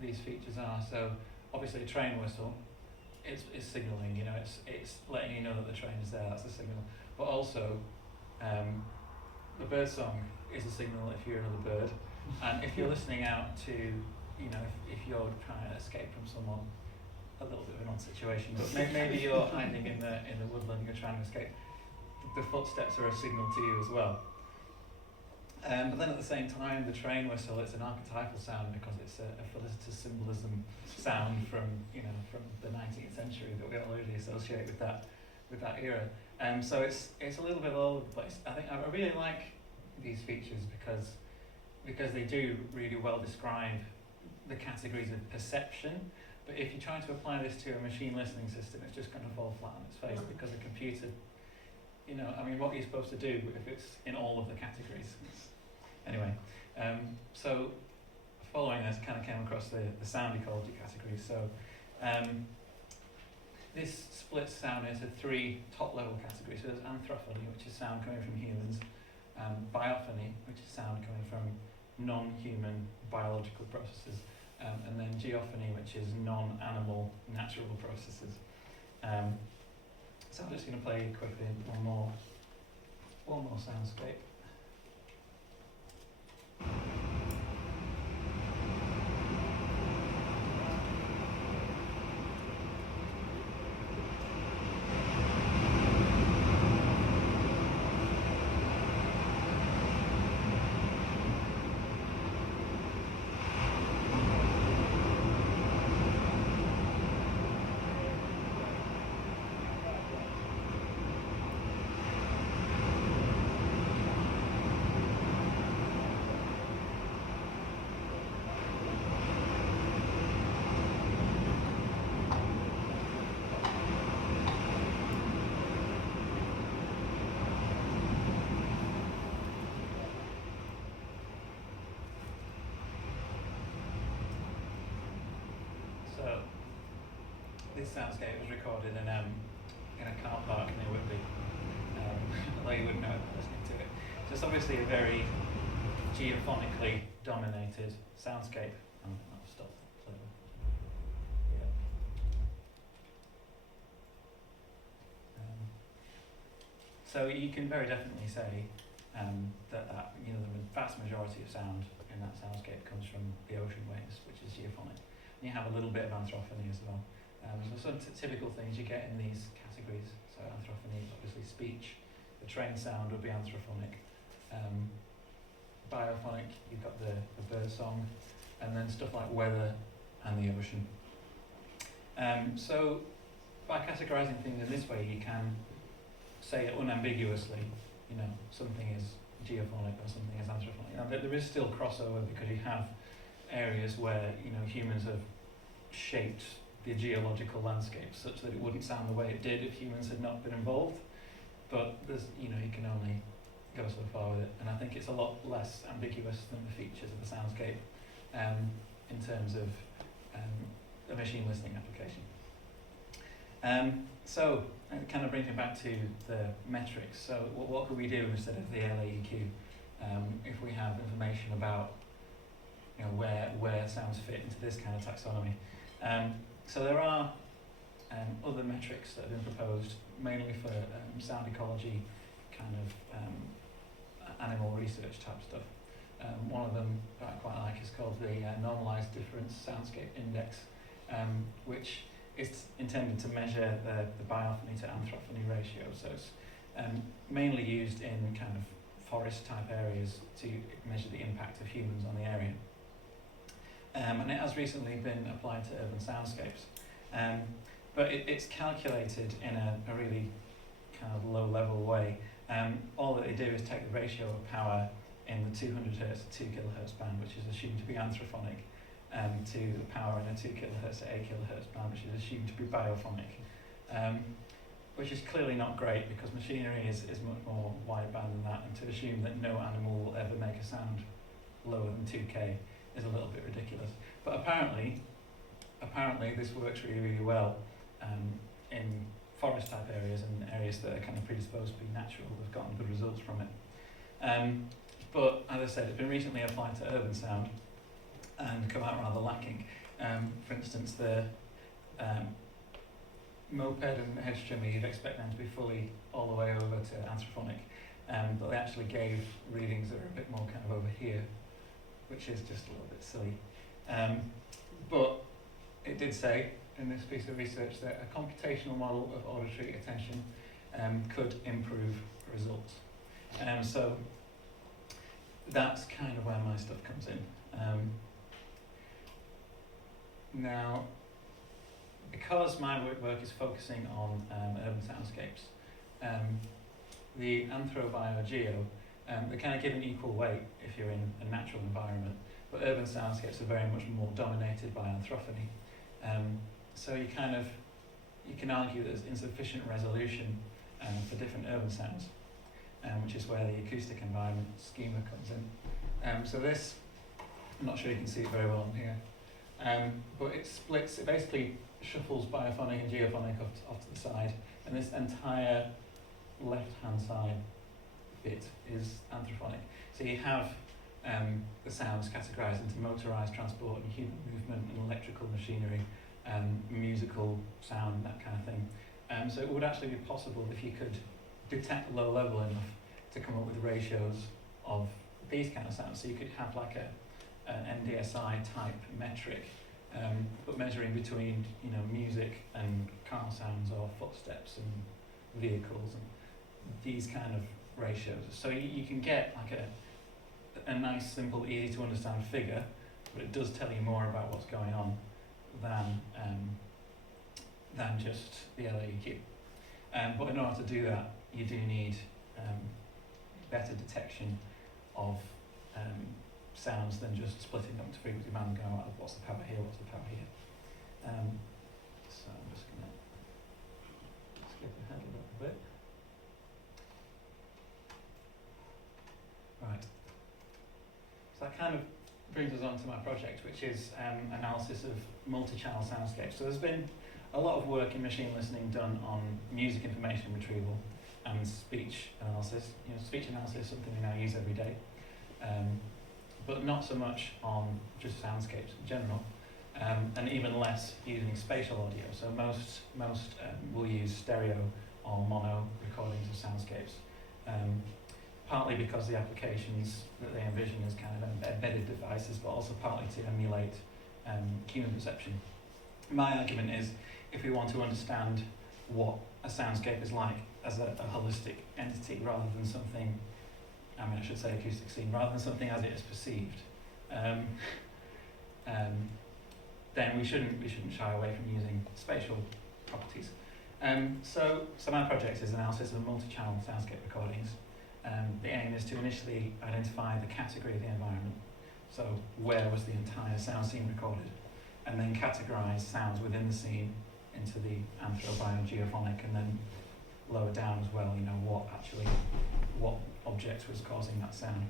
these features are. So obviously a train whistle, it's signalling. You know, it's letting you know that the train is there. That's the signal. But also, the bird song is a signal if you're another bird, and if you're listening out to, you know, if you're trying to escape from someone, a little bit of an odd situation, but maybe you're hiding in the woodland, you're trying to escape. The footsteps are a signal to you as well. But then at the same time, the train whistle, it's an archetypal sound because it's a felicitous symbolism sound from the 19th century that we already associate with that era. So it's a little bit all over the place. I think I really like these features because they do really well describe the categories of perception. But if you're trying to apply this to a machine listening system, it's just going to fall flat on its face because the computer, you know, I mean, what are you supposed to do if it's in all of the categories? Anyway, so following this, kind of came across the sound ecology category. So this splits sound into 3 top-level categories. So there's anthrophony, which is sound coming from humans, biophony, which is sound coming from non-human biological processes, and then geophony, which is non-animal natural processes. So I'm just going to play quickly one more soundscape. So this soundscape was recorded in a car park near Whitby, although you wouldn't know it by listening to it. So it's obviously a very geophonically dominated soundscape. I'll stop. So you can very definitely say that you know, the vast majority of sound in that soundscape comes from the ocean waves, which is geophonic. And you have a little bit of anthrophony as well. So some typical things you get in these categories. So anthrophony is obviously speech. The train sound would be anthrophonic. Biophonic, you've got the bird song, and then stuff like weather and the ocean. So by categorizing things in this way, you can say unambiguously, you know, something is geophonic or something is anthrophonic. Now, there is still crossover because you have areas where, you know, humans have shaped the geological landscape such that it wouldn't sound the way it did if humans had not been involved. But there's, you know, you can only go so far with it, and I think it's a lot less ambiguous than the features of the soundscape in terms of a machine listening application. So it kind of brings me back to the metrics. So what could we do instead of the LAEQ if we have information about, you know, where sounds fit into this kind of taxonomy? So there are other metrics that have been proposed, mainly for sound ecology, kind of animal research type stuff. One of them that I quite like is called the Normalized Difference Soundscape Index, which is intended to measure the biophony to anthrophony ratio. So it's mainly used in kind of forest type areas to measure the impact of humans on the area. And it has recently been applied to urban soundscapes. But it's calculated in a really kind of low level way. All that they do is take the ratio of power in the 200 Hz to 2 kHz band, which is assumed to be anthrophonic, to the power in a 2 kHz to 8 kHz band, which is assumed to be biophonic, which is clearly not great because machinery is much more wideband than that, and to assume that no animal will ever make a sound lower than 2K is a little bit ridiculous. But apparently this works really, really well in forest type areas and areas that are kind of predisposed to be natural. They've gotten good results from it. But as I said, it's been recently applied to urban sound and come out rather lacking. For instance, the moped and hedge trimmer, you'd expect them to be fully all the way over to anthrophonic, but they actually gave readings that are a bit more kind of over here, which is just a little bit silly. But it did say in this piece of research that a computational model of auditory attention could improve results. So that's kind of where my stuff comes in. Now, because my work is focusing on urban soundscapes, the anthro-bio-geo, they're kind of given equal weight if you're in a natural environment, but urban soundscapes are very much more dominated by anthrophony. So you can argue there's insufficient resolution for different urban sounds, which is where the acoustic environment schema comes in. So this, I'm not sure you can see it very well on here, but it basically shuffles biophonic and geophonic off to the side, and this entire left-hand side bit is anthrophonic. So you have the sounds categorised into motorised transport and human movement and electrical machinery, musical sound, that kind of thing. So it would actually be possible if you could detect low level enough to come up with ratios of these kind of sounds. So you could have like an NDSI type metric, but measuring between music and car sounds or footsteps and vehicles and these kind of ratios. So you can get like a nice, simple, easy to understand figure, but it does tell you more about what's going on than just the LAEQ. But in order to do that, you do need better detection of sounds than just splitting them to frequency band and going, oh, what's the power here, what's the power here. So I'm just going to skip ahead a little bit. Right. So that kind of brings us on to my project, which is analysis of multi-channel soundscapes. So there's been a lot of work in machine listening done on music information retrieval and speech analysis. Speech analysis is something we now use every day, but not so much on just soundscapes in general, and even less using spatial audio. So most will use stereo or mono recordings of soundscapes, partly because the applications that they envision as kind of embedded devices, but also partly to emulate human perception. My argument is, if we want to understand what a soundscape is like as a holistic entity, rather than something, I should say acoustic scene, rather than something as it is perceived, then we shouldn't shy away from using spatial properties. So my project is analysis of multi-channel soundscape recordings. The aim is to initially identify the category of the environment, so where was the entire sound scene recorded, and then categorise sounds within the scene into the anthro-bio-geophonic, and then lower down as well, what object was causing that sound.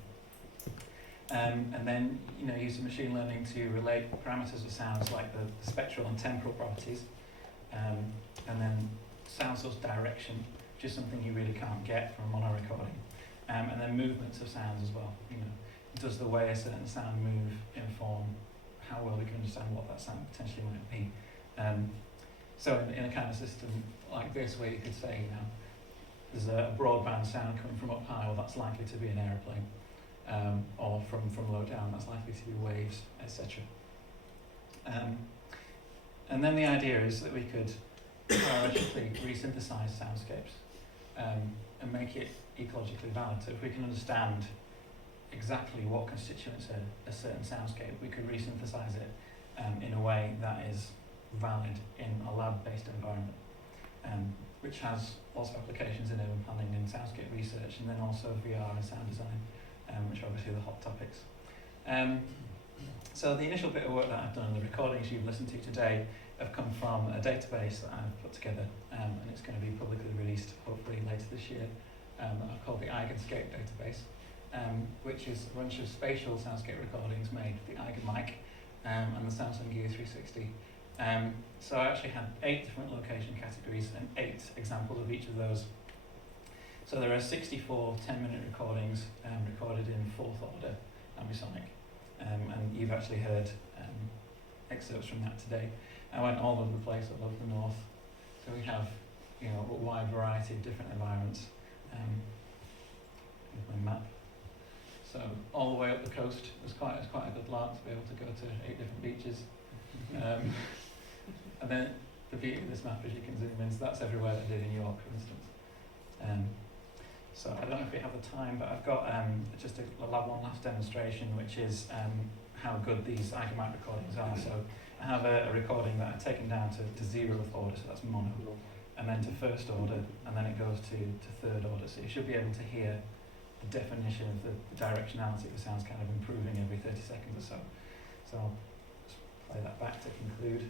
And then use the machine learning to relate parameters of sounds like the spectral and temporal properties, and then sound source direction, which is something you really can't get from a mono recording, and then movements of sounds as well. Does the way a certain sound move inform how well we can understand what that sound potentially might be? So in a kind of system like this, where you could say, there's a broadband sound coming from up high, well, that's likely to be an aeroplane, or from low down, that's likely to be waves, etc. And then the idea is that we could biologically resynthesize soundscapes and make it ecologically valid. So if we can understand exactly what constituents a certain soundscape, we could resynthesize it in a way that is valid in a lab-based environment, which has lots of applications in urban planning and soundscape research, and then also VR and sound design, which are obviously the hot topics. So the initial bit of work that I've done, the recordings you've listened to today, have come from a database that I've put together, and it's going to be publicly released hopefully later this year, that I've called the Eigenscape database, which is a bunch of spatial soundscape recordings made with the Eigenmic and the Samsung Gear 360, So I actually had 8 different location categories and 8 examples of each of those. So there are 64 10-minute recordings recorded in 4th order ambisonic, and you've actually heard excerpts from that today. I went all over the place, all over the north. So we have, a wide variety of different environments. Here's my map. So all the way up the coast, it was quite a good lark to be able to go to 8 different beaches. And then the beauty of this map is you can zoom in, so that's everywhere I did in York, for instance. So I don't know if we have the time, but I've got just one last demonstration, which is how good these Eigen-mic recordings are. So I have a recording that I've taken down to 0th order, so that's mono, and then to 1st order, and then it goes to 3rd order. So you should be able to hear the definition of the directionality of the sounds kind of improving every 30 seconds or so. So I'll just play that back to conclude.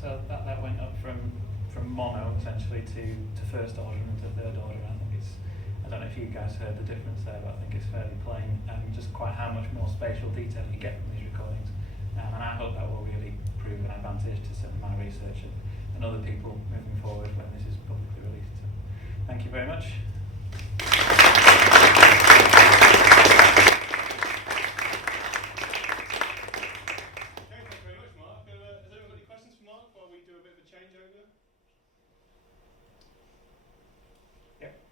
So that went up from mono essentially to 1st order and to 3rd order. I don't know if you guys heard the difference there, but I think it's fairly plain. Just quite how much more spatial detail you get from these recordings, and I hope that will really prove an advantage to some of my research and other people moving forward when this is publicly released. So, thank you very much.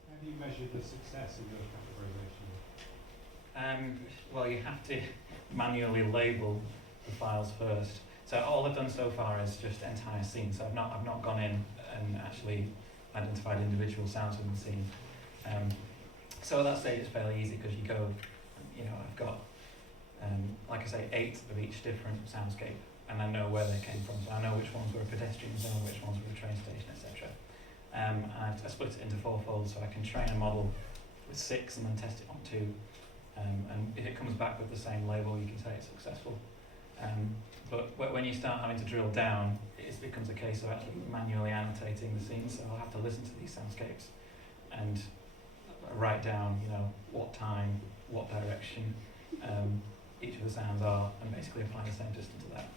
How do you measure the success of your categorization? Well, you have to manually label the files first. So all I've done so far is just entire scenes. So I've not gone in and actually identified individual sounds within the scene. So at that stage it's fairly easy because you go, I've got, like I say, 8 of each different soundscape, and I know where they came from. So I know which ones were a pedestrian zone, which ones were a train station, etc. I split it into 4 folds, so I can train a model with 6 and then test it on 2. And if it comes back with the same label, you can say it's successful. But when you start having to drill down, it becomes a case of actually manually annotating the scenes. So I'll have to listen to these soundscapes and write down, what time, what direction each of the sounds are, and basically apply the same system to that.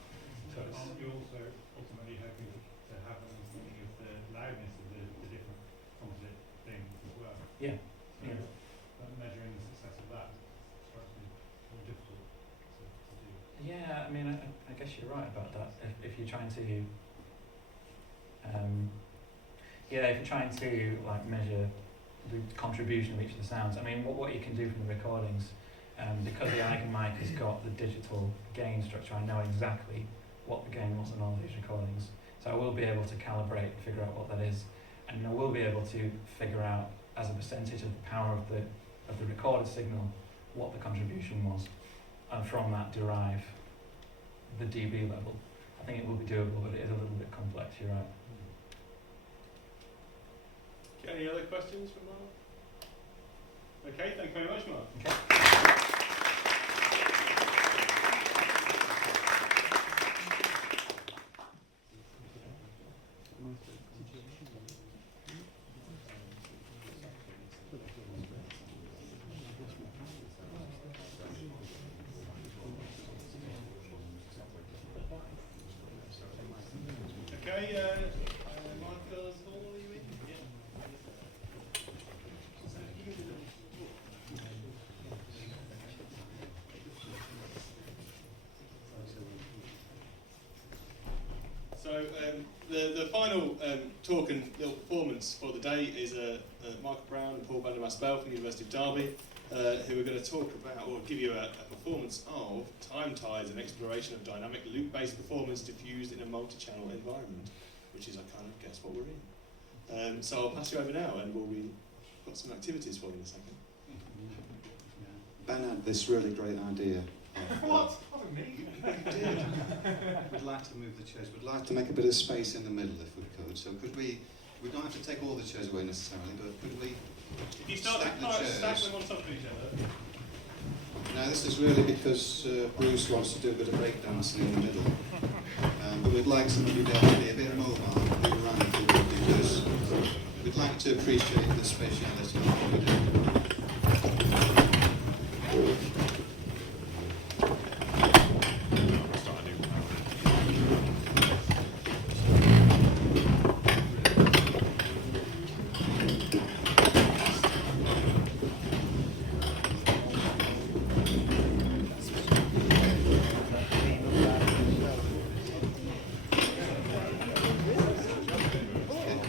So aren't you also ultimately hoping to have an understanding of the loudness of the different composite things as well? Yeah. So measuring the success of that strikes me more difficult to do. Yeah, I mean, I guess you're right about that. If you're trying to, measure the contribution of each of the sounds. I mean, what you can do from the recordings, because the Eigen-mic has got the digital gain structure, I know exactly what the gain was on all these recordings. So I will be able to calibrate and figure out what that is, and I will be able to figure out as a percentage of the power of the recorded signal what the contribution was. and from that derive the dB level. I think it will be doable, but it is a little bit complex, you're right. Okay, any other questions for Mark? Okay, thank you very much, Mark. Okay. Okay, Michael's Hall, are you in? Yeah. So the final talk and little performance for the day is Michael Brown and Paul van der Maspel from the University of Derby, who are going to talk about, or give you a performance of time tides and exploration of dynamic loop-based performance diffused in a multi-channel environment, which is, I kind of guess, what we're in. So I'll pass you over now, and got some activities for you in a second. Ben had this really great idea. What? Wasn't me. He did. We'd like to move the chairs. We'd like to make a bit of space in the middle if we could. So could we don't have to take all the chairs away necessarily, but could we If you start stack the to chairs? stack them on top of each other. Now this is really because Bruce wants to do a bit of breakdancing in the middle. But we'd like some of you guys to be a bit mobile, move around if you would, because we'd like to appreciate the spatiality of what we do.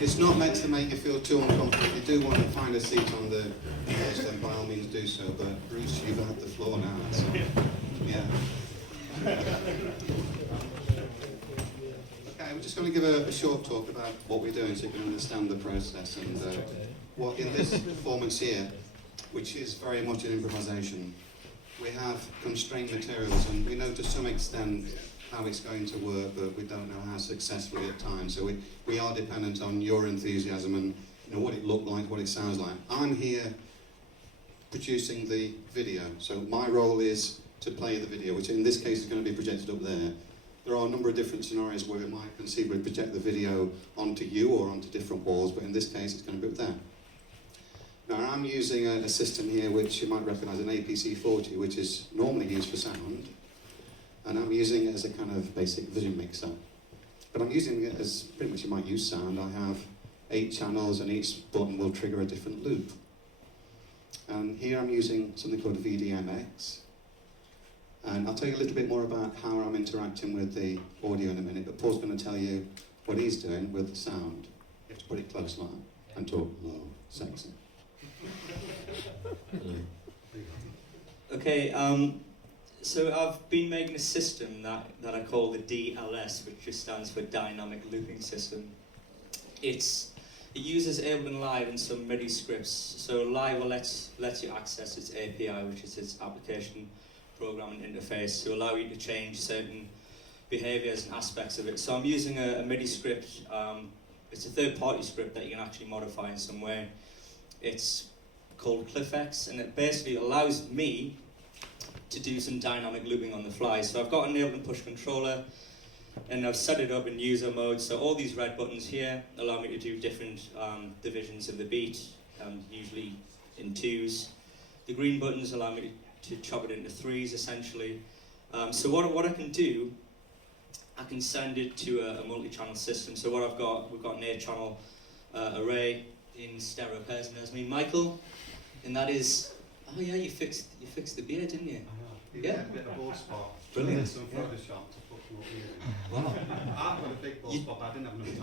It's not meant to make you feel too uncomfortable. If you do want to find a seat on the edge, then by all means do so. But Bruce, you've had the floor now. So, yeah. Okay, we're just going to give a short talk about what we're doing so you can understand the process. And what in this performance here, which is very much an improvisation, we have constrained materials, and we know to some extent how it's going to work, but we don't know how successfully at times. So we are dependent on your enthusiasm and what it looked like, what it sounds like. I'm here producing the video, so my role is to play the video, which in this case is going to be projected up there. There are a number of different scenarios where we might conceivably project the video onto you or onto different walls, but in this case it's going to be up there. Now I'm using a system here which you might recognise, an APC40, which is normally used for sound. And I'm using it as a kind of basic vision mixer. But I'm using it as pretty much you might use sound. I have 8 channels and each button will trigger a different loop. And here I'm using something called VDMX. And I'll tell you a little bit more about how I'm interacting with the audio in a minute, but Paul's going to tell you what he's doing with the sound. You have to put it close like and talk low, sexy. Okay, so I've been making a system that I call the DLS, which just stands for Dynamic Looping System. It uses Ableton Live and some MIDI scripts. So Live will lets you access its API, which is its application programming interface, to allow you to change certain behaviors and aspects of it. So I'm using a MIDI script. It's a third-party script that you can actually modify in some way. It's called CliffX, and it basically allows me to do some dynamic looping on the fly. So I've got an Ableton push controller, and I've set it up in user mode. So all these red buttons here allow me to do different divisions of the beat, usually in 2s. The green buttons allow me to chop it into 3s, essentially. So what I can do, I can send it to a multi-channel system. So what we've got an 8-channel array in stereo pairs, and there's me, Michael, and that is, oh yeah, you fixed the beard, didn't you? Yeah, a bit of bald spot. Brilliant. Some Photoshop to put some up here. Wow. I've got a big bald spot, but I didn't have enough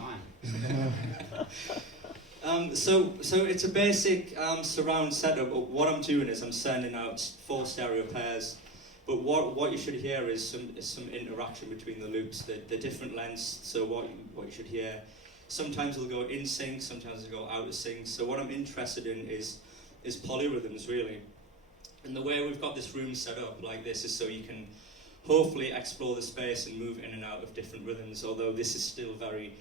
time. So it's a basic surround setup. What I'm doing is I'm sending out 4 stereo pairs, but what you should hear is some interaction between the loops, the different lengths. So what you should hear, sometimes it'll go in sync, sometimes it'll go out of sync. So what I'm interested in is polyrhythms, really. And the way we've got this room set up like this is so you can hopefully explore the space and move in and out of different rhythms, although this is still very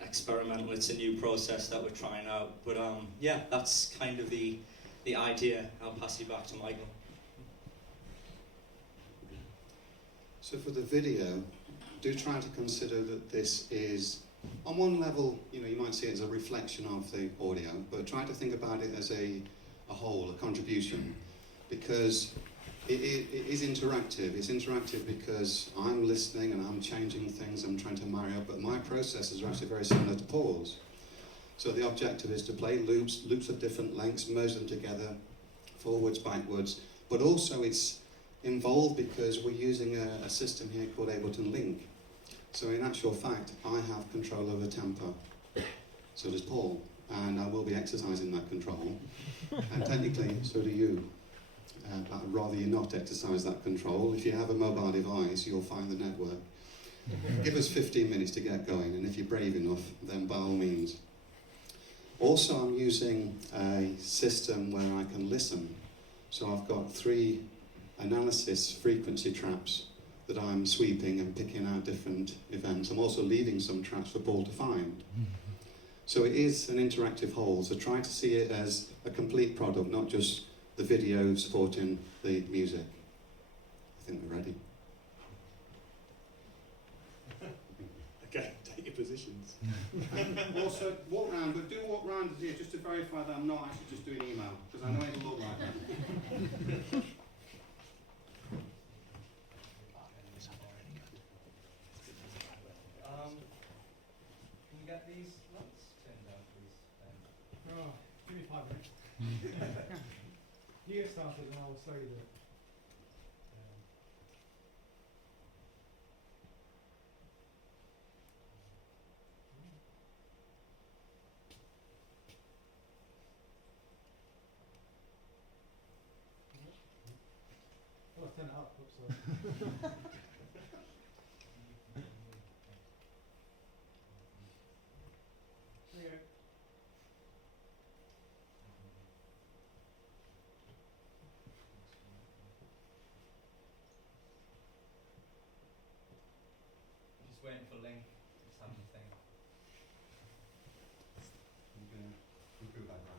experimental. It's a new process that we're trying out. But yeah, that's kind of the idea. I'll pass you back to Michael. So for the video, do try to consider that this is, on one level, you might see it as a reflection of the audio, but try to think about it as a whole, a contribution, because it is interactive. It's interactive because I'm listening and I'm changing things, I'm trying to marry up, but my processes are actually very similar to Paul's. So the objective is to play loops of different lengths, merge them together, forwards, backwards, but also it's involved because we're using a system here called Ableton Link. So in actual fact, I have control over tempo. So does Paul, and I will be exercising that control. And technically, so do you. But I'd rather you not exercise that control. If you have a mobile device, you'll find the network. Give us 15 minutes to get going, and if you're brave enough, then by all means. Also, I'm using a system where I can listen. So I've got 3 analysis frequency traps that I'm sweeping and picking out different events. I'm also leaving some traps for Paul to find. So it is an interactive whole, so try to see it as a complete product, not just the video supporting the music. I think we're ready. Okay, take your positions. Also, walk round, but do walk round here just to verify that I'm not actually just doing email, because I know it'll look like that. Can we get these lights turned down, please? Oh, give me 5 minutes. You get started and I'll show you the... Oh, turn it up. Oops, sorry. There you go. Just waiting for Link to have the thing. I'm going to improve that now.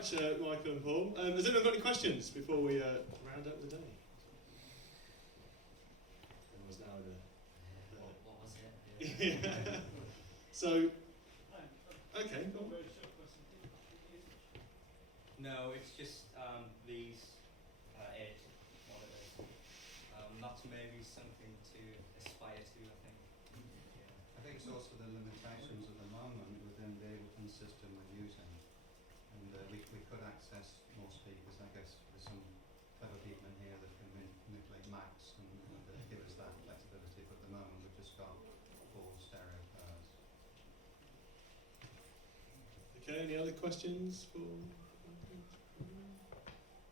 much, Michael and Paul. Has anyone got any questions before we round up the day? What was it? Yeah. So, okay. Go on. No, it's just these 8 monitors. That's maybe something to aspire to, I think. I think it's also the limitations at the moment within the Ableton system we're using. And we could access more speakers. I guess there's some clever people in here that can manipulate Macs and give us that flexibility. But at the moment we've just got 4 stereo pairs. Okay, any other questions for?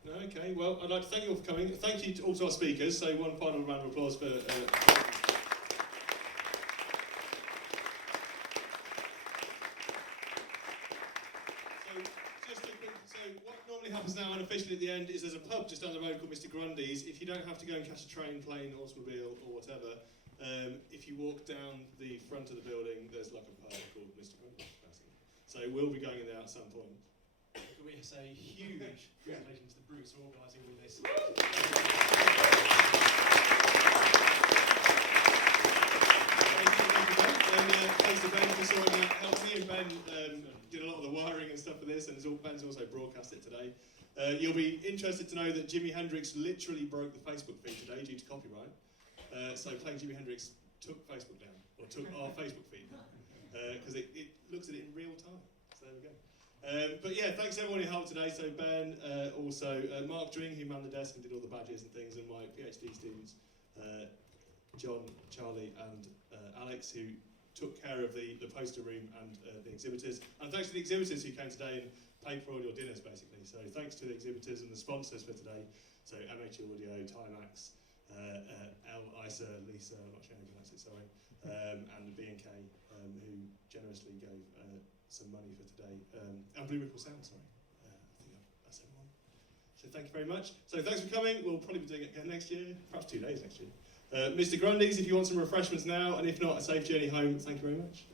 No, okay. Well, I'd like to thank you all for coming. Thank you to all our speakers. So one final round of applause for. So what normally happens now unofficially at the end is there's a pub just down the road called Mr. Grundy's. If you don't have to go and catch a train, plane, automobile or whatever, if you walk down the front of the building, there's like a pub called Mr. Grundy's. So we'll be going in there at some point. We say huge congratulations to Bruce for organising all this. Thanks to Ben for sorting out, helped me and Ben did a lot of the wiring and stuff for this, and Ben's also broadcast it today. You'll be interested to know that Jimi Hendrix literally broke the Facebook feed today due to copyright. So playing Jimi Hendrix took Facebook down, or took our Facebook feed down, because it looks at it in real time. So there we go. But yeah, thanks to everyone who helped today. So Ben, also Mark Dring, who manned the desk and did all the badges and things, and my PhD students, John, Charlie and Alex, who took care of the poster room and the exhibitors. And thanks to the exhibitors who came today and paid for all your dinners, basically. So thanks to the exhibitors and the sponsors for today. So MH Audio, Timax, ISA, Lisa, I'm not sure how to pronounce it, sorry, and B&K, who generously gave some money for today. And Blue Ripple Sound, sorry. I think that's everyone. So thank you very much. So thanks for coming. We'll probably be doing it again next year, perhaps 2 days next year. Mr. Grundy's, if you want some refreshments now, and if not, a safe journey home. Thank you very much.